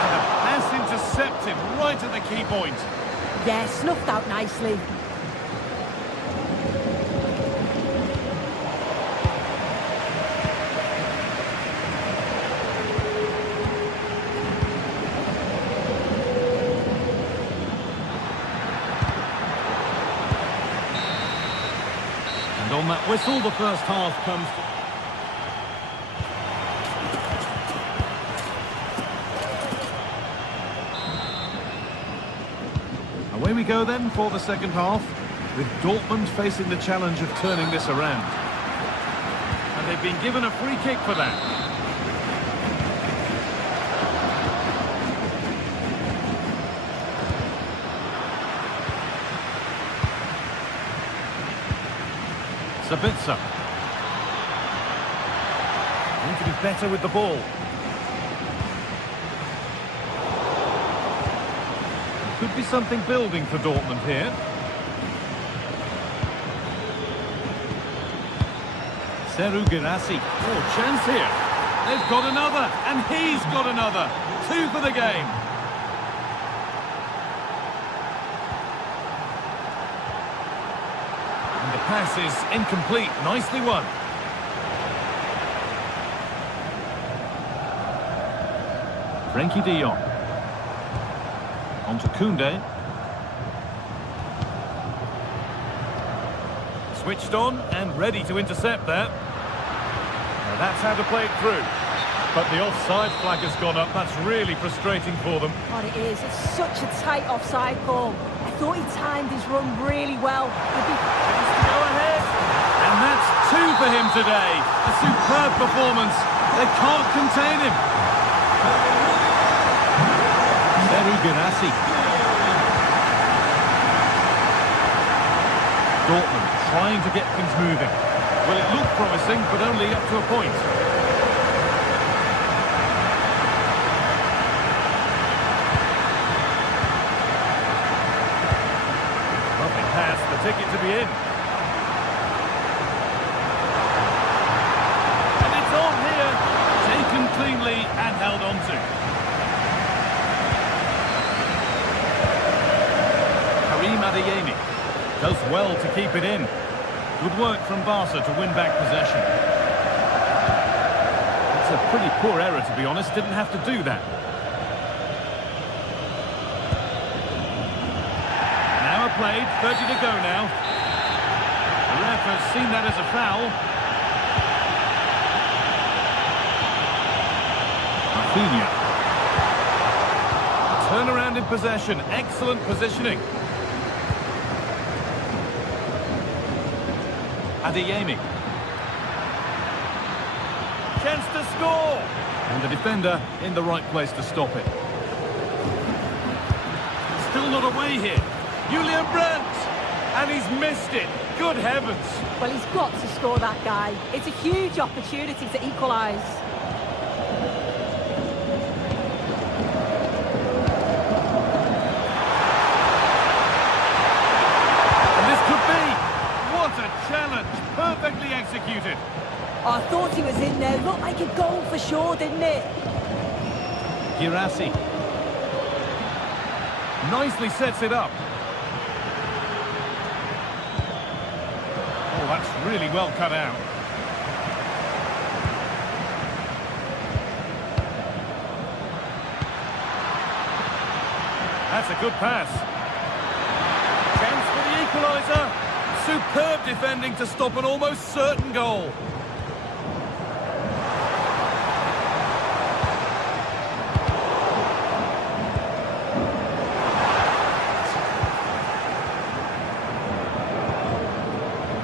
And a pass intercepted right at the key point. Yeah, snuffed out nicely. And on that whistle, the first half comes to... Away we go then for the second half, with Dortmund facing the challenge of turning this around. And they've been given a free kick for that. Sabitzer. Need to be better with the ball. Could be something building for Dortmund here. Seru Girassi. Oh, chance here. They've got another, and he's got another. 2 for the game. And the pass is incomplete. Nicely won. Frenkie de Jong. On to Koundé. Switched on and ready to intercept that. Now that's how to play it through. But the offside flag has gone up. That's really frustrating for them. God, it is. It's such a tight offside call. I thought he timed his run really well. Chance to go ahead. And that's 2 for him today. A superb performance. They can't contain him. Seru Girassi. Dortmund trying to get things moving. Well, it looked promising, but only up to a point. Lovely pass, the ticket to be in. And it's on here. Taken cleanly and held on to. Adeyemi does well to keep it in. Good work from Barca to win back possession. It's a pretty poor error, to be honest. Didn't have to do that. Now played, 30 to go now. The ref has seen that as a foul. Rafinha. A turnaround in possession. Excellent positioning. Adeyemi. Chance to score! And the defender in the right place to stop it. Still not away here. Julian Brandt! And he's missed it. Good heavens! Well, he's got to score that guy. It's a huge opportunity to equalise. And this could be! What a challenge! Perfectly executed. Oh, I thought he was in there. Looked like a goal for sure, didn't it? Girassi. Nicely sets it up. Oh, that's really well cut out. That's a good pass. Chance for the equaliser. Superb defending to stop an almost certain goal.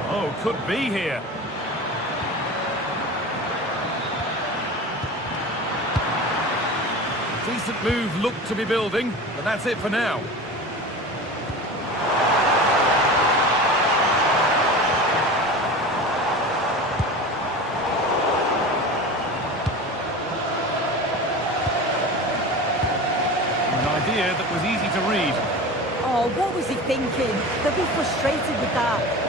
Oh, could be here. Decent move looked to be building, but that's it for now. An idea that was easy to read. Oh, what was he thinking? They'll be frustrated with that.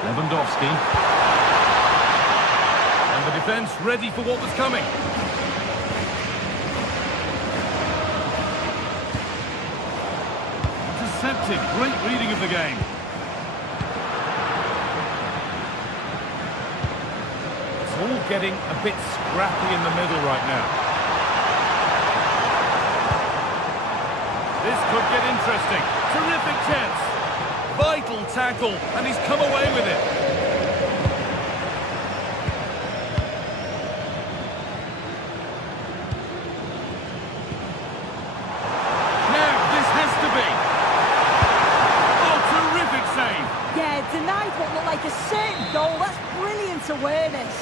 Lewandowski. And the defence ready for what was coming. Intercepted. Great reading of the game. It's all getting a bit scrappy in the middle right now. This could get interesting. Terrific chance. Vital tackle, and he's come away with it. Now, this has to be. Oh, terrific save. Yeah, denied what looked like a certain goal. That's brilliant awareness.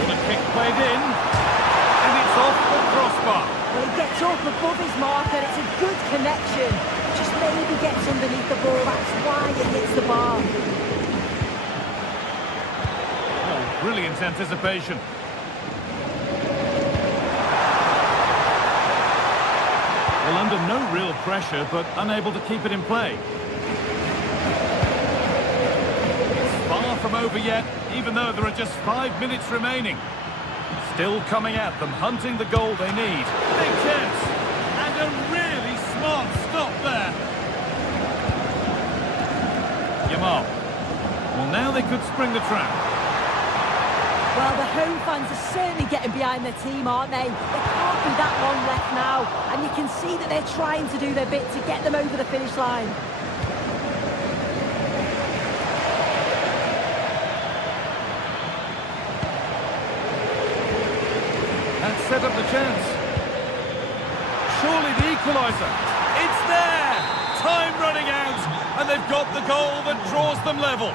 What a kick played in, and it's off the crossbar. Well, he gets up above his marker. It's a good connection. Just maybe gets underneath the ball. That's why it hits the bar. Oh, brilliant anticipation. Well, under no real pressure, but unable to keep it in play. It's far from over yet, even though there are just 5 minutes remaining. Still coming at them, hunting the goal they need. Big chance! And a really smart stop there. Yamal. Well, now they could spring the trap. Well, the home fans are certainly getting behind their team, aren't they? There can't be that long left now. And you can see that they're trying to do their bit to get them over the finish line. Set up the chance. Surely the equaliser. It's there! Time running out, and they've got the goal that draws them level.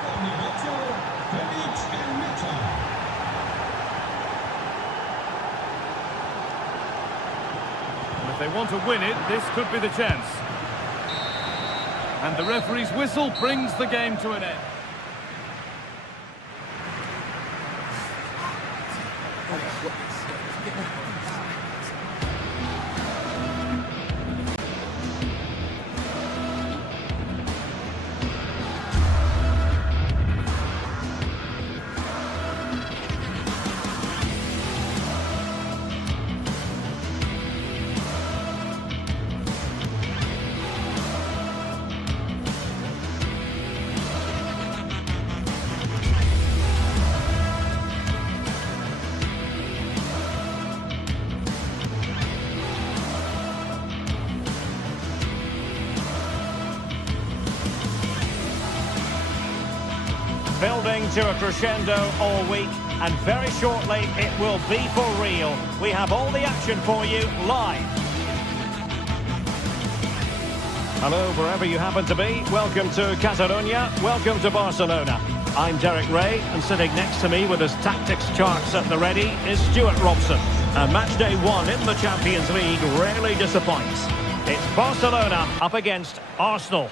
And if they want to win it, this could be the chance. And the referee's whistle brings the game to an end. Building to a crescendo all week, and very shortly it will be for real. We have all the action for you live. Hello, wherever you happen to be. Welcome to Catalonia. Welcome to Barcelona. I'm Derek Ray, and sitting next to me with his tactics charts at the ready is Stuart Robson. And match day 1 in the Champions League rarely disappoints. It's Barcelona up against Arsenal.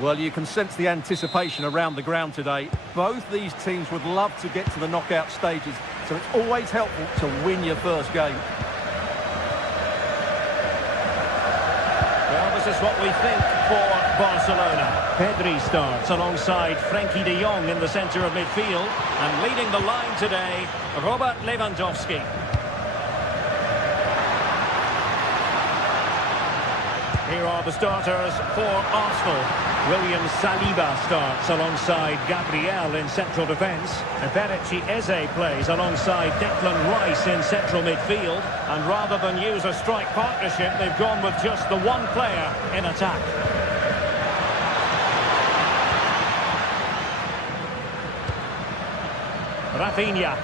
Well, you can sense the anticipation around the ground today. Both these teams would love to get to the knockout stages, so it's always helpful to win your first game. Well, this is what we think for Barcelona. Pedri starts alongside Frenkie de Jong in the centre of midfield. And leading the line today, Robert Lewandowski. Here are the starters for Arsenal. William Saliba starts alongside Gabriel in central defence. Eberechi Eze plays alongside Declan Rice in central midfield. And rather than use a strike partnership, they've gone with just the one player in attack. Rafinha.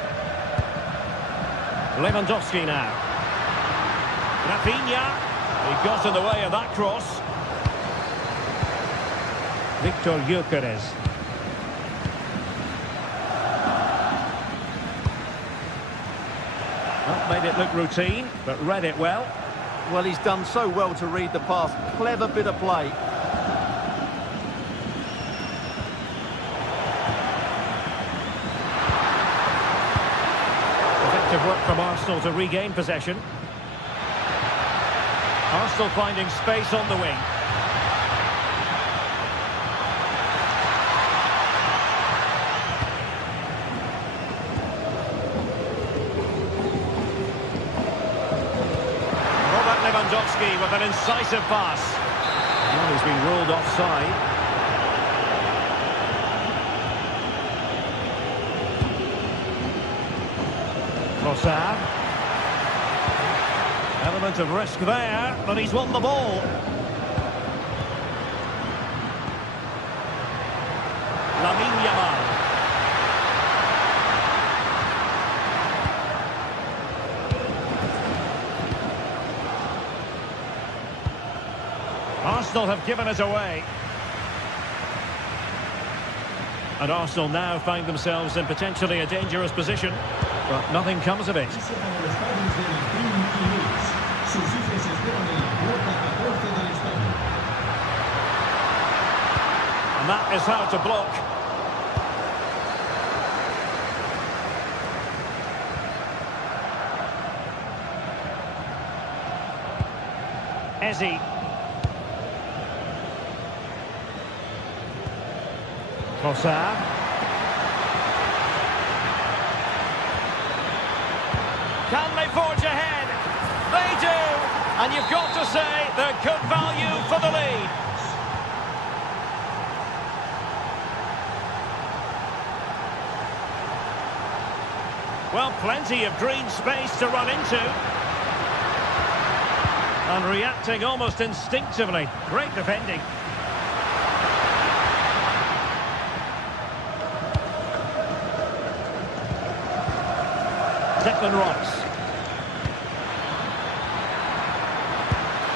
Lewandowski now. Rafinha. He got in the way of that cross. Victor Gyökeres. Not made it look routine, but read it well. Well, he's done so well to read the pass. Clever bit of play. Effective work from Arsenal to regain possession. Arsenal finding space on the wing. Robert Lewandowski with an incisive pass. Well, he's been ruled offside. Trossard. Element of risk there, but he's won the ball. Lamine Yamal. Arsenal have given it away. And Arsenal now find themselves in potentially a dangerous position, but nothing comes of it. And that is how to block. Eze. Trossard. Can they forge ahead? They do! And you've got to say they're good value for the lead. Well, plenty of green space to run into. And reacting almost instinctively. Great defending. Declan Rice.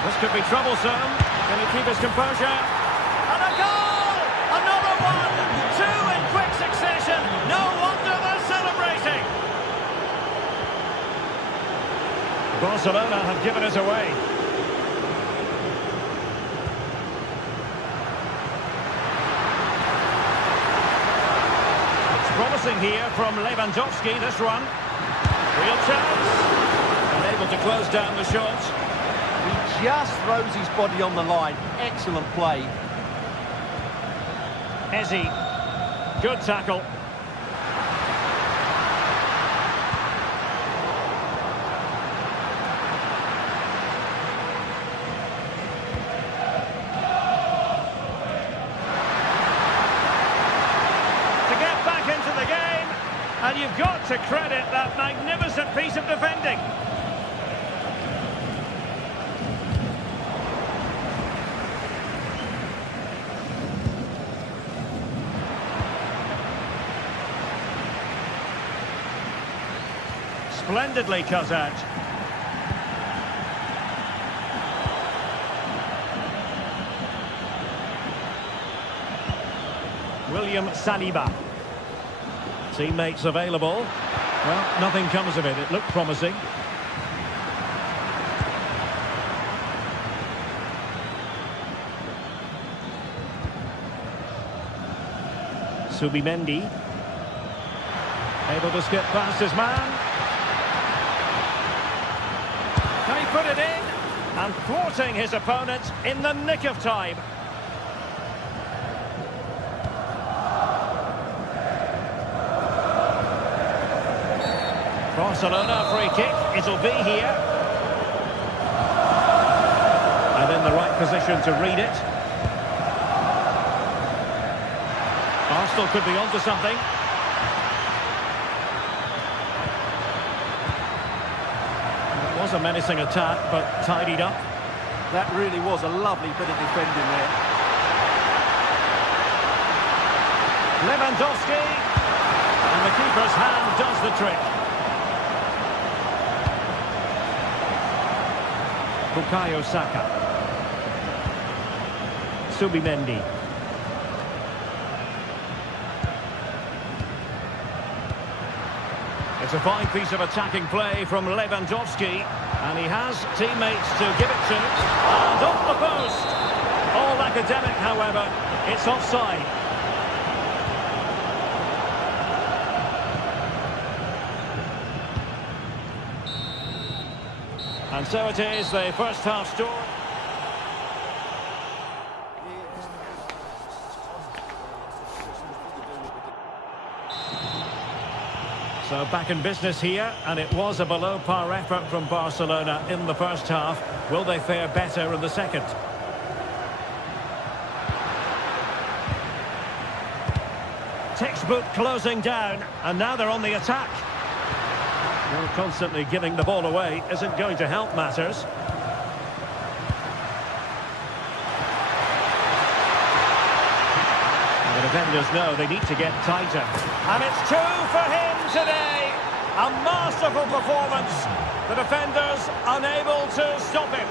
This could be troublesome. Can he keep his composure? And a goal! Another one! Two in quick succession. No wonder they're celebrating. Barcelona have given it away. It's promising here from Lewandowski, this run. Real chance. Unable to close down the shot. He just throws his body on the line. Excellent play. Eze. Good tackle. To get back into the game, and you've got to credit that magnificent piece of defending. Splendidly cut out. William Saliba. Teammates available. Well, nothing comes of it. It looked promising. Subimendi. Able to skip past his man. Can he put it in? And thwarting his opponent in the nick of time. Barcelona free kick. It'll be here. And in the right position to read it. Arsenal could be onto something. It was a menacing attack, but tidied up. That really was a lovely bit of defending there. Lewandowski. And the keeper's hand does the trick. Bukayo Saka. Subimendi. It's a fine piece of attacking play from Lewandowski, and he has teammates to give it to. And off the post! All academic, however, it's offside. And so it is, the first half score. So back in business here, and it was a below-par effort from Barcelona in the first half. Will they fare better in the second? Textbook closing down, and now they're on the attack. Well, constantly giving the ball away isn't going to help matters. The defenders know they need to get tighter. And it's two for him today. A masterful performance. The defenders unable to stop him.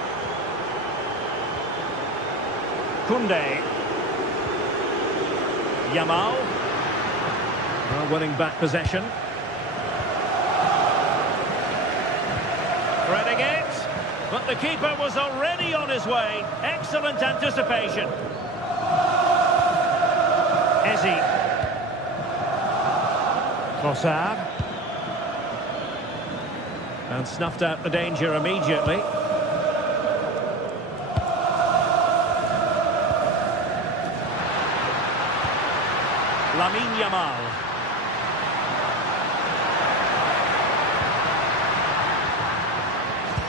Koundé. Yamal. Well, winning back possession. Threading it. But the keeper was already on his way. Excellent anticipation. Ezzy. Trossard. And snuffed out the danger immediately. Lamine Yamal.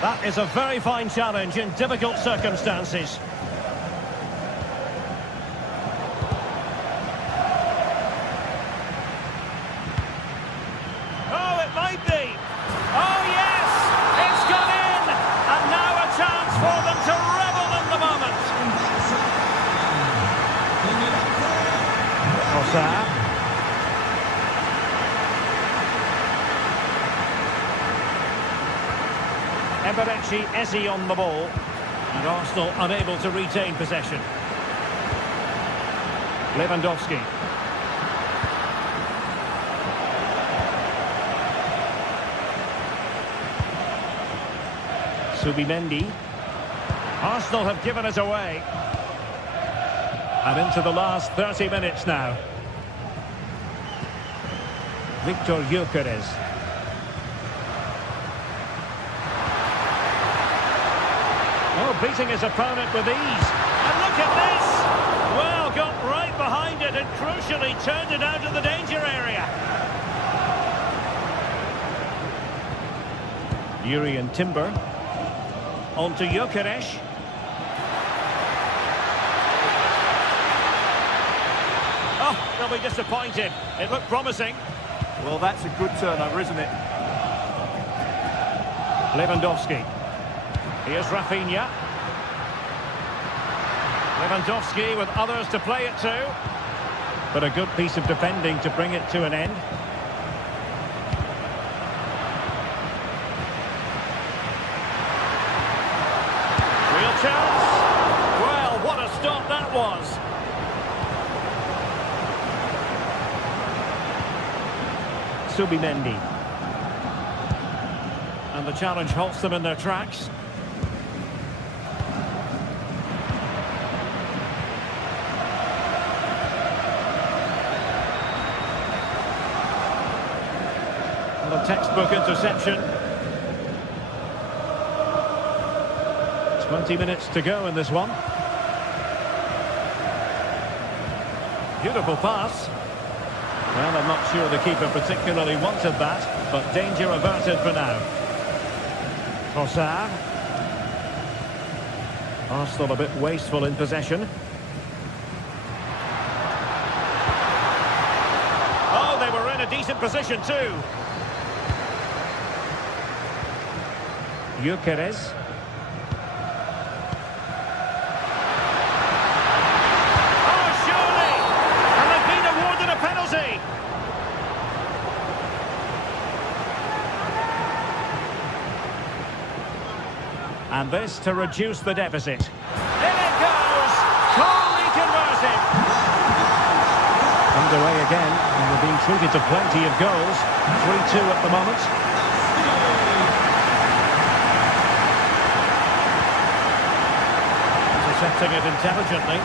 That is a very fine challenge in difficult circumstances. Oh, it might be. Oh, yes! It's gone in! And now a chance for them to revel in the moment. Trossard. Eberechi Eze on the ball, and Arsenal unable to retain possession. Lewandowski. Subimendi. Arsenal have given it away. And into the last 30 minutes now. Victor Gyökeres. Oh, beating his opponent with ease. And look at this! Well, got right behind it and crucially turned it out of the danger area. Jurriën Timber. On to Gyökeres. Oh, they'll be disappointed. It looked promising. Well, that's a good turnover, isn't it? Lewandowski. Here's Rafinha. Lewandowski with others to play it to. But a good piece of defending to bring it to an end. Real chance. Well, what a stop that was. Subimendi. And the challenge halts them in their tracks. And a textbook interception. 20 minutes to go in this one. Beautiful pass. Well, I'm not sure the keeper particularly wanted that, but danger averted for now. Trossard. Arsenal a bit wasteful in possession. Oh, they were in a decent position too. Gyökeres. And this to reduce the deficit. In it goes! Calmly converted! Underway again, and we're being treated to plenty of goals. 3-2 at the moment. Intercepting it intelligently.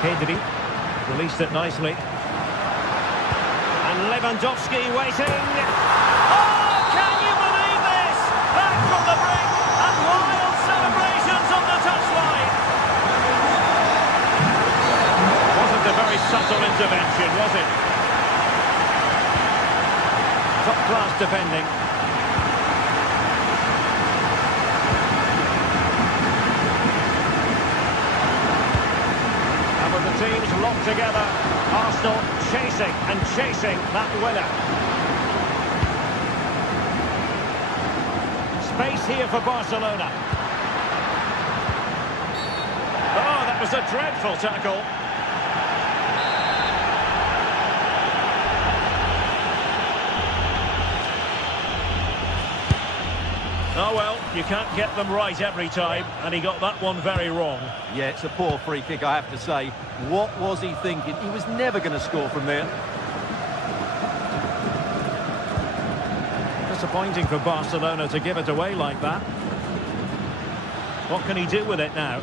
Pedri released it nicely. And Lewandowski waiting. Oh, can you believe this? Back from the brink and wild celebrations on the touchline. Wasn't a very subtle intervention, was it? Top-class defending. Teams locked together. Arsenal chasing and chasing that winner. Space here for Barcelona. Oh, that was a dreadful tackle. Oh well, you can't get them right every time, and he got that one very wrong. Yeah, it's a poor free kick, I have to say. What was he thinking? He was never going to score from there. Disappointing for Barcelona to give it away like that. What can he do with it now?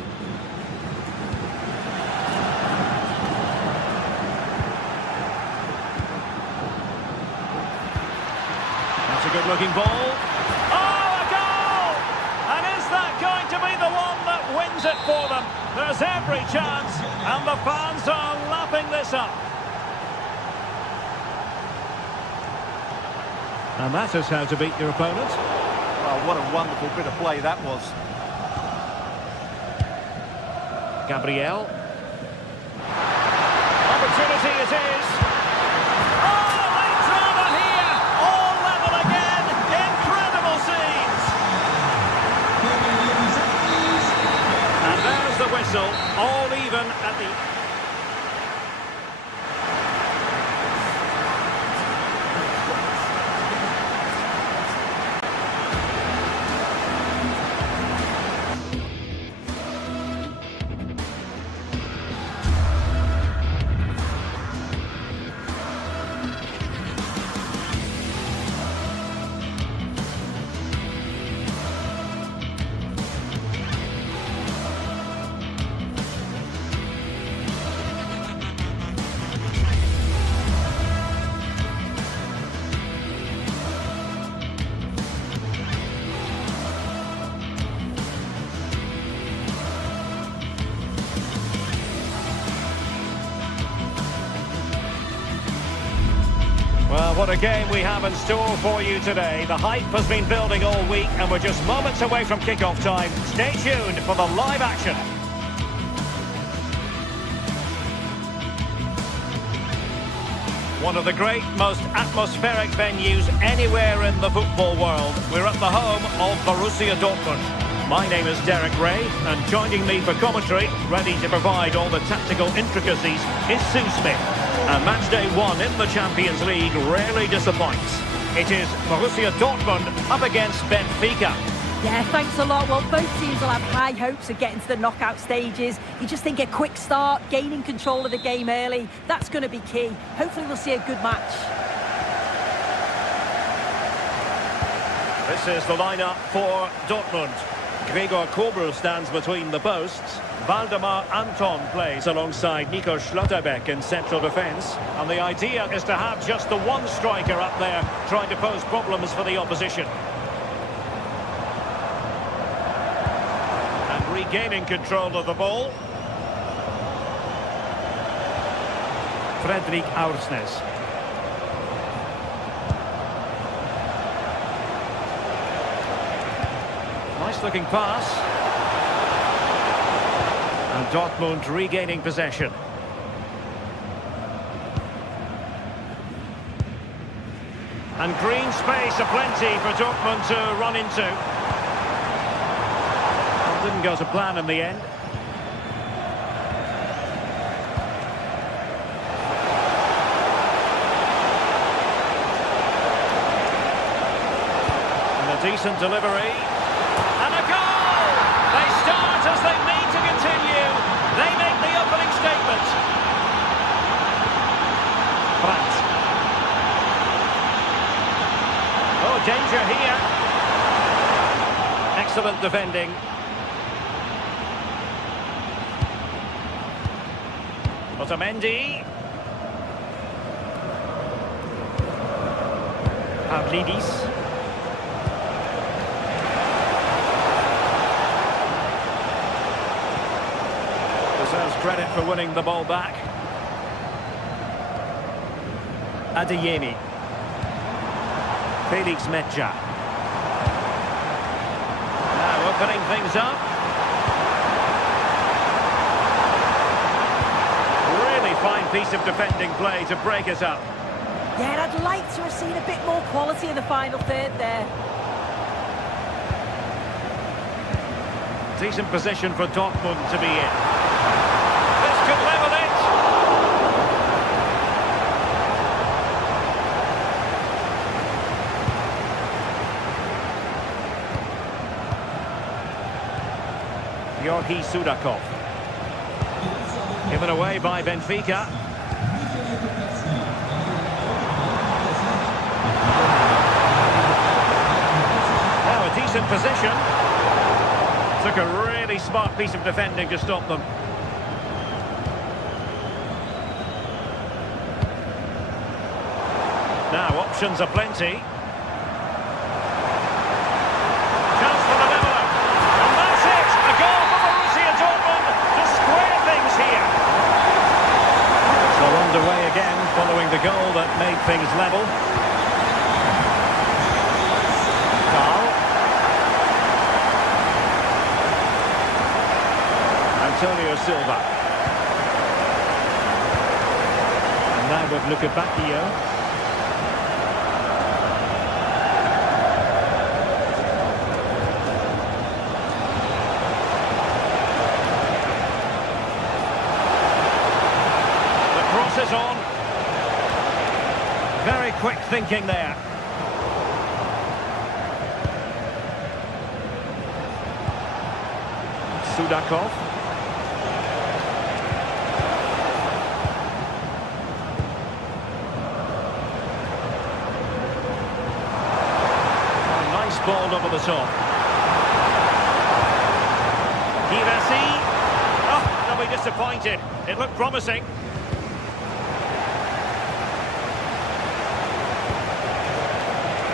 That's a good-looking ball. Wins it for them. There's every chance, and the fans are lapping this up. And that is how to beat your opponent. Oh, what a wonderful bit of play that was. Gabriel. Opportunity it is. Oh, late drama here. All level again. Incredible scenes. And there's the whistle. All even at the... Well, what a game we have in store for you today. The hype has been building all week and we're just moments away from kick-off time. Stay tuned for the live action. One of the great, most atmospheric venues anywhere in the football world. We're at the home of Borussia Dortmund. My name is Derek Ray, and joining me for commentary, ready to provide all the tactical intricacies, is Sue Smith. And match day 1 in the Champions League rarely disappoints. It is Borussia Dortmund up against Benfica. Yeah, thanks a lot. Well, both teams will have high hopes of getting to the knockout stages. You just think a quick start, gaining control of the game early, that's going to be key. Hopefully we'll see a good match. This is the lineup for Dortmund. Gregor Kobel stands between the posts. Waldemar Anton plays alongside Nico Schlotterbeck in central defence. And the idea is to have just the one striker up there trying to pose problems for the opposition. And regaining control of the ball. Frederik Aursnes. Nice looking pass. And Dortmund regaining possession. And green space aplenty for Dortmund to run into. Well, didn't go to plan in the end. And a decent delivery. And a goal! They start as they mean to continue. They make the opening statement. Brandt. Oh, danger here. Excellent defending. Otamendi. Pavlidis. Deserves credit for winning the ball back. Adeyemi. Felix Metja. Now opening things up. Really fine piece of defending play to break us up. Yeah, I'd like to have seen a bit more quality in the final third there. Decent position for Dortmund to be in. This could level it. Georgi Sudakov. Given away by Benfica. Now a decent position. Took a really smart piece of defending to stop them. Now options are plenty. Chance for the leveller. And that's it! A goal for Borussia Dortmund to square things here. So underway again following the goal that made things level. Antonio Silva. And now with Luca Bacchio. The cross is on. Very quick thinking there. Sudakov. Ball over the top. Girassi. Oh, they'll be disappointed. It looked promising.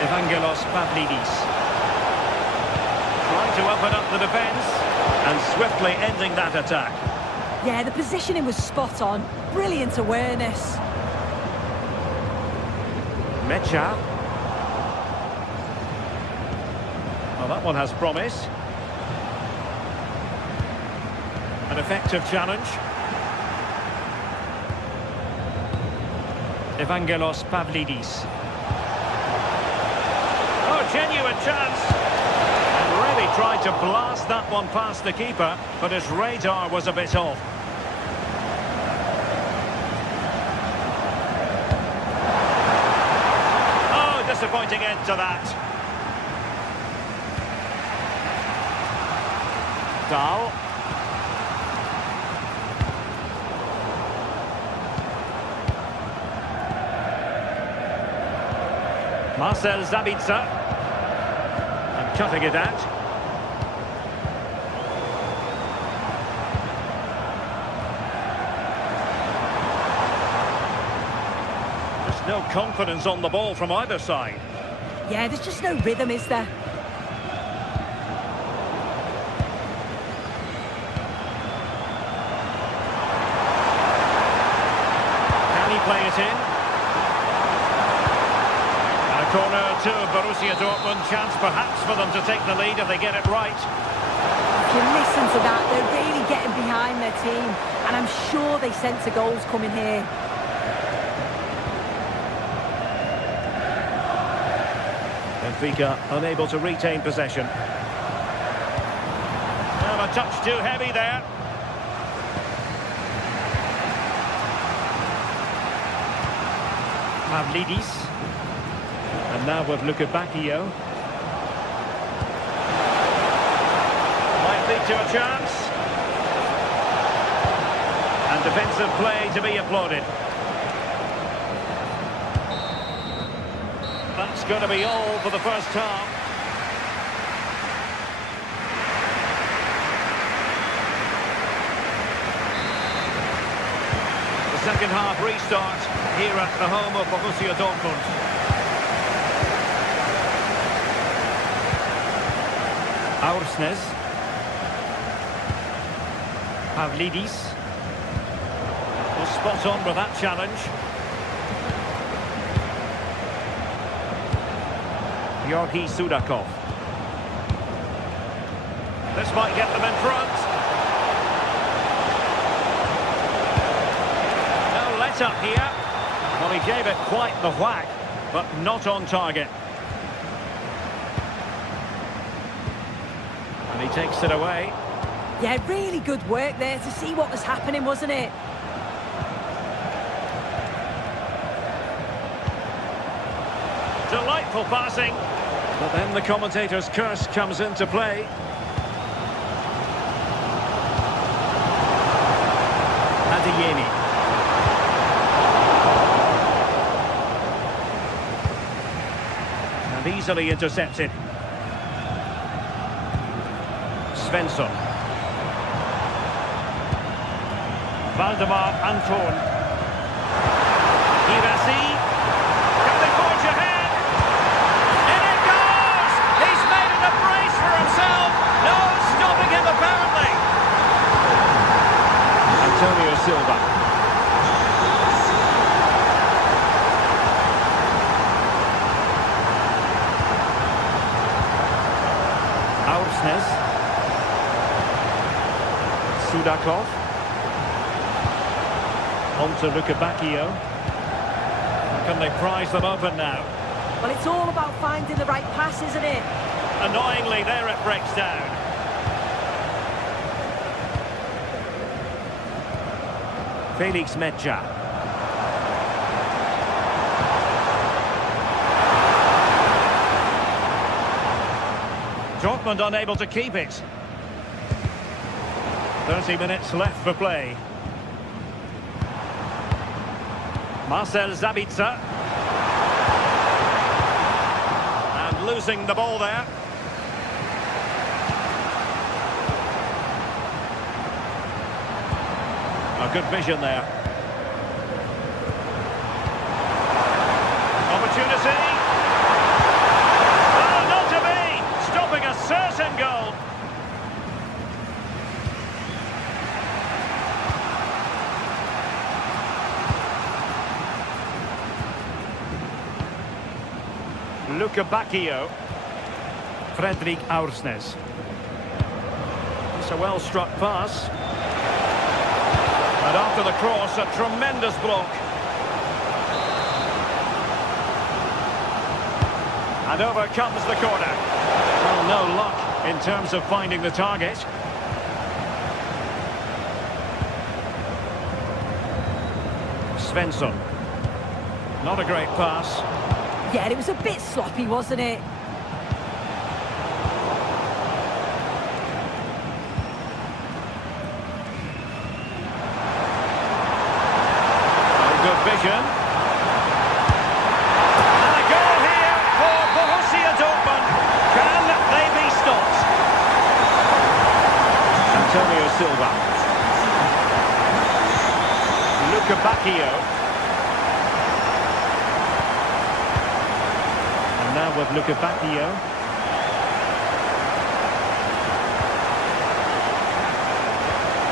Evangelos Pavlidis. Trying to open up the defence and swiftly ending that attack. Yeah, the positioning was spot on. Brilliant awareness. Metja. Well, that one has promise. An effective challenge. Evangelos Pavlidis. Oh, genuine chance. And really tried to blast that one past the keeper, but his radar was a bit off. Oh, disappointing end to that. Dahl. Marcel Sabitzer. And cutting it out. There's no confidence on the ball from either side. Yeah, there's just no rhythm, is there? Can he play it in? Corner to Borussia Dortmund, chance perhaps for them to take the lead if they get it right. If you listen to that, they're really getting behind their team, and I'm sure they sense a goal's coming here. Benfica unable to retain possession. Oh, a touch too heavy there. Pavlidis. And now with Bacchio. Might lead to a chance. And defensive play to be applauded. That's going to be all for the first half. The second half restart here at the home of Borussia Dortmund. Aursnes. Pavlidis. Was spot on with that challenge. Georgi Sudakov. This might get them in front. No let-up here. Well, he gave it quite the whack, but not on target. And he takes it away. Yeah, really good work there to see what was happening, wasn't it? Delightful passing. But then the commentator's curse comes into play. Adeyemi. And easily intercepted. Svensson. Valdemar Anton. Irasi. Can they forge ahead? In it goes! He's made it a brace for himself. No stopping him apparently. Antonio Silva. Aursnes. Sudakov. On to Bacchio. Can they prize them open now? Well, it's all about finding the right pass, isn't it? Annoyingly, there it breaks down. Felix Mecha. Dortmund unable to keep it. 30 minutes left for play. Marcel Sabitzer. And losing the ball there. A good vision there. Opportunity. Oh, not to be! Stopping a certain goal. Bacchio. Fredrik Aursnes. It's a well-struck pass. And after the cross, a tremendous block. And over comes the corner. Well, no luck in terms of finding the target. Svensson. Not a great pass. Yeah, it was a bit sloppy, wasn't it? Good vision. And a goal here for Borussia Dortmund. Can they be stopped? Antonio Silva. Luca Bacchio. And now with Luca Bacchio.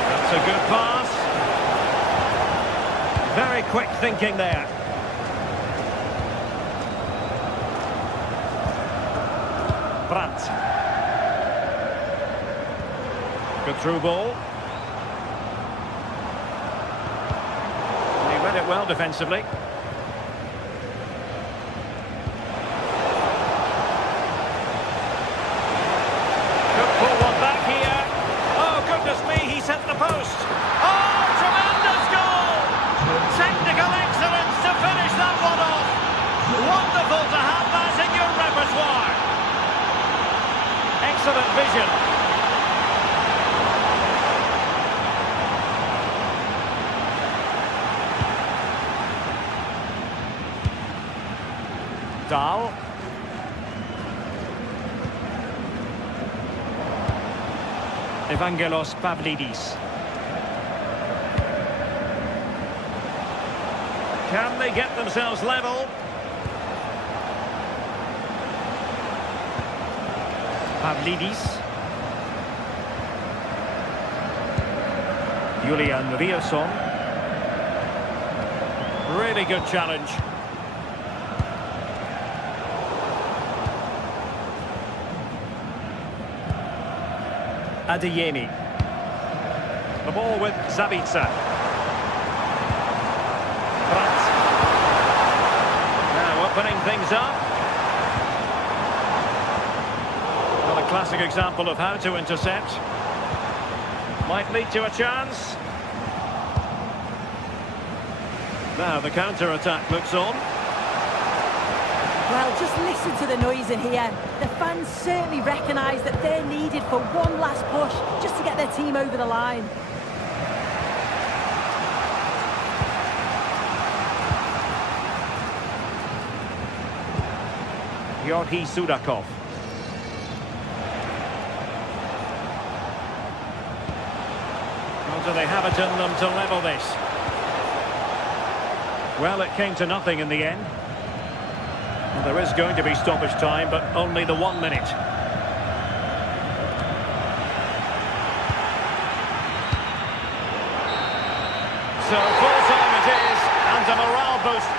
That's a good pass. Very quick thinking there. Brandt. Good through ball. He read it well defensively. Good pull one back here. Oh, goodness me, he sent the post. Oh, tremendous goal! Technical excellence to finish that one off. Wonderful to have that in your repertoire. Excellent vision. Dahl. Evangelos Pavlidis. Can they get themselves level? Pavlidis. Julian Rierson. Really good challenge. Adeyemi. The ball with Zabitsa. Now opening things up. Well, a classic example of how to intercept. Might lead to a chance. Now the counter-attack looks on. Well, just listen to the noise in here. The fans certainly recognise that they're needed for one last push just to get their team over the line. Georgi Sudakov. Well, do they have it in them to level this? Well, it came to nothing in the end. Well, there is going to be stoppage time, but only the 1 minute. So full time it is, and a morale boost.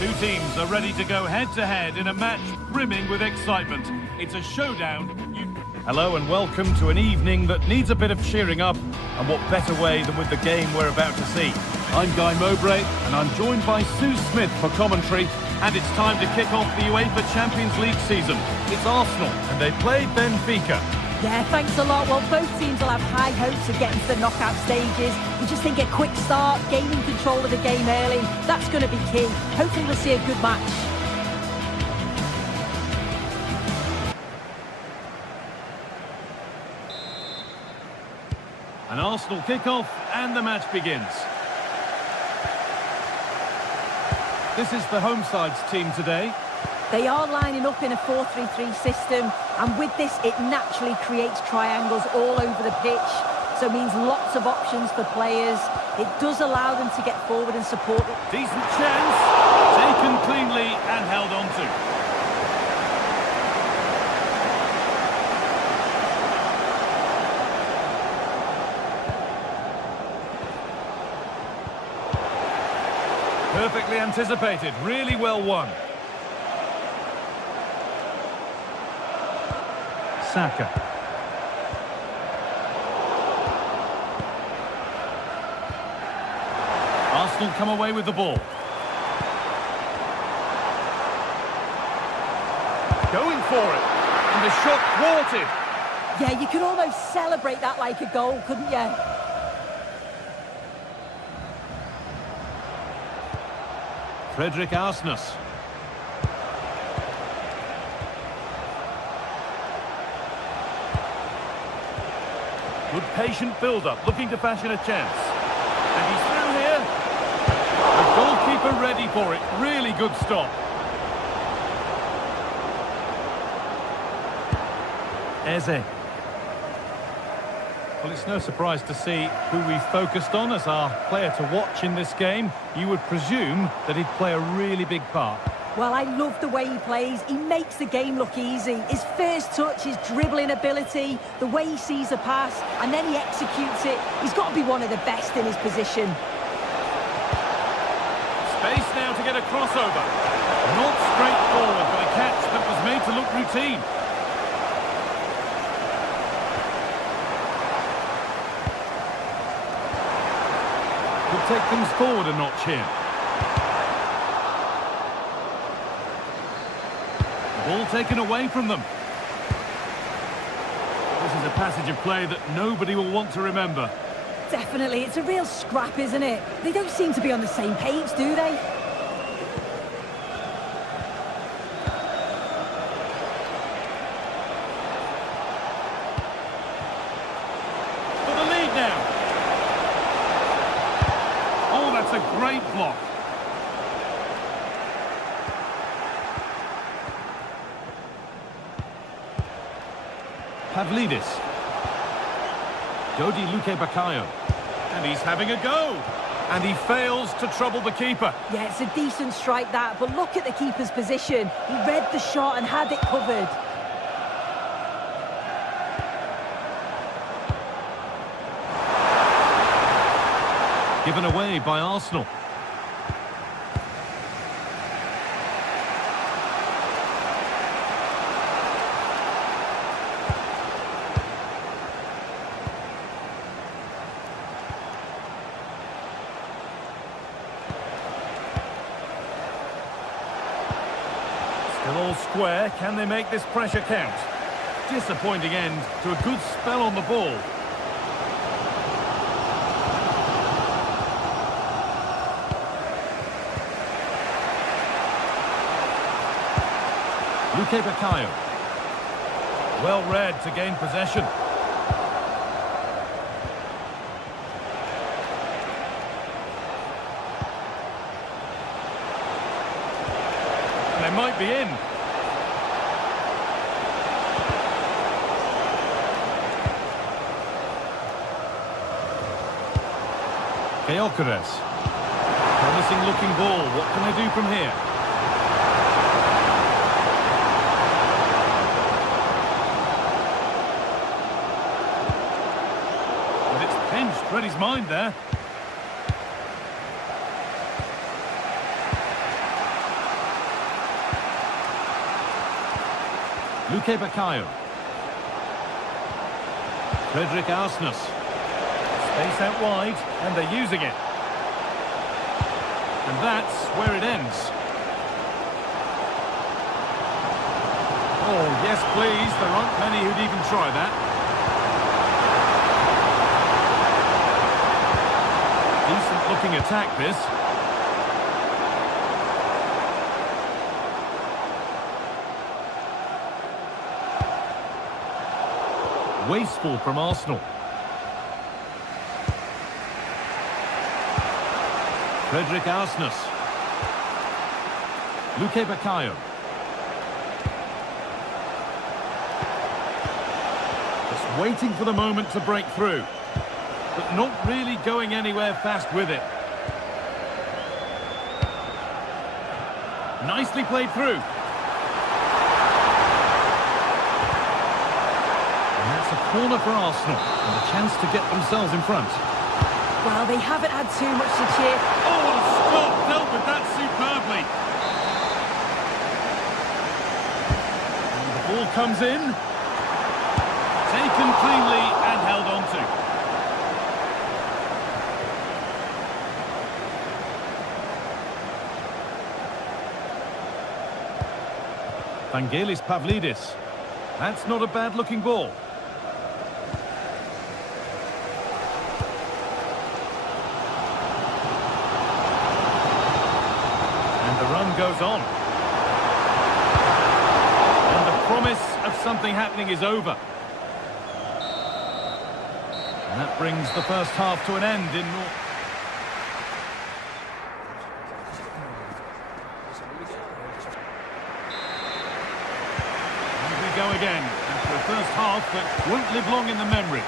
Two teams are ready to go head-to-head in a match brimming with excitement. It's a showdown. Hello and welcome to an evening that needs a bit of cheering up, and what better way than with the game we're about to see. I'm Guy Mowbray and I'm joined by Sue Smith for commentary, and it's time to kick off the UEFA Champions League season. It's Arsenal and they play Benfica. Yeah, thanks a lot. Well, both teams will have high hopes of getting to the knockout stages. We just think a quick start, gaining control of the game early, that's going to be key. Hopefully we'll see a good match. An Arsenal kick-off and the match begins. This is the home side's team today. They are lining up in a 4-3-3 system, and with this it naturally creates triangles all over the pitch, so it means lots of options for players. It does allow them to get forward and support it. Decent chance, taken cleanly and held on to. Perfectly anticipated, really well won. Saka. Arsenal come away with the ball. Going for it. And the shot thwarted. Yeah, you could almost celebrate that like a goal, couldn't you? Frederick Arsnus. Good patient build-up, looking to fashion a chance. And he's through here. The goalkeeper ready for it. Really good stop. Eze. Well, it's no surprise to see who we focused on as our player to watch in this game. You would presume that he'd play a really big part. Well, I love the way he plays. He makes the game look easy. His first touch, his dribbling ability, the way he sees a pass, and then he executes it. He's got to be one of the best in his position. Space now to get a crossover. Not straightforward, but a catch that was made to look routine. Could take things forward a notch here. Ball taken away from them. This is a passage of play that nobody will want to remember. Definitely, it's a real scrap, isn't it? They don't seem to be on the same page, do they? For the lead now. Oh, that's a great block. Pavlidis. Dodi Luque Bakayo. And he's having a go. And he fails to trouble the keeper. Yeah, it's a decent strike that, but look at the keeper's position. He read the shot and had it covered. Given away by Arsenal. Still all square. Can they make this pressure count? Disappointing end to a good spell on the ball. Luque Bakayo. Well read to gain possession. They might be in. Gyökeres. Promising looking ball. What can they do from here? But it's pinched. Read his mind there. Luque Bakayo. Frederick Arsnus. Space out wide, and they're using it. And that's where it ends. Oh, yes, please. There aren't many who'd even try that. Decent-looking attack, this. Wasteful from Arsenal. Frederick Arsnus. Luque Baccaio. Just waiting for the moment to break through, but not really going anywhere fast with it. Nicely played through. And that's a corner for Arsenal, and a chance to get themselves in front. Well, they haven't had too much to cheer. Oh, what a stop! Dealt with that superbly. And the ball comes in. Taken cleanly and held on to. Vangelis Pavlidis. That's not a bad-looking ball. Goes on. And the promise of something happening is over. And that brings the first half to an end in North. And we go again after a first half that won't live long in the memory.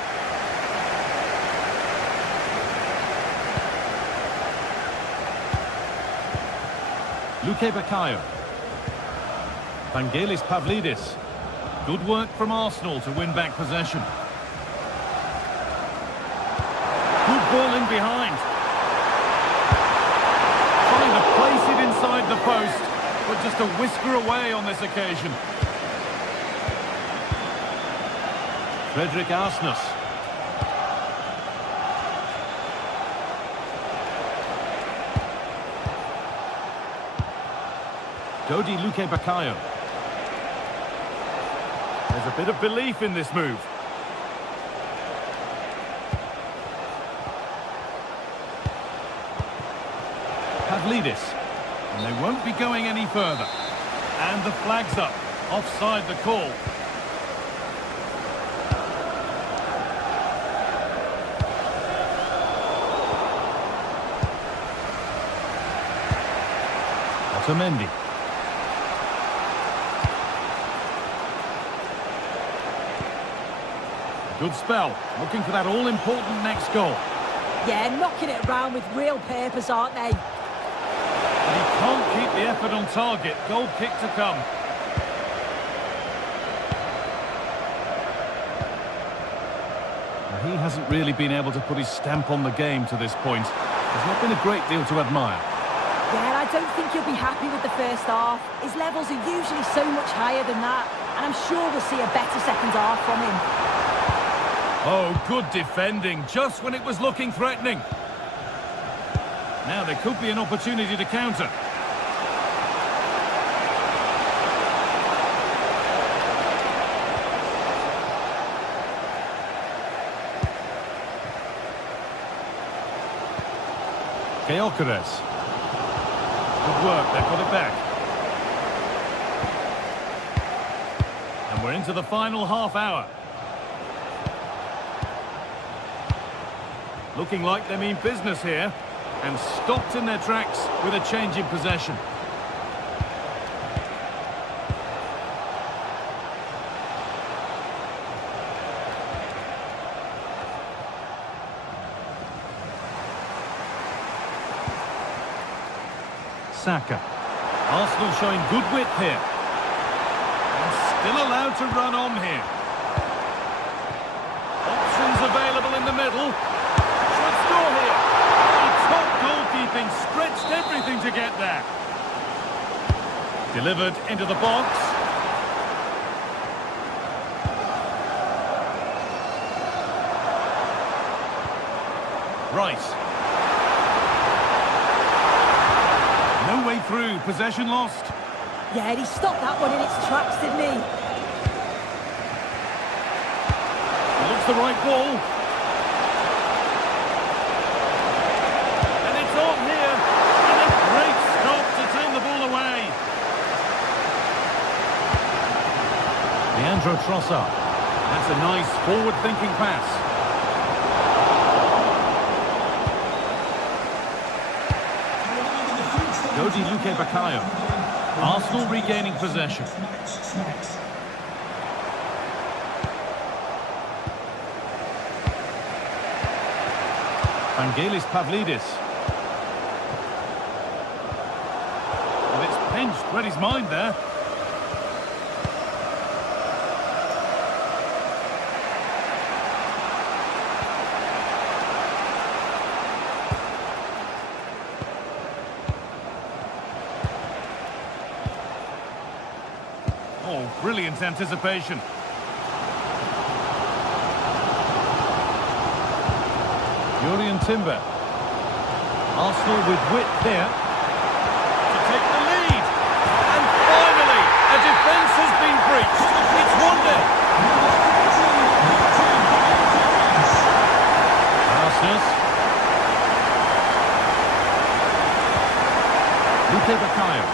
Luque Baccaio. Vangelis Pavlidis. Good work from Arsenal to win back possession. Good ball in behind. Trying to place it inside the post, but just a whisker away on this occasion. Frederick Arsnus. Dodi Luque Baccaio. There's a bit of belief in this move. Pavlidis. And they won't be going any further. And the flag's up. Offside the call. Otamendi. Good spell, looking for that all-important next goal. Yeah, knocking it around with real purpose, aren't they? And he can't keep the effort on target. Goal kick to come. Well, he hasn't really been able to put his stamp on the game to this point. There's not been a great deal to admire. Yeah, I don't think he'll be happy with the first half. His levels are usually so much higher than that, and I'm sure we'll see a better second half from him. Oh, good defending, just when it was looking threatening. Now there could be an opportunity to counter. Gyökeres. Good work, they've got it back. And we're into the final half hour. Looking like they mean business here, and stopped in their tracks with a change in possession. Saka. Arsenal showing good width here. And still allowed to run on here. Options available in the middle. Score here. Oh, top goalkeeping, stretched everything to get there. Delivered into the box. Rice. No way through, possession lost. Yeah, and he stopped that one in its tracks, didn't he? It looks the right ball. And it's on here. And a great stop to turn the ball away. Leandro Trossard. That's a nice forward-thinking pass. Dodi Luque Bakayo. Arsenal regaining possession. Vangelis Pavlidis. And it's pinched, read his mind there. Oh, brilliant anticipation. Jurrien Timber. Arsenal with width there to take the lead. And finally, a defence has been breached. It's 1-0. Arsenal. Luque Bakayo.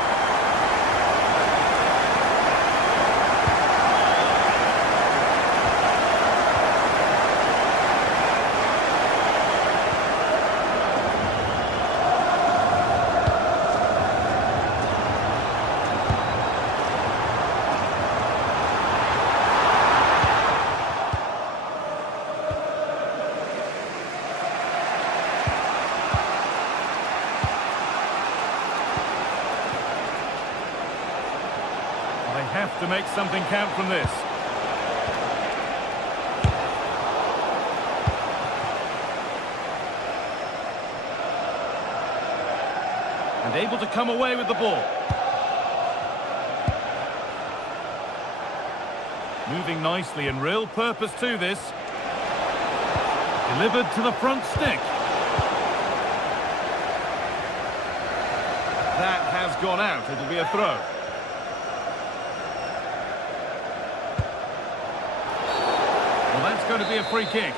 They have to make something count from this. And able to come away with the ball. Moving nicely and real purpose to this. Delivered to the front stick. That has gone out. It'll be a throw. Well, that's going to be a free kick.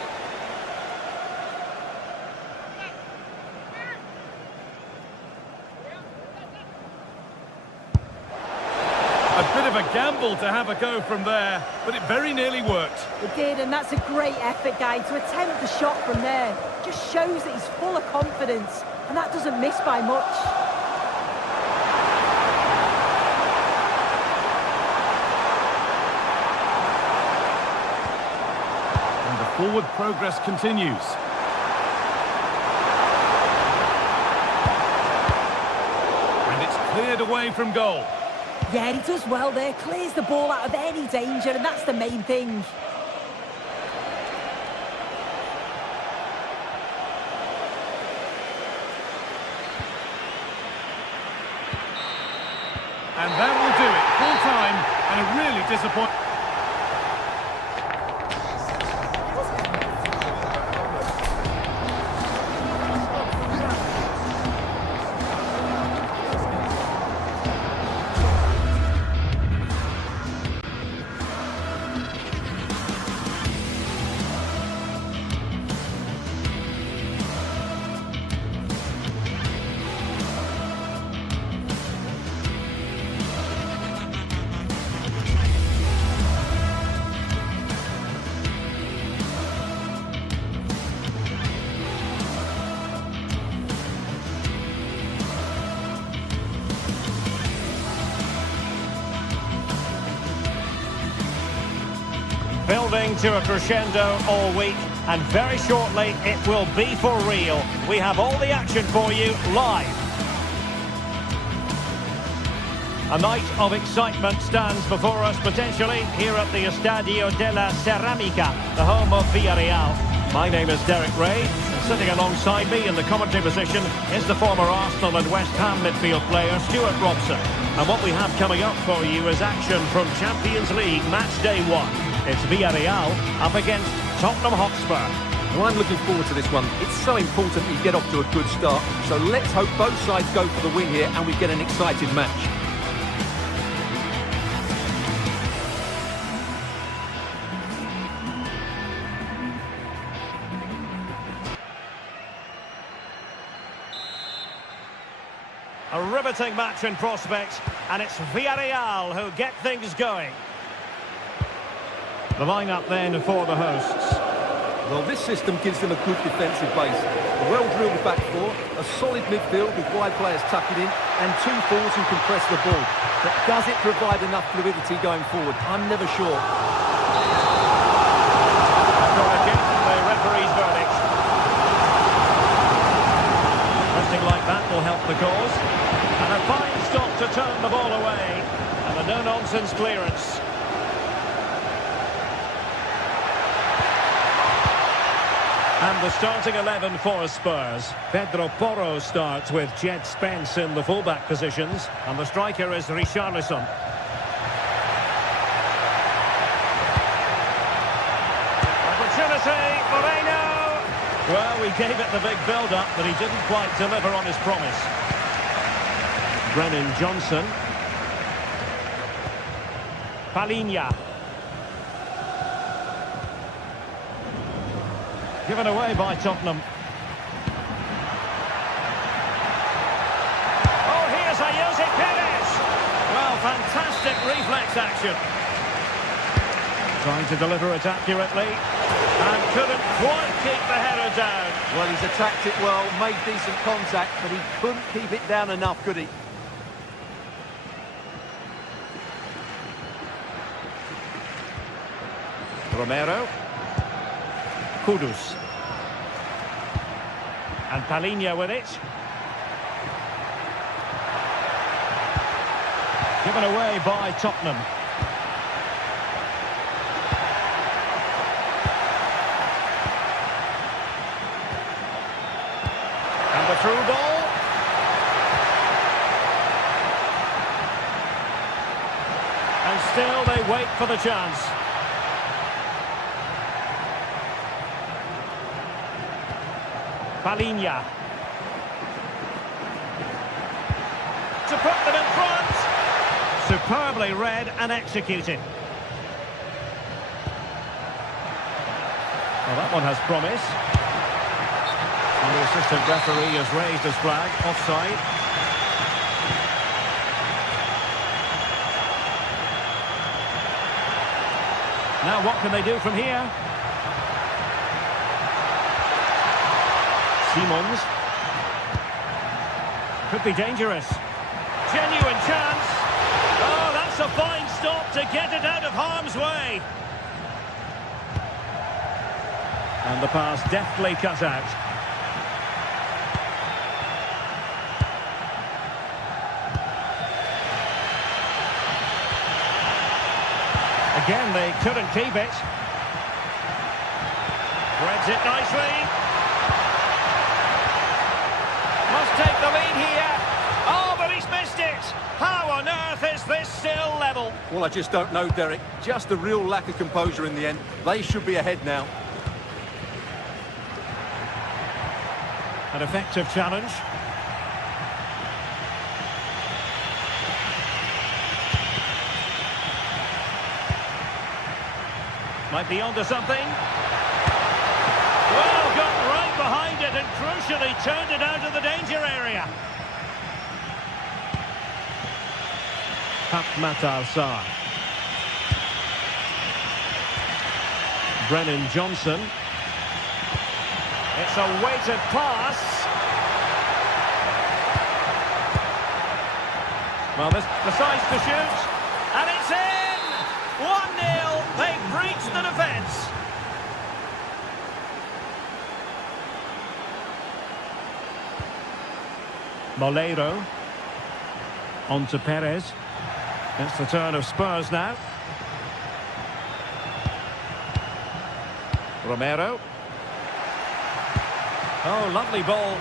A bit of a gamble to have a go from there, but it very nearly worked. It did, and that's a great effort, guy, to attempt the shot from there. Just shows that he's full of confidence, and that doesn't miss by much. Forward progress continues. And it's cleared away from goal. Yeah, he does well there. Clears the ball out of any danger, and that's the main thing. And that will do it. Full time and a really disappointing... Building to a crescendo all week, and very shortly it will be for real. We have all the action for you live. A night of excitement stands before us potentially here at the Estadio de la Ceramica, the home of Villarreal. My name is Derek Ray. Sitting alongside me in the commentary position is the former Arsenal and West Ham midfield player Stuart Robson. And what we have coming up for you is action from Champions League match day 1. It's Villarreal up against Tottenham Hotspur. Well, I'm looking forward to this one. It's so important you get off to a good start. So let's hope both sides go for the win here and we get an exciting match. A riveting match in prospect, and it's Villarreal who get things going. The lineup then for the hosts. Well, this system gives them a good defensive base. A well-drilled back four, a solid midfield with wide players tucking in, and two forwards who can press the ball. But does it provide enough fluidity going forward? I'm never sure. The referee's verdict. Something like that will help the cause. And a fine stop to turn the ball away. And a no-nonsense clearance. And the starting 11 for Spurs. Pedro Porro starts with Jed Spence in the fullback positions. And the striker is Richarlison. Opportunity, Moreno! Well, we gave it the big build-up, but he didn't quite deliver on his promise. Brennan Johnson. Palinha. Given away by Tottenham. Oh, here's Jose Perez. Well, fantastic reflex action. Trying to deliver it accurately. And couldn't quite keep the header down. Well, he's attacked it well, made decent contact, but he couldn't keep it down enough, could he? Romero. Kudus. And Palinha with it. Given away by Tottenham. And the through ball. And still they wait for the chance. Palinha. To put them in front. Superbly read and executed. Well, that one has promise. And the assistant referee has raised his flag. Offside. Now what can they do from here? Simons. Could be dangerous. Genuine chance. Oh, that's a fine stop to get it out of harm's way. And the pass deftly cut out. Again, they couldn't keep it. Threads it nicely. Must take the lead here. Oh, but he's missed it. How on earth is this still level? Well, I just don't know, Derek. Just a real lack of composure in the end. They should be ahead now. An effective challenge. Might be onto something. Well, got right behind it and crucially turned it out of the danger area. Matar Sarr. Brennan Johnson. It's a weighted pass. Well, this decides to shoot. And it's in! 1-0. They've breached the defence. Moleiro. On to Perez. It's the turn of Spurs now. Romero. Oh, lovely ball.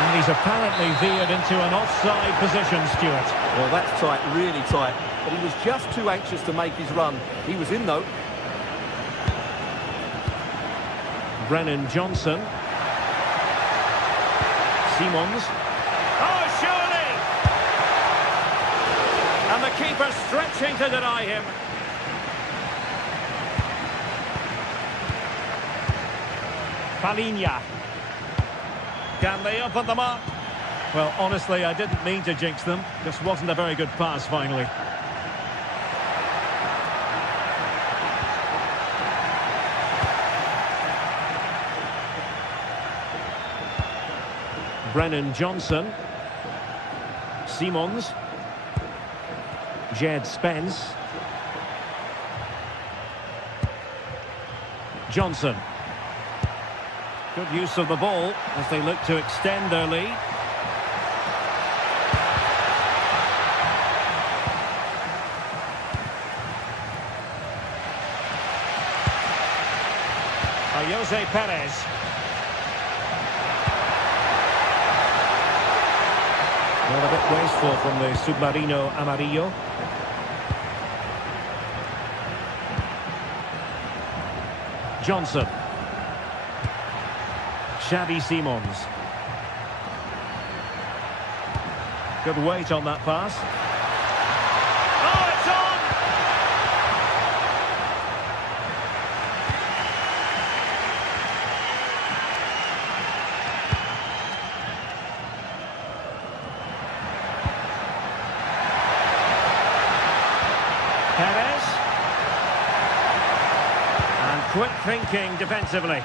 And he's apparently veered into an offside position, Stuart. Well, that's tight, really tight. But he was just too anxious to make his run. He was in, though. Brennan Johnson. Simons. Oh, surely! And the keeper stretching to deny him. Palinha. Can they open them up? Well, honestly, I didn't mean to jinx them. Just wasn't a very good pass, finally. Brennan Johnson. Simons. Jed Spence. Johnson. Good use of the ball as they look to extend their lead. Jose Perez. Well, a bit wasteful from the Submarino Amarillo. Johnson. Xavi Simons. Good weight on that pass. Oh, it's on! Perez. And quick thinking defensively.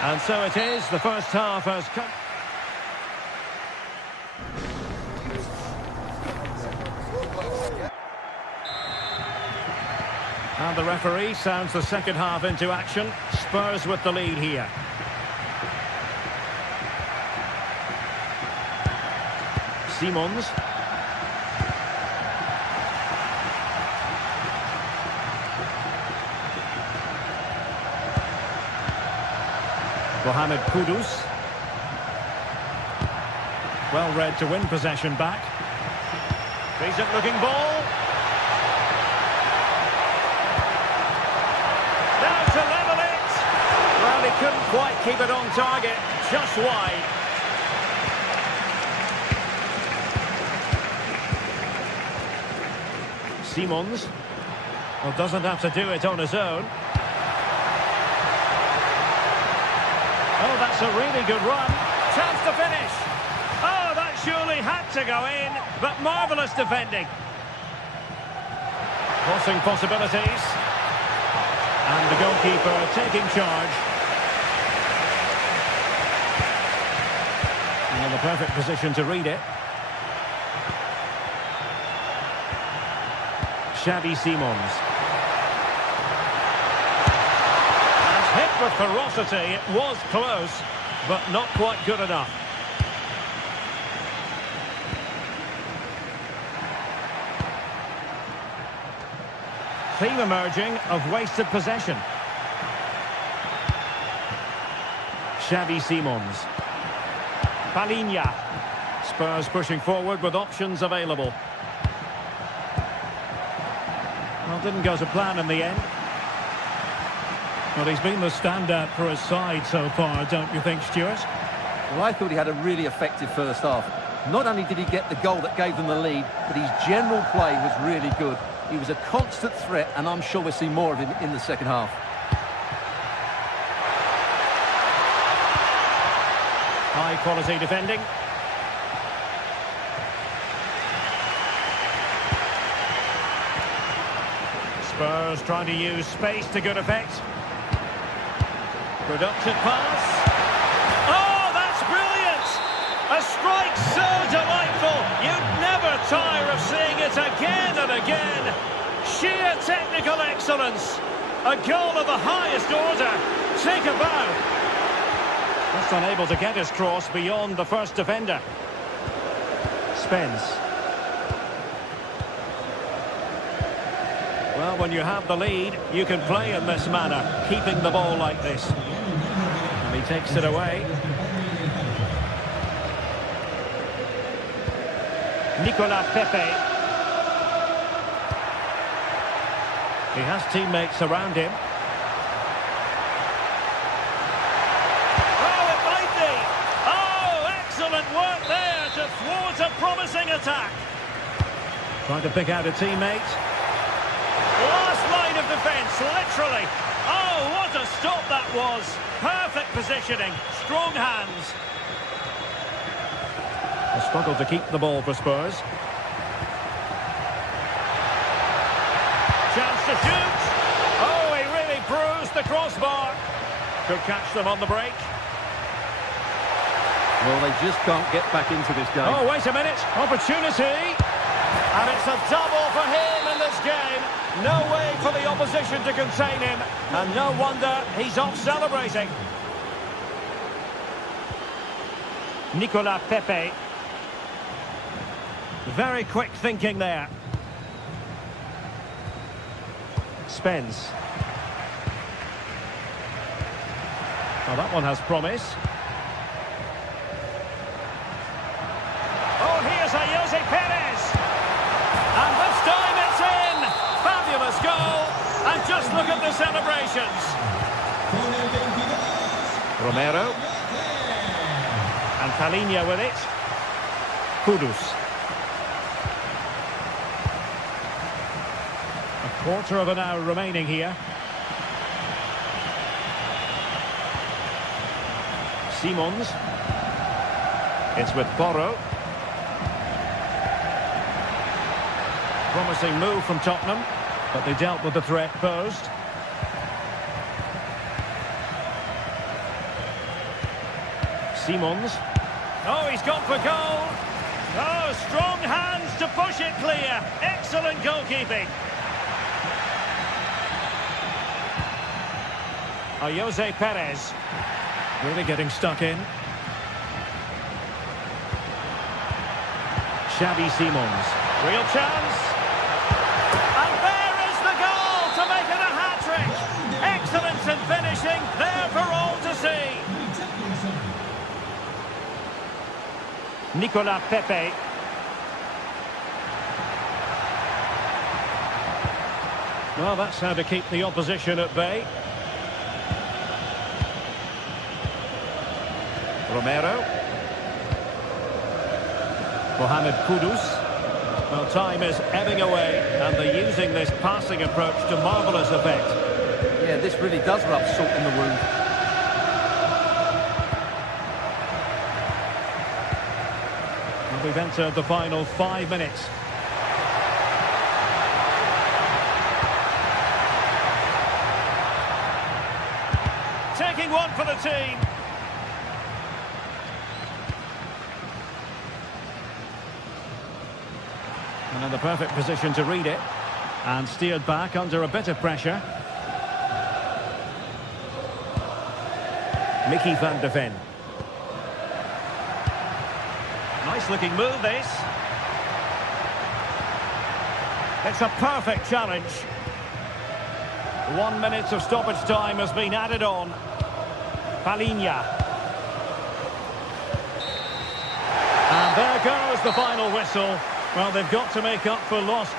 And so it is, the first half has come. And the referee sounds the second half into action. Spurs with the lead here. Simons. Mohamed Kudus. Well read to win possession back. Decent looking ball. Now to level it. Well, he couldn't quite keep it on target. Just wide. Simons. Well, doesn't have to do it on his own. Oh, that's a really good run. Chance to finish. Oh, that surely had to go in, but marvellous defending. Crossing possibilities. And the goalkeeper taking charge. And in the perfect position to read it. Xavi Simons. Hit with ferocity, it was close, but not quite good enough. Theme emerging of wasted possession. Xavi Simons. Palinha. Spurs pushing forward with options available. Well, didn't go to plan in the end. Well, he's been the standout for his side so far, don't you think, Stuart? Well, I thought he had a really effective first half. Not only did he get the goal that gave them the lead, but his general play was really good. He was a constant threat, and I'm sure we'll see more of him in the second half. High-quality defending. Spurs trying to use space to good effect. Productive pass. Oh, that's brilliant! A strike so delightful, you'd never tire of seeing it again and again. Sheer technical excellence. A goal of the highest order. Take a bow. Just unable to get his cross beyond the first defender. Spence. Well, when you have the lead, you can play in this manner, keeping the ball like this. And he takes it away. Nicolas Pepe. He has teammates around him. thrilling attack. Trying to pick out a teammate. Last line of defence, literally. Oh, what a stop that was. Perfect positioning, strong hands. A struggle to keep the ball for Spurs. Chance to shoot. Oh, he really bruised the crossbar. Could catch them on the break. Well, they just can't get back into this game. Oh, wait a minute. Opportunity. And it's a double for him in this game. No way for the opposition to contain him. And no wonder he's off celebrating. Nicolas Pepe. Very quick thinking there. Spence. Well, that one has promise. Oh, here's Jose Perez. And this time it's in. Fabulous goal. And just look at the celebrations. Romero. And Palinha with it. Kudus. A quarter of an hour remaining here. Simons. It's with Porro. Promising move from Tottenham, but they dealt with the threat posed. Simons. Oh, he's gone for goal. Oh, strong hands to push it clear. Excellent goalkeeping. Oh, Jose Perez. Really getting stuck in. Xavi Simons. Real chance. And there is the goal to make it a hat-trick. Excellence in finishing, there for all to see. Nicolas Pepe. Well, that's how to keep the opposition at bay. Romero. Mohamed Kudus. Well, time is ebbing away, and they're using this passing approach to marvellous effect. Yeah, this really does rub salt in the wound. And we've entered the final 5 minutes. Taking one for the team. And in the perfect position to read it. And steered back under a bit of pressure. Mickey van de Ven. Nice looking move, this. It's a perfect challenge. 1 minute of stoppage time has been added on. Palinha. And there goes the final whistle. Well, they've got to make up for lost.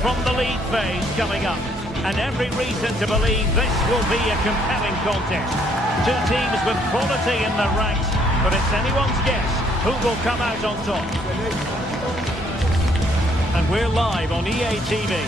From the league phase coming up, and every reason to believe this will be a compelling contest. Two teams with quality in their ranks, but it's anyone's guess who will come out on top. And we're live on EA TV.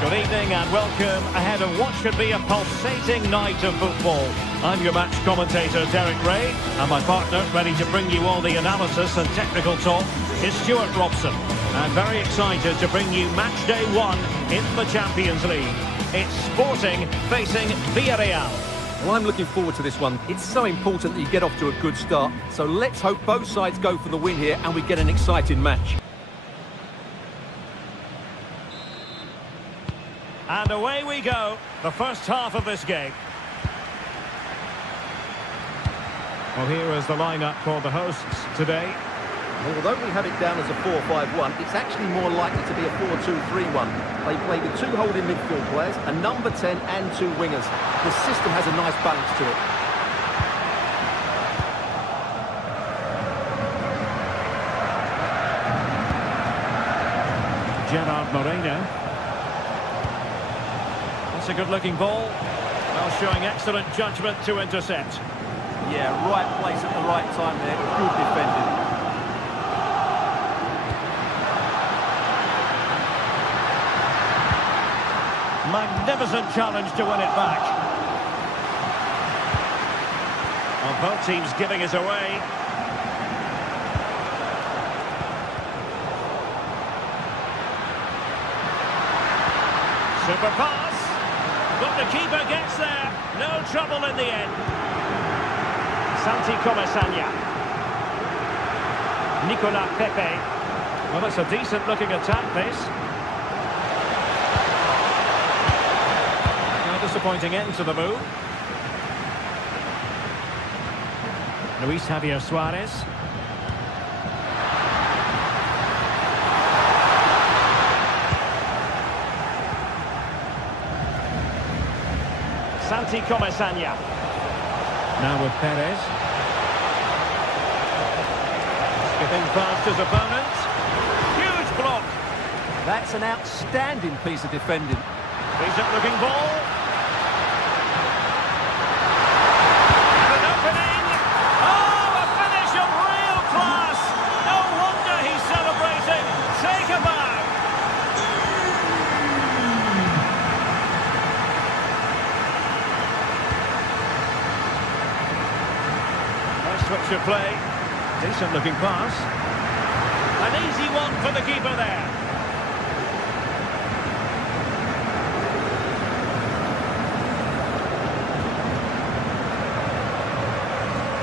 Good evening and welcome ahead of what should be a pulsating night of football. I'm your match commentator, Derek Ray, and my partner, ready to bring you all the analysis and technical talk, is Stuart Robson. I'm very excited to bring you match day 1 in the Champions League. It's Sporting facing Villarreal. Well, I'm looking forward to this one. It's so important that you get off to a good start. So let's hope both sides go for the win here and we get an exciting match. And away we go, the first half of this game. Well, here is the lineup for the hosts today. Well, although we have it down as a 4-5-1, it's actually more likely to be a 4-2-3-1. They play with 2 holding midfield players, a number 10 and 2 wingers. The system has a nice balance to it. Gerard Moreno. That's a good-looking ball. Well, showing excellent judgment to intercept. Yeah, right place at the right time there. Good defending. Magnificent challenge to win it back. Well, both teams giving it away. Super pass. But the keeper gets there. No trouble in the end. Santi Comesaña. Nicolas Pepe. Well, that's a decent-looking attack, this. Disappointing end to the move. Luis Javier Suarez. Santi Comesaña. Now with Perez. Skipping past his opponent. Huge block. That's an outstanding piece of defending. Decent looking ball. Switch of play. Decent looking pass. An easy one for the keeper there.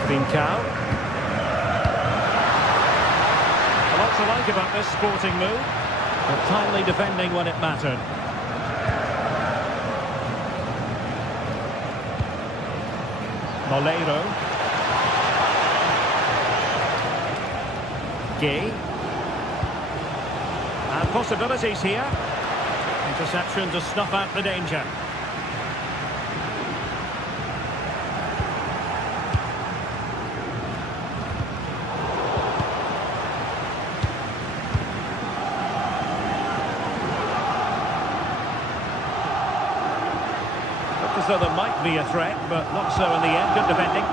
Trincao. A lot to like about this Sporting move, but timely defending when it mattered. Moleiro. Gay. And possibilities here. Interception to snuff out the danger. Looked as though there might be a threat, but not so in the end. Good defending.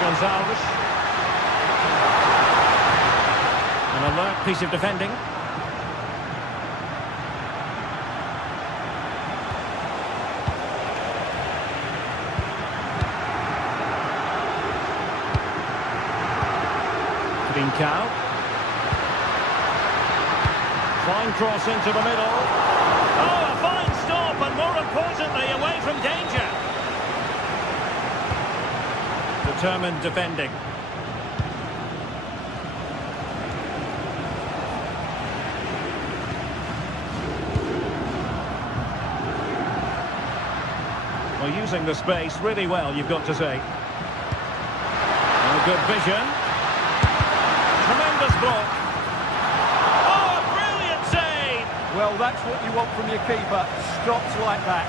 Gonzalez. An alert piece of defending. Trincao. Fine cross into the middle. Oh, a fine stop, and more importantly, away from danger. Determined defending. Well, using the space really well, you've got to say. Oh, good vision. Tremendous block. Oh, a brilliant save! Well, that's what you want from your keeper. Stops like that.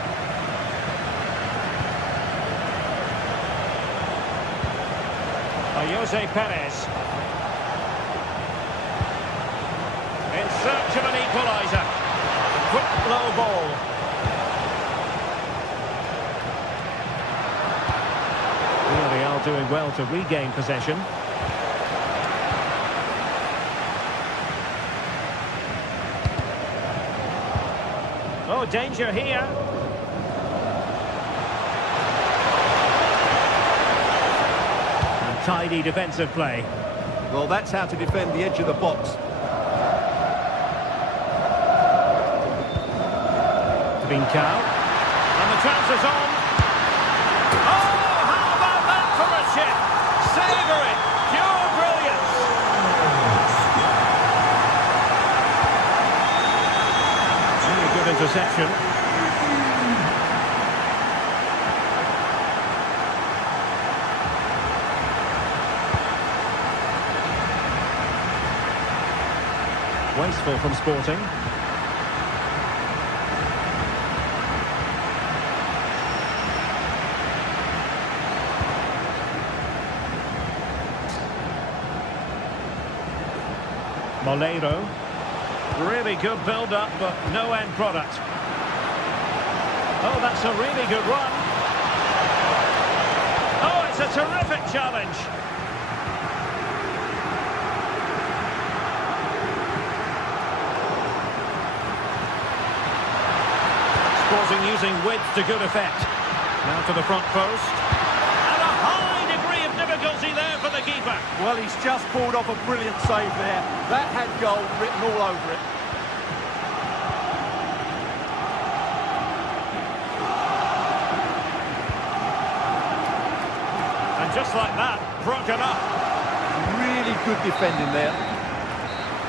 Jose Perez. In search of an equaliser. Quick low ball. Villarreal doing well to regain possession. Oh, danger here. Tidy defensive play. Well, that's how to defend the edge of the box. Trincao. And the chance is on. Oh, how about that for a chip? Savour it. Pure brilliance. Really good interception. Wasteful from Sporting. Moleiro. Really good build-up, but no end product. Oh, that's a really good run. Oh, it's a terrific challenge. Sporting using width to good effect. Now to the front post. And a high degree of difficulty there for the keeper. Well, he's just pulled off a brilliant save there. That had goal written all over it. And just like that, broken up. Really good defending there.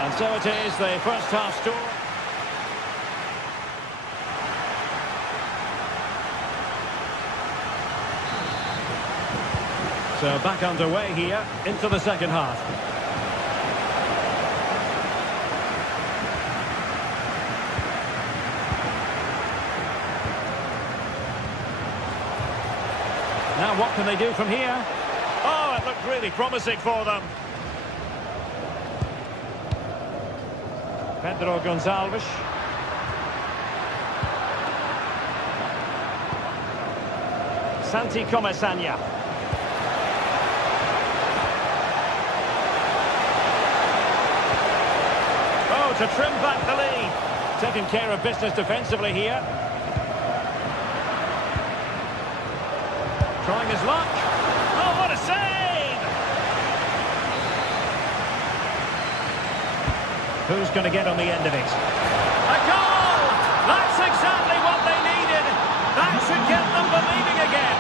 And so it is, the first half score. So back underway here into the second half. Now what can they do from here? Oh, it looked really promising for them. Pedro Gonçalves. Santi Comesaña. To trim back the lead. Taking care of business defensively here. Trying his luck. Oh, what a save! Who's going to get on the end of it? A goal! That's exactly what they needed. That should get them believing again.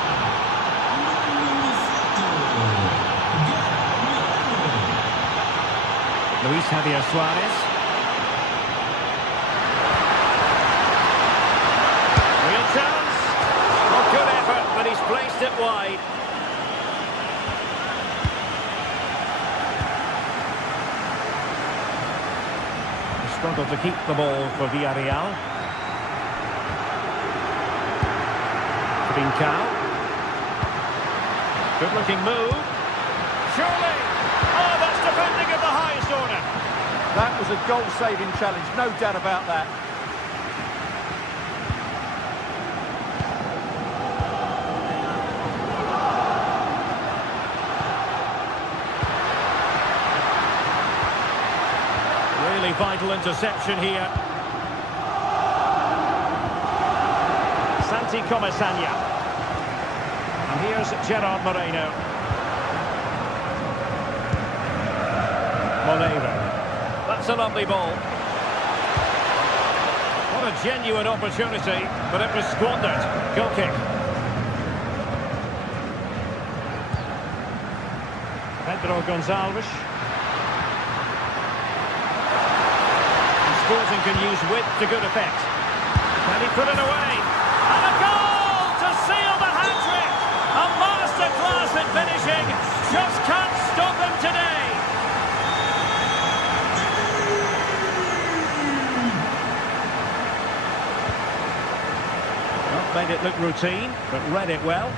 Luis Javier Suarez. Chance. Oh, good effort, but he's placed it wide. He struggled to keep the ball for Villarreal. Trincao. Good-looking move. Surely. Oh, that's defending of the highest order. That was a goal-saving challenge, no doubt about that. Vital interception here. Santi Comesaña. And here's Gerard Moreno. Moleiro. That's a lovely ball. What a genuine opportunity, but it was squandered. Goal kick. Pedro Gonçalves. Sporting can use width to good effect. Can he put it away? And a goal to seal the hat-trick! A masterclass in finishing. Just can't stop him today. Well, made it look routine, but read it well.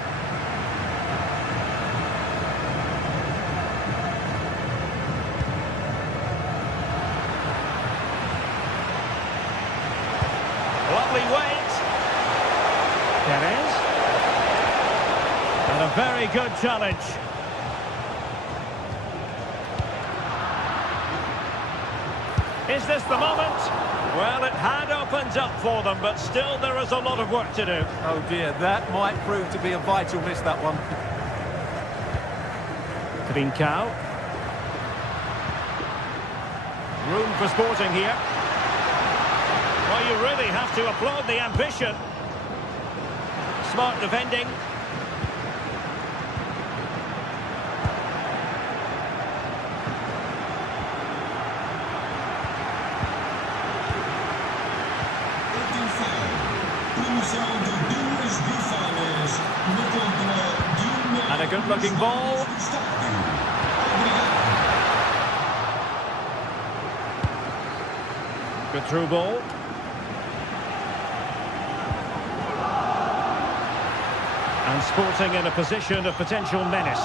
Lovely weight. Perez. And a very good challenge. Is this the moment? Well, it had opened up for them, but still there is a lot of work to do. Oh dear, that might prove to be a vital miss, that one. Trincao. Room for Sporting here. Well, you really have to applaud the ambition. Smart defending. And a good-looking ball. Good through ball. And Sporting in a position of potential menace.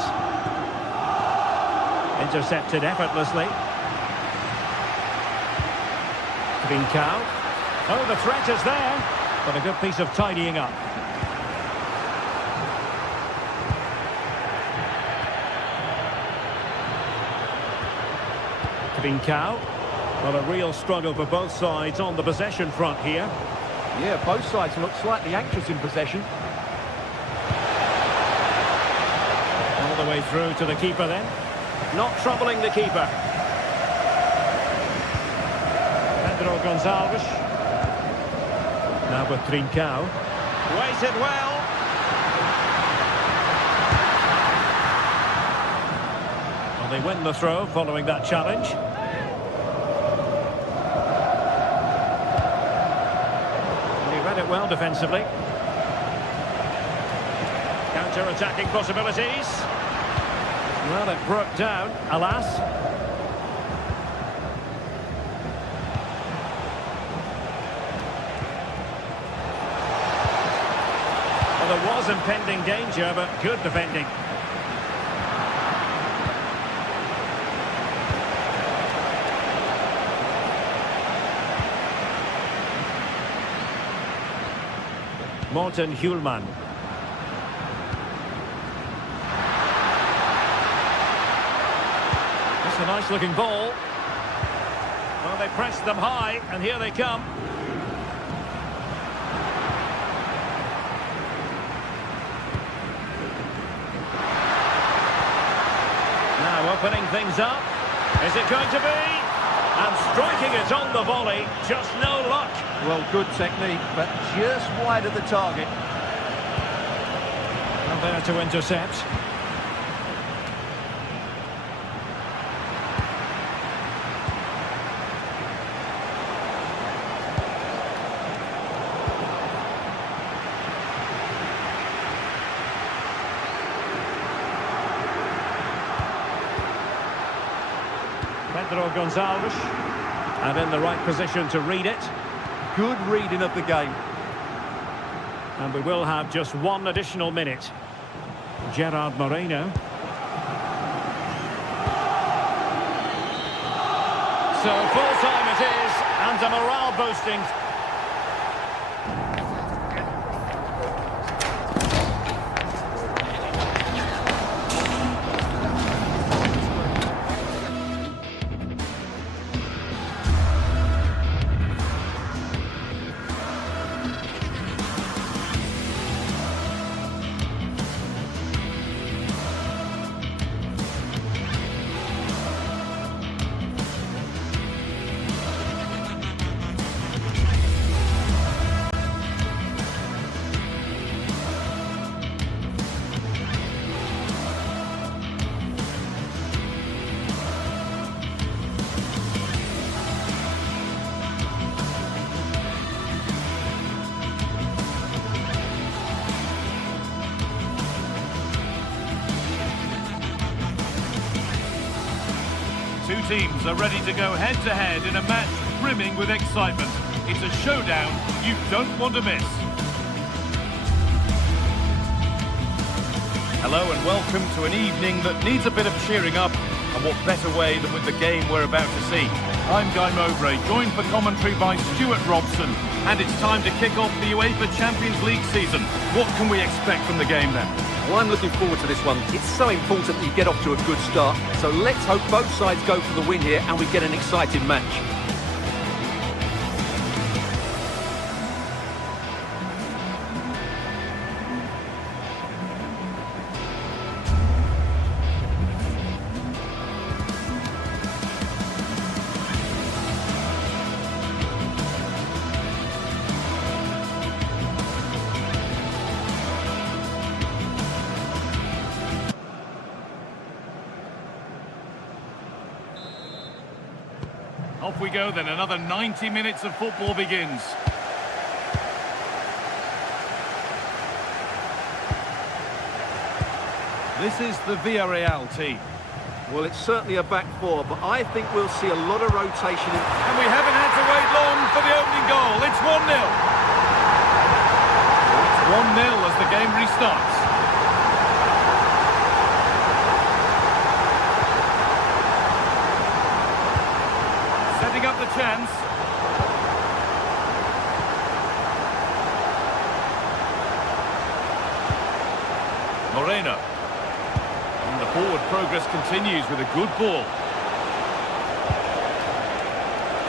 Intercepted effortlessly. Trincao. Oh, the threat is there, but a good piece of tidying up. Trincao. Well, a real struggle for both sides on the possession front here. Yeah, both sides look slightly anxious in possession. All the way through to the keeper then. Not troubling the keeper. Pedro Gonçalves. Now with Trincao. Waited well. Well, they win the throw following that challenge. Read it well defensively. Counter-attacking possibilities. Well, it broke down, alas. Well, there was impending danger, but good defending. Morten Hjulman. That's a nice-looking ball. Well, they pressed them high, and here they come. Now opening things up. Is it going to be? And striking it on the volley, just no luck. Well, good technique, but just wide of the target. Well, there to intercept. Pedro Gonçalves, and in the right position to read it. Good reading of the game. And we will have just one additional minute. Gerard Moreno. So full time it is, and a morale boosting. Two teams are ready to go head-to-head in a match brimming with excitement. It's a showdown you don't want to miss. Hello and welcome to an evening that needs a bit of cheering up, and what better way than with the game we're about to see. I'm Guy Mowbray, joined for commentary by Stuart Robson, and it's time to kick off the UEFA Champions League season. What can we expect from the game then? Well, I'm looking forward to this one. It's so important that you get off to a good start. So let's hope both sides go for the win here and we get an exciting match. Off we go then, another 90 minutes of football begins. This is the Villarreal team. Well, it's certainly a back four, but I think we'll see a lot of rotation. And we haven't had to wait long for the opening goal. It's 1-0. It's 1-0 as the game restarts. Setting up the chance. Moreno. And the forward progress continues with a good ball.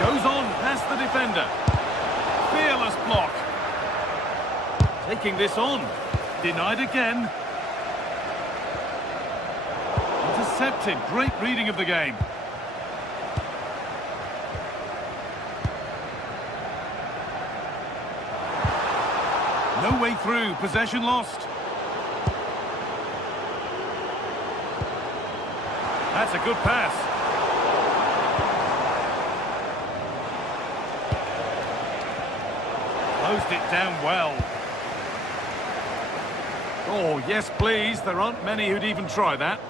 Goes on past the defender. Fearless block. Taking this on. Denied again. Intercepted. Great reading of the game. No way through. Possession lost. That's a good pass. Closed it down well. Oh, yes, please. There aren't many who'd even try that.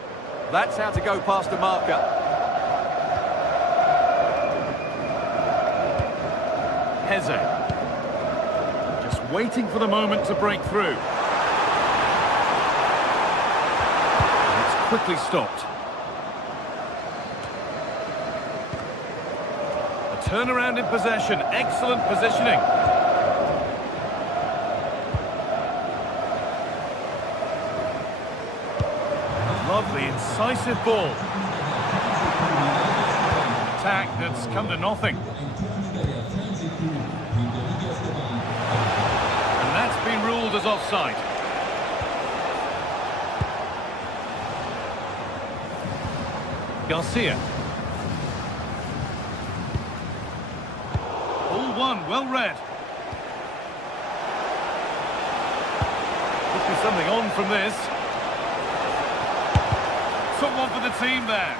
That's how to go past a marker. Heze. Just waiting for the moment to break through. It's quickly stopped. A turnaround in possession. Excellent positioning. Lovely, incisive ball. Attack that's come to nothing. And that's been ruled as offside. Garcia. Ball one, well read. Could be something on from this. Took one for the team there.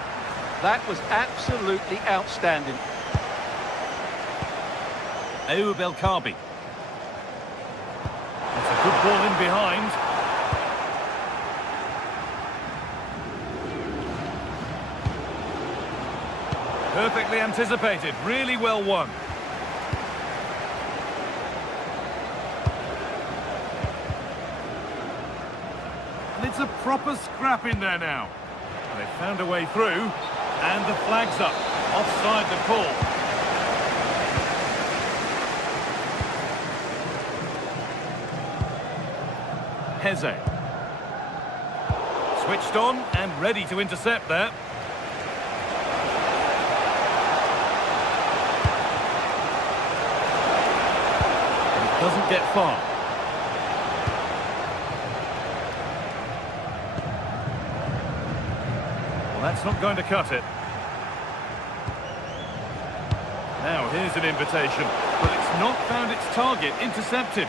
That was absolutely outstanding. Ayoub El-Kabi. That's a good ball in behind. Perfectly anticipated, really well won. And it's a proper scrap in there now. They found a way through, and the flag's up. Offside the call. Heze. Switched on and ready to intercept there. It doesn't get far. Well, that's not going to cut it. Now, here's an invitation, but it's not found its target. Intercepted.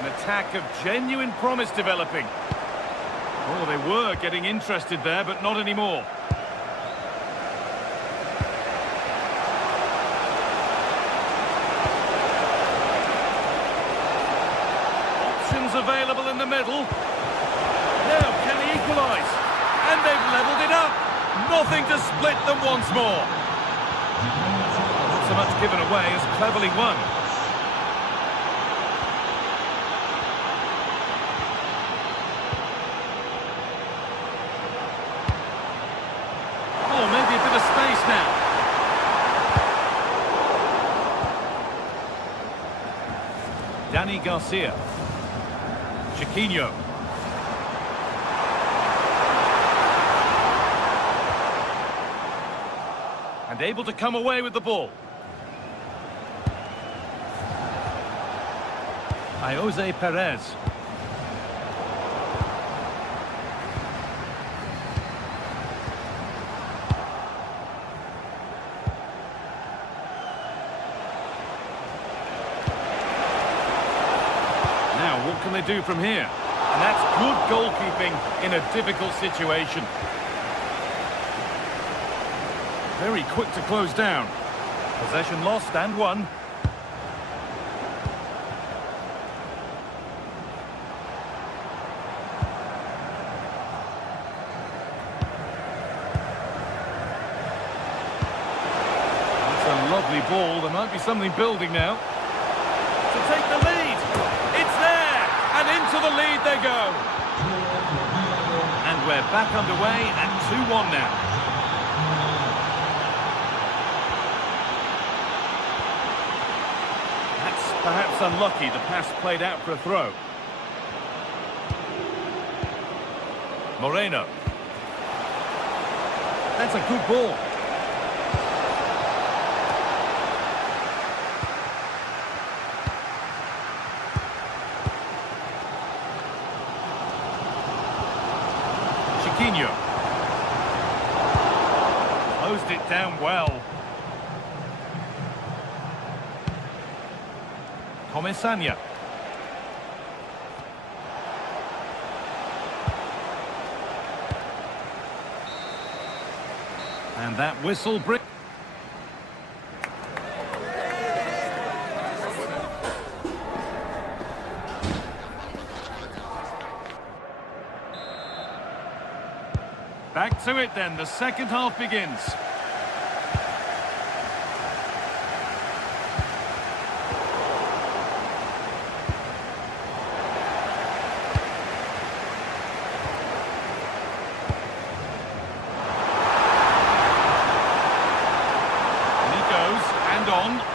An attack of genuine promise developing. Oh, they were getting interested there, but not anymore. Available in the middle. Now, can they equalise? And they've levelled it up. Nothing to split them once more. Not so much given away as cleverly won. Oh, maybe a bit of space now. Danny Garcia. Chiquinho. And able to come away with the ball. Jose Perez. Now, what can they do from here? And that's good goalkeeping in a difficult situation. Very quick to close down. Possession lost and won. That's a lovely ball. There might be something building now. To take the lead. It's there. And into the lead they go. And we're back underway at 2-1 now. Perhaps unlucky, the pass played out for a throw. Moreno. That's a good ball. Chiquinho. Closed it down well. Comesaña. And that whistle brings... Back to it then, the second half begins.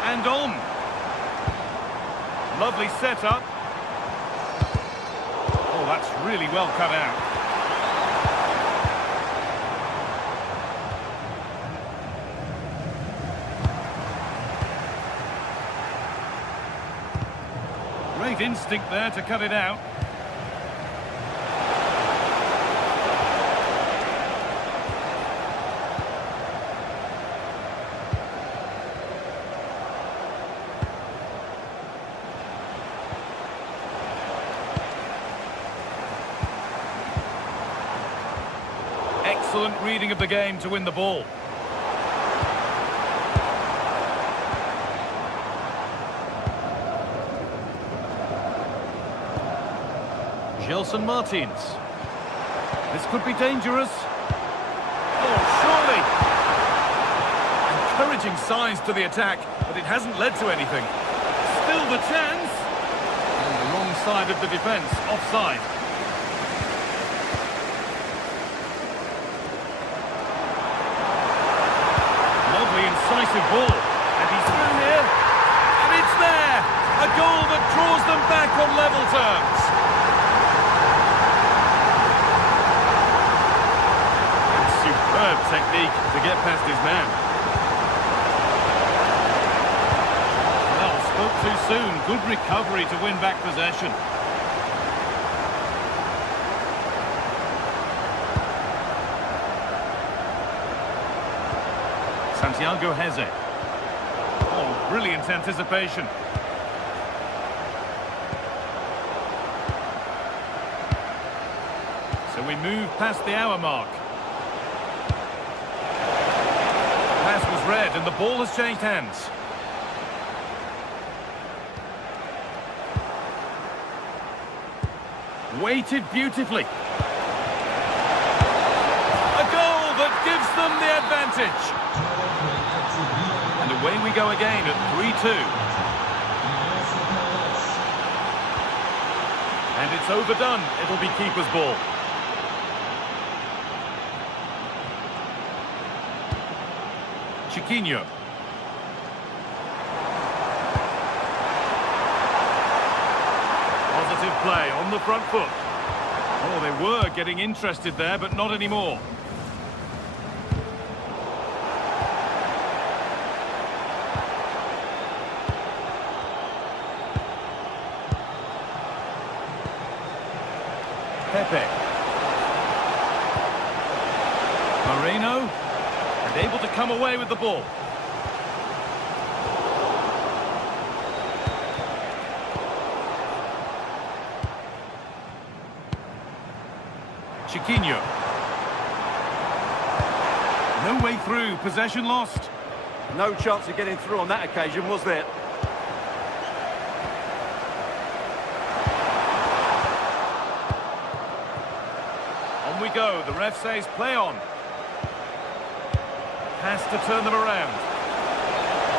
And on. Lovely setup. Oh, that's really well cut out. Great instinct there to cut it out. Excellent reading of the game to win the ball. Gelson Martins. This could be dangerous. Oh, surely. Encouraging signs to the attack, but it hasn't led to anything. Still the chance. On the wrong side of the defence, offside. Incisive ball, and he's through here, and it's there! A goal that draws them back on level terms. And superb technique to get past his man. Well, spoke too soon. Good recovery to win back possession. Santiago Heze. Oh, brilliant anticipation. So we move past the hour mark. Pass was read and the ball has changed hands. Weighted beautifully. A goal that gives them the advantage. And away we go again at 3-2. And it's overdone. It'll be keeper's ball. Chiquinho. Positive play on the front foot. Oh, they were getting interested there, but not anymore. Pepe. Moreno, and able to come away with the ball. Chiquinho. No way through, possession lost. No chance of getting through on that occasion, was there? On we go, the ref says play on. Has to turn them around.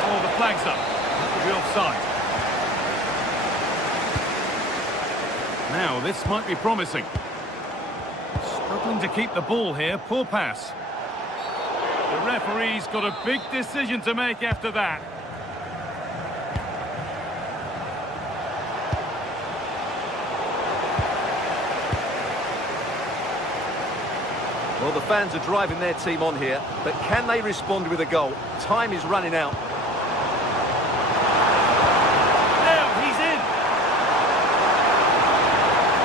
Oh, the flag's up. That will be offside. Now, this might be promising. Struggling to keep the ball here, poor pass. The referee's got a big decision to make after that. Well, the fans are driving their team on here, but can they respond with a goal? Time is running out. Now, he's in.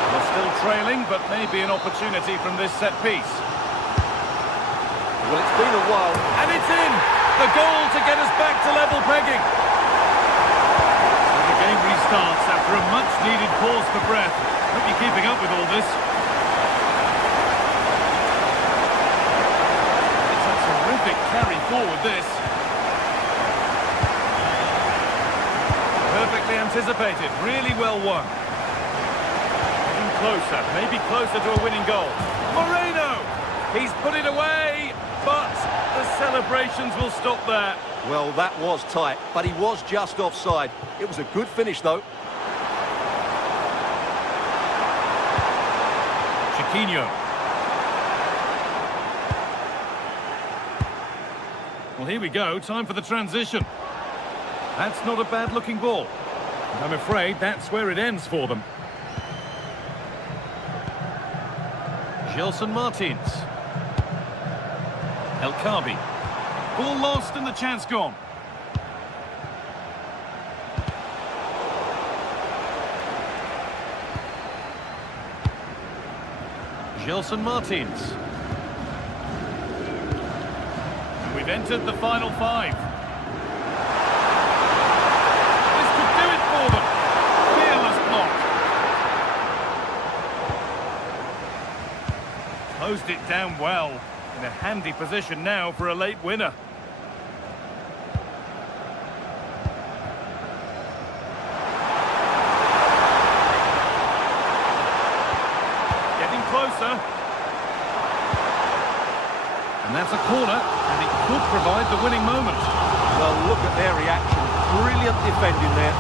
They're still trailing, but maybe an opportunity from this set piece. Well, it's been a while. And it's in! The goal to get us back to level pegging. And the game restarts after a much-needed pause for breath. Hope you're keeping up with all this. It's a terrific carry forward, this. Perfectly anticipated, really well won. Getting closer, maybe closer to a winning goal. Moreno! He's put it away! But the celebrations will stop there. Well, that was tight, but he was just offside. It was a good finish, though. Chiquinho. Well, here we go. Time for the transition. That's not a bad-looking ball. And I'm afraid that's where it ends for them. Gelson Martins. El Khabi. Ball lost and the chance gone. Gelson Martins. And we've entered the final five. This could do it for them. Fearless block. Closed it down well. In a handy position now for a late winner. Getting closer. And that's a corner, and it could provide the winning moment. Well, look at their reaction. Brilliant defending there.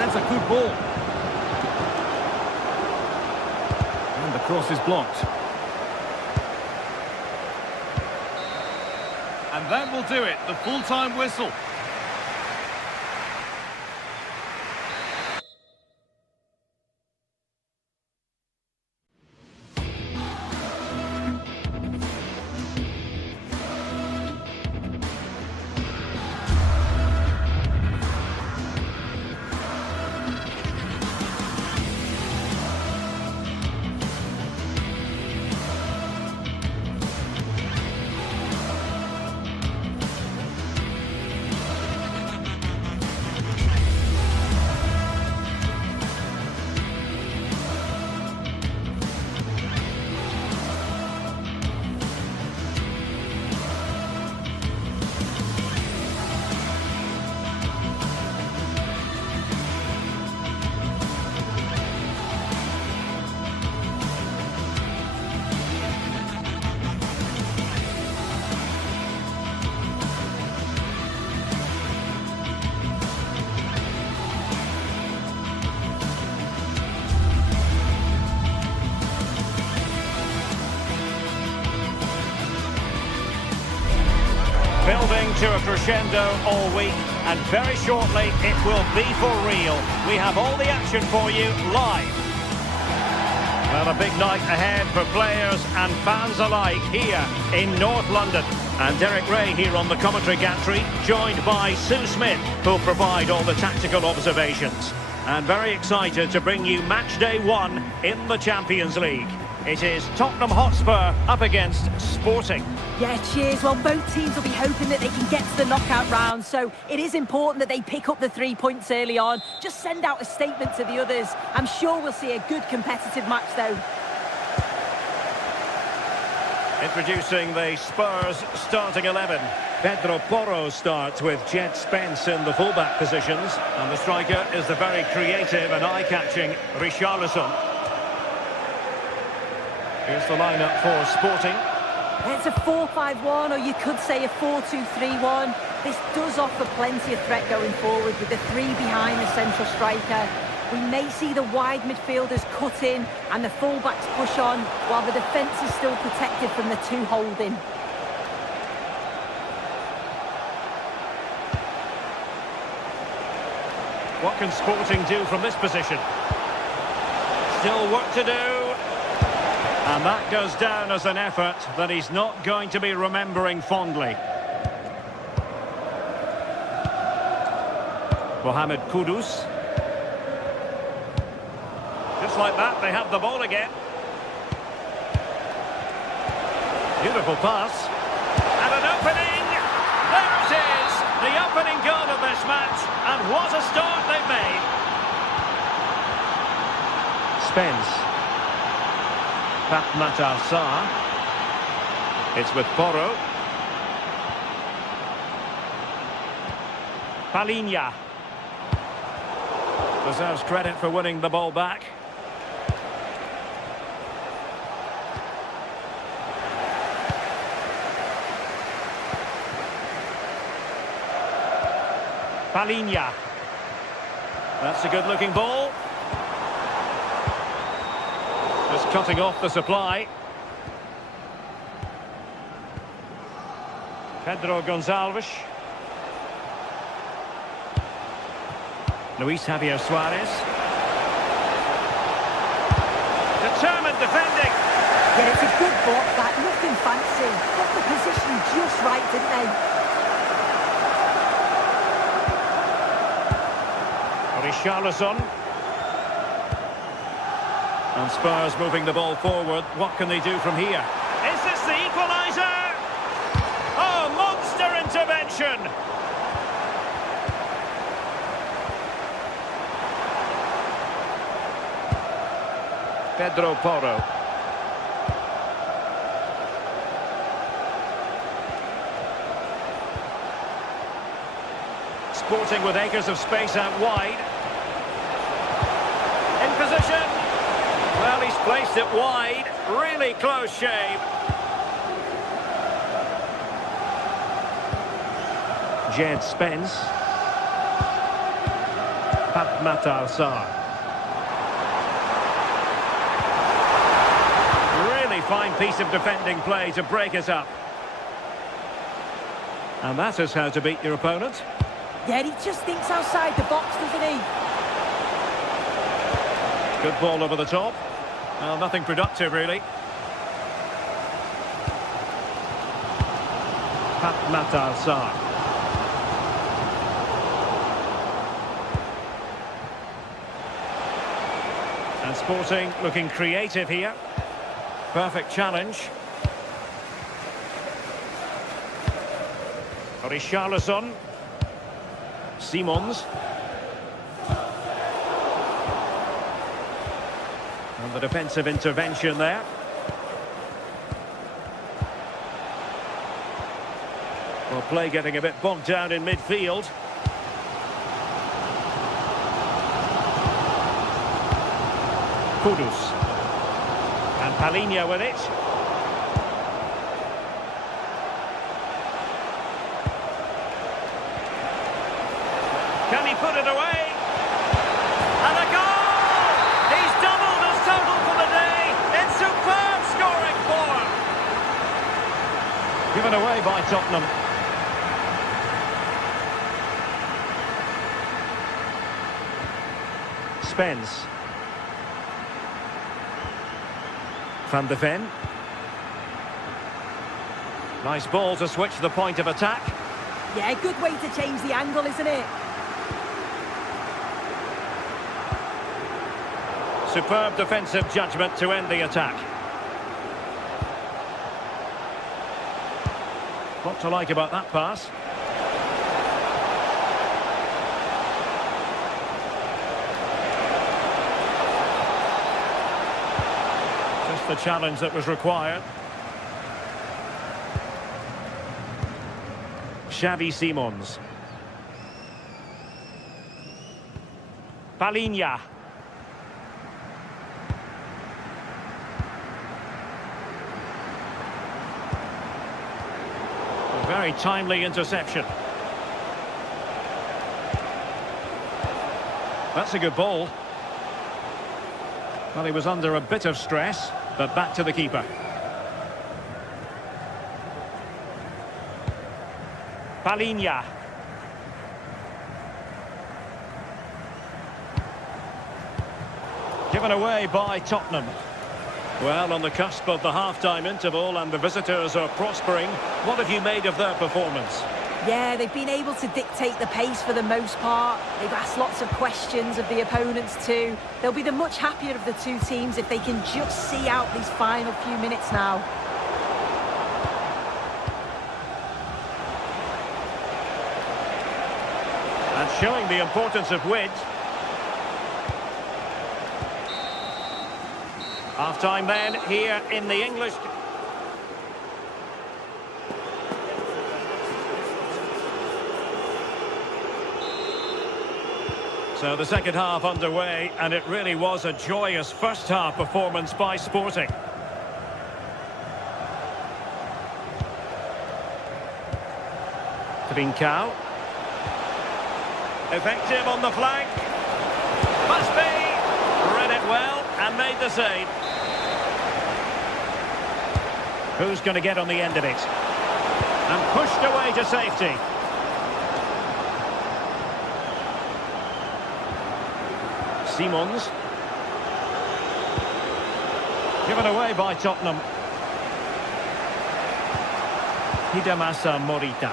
That's a good ball. The cross is blocked. And that will do it, the full-time whistle. Building to a crescendo all week, and very shortly it will be for real. We have all the action for you live. Well, a big night ahead for players and fans alike here in North London. And Derek Ray here on the commentary gantry, joined by Sue Smith, who'll provide all the tactical observations. And very excited to bring you match day 1 in the Champions League. It is Tottenham Hotspur up against Sporting. Yeah, cheers. Well, both teams will be hoping that they can get to the knockout round, so it is important that they pick up the 3 points early on. Just send out a statement to the others. I'm sure we'll see a good competitive match, though. Introducing the Spurs starting 11. Pedro Porro starts with Jed Spence in the fullback positions. And the striker is the very creative and eye-catching Richarlison. Here's the lineup for Sporting. It's a 4-5-1, or you could say a 4-2-3-1. This does offer plenty of threat going forward with the 3 behind the central striker. We may see the wide midfielders cut in and the fullbacks push on, while the defence is still protected from the 2 holding. What can Sporting do from this position? Still work to do. And that goes down as an effort that he's not going to be remembering fondly. Mohamed Kudus. Just like that, they have the ball again. Beautiful pass. And an opening. There it is. The opening goal of this match. And what a start they've made. Spence. Pat Matar Sarr. It's with Porro. Palinha. Deserves credit for winning the ball back. Palinha. That's a good-looking ball. Just cutting off the supply. Pedro Gonçalves. Luis Javier Suarez. Determined defending. Yeah, it's a good block, that. Nothing fancy. Got the position just right, didn't they? Richarlison. And Spurs moving the ball forward. What can they do from here? Is this the equaliser? Oh, monster intervention! Pedro Porro. Sporting with acres of space out wide. In position. Well, he's placed it wide. Really close shave. Jed Spence. Pat Matar Sarr. Really fine piece of defending play to break it up. And that is how to beat your opponent. Yeah, he just thinks outside the box, doesn't he? Good ball over the top. Well, nothing productive, really. Pat Matar Sarr. And Sporting looking creative here. Perfect challenge. Richarlison. Simons. And the defensive intervention there. Well, play getting a bit bogged down in midfield. Kudus. And Palinha with it. Can he put it away? And a goal! He's doubled his total for the day in superb scoring form. Given away by Tottenham. Spence. Van de Ven. Nice ball to switch the point of attack. Yeah, good way to change the angle, isn't it? Superb defensive judgment to end the attack. What to like about that pass? Just the challenge that was required. Xavi Simons. Palinha. A very timely interception. That's a good ball. Well, he was under a bit of stress, but back to the keeper. Palinha. Given away by Tottenham. Well, on the cusp of the half-time interval and the visitors are prospering. What have you made of their performance? Yeah, they've been able to dictate the pace for the most part. They've asked lots of questions of the opponents too. They'll be the much happier of the two teams if they can just see out these final few minutes now. And showing the importance of width. Half-time then here in the English. So the second half underway, and it really was a joyous first half performance by Sporting. Trincao. Effective on the flank. Must be. Read it well and made the save. Who's going to get on the end of it? And pushed away to safety. Simons. Given away by Tottenham. Hidemasa Morita.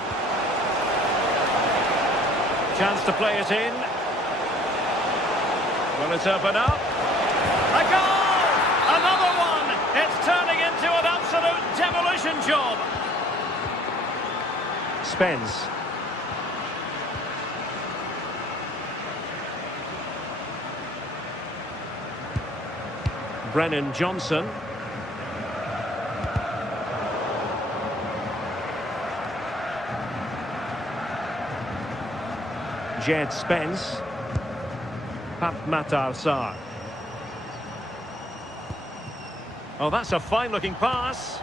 Chance to play it in. Will it open up? A goal! Another one! It's turning into an absolute demolition job. Spence. Brennan Johnson. Jed Spence. Pap Matar Sarr. Oh, that's a fine-looking pass.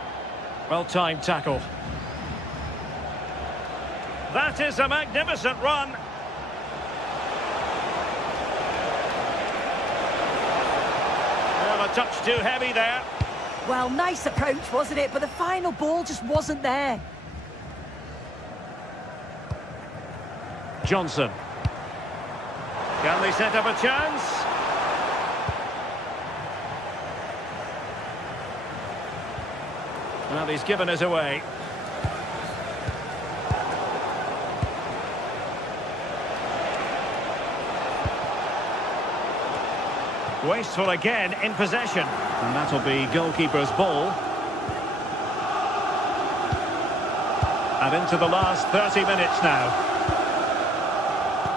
Well-timed tackle. That is a magnificent run. Well, a touch too heavy there. Well, nice approach, wasn't it? But the final ball just wasn't there. Johnson. Can they set up a chance? Well, he's given us away. Wasteful again in possession. And that'll be goalkeeper's ball. And into the last 30 minutes now.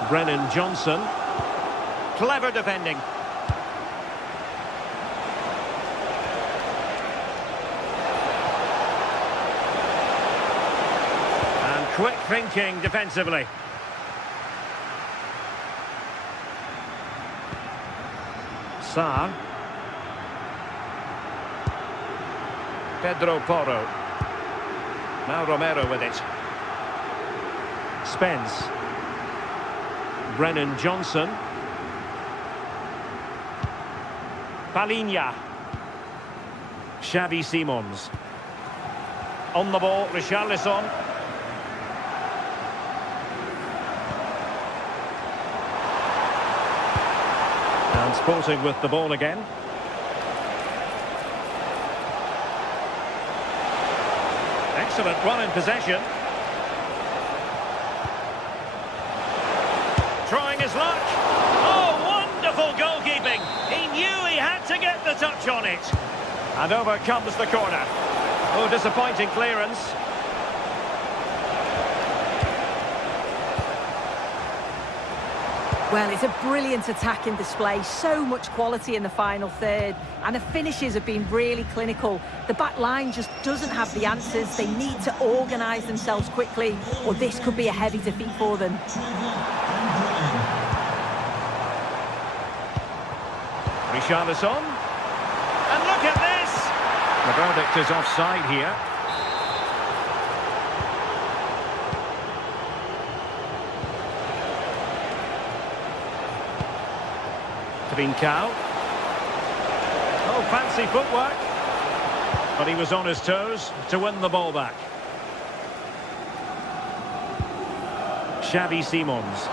Brennan Johnson. Clever defending. And quick thinking defensively. Sarr. Pedro Porro. Now Romero with it. Spence. Brennan Johnson. Palinha. Xavi Simons. On the ball, Richarlison. And Sporting with the ball again. Excellent run in possession. Trying his luck. Oh, wonderful goalkeeping. He knew he had to get the touch on it. And over comes the corner. Oh, disappointing clearance. Well, it's a brilliant attacking display, so much quality in the final third, and the finishes have been really clinical. The back line just doesn't have the answers. They need to organise themselves quickly, or this could be a heavy defeat for them. Richarlison. And look at this! The verdict is offside here. Trincao. Oh, fancy footwork. But he was on his toes to win the ball back. Xavi Simons.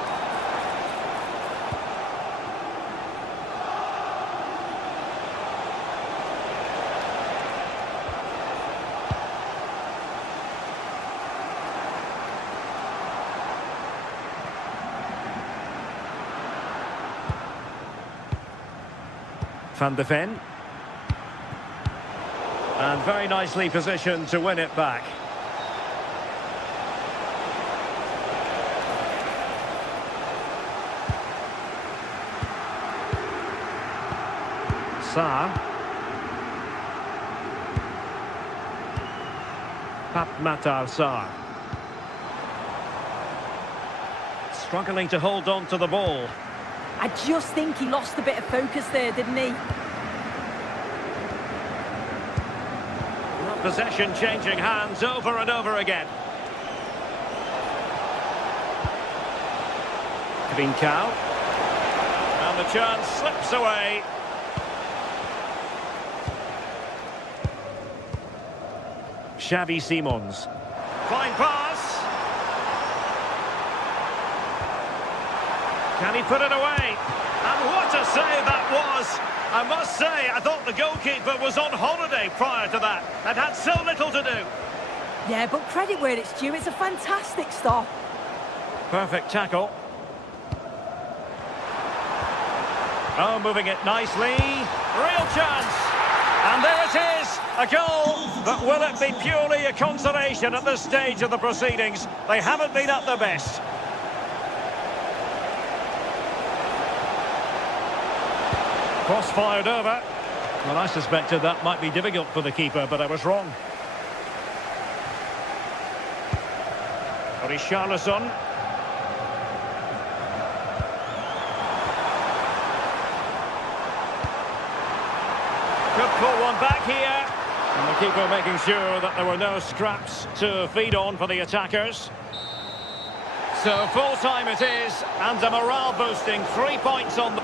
Van de Ven. And very nicely positioned to win it back. Sarr. Matar Sarr. Struggling to hold on to the ball. I just think he lost a bit of focus there, didn't he? Possession changing hands over and over again. Trincao. And the chance slips away. Xavi Simons. Fine pass. Can he put it away? And what a save that was! I must say, I thought the goalkeeper was on holiday prior to that and had so little to do. Yeah, but credit where it's due. It's a fantastic stop. Perfect tackle. Oh, moving it nicely. Real chance. And there it is, a goal. But will it be purely a consolation at this stage of the proceedings? They haven't been at their best. Cross fired over. Well, I suspected that might be difficult for the keeper, but I was wrong. Richarlison. Could pull one back here. And the keeper making sure that there were no scraps to feed on for the attackers. So full time it is, and a morale boosting 3 points on the...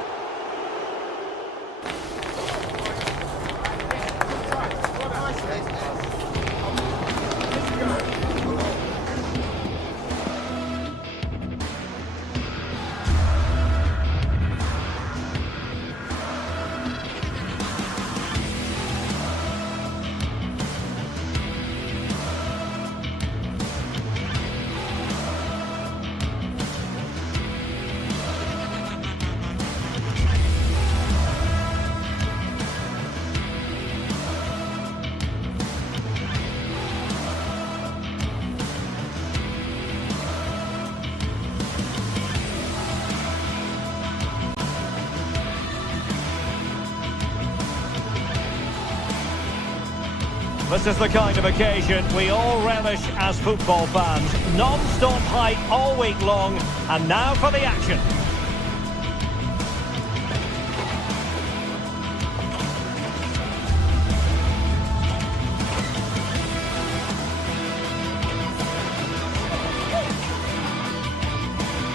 This is the kind of occasion we all relish as football fans. Non-stop hype all week long, and now for the action.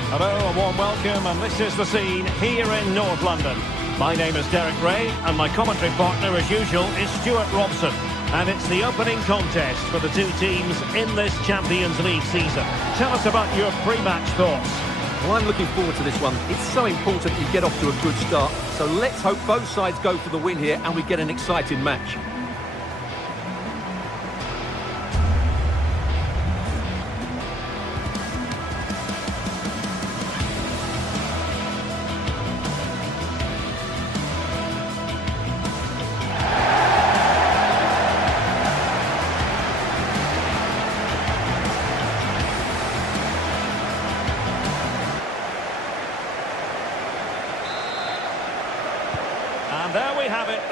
Hello, a warm welcome, and this is the scene here in North London. My name is Derek Ray, and my commentary partner, as usual, is Stuart Robson. And it's the opening contest for the two teams in this Champions League season. Tell us about your pre-match thoughts. Well, I'm looking forward to this one. It's so important you get off to a good start. So let's hope both sides go for the win here and we get an exciting match.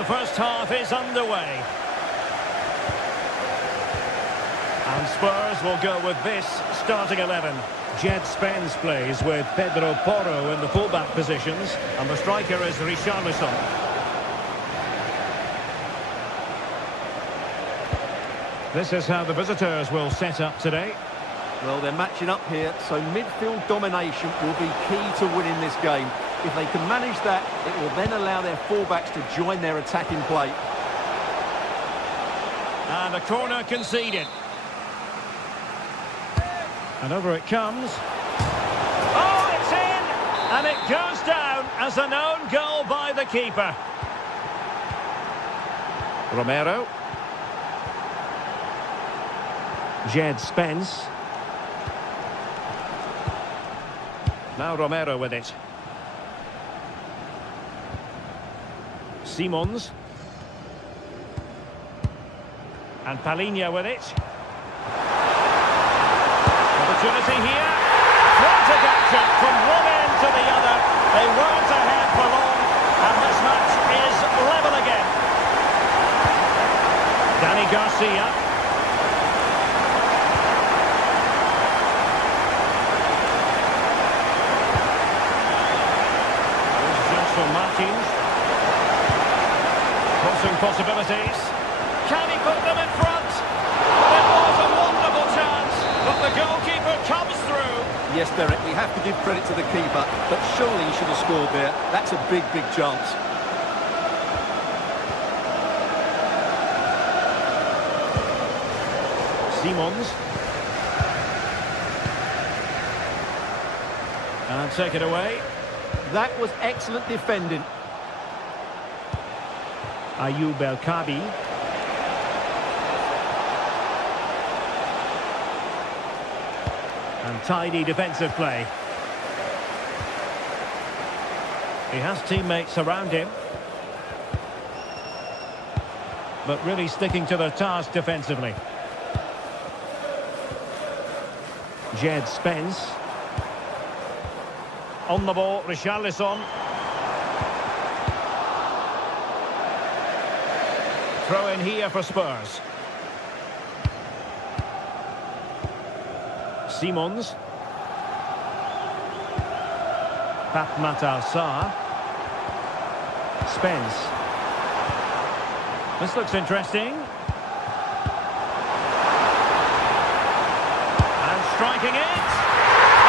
first half is underway. And Spurs will go with this starting 11. Jed Spence plays with Pedro Porro in the fullback positions, and the striker is Richarlison. This is how the visitors will set up today. Well, they're matching up here, so midfield domination will be key to winning this game. If they can manage that, it will then allow their fullbacks to join their attacking play. And a corner conceded. And over it comes. Oh, it's in! And it goes down as an own goal by the keeper. Romero. Jed Spence. Now Romero with it. Simons. And Palinha with it. Opportunity here. Frantic action from one end to the other. They weren't ahead for long, and this match is level again. Danny Garcia. Johnson Martins. Crossing possibilities. Can he put them in front? It was a wonderful chance, but the goalkeeper comes through. Yes, Derek, we have to give credit to the keeper, but surely he should have scored there. That's a big, big chance. Simons. And take it away. That was excellent defending. Ayoub El Kabi. And tidy defensive play. He has teammates around him, but really sticking to their task defensively. Jed Spence. On the ball, Richarlison. Throw in here for Spurs. Simons. Fatmata Sarr. Spence. This looks interesting. And striking it.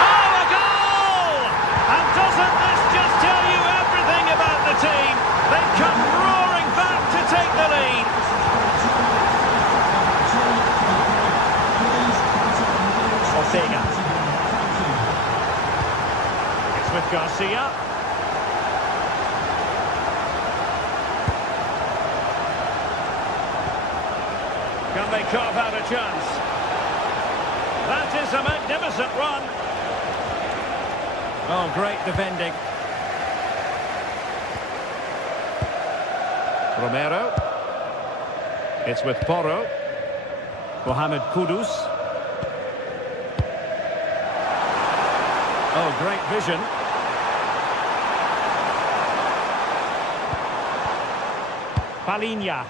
Oh, a goal! And doesn't this just tell you everything about the team? They've come roaring back to take the lead. Ortega. It's with Garcia. Can they carve out a chance? That is a magnificent run. Oh, great defending. Romero. It's with Porro. Mohamed Kudus. Oh, great vision. Palinha.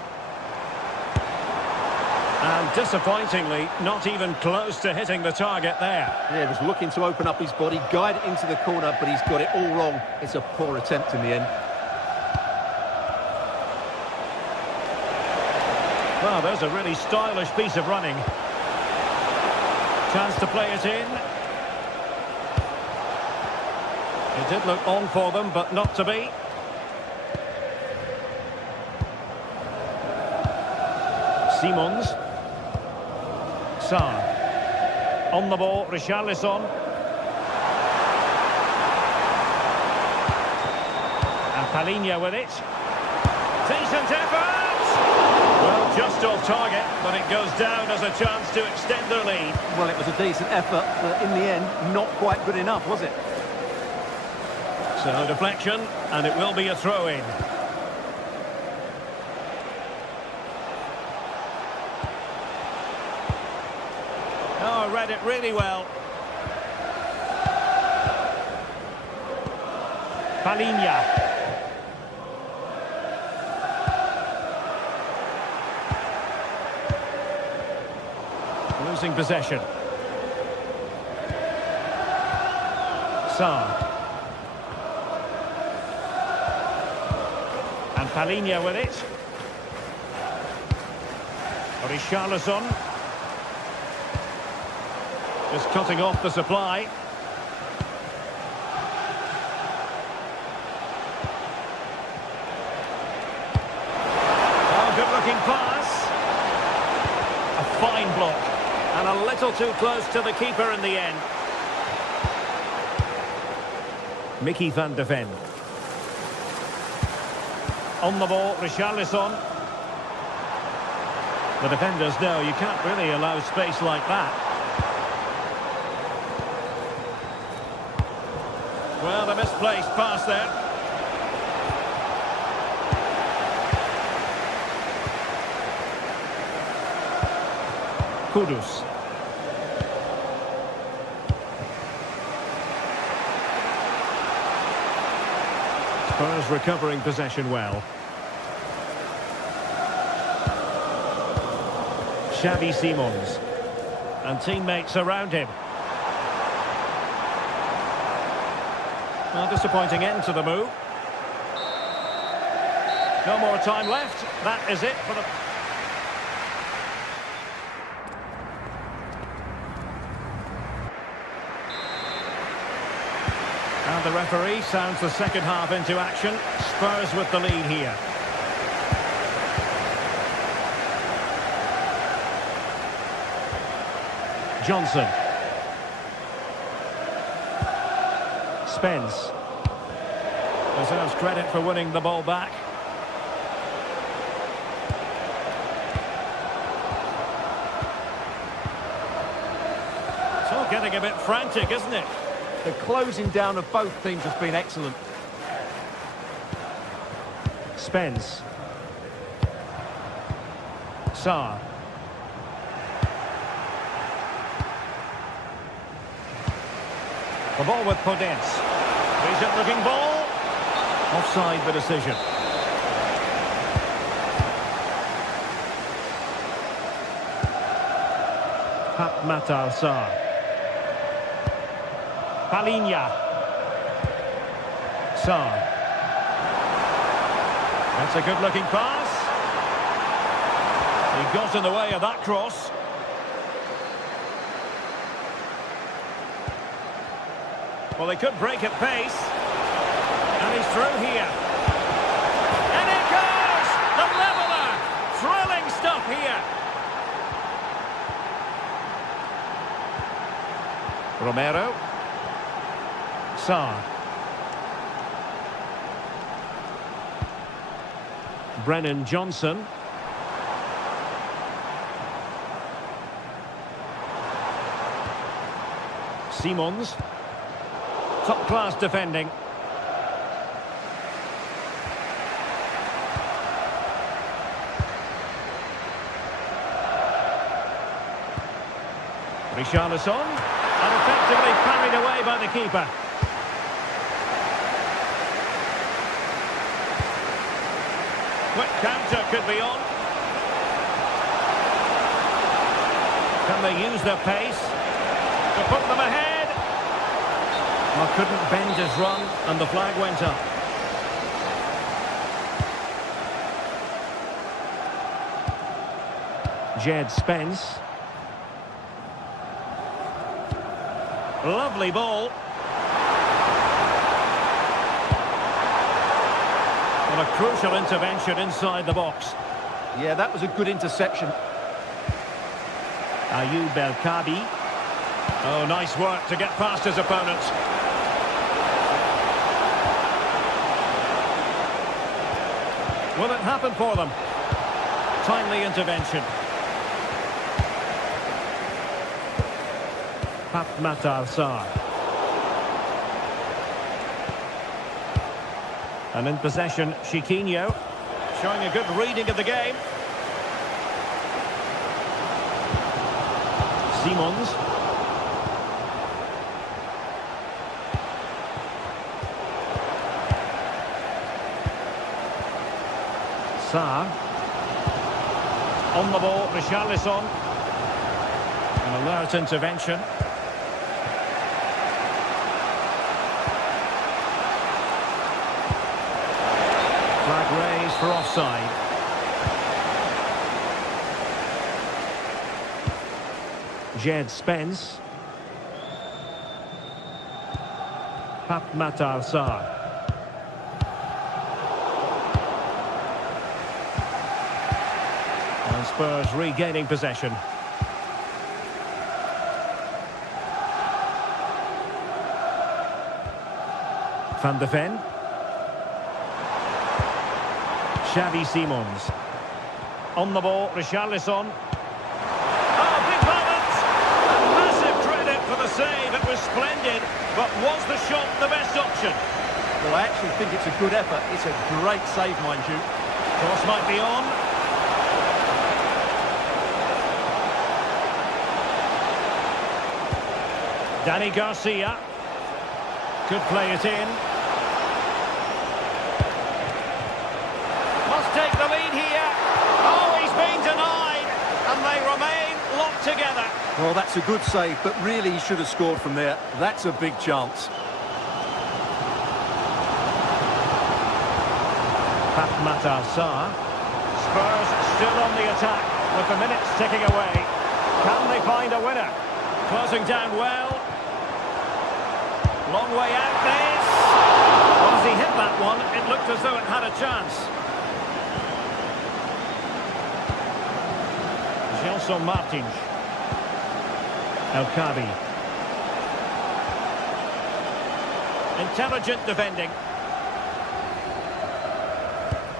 And disappointingly, not even close to hitting the target there. Yeah, he was looking to open up his body, guide it into the corner, but he's got it all wrong. It's a poor attempt in the end. Well, there's a really stylish piece of running. Chance to play it in. It did look on for them, but not to be. Simons. Sarr. On the ball, Richarlison. And Palinha with it. Decent effort! Well, just off target, but it goes down as a chance to extend their lead. Well, it was a decent effort, but in the end, not quite good enough, was it? So, deflection, and it will be a throw-in. Oh, read it really well. Palinha. losing possession. Sarr. And Palinha with it. Richarlison. Just cutting off the supply. Oh, good-looking pass. A fine block. And a little too close to the keeper in the end. Mickey van de Ven. On the ball, Richarlison. The defenders know you can't really allow space like that. Well, the misplaced pass there. Kudus. Spurs recovering possession well. Xavi Simons. And teammates around him. Well, disappointing end to the move. No more time left. That is it for the... And the referee sounds the second half into action. Spurs with the lead here. Johnson. Spence. Deserves credit for winning the ball back. It's all getting a bit frantic, isn't it? The closing down of both teams has been excellent. Spence. Sarr. The ball with Podence. Decent looking ball. Offside the decision. Matar Sarr. Palinha. Sarr. That's a good looking pass. He got in the way of that cross. Well, they could break at pace. And he's through here. And it goes! The leveller! Thrilling stuff here. Romero. Sarr. Brennan Johnson. Simons. Top-class defending. Richarlison. And effectively parried away by the keeper. Quick counter could be on. Can they use their pace to put them ahead? Well, couldn't bend his run, and the flag went up. Jed Spence. Lovely ball. And a crucial intervention inside the box. Yeah, that was a good interception. Ayoub El Kabi. Oh, nice work to get past his opponent. Will it happen for them? Timely intervention. Matar Sarr. And in possession, Chiquinho. Showing a good reading of the game. Simons. Sarr. On the ball, Richarlison. And Alert intervention. Flag raised for offside. Jed Spence. Matar Sarr. And Spurs regaining possession. Van de Ven. Xavi Simons. On the ball, Richarlison. Oh, big moment! And massive credit for the save. It was splendid, but was the shot the best option? Well, I actually think it's a good effort. It's a great save, mind you. Cross might be on. Danny Garcia. Could play it in. Must take the lead here. Oh, he's been denied. And they remain locked together. Well, that's a good save, but really he should have scored from there. That's a big chance. Matar Sarr. Spurs still on the attack with the minutes ticking away. Can they find a winner? Closing down well. Long way out this. Well, as he hit that one, it looked as though it had a chance. Gelson Martins. El Kabi. Intelligent defending.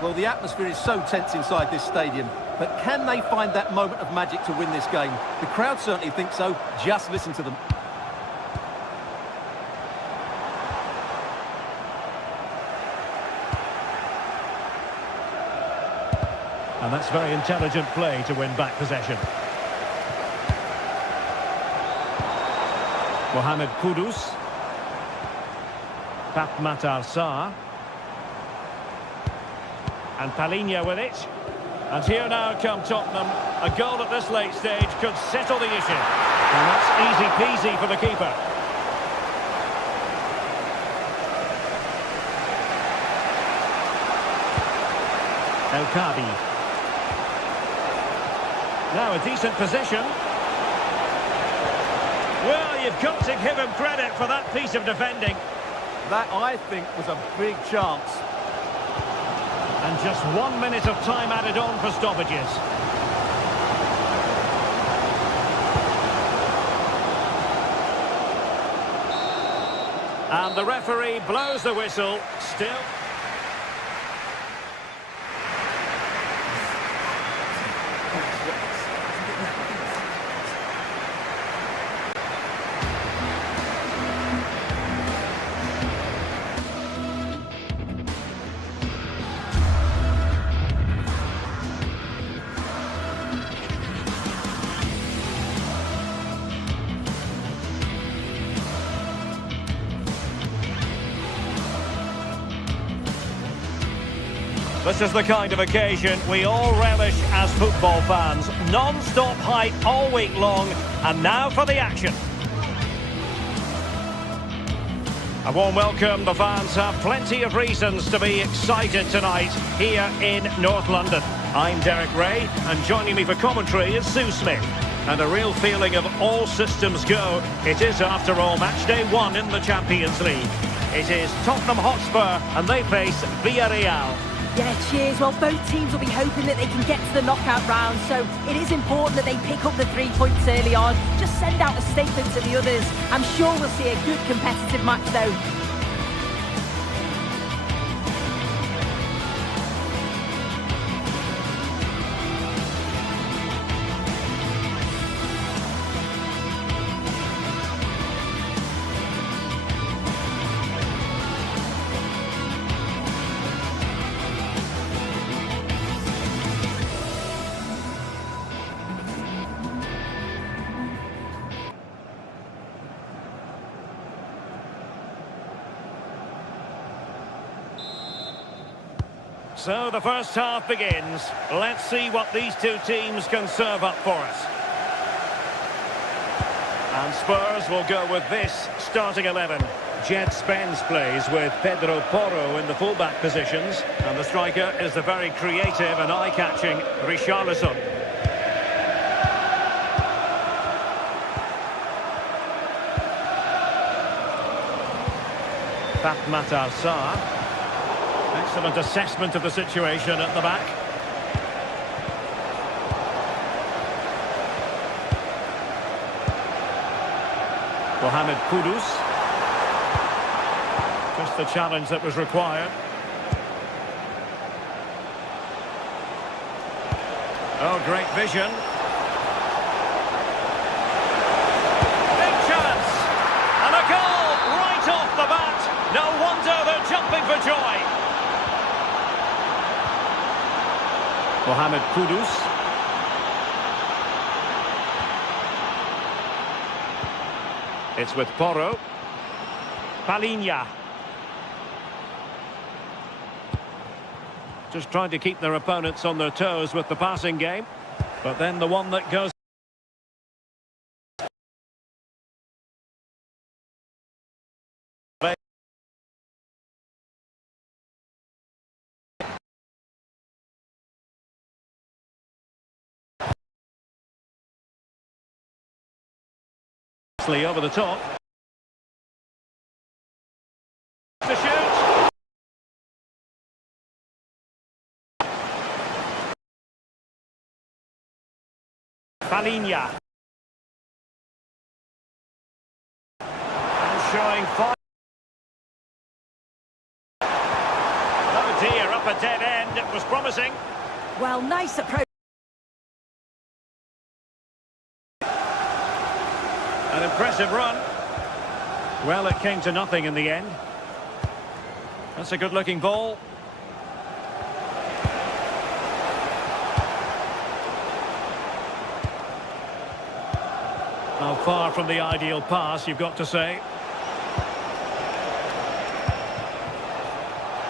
Well, the atmosphere is so tense inside this stadium, but can they find that moment of magic to win this game? The crowd certainly think so. Just listen to them. And that's very intelligent play to win back possession. Mohamed Kudus. Matar Sarr. And Palhinha with it. And here now come Tottenham. A goal at this late stage could settle the issue. And that's easy peasy for the keeper. El Kabi. Now a decent position. Well, you've got to give him credit for that piece of defending. That, I think, was a big chance. And just 1 minute of time added on for stoppages. And the referee blows the whistle. Still. This is the kind of occasion we all relish as football fans. Non-stop hype all week long, and now for the action. A warm welcome. The fans have plenty of reasons to be excited tonight here in North London. I'm Derek Ray, and joining me for commentary is Sue Smith. And a real feeling of all systems go. It is, after all, match day 1 in the Champions League. It is Tottenham Hotspur, and they face Villarreal. Yeah, cheers. Well, both teams will be hoping that they can get to the knockout round, so it is important that they pick up the 3 points early on. Just send out a statement to the others. I'm sure we'll see a good competitive match, though. So the first half begins. Let's see what these two teams can serve up for us. And Spurs will go with this starting 11. Jed Spence plays with Pedro Porro in the fullback positions. And the striker is the very creative and eye-catching Richarlison. Matar Sarr. Excellent assessment of the situation at the back. Mohamed Kudus. Just the challenge that was required. Oh, great vision. Big chance. And a goal right off the bat. No wonder they're jumping for joy. Mohamed Kudus. It's with Porro. Palinha. Just trying to keep their opponents on their toes with the passing game. But then the one that goes... over the top. To shoot. Palinha. And showing fire. Oh dear, up a dead end. It was promising. Well, nice approach. An impressive run. Well, it came to nothing in the end. That's a good-looking ball. Now, far from the ideal pass, you've got to say.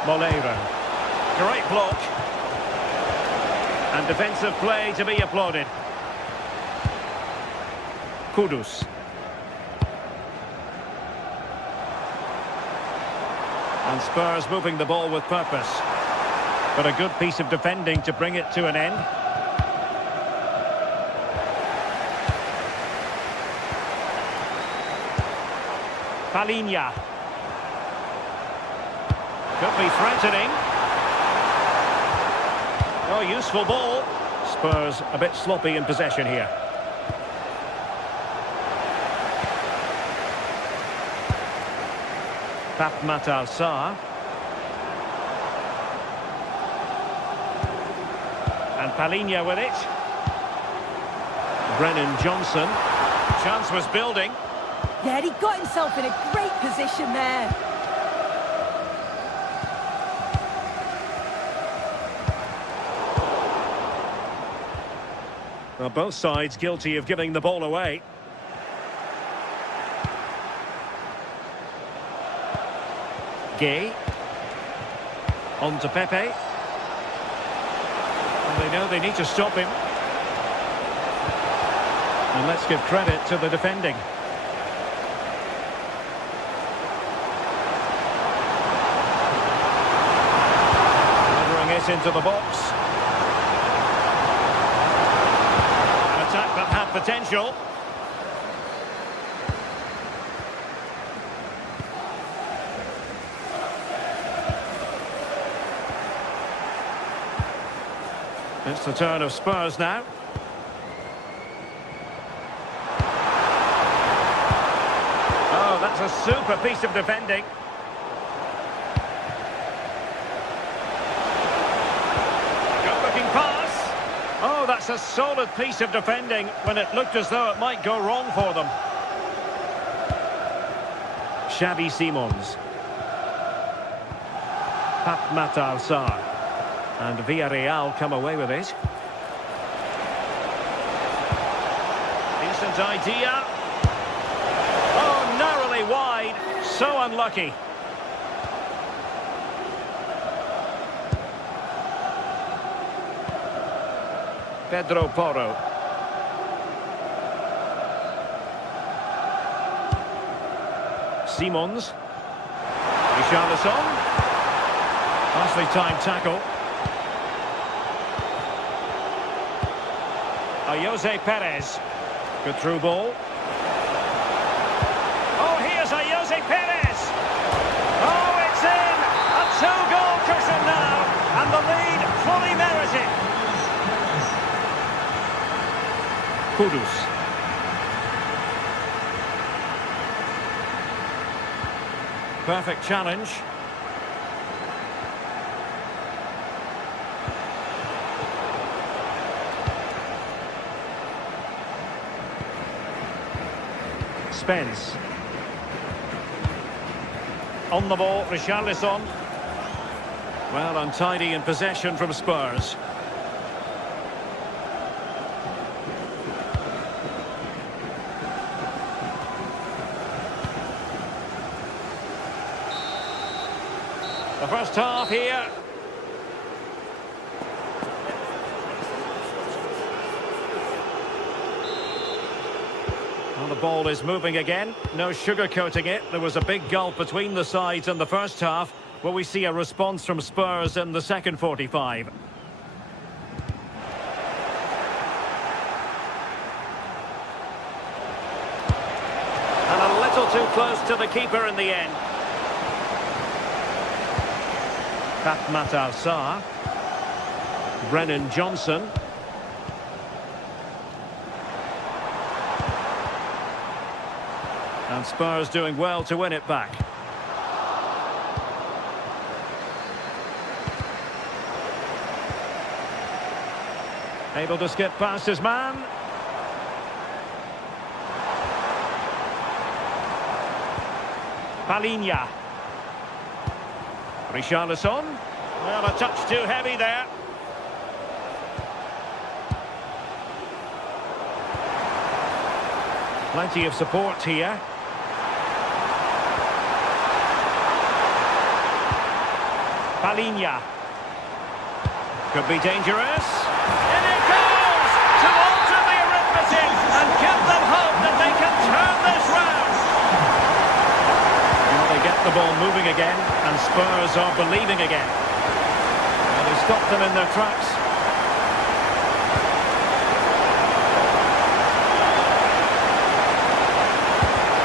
Moleiro. Great block. And defensive play to be applauded. Kudus. And Spurs moving the ball with purpose. But a good piece of defending to bring it to an end. Palinha. Could be threatening. Oh, useful ball. Spurs a bit sloppy in possession here. Matar Sarr. And Palinha with it. Brennan Johnson. Chance was building. Yeah, he got himself in a great position there. Well, both sides guilty of giving the ball away. Gay. On to Pepe. And they know they need to stop him. And let's give credit to the defending. Delivering it into the box. An attack that had potential. It's the turn of Spurs now. Oh, that's a super piece of defending. Good-looking pass. Oh, that's a solid piece of defending when it looked as though it might go wrong for them. Xavi Simons. Matar Sarr. And Villarreal come away with it. Decent idea. Oh, narrowly wide. So unlucky. Pedro Porro. Simons. Richarlison. Nicely timed tackle. Jose Perez. Good through ball. Oh, here's Jose Perez. Oh, it's in. A two-goal cushion now. And the lead fully merited. Kudus. Perfect challenge. Spence. On the ball, Richarlison. Well, untidy in possession from Spurs. The first half here. Well, the ball is moving again. No sugarcoating it. There was a big gulf between the sides in the first half. Will we see a response from Spurs in the second 45? And a little too close to the keeper in the end. Matar Sarr. Brennan Johnson. And Spurs doing well to win it back. Able to skip past his man. Palinha. Richarlison. Well, a touch too heavy there. Plenty of support here. Palinha. Could be dangerous. In it goes! To alter the arithmetic and give them hope that they can turn this round. Well, they get the ball moving again, and Spurs are believing again. And they stop them in their tracks.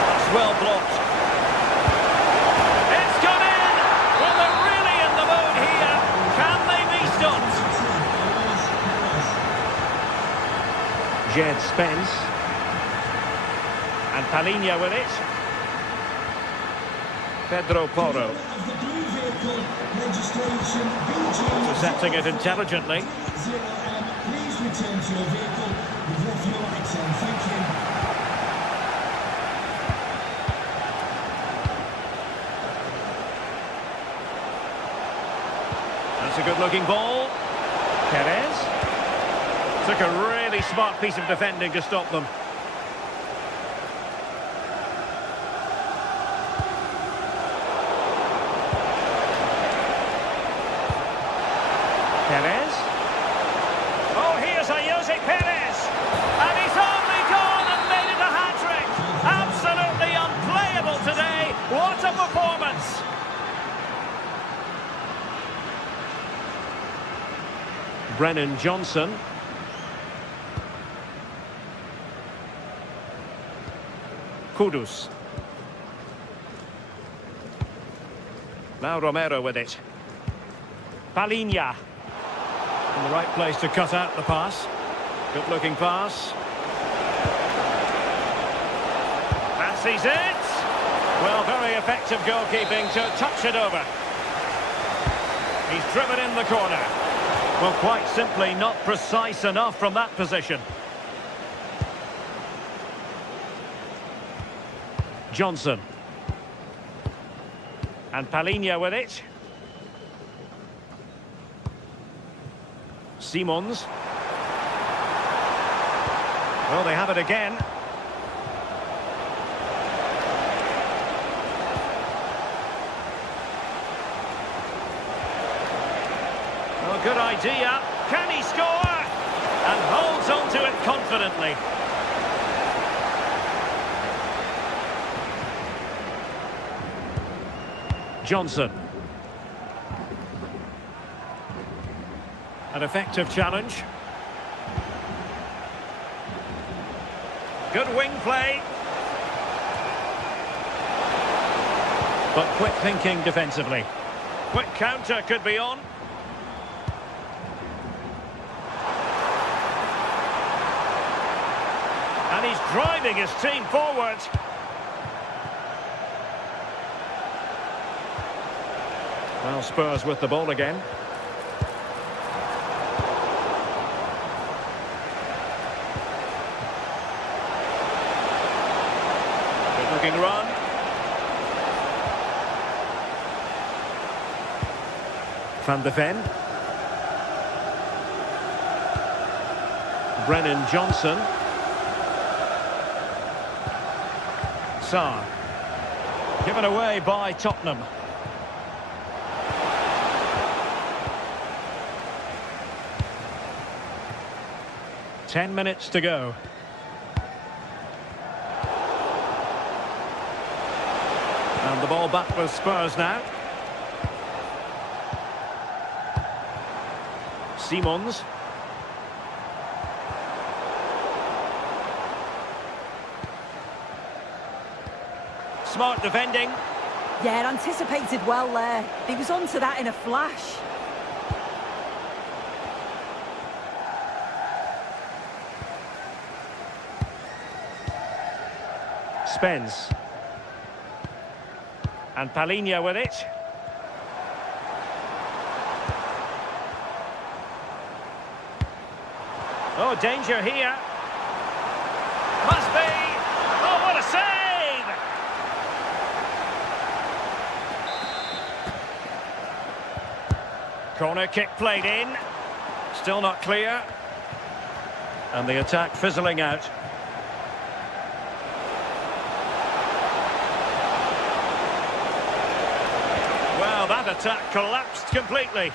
That's well blocked. It's gone in! Well, they're really in the mode here. Can they be stopped? Jed Spence. And Palinha with it. Pedro Porro. Intercepting it intelligently. Please return to your vehicle with off your lights on. Thank you. That's a good-looking ball. Perez. Took a really smart piece of defending to stop them. Perez. Oh, here's Jose Perez. And he's only gone and made it a hat-trick. Absolutely unplayable today. What a performance. Brennan Johnson. Kudus. Now Romero with it. Palinha. In the right place to cut out the pass. Good looking pass. Fancies it. Well, very effective goalkeeping to touch it over. He's driven in the corner. Well, quite simply not precise enough from that position. Johnson. And Palinha with it. Simons. Well, they have it again. Well, good idea. Can he score? And holds on to it confidently. Johnson. An effective challenge. Good wing play. But quick thinking defensively. Quick counter could be on. And he's driving his team forward. Well, Spurs with the ball again. Good looking run. Van de Ven. Brennan Johnson. Sarr. Given away by Tottenham. Ten minutes to go. And the ball back with Spurs now. Simons. Smart defending. Yeah, anticipated well there. He was onto that in a flash. Spence. And Palhinha with it. Oh, danger here. Must be. Oh, what a save! Corner kick played in. Still not clear. And the attack fizzling out. Well, that attack collapsed completely.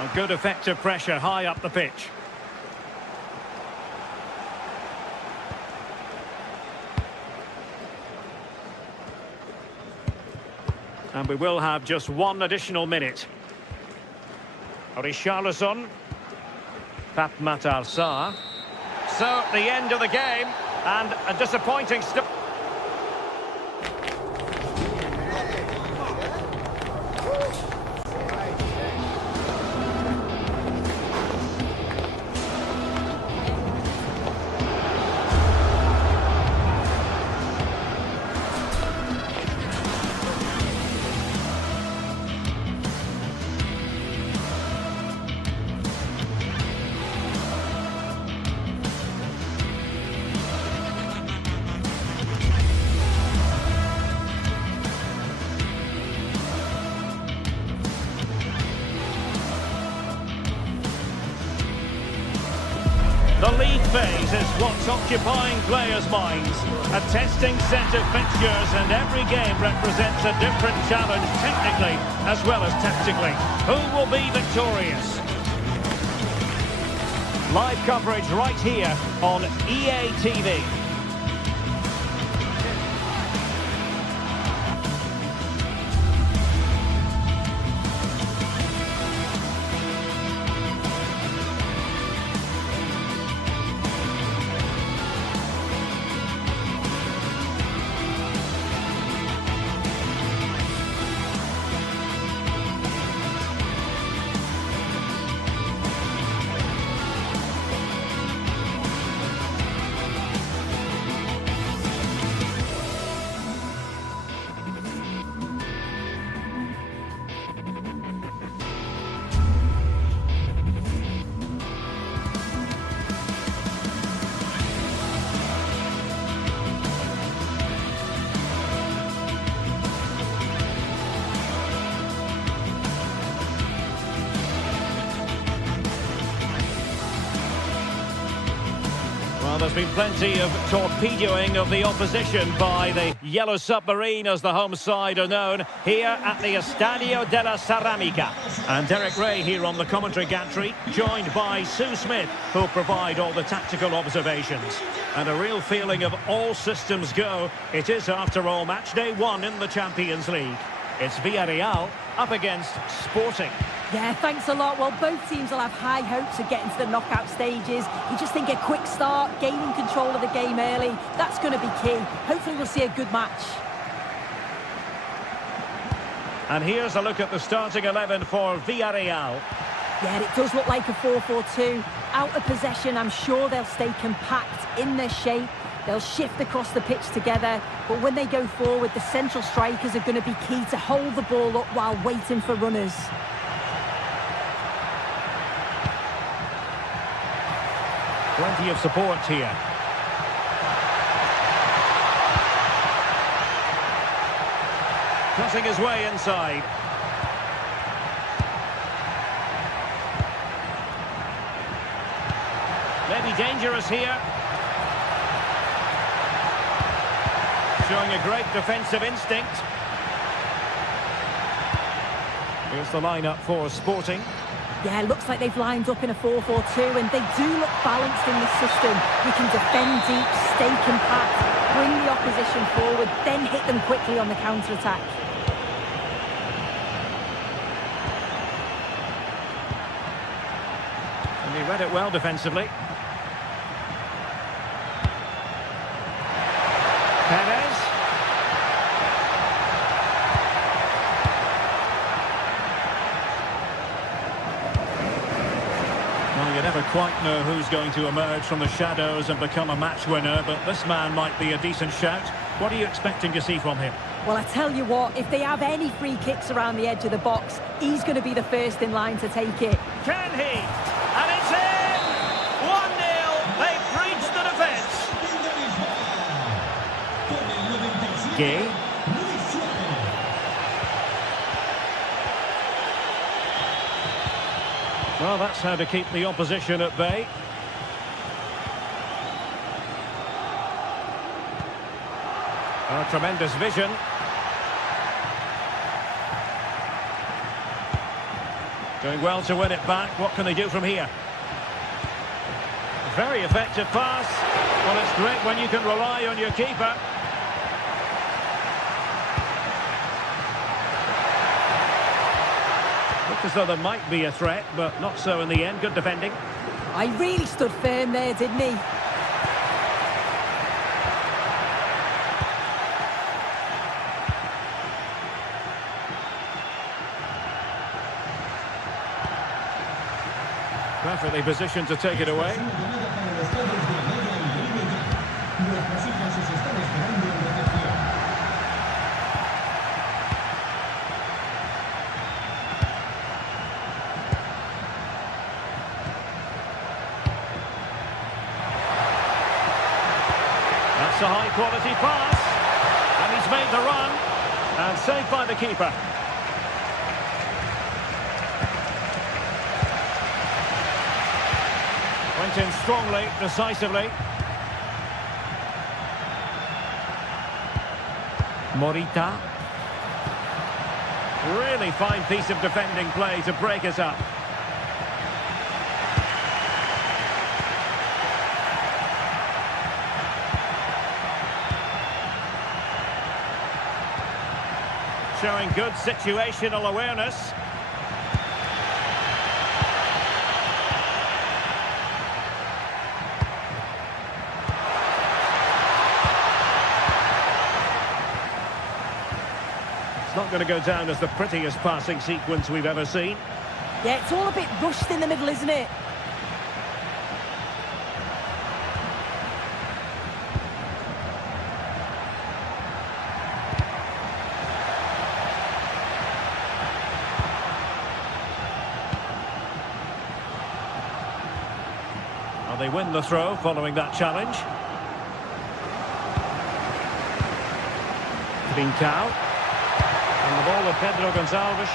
And good effective pressure high up the pitch. And we will have just one additional minute. Richarlison. Pape Matar Sarr. So, the end of the game. And a disappointing start. The league phase is what's occupying players' minds. A testing set of fixtures, and every game represents a different challenge technically as well as tactically. Who will be victorious? Live coverage right here on EA TV. Well, there's been plenty of torpedoing of the opposition by the Yellow Submarine, as the home side are known, here at the Estadio della Ceramica. And Derek Ray here on the commentary gantry, joined by Sue Smith, who'll provide all the tactical observations. And a real feeling of all systems go. It is, after all, match day 1 in the Champions League. It's Villarreal up against Sporting. Yeah, thanks a lot. Well, both teams will have high hopes of getting to the knockout stages. You just think a quick start, gaining control of the game early, that's going to be key. Hopefully we'll see a good match. And here's a look at the starting 11 for Villarreal. Yeah, it does look like a 4-4-2. Out of possession, I'm sure they'll stay compact in their shape. They'll shift across the pitch together. But when they go forward, the central strikers are going to be key to hold the ball up while waiting for runners. Plenty of support here. Cutting his way inside. Maybe dangerous here. Showing a great defensive instinct. Here's the lineup for Sporting. Yeah, looks like they've lined up in a 4-4-2, and they do look balanced in this system. You can defend deep, stay compact, bring the opposition forward, then hit them quickly on the counter-attack. And he read it well defensively. Perez. Well, you never quite know who's going to emerge from the shadows and become a match winner, but this man might be a decent shout. What are you expecting to see from him? Well, I tell you what, if they have any free kicks around the edge of the box, he's going to be the first in line to take it. Can he? And it's in! 1-0. They've breached the defence. Gay. Well, that's how to keep the opposition at bay. Oh, tremendous vision. Doing well to win it back. What can they do from here? Very effective pass. Well, it's great when you can rely on your keeper. Looked as though there might be a threat, but not so in the end. Good defending. I really stood firm there, didn't he? Perfectly positioned to take it away. That's a high-quality pass. And he's made the run. And saved by the keeper. Went in strongly, decisively. Morita. Really fine piece of defending play to break us up. Showing good situational awareness. It's not going to go down as the prettiest passing sequence we've ever seen. Yeah, it's all a bit rushed in the middle, isn't it? Well, they win the throw following that challenge. Trincao. And the ball with Pedro Gonçalves.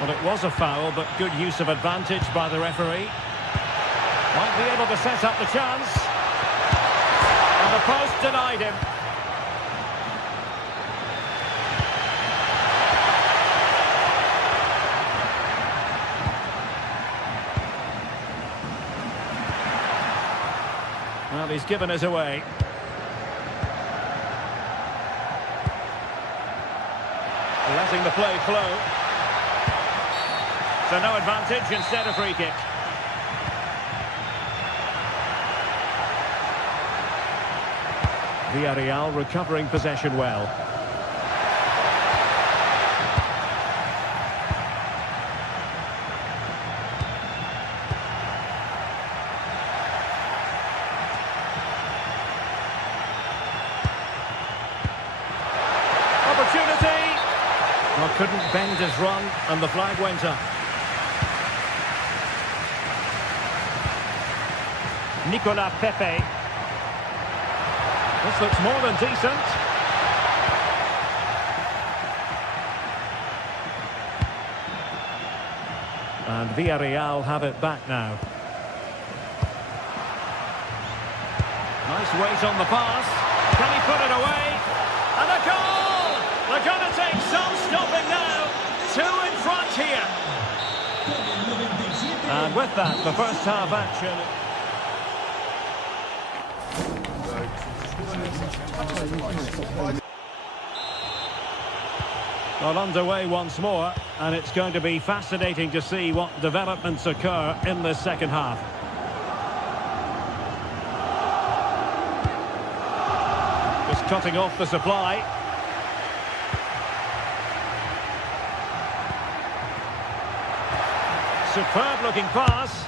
Well, it was a foul, but good use of advantage by the referee. Might be able to set up the chance. And the post denied him. Well, he's given us away. letting the play flow. So no advantage, instead a free kick. Villarreal recovering possession well. Opportunity! Well, couldn't bend his run, and the flag went up. Nicolas Pepe. This looks more than decent. And Villarreal have it back now. Nice weight on the pass. Can he put it away? And a goal! They're going to take some stopping now. 2 in front here. And with that, the first half action. Well, underway once more, and it's going to be fascinating to see what developments occur in the second half. Just cutting off the supply. Superb looking pass.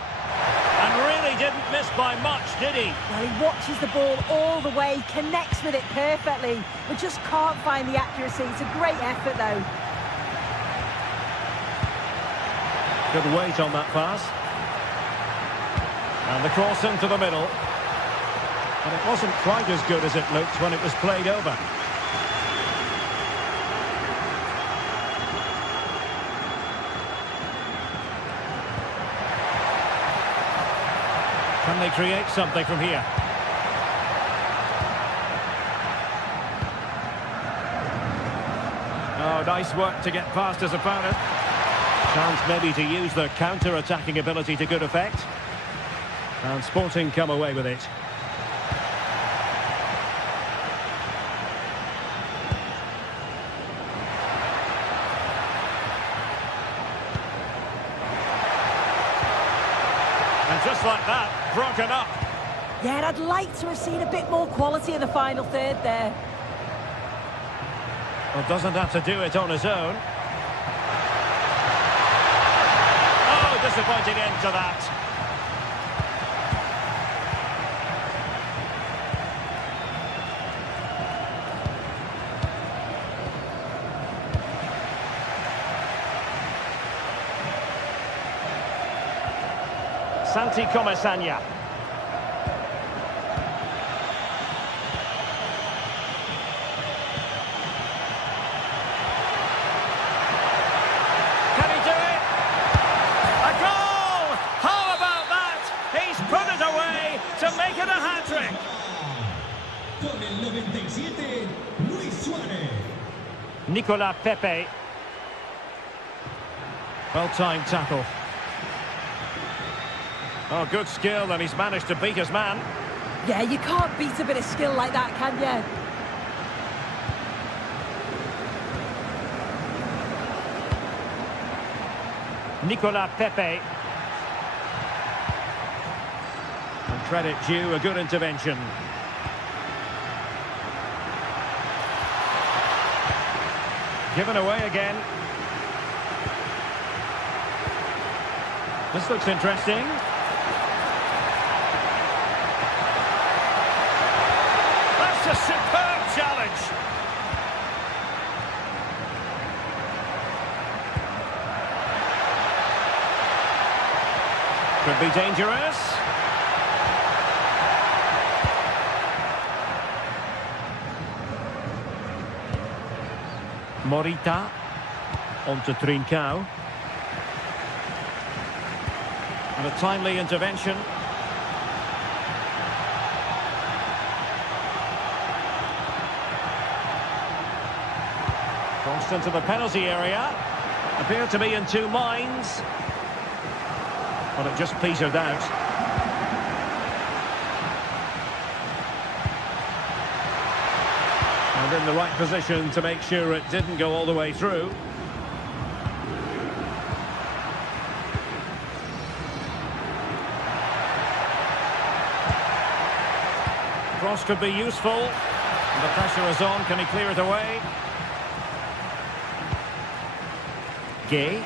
And really didn't miss by much, did he? Well, he watches the ball all the way, connects with it perfectly, but just can't find the accuracy. It's a great effort, though. Good weight on that pass. And the cross into the middle. But it wasn't quite as good as it looked when it was played over. Can they create something from here? Oh, nice work to get past his opponent. Chance maybe to use their counter-attacking ability to good effect. And Sporting come away with it. And just like that, broken up. Yeah, and I'd like to have seen a bit more quality in the final third there. Well, doesn't have to do it on his own. Oh, disappointing end to that. Santi Comesaña. Can he do it? A goal! How about that? He's put it away to make it a hat-trick. Con el 97, Luis Suárez. Nicolas Pepe. Well-timed tackle. Oh, good skill, and he's managed to beat his man. Yeah, you can't beat a bit of skill like that, can you? Nicolas Pepe. And credit due, a good intervention. Given away again. This looks interesting. That's a superb challenge. Could be dangerous. Morita onto Trincao. And a timely intervention. Crossed into the penalty area. Appeared to be in two minds. But it just petered out. And in the right position to make sure it didn't go all the way through. cross could be useful. And the pressure is on. Can he clear it away? Gay.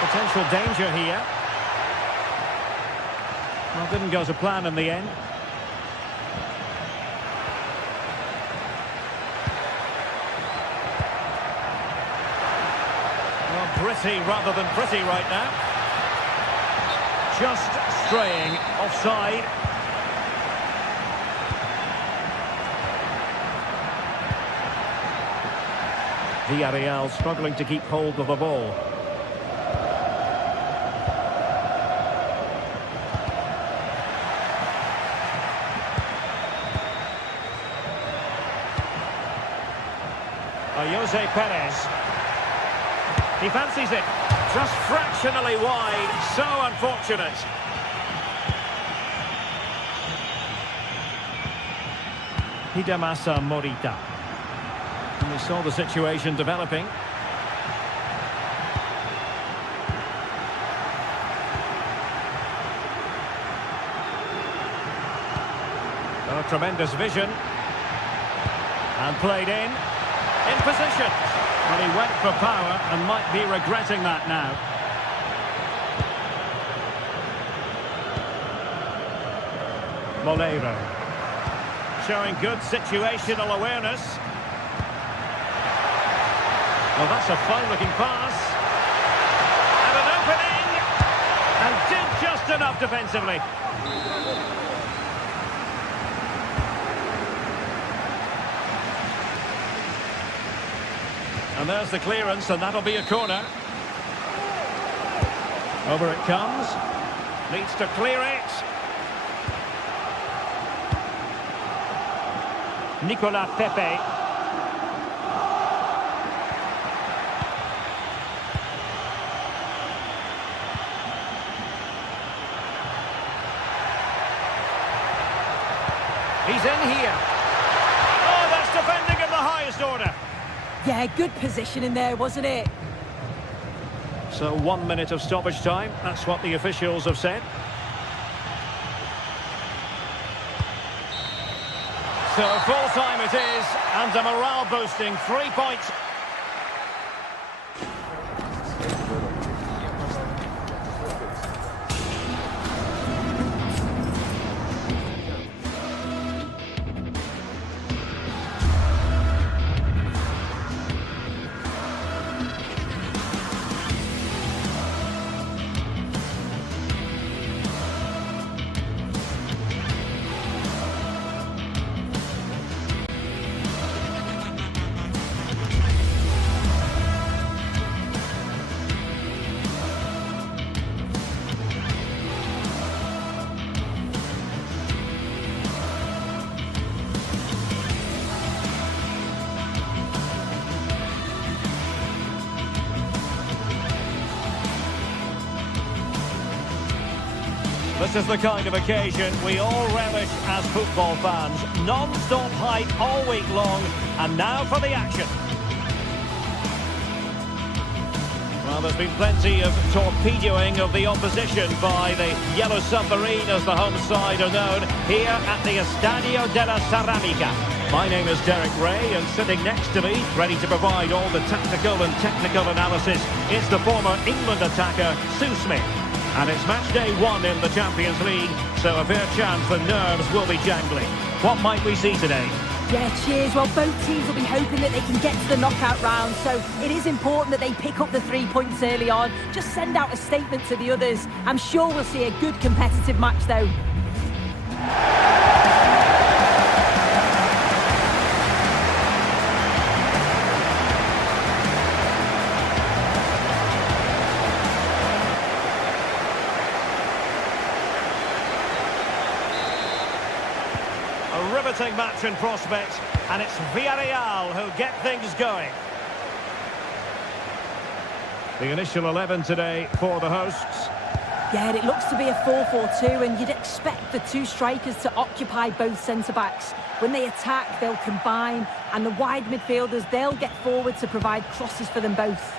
Potential danger here. Well, didn't go to plan in the end. Well, pretty rather than pretty right now. Just straying offside. Villarreal struggling to keep hold of the ball. Jose Perez. He fancies it. Just fractionally wide. So unfortunate. Hidemasa Morita. And we saw the situation developing. Oh, tremendous vision. And played in. In position. Well, he went for power and might be regretting that now. Molero. Showing good situational awareness. Well, that's a fine-looking pass. And an opening. And did just enough defensively. And there's the clearance, and that'll be a corner. Over it comes. Needs to clear it. Nicolas Pepe. He's in here. Oh, that's defending of the highest order. Yeah, good positioning there, wasn't it? So 1 minute of stoppage time. That's what the officials have said. So full time it is, and a morale boosting 3 points. This is the kind of occasion we all relish as football fans. Non-stop hype all week long, and now for the action. Well, there's been plenty of torpedoing of the opposition by the Yellow Submarine, as the home side are known, here at the Estadio de la Ceramica. My name is Derek Ray, and sitting next to me, ready to provide all the tactical and technical analysis, is the former England attacker, Sue Smith. And it's match day 1 in the Champions League, so a fair chance the nerves will be jangling. What might we see today? Yeah, cheers. Well, both teams will be hoping that they can get to the knockout round, so it is important that they pick up the 3 points early on. Just send out a statement to the others. I'm sure we'll see a good competitive match, though. A riveting match in prospect, and it's Villarreal who get things going. The initial 11 today for the hosts. Yeah, it looks to be a 4-4-2, and you'd expect the 2 strikers to occupy both centre-backs. When they attack, they'll combine, and the wide midfielders, they'll get forward to provide crosses for them both.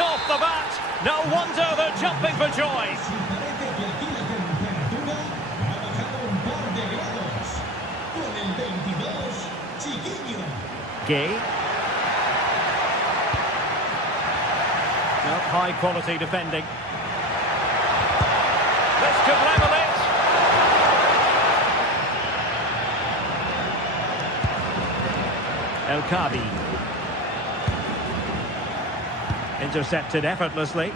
off the bat. No wonder they're jumping for joy. Parece que aquí la temperatura ha bajado un par de grados. Con el 22, Chiquinho. Gay. Well, high quality defending. This could level it. El Kabi. Intercepted effortlessly.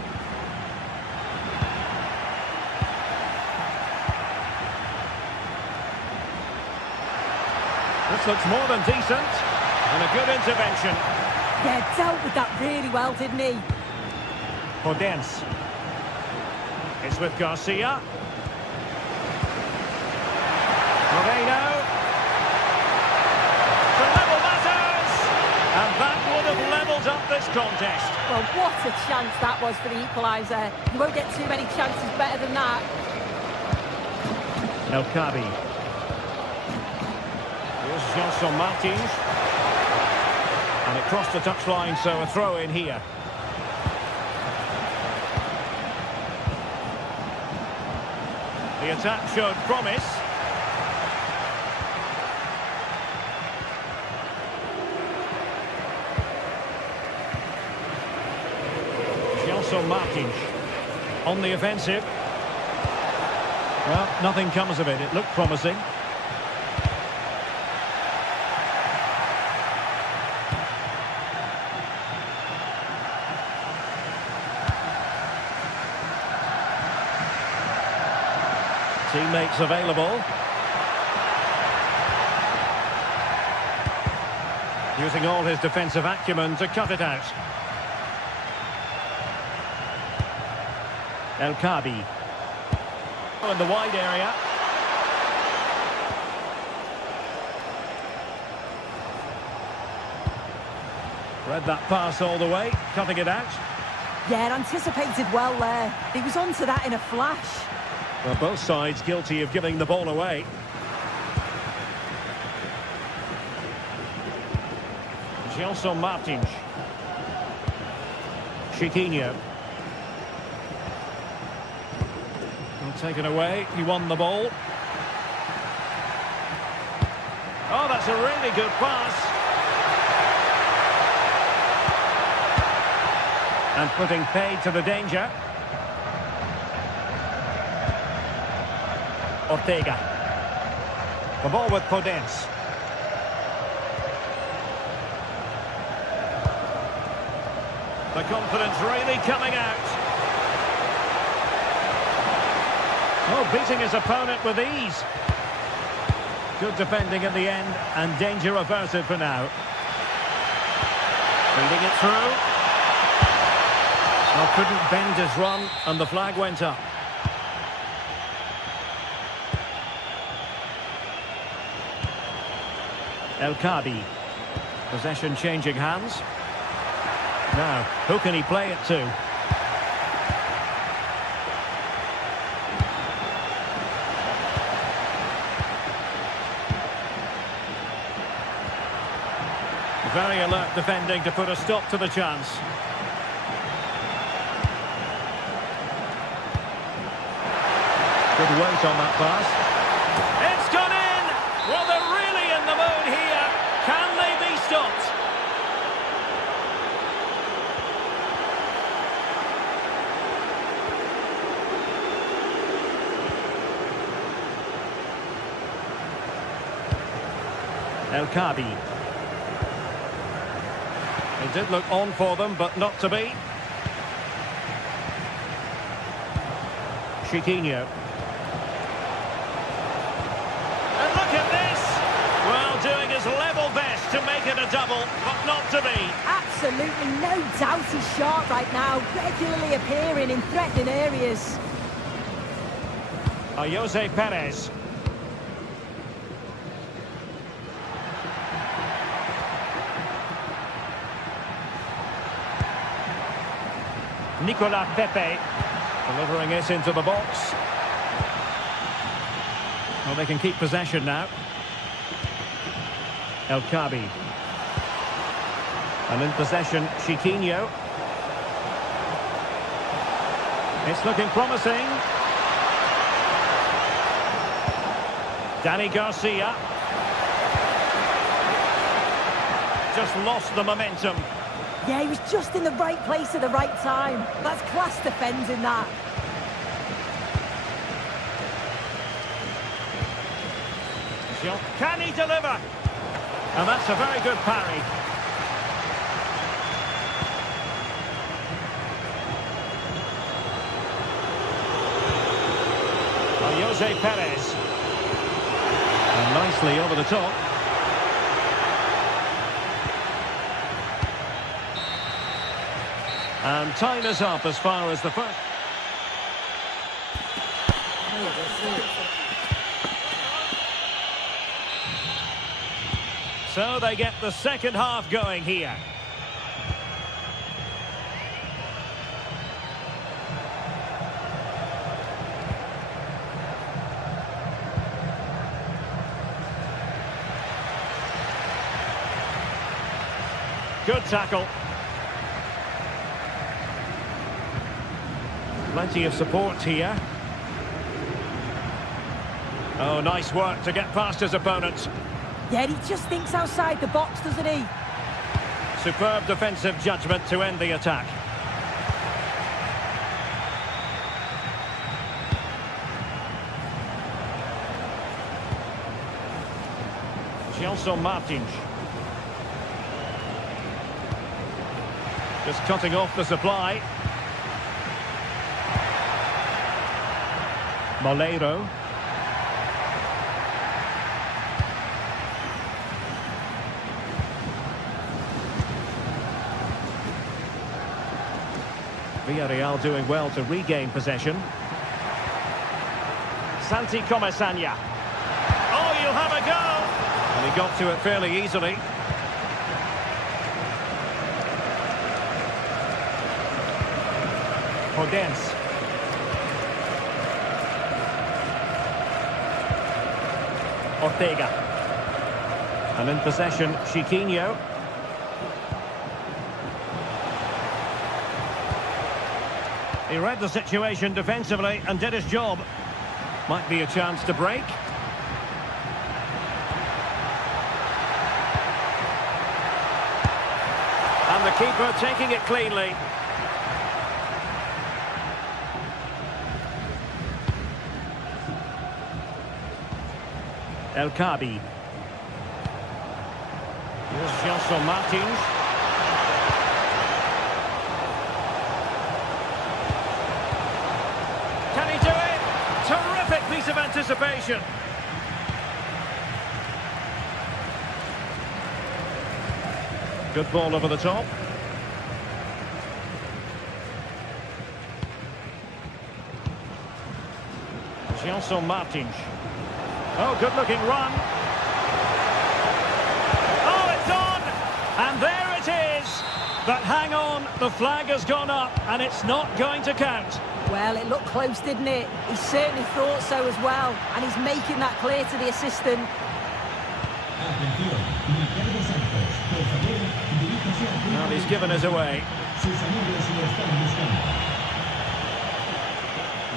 This looks more than decent. And a good intervention. Yeah, dealt with that really well, didn't he? Podence. It's with Garcia. Moreno. To level matters! And that would have levelled up this contest. Well, what a chance that was for the equaliser. You won't get too many chances better than that. El Kabi. Here's Gelson Martins. And it crossed the touchline, so a throw in here. The attack showed promise. Gelson Martins on the offensive. Well, nothing comes of it. It looked promising. Teammates available. Using all his defensive acumen to cut it out. El Kabi. In the wide area. Read that pass all the way, cutting it out. Yeah, anticipated well there. He was onto that in a flash. Well, both sides guilty of giving the ball away. Gelson Martins. Chiquinho. Taken away, he won the ball. Oh, that's a really good pass. And putting paid to the danger. Ortega. The ball with Podence. The confidence really coming out. Oh, beating his opponent with ease. Good defending in the end, and danger averted for now. Feeding it through. Well, couldn't bend his run, and the flag went up. El Kabi. Possession changing hands. Now, who can he play it to? Very alert defending to put a stop to the chance. Good weight on that pass. It's gone in! Well, they're really in the mood here. Can they be stopped? El Kabi. It did look on for them, but not to be. Chiquinho. And look at this! Well, doing his level best to make it a double, but not to be. Absolutely no doubt he's sharp right now, regularly appearing in threatening areas. Jose Perez. Nicolas Pepe delivering it into the box. Well, they can keep possession now. El Kabi. And in possession, Chiquinho. It's looking promising. Danny Garcia. Just lost the momentum. Yeah, he was just in the right place at the right time. That's class defending that. Can he deliver? And that's a very good parry. Jose Perez. And nicely over the top. And time is up as far as the first. So they get the second half going here. Good tackle. Plenty of support here. Oh, nice work to get past his opponent. Yeah, he just thinks outside the box, doesn't he? Superb defensive judgment to end the attack. Gelson Martins. Just cutting off the supply. Moleiro. Villarreal doing well to regain possession. Santi Comesaña. Oh, you'll have a go! And he got to it fairly easily. Podence. Ortega. And in possession, Chiquinho. He read the situation defensively and did his job. Might be a chance to break. And the keeper taking it cleanly. El Kabi. Here's Gelson Martins. Can he do it? Terrific piece of anticipation. Good ball over the top. Gelson Martins. Oh, good-looking run. Oh, it's on! And there it is! But hang on, the flag has gone up, and it's not going to count. Well, it looked close, didn't it? He certainly thought so as well, and he's making that clear to the assistant. Well, he's given us away.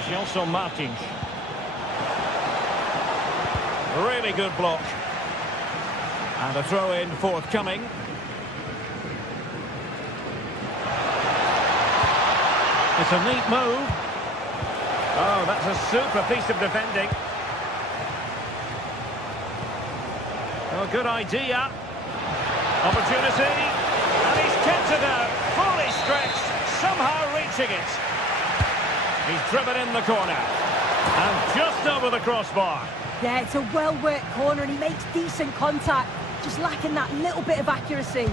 Gelson Martins. Really good block. And a throw-in forthcoming. It's a neat move. Oh, that's a super piece of defending. Oh, good idea. Opportunity. And he's kept it out. Fully stretched. Somehow reaching it. He's driven in the corner. And just over the crossbar. Yeah, it's a well-worked corner and he makes decent contact, just lacking that little bit of accuracy.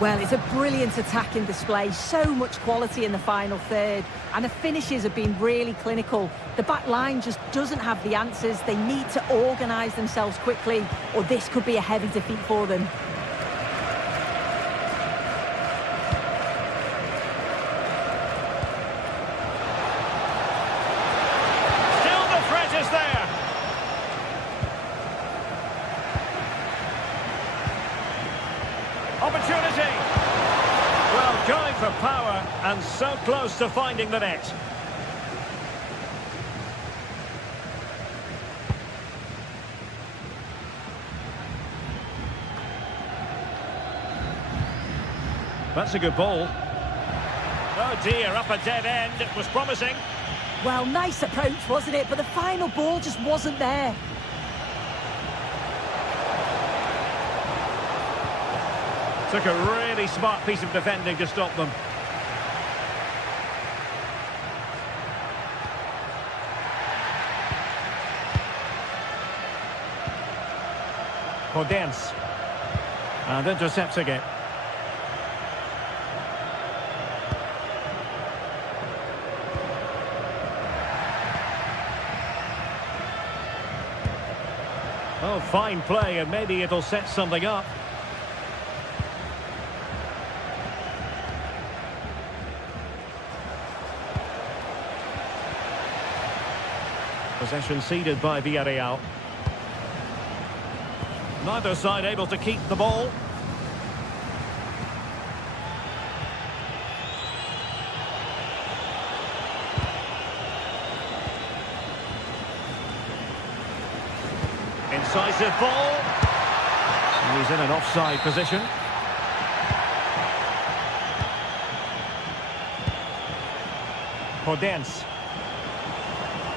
Well, it's a brilliant attacking display, so much quality in the final third, and the finishes have been really clinical. The back line just doesn't have the answers. They need to organise themselves quickly, or this could be a heavy defeat for them. Opportunity. Well, going for power and so close to finding the net. That's a good ball. Oh dear, up a dead end. It was promising. Well, nice approach, wasn't it? But the final ball just wasn't there. Took a really smart piece of defending to stop them. Podence. And intercepts again. Oh, fine play, and maybe it'll set something up. Possession ceded by Villarreal. Neither side able to keep the ball. Incisive ball. And he's in an offside position. Podence.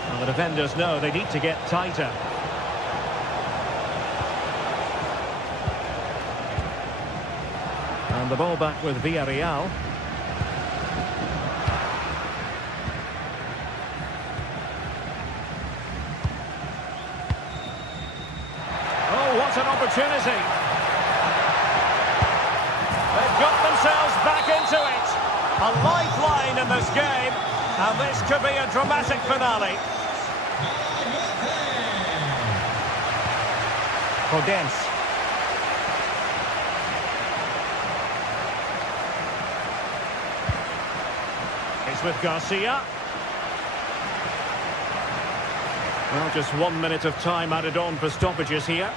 Well, the defenders know they need to get tighter. And the ball back with Villarreal. What an opportunity. They've got themselves back into it. A lifeline in this game, and this could be a dramatic finale. Podence. It's with Garcia. Well, just 1 minute of time added on for stoppages here.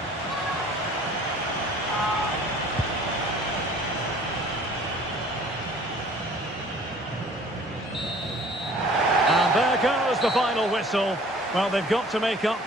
There goes the final whistle. Well, they've got to make up.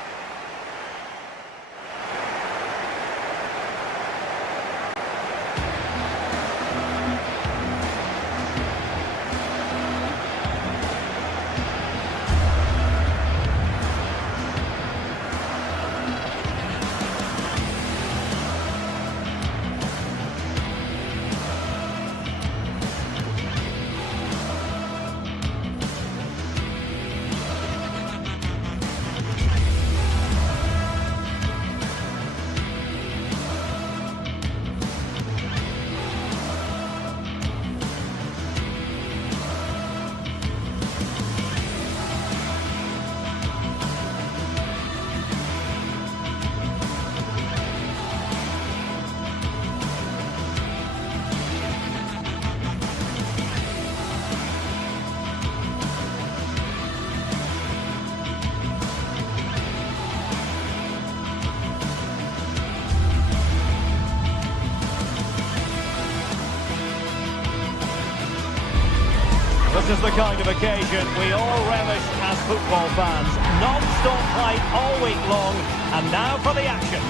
This is the kind of occasion we all relish as football fans. Non-stop hype all week long, and now for the action.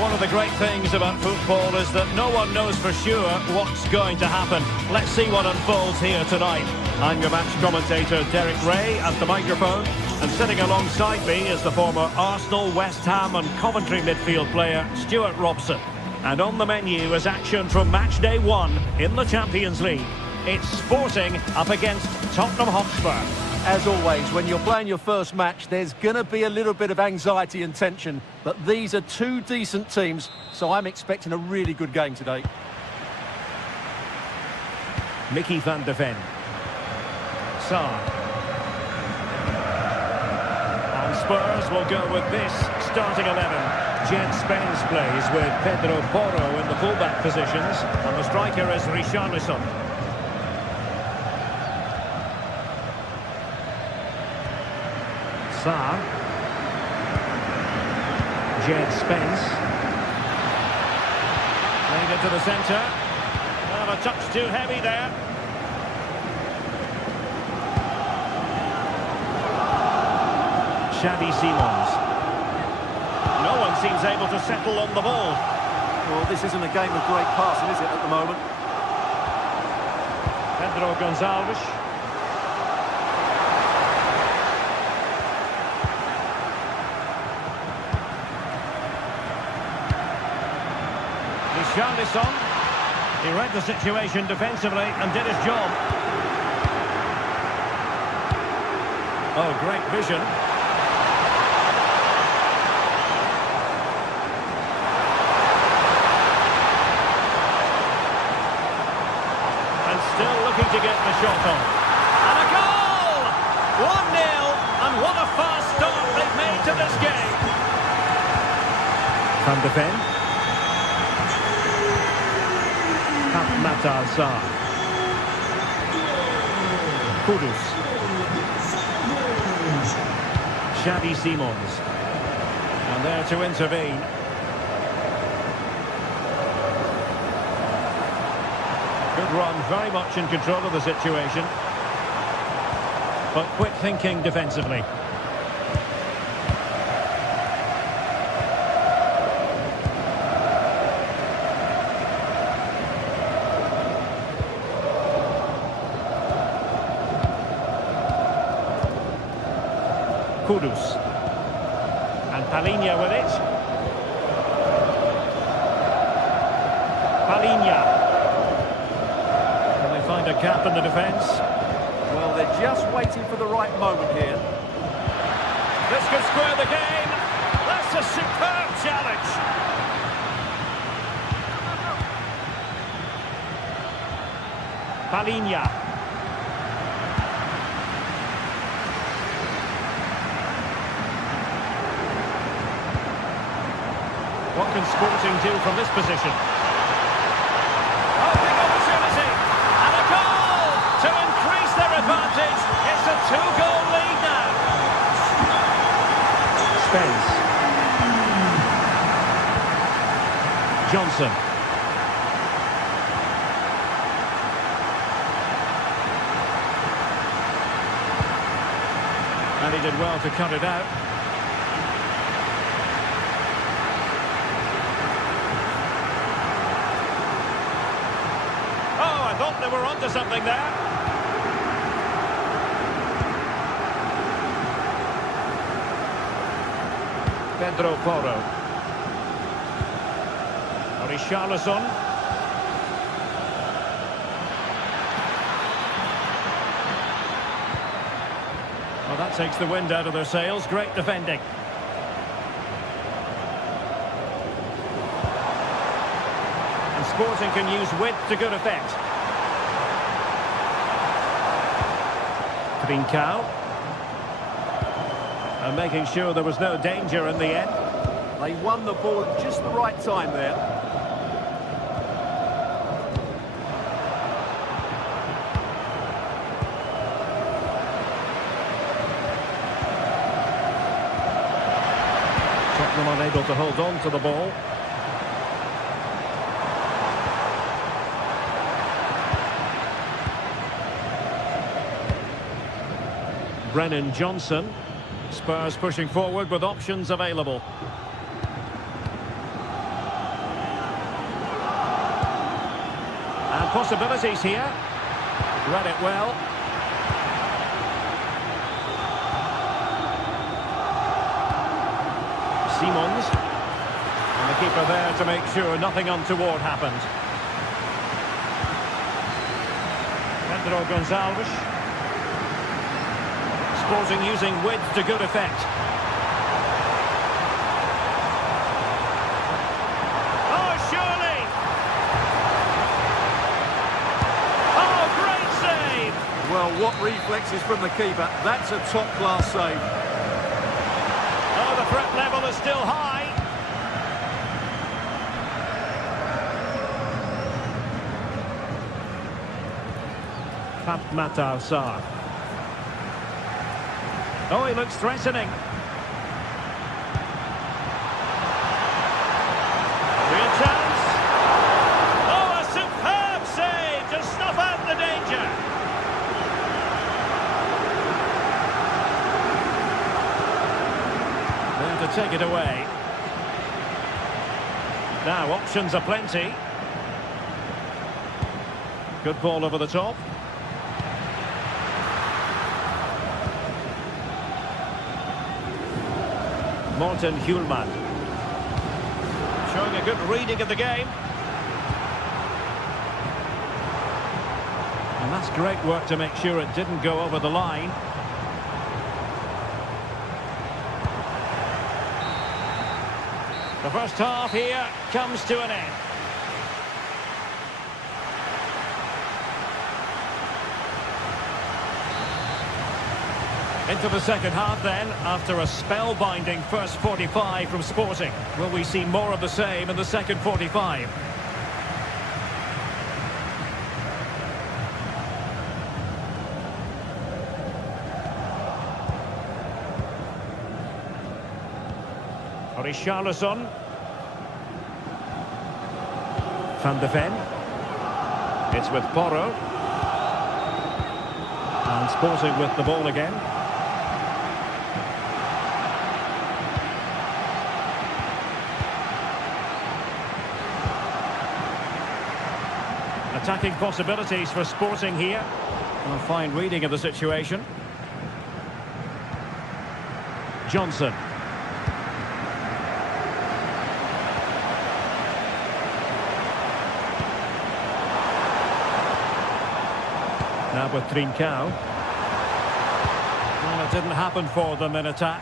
One of the great things about football is that no one knows for sure what's going to happen. Let's see what unfolds here tonight. I'm your match commentator Derek Ray at the microphone, and sitting alongside me is the former Arsenal, West Ham and Coventry midfield player Stuart Robson. And on the menu is action from match day 1 in the Champions League. It's Sporting up against Tottenham Hotspur. As always, when you're playing your first match, there's going to be a little bit of anxiety and tension. But these are two decent teams, so I'm expecting a really good game today. Mickey van de Ven. Sarr. And Spurs will go with this starting 11. Jed Spence plays with Pedro Porro in the fullback positions, and the striker is Richarlison. Sarr. Jed Spence. Playing it to the centre. Well, a touch too heavy there. Xavi Simons. No one seems able to settle on the ball. Well, this isn't a game of great passing, is it, at the moment? Pedro Gonçalves. Richarlison. He read the situation defensively and did his job. Oh, great vision. And still looking to get the shot on. And a goal! 1-0, and what a fast start they've made to this game. Van de Ven. Matar Sarr. Kudus. Xavi Simons. And there to intervene. Good run, very much in control of the situation. But quick thinking defensively. Kudus. And Palinha with it. Palinha. Can they find a gap in the defence? Well, they're just waiting for the right moment here. This could square the game. That's a superb challenge. Palinha. What can Sporting do from this position? Oh, big opportunity! And a goal to increase their advantage. It's a 2-goal lead now. Spence. Johnson. And he did well to cut it out. I thought they were onto something there. Pedro Porro. Richarlison. Well, that takes the wind out of their sails. Great defending. And Sporting can use width to good effect. Trincao. And making sure there was no danger in the end. They won the ball at just the right time there. Tottenham unable to hold on to the ball. Brennan Johnson. Spurs pushing forward with options available. And possibilities here. Read it well. Simons. And the keeper there to make sure nothing untoward happened. Pedro Gonçalves. Sporting using width to good effect. Oh, surely! Oh, great save! Well, what reflexes from the keeper. That's a top-class save. Oh, the threat level is still high. Matar Sarr. Oh, he looks threatening. Real chance. Oh, a superb save to snuff out the danger. to take it away. Now, options are plenty. Good ball over the top. Morten Hjulmand. Showing a good reading of the game. And that's great work to make sure it didn't go over the line. The first half here comes to an end. Into the second half then, after a spellbinding first 45 from Sporting. Will we see more of the same in the second 45? Richarlison. Van de Ven. It's with Porro. And Sporting with the ball again. Attacking possibilities for Sporting here. A fine reading of the situation. Johnson. Now with Trincao. Well, it didn't happen for them in attack.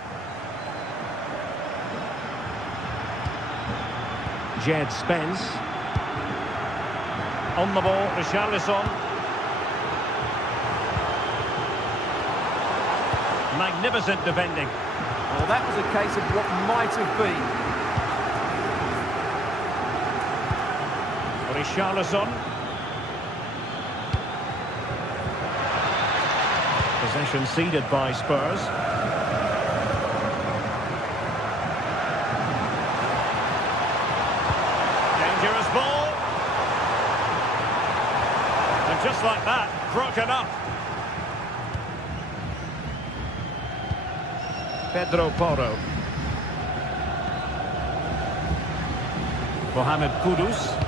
Jed Spence. On the ball, Richarlison. Magnificent defending. Well, that was a case of what might have been. Richarlison. Possession ceded by Spurs. Dangerous ball. And just like that, broken up. Pedro Porro. Mohamed Kudus.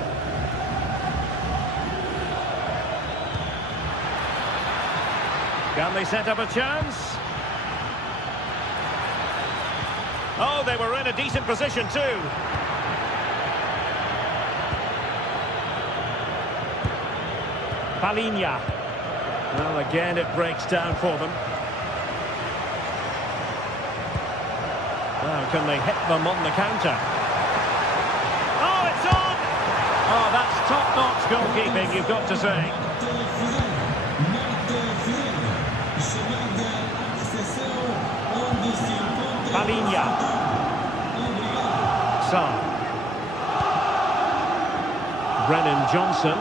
Can they set up a chance? Oh, they were in a decent position too. Palinha. Well, again, it breaks down for them. Now, can they hit them on the counter? Oh, it's on! Oh, that's top-notch goalkeeping, you've got to say. Palinha. Sarr. Brennan Johnson.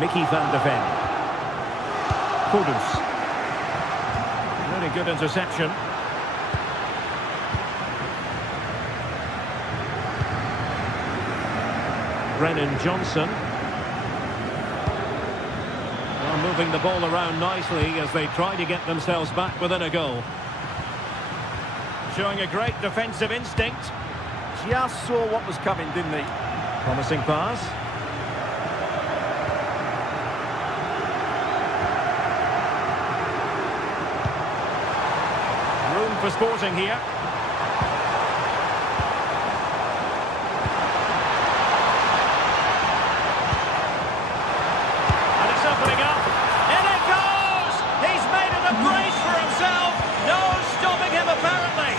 Mickey van de Ven. Kudus. Really good interception. Brennan Johnson. Moving the ball around nicely as they try to get themselves back within a goal. Showing a great defensive instinct. Just saw what was coming, didn't he? Promising pass. Room for Sporting here. And it's opening up. Apparently.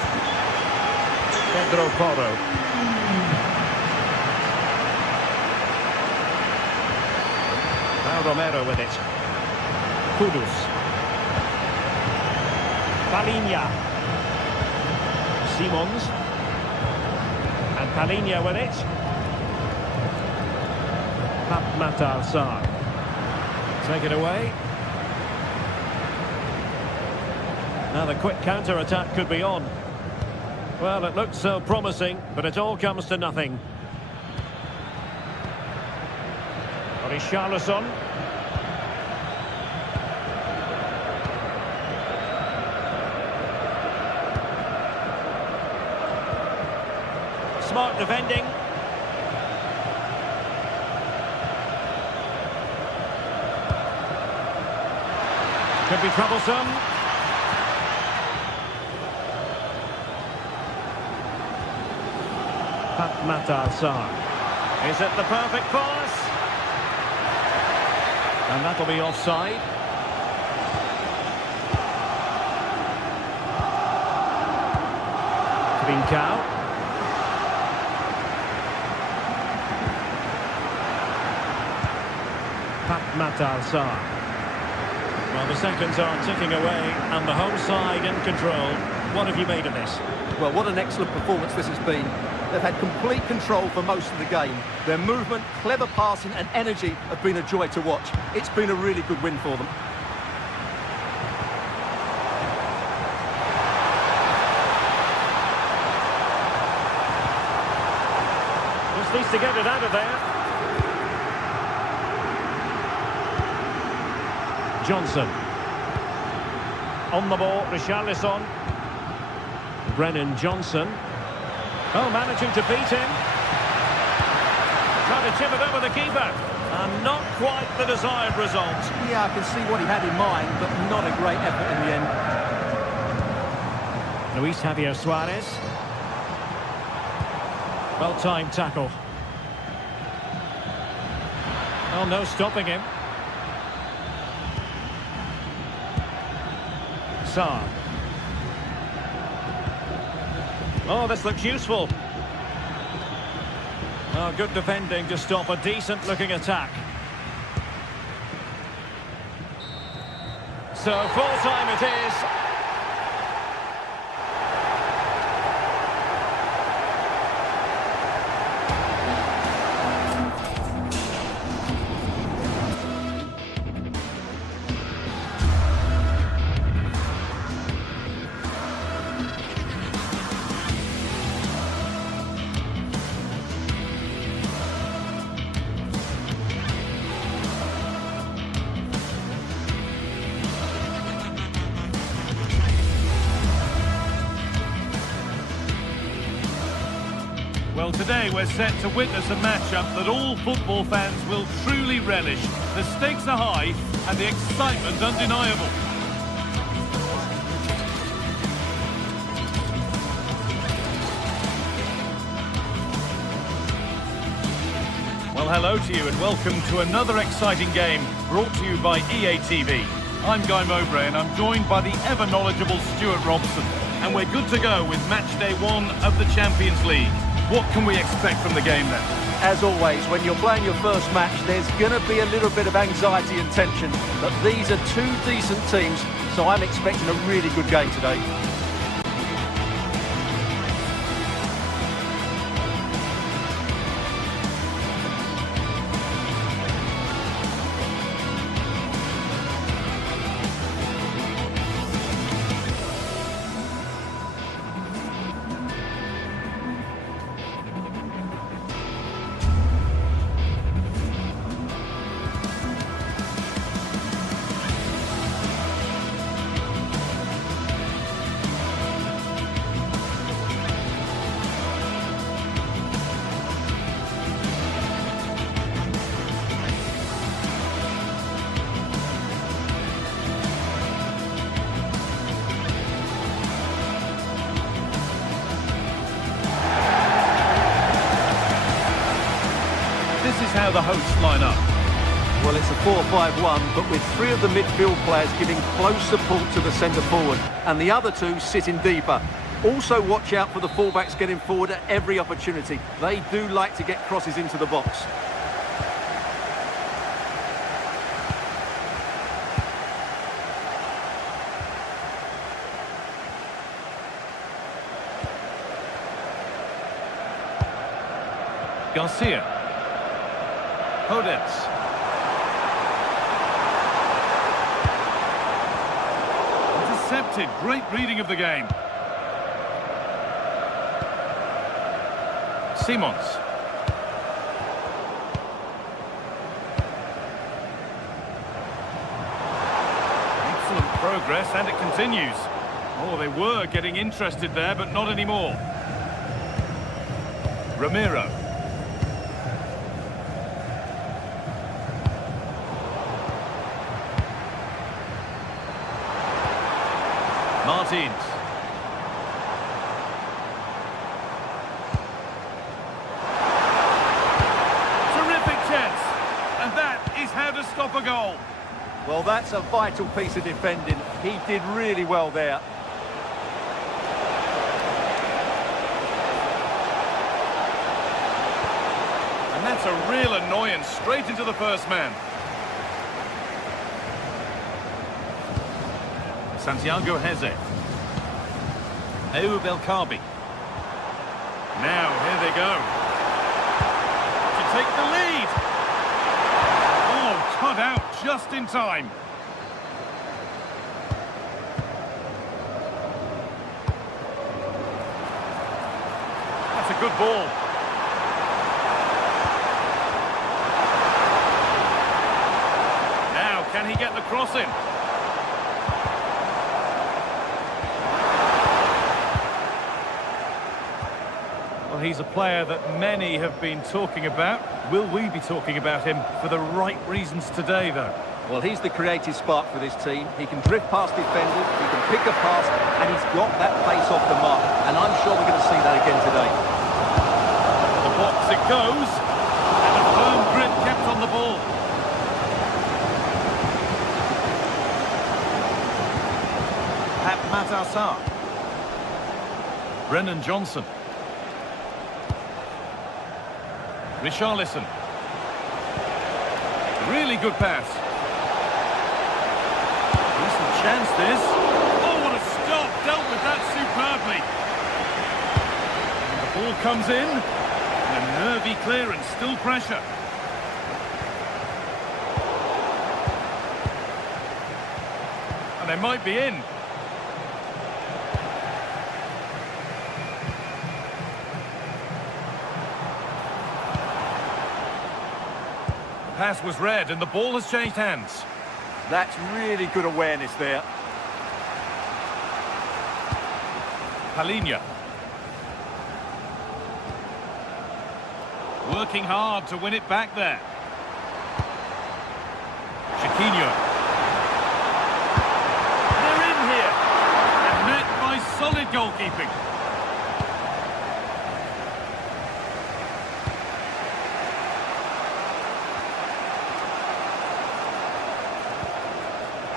Pedro Porro. Now Romero with it. Kudus. Palinha. Simons. And Palinha with it. Matar Sarr. Take it away. Now the quick counter-attack could be on. Well, it looked so promising, but it all comes to nothing. smart defending. Could be troublesome. Is it the perfect pass? And that'll be offside. Trincao. Well, the seconds are ticking away, and the home side in control. What have you made of this? Well, what an excellent performance this has been. They've had complete control for most of the game. Their movement, clever passing and energy have been a joy to watch. It's been a really good win for them. Just needs to get it out of there. Johnson. On the ball, Richarlison. Brennan Johnson. Oh, managing to beat him. Trying to chip it over the keeper. And not quite the desired result. Yeah, I can see what he had in mind, but not a great effort in the end. Luis Javier Suarez. Well-timed tackle. Oh, no stopping him. Sarr. Oh, this looks useful. Oh, good defending to stop a decent-looking attack. So, full-time it is. Well, today we're set to witness a matchup that all football fans will truly relish. The stakes are high and the excitement undeniable. Well, hello to you and welcome to another exciting game brought to you by EA TV. I'm Guy Mowbray and I'm joined by the ever-knowledgeable Stuart Robson. And we're good to go with match day 1 of the Champions League. What can we expect from the game then? As always, when you're playing your first match, there's going to be a little bit of anxiety and tension. But these are two decent teams, so I'm expecting a really good game today. This is how the hosts line up. Well, it's a 4-5-1, but with 3 of the midfield players giving close support to the centre forward, and the other 2 sitting deeper. Also watch out for the fullbacks getting forward at every opportunity. They do like to get crosses into the box. Garcia. Hodets. Intercepted. Great reading of the game. Simons. Excellent progress, and it continues. Oh, they were getting interested there, but not anymore. Ramiro. Martins. Terrific chance. And that is how to stop a goal. Well, that's a vital piece of defending. He did really well there. And that's a real annoyance, straight into the first man. Santiago Heze. Ayoub El Kaabi. Now, here they go. To take the lead. Oh, cut out just in time. That's a good ball. Now, can he get the cross in? Well, he's a player that many have been talking about. Will we be talking about him for the right reasons today, though? Well, he's the creative spark for this team. He can drift past defenders, he can pick a pass, and he's got that pace off the mark. And I'm sure we're going to see that again today. The box it goes, and a firm grip kept on the ball. Pat Matassar. Brennan Johnson. Richarlison. Really good pass. Decent chance this. Oh, what a stop. Dealt with that superbly. And the ball comes in. And a nervy clearance. Still pressure. And they might be in. Pass was read and the ball has changed hands. That's really good awareness there. Palinha. Working hard to win it back there. Chiquinho. They're in here. And met by solid goalkeeping.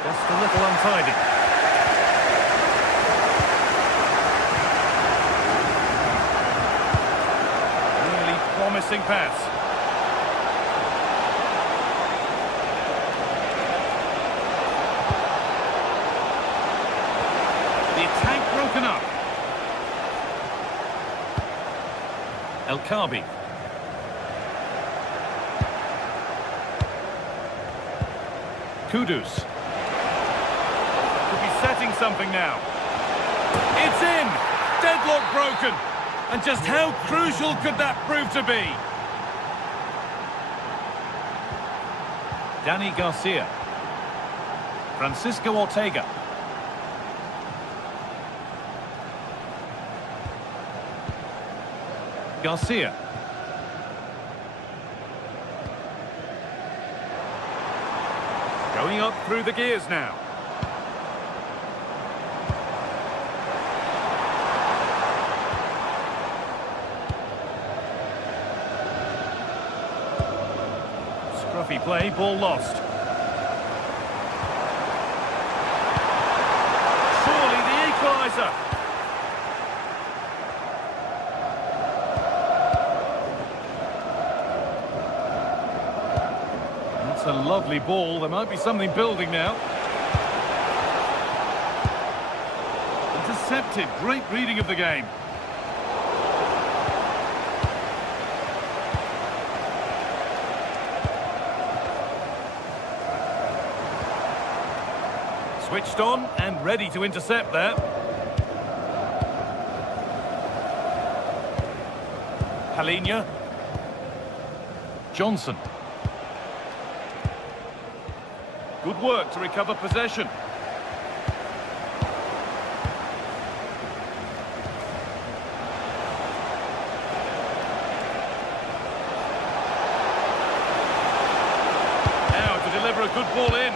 Just a little untidy. Really promising pass. The attack broken up. El Kaabi. Kudus. Setting something now. It's in! Deadlock broken! And just how crucial could that prove to be? Dani Garcia. Francisco Ortega. Garcia. Going up through the gears now. Scruffy play, ball lost. Surely the equaliser. That's a lovely ball. There might be something building now. Intercepted. Great reading of the game. Switched on and ready to intercept there. Palinha. Johnson. Good work to recover possession. good ball in.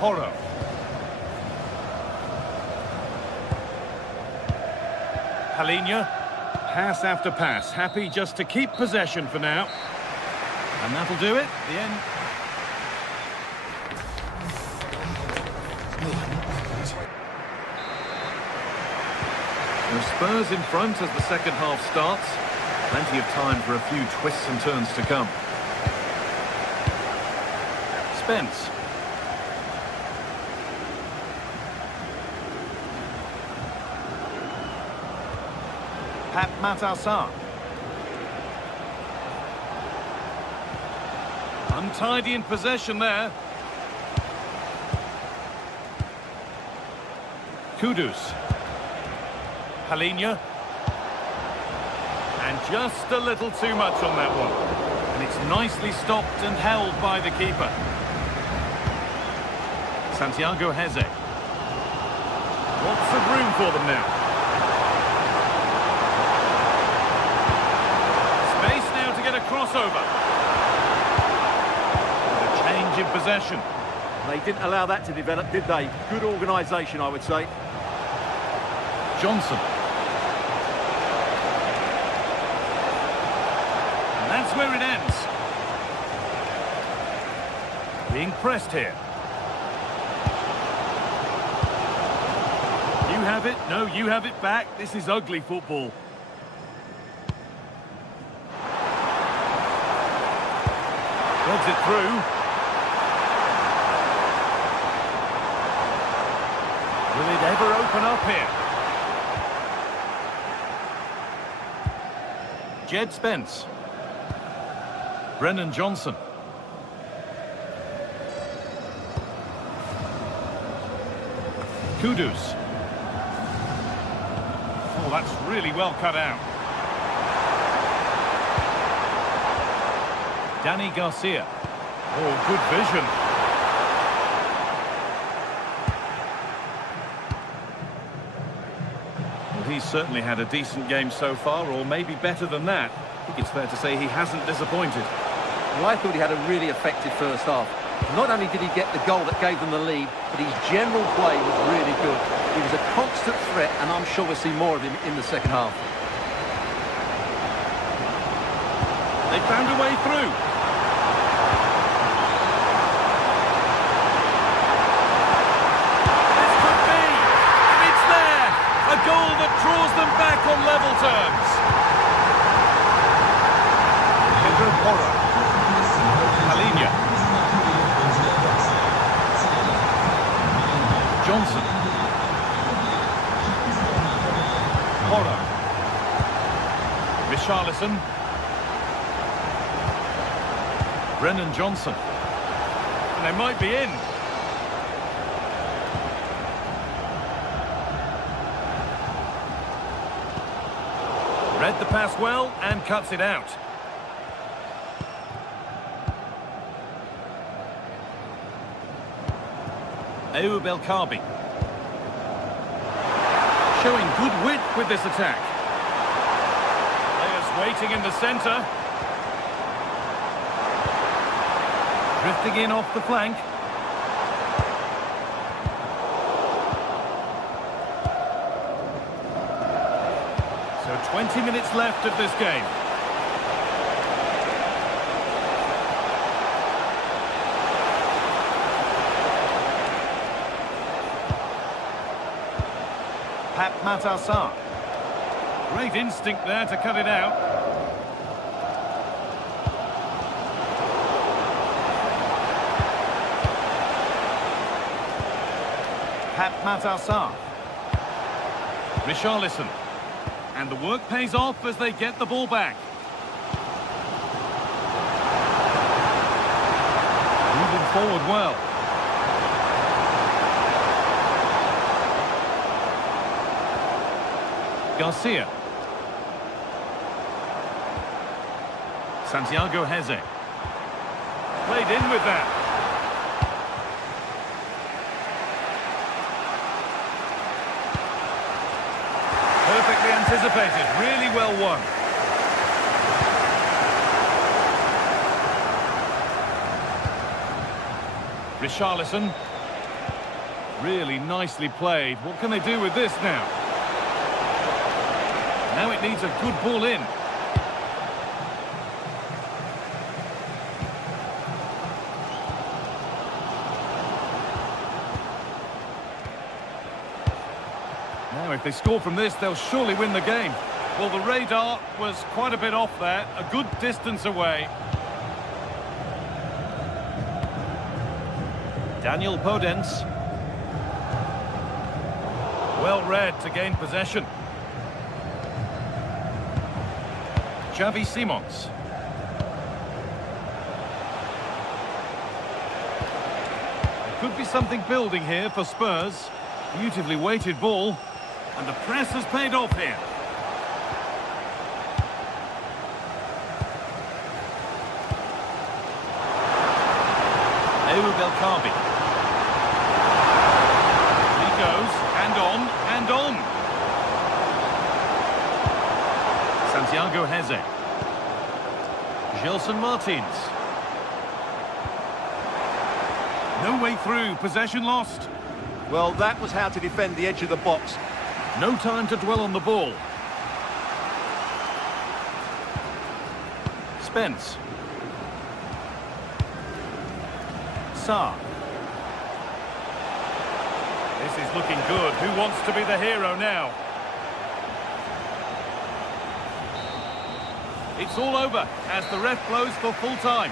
Horo. Halinha. Pass after pass. Happy just to keep possession for now. And that'll do it. The end. The Spurs in front as the second half starts. Plenty of time for a few twists and turns to come. Spence. Pat Matassar. Untidy in possession there. Kudus. Halinha. And just a little too much on that one. And it's nicely stopped and held by the keeper. Santiago Heze. Lots of room for them now. Space now to get a crossover. And a change in possession. They didn't allow that to develop, did they? Good organisation, I would say. Johnson. And that's where it ends. Being pressed here. You have it. No, you have it back. This is ugly football. Threads it through. Will it ever open up here? Jed Spence. Brennan Johnson. Kudus. Oh, that's really well cut out. Danny Garcia. Oh, good vision. Well, he's certainly had a decent game so far, or maybe better than that. I think it's fair to say he hasn't disappointed. Well, I thought he had a really effective first half. Not only did he get the goal that gave them the lead, but his general play was really good. He was a constant threat, and I'm sure we'll see more of him in the second half. They found a way through. This could be, and it's there. A goal that draws them back on level terms. Pedro Porro. Halinha. Johnson. Porro. Richarlison. Brennan Johnson. And they might be in. Read the pass well and cuts it out. Ayoub El Kaabi. Showing good width with this attack. Players waiting in the centre. Drifting in off the flank. So 20 minutes left of this game. Pat Matassar. Great instinct there to cut it out. Pat Matassar. Richarlison. And the work pays off as they get the ball back. Moving forward well. Garcia. Santiago Heze. Played in with that. anticipated, really well won. Richarlison. Really nicely played. What can they do with this now? Now it needs a good ball in. Now if they score from this, they'll surely win the game. Well, the radar was quite a bit off there, a good distance away. Daniel Podence. Well read to gain possession. Xavi Simons. There could be something building here for Spurs. Beautifully weighted ball. And the press has paid off here. Belkabi. He goes, and on. Santiago Heze. Gelson Martins. No way through, possession lost. Well, that was how to defend the edge of the box. No time to dwell on the ball. Spence. Sarr. This is looking good. Who wants to be the hero now? It's all over as the ref blows for full time.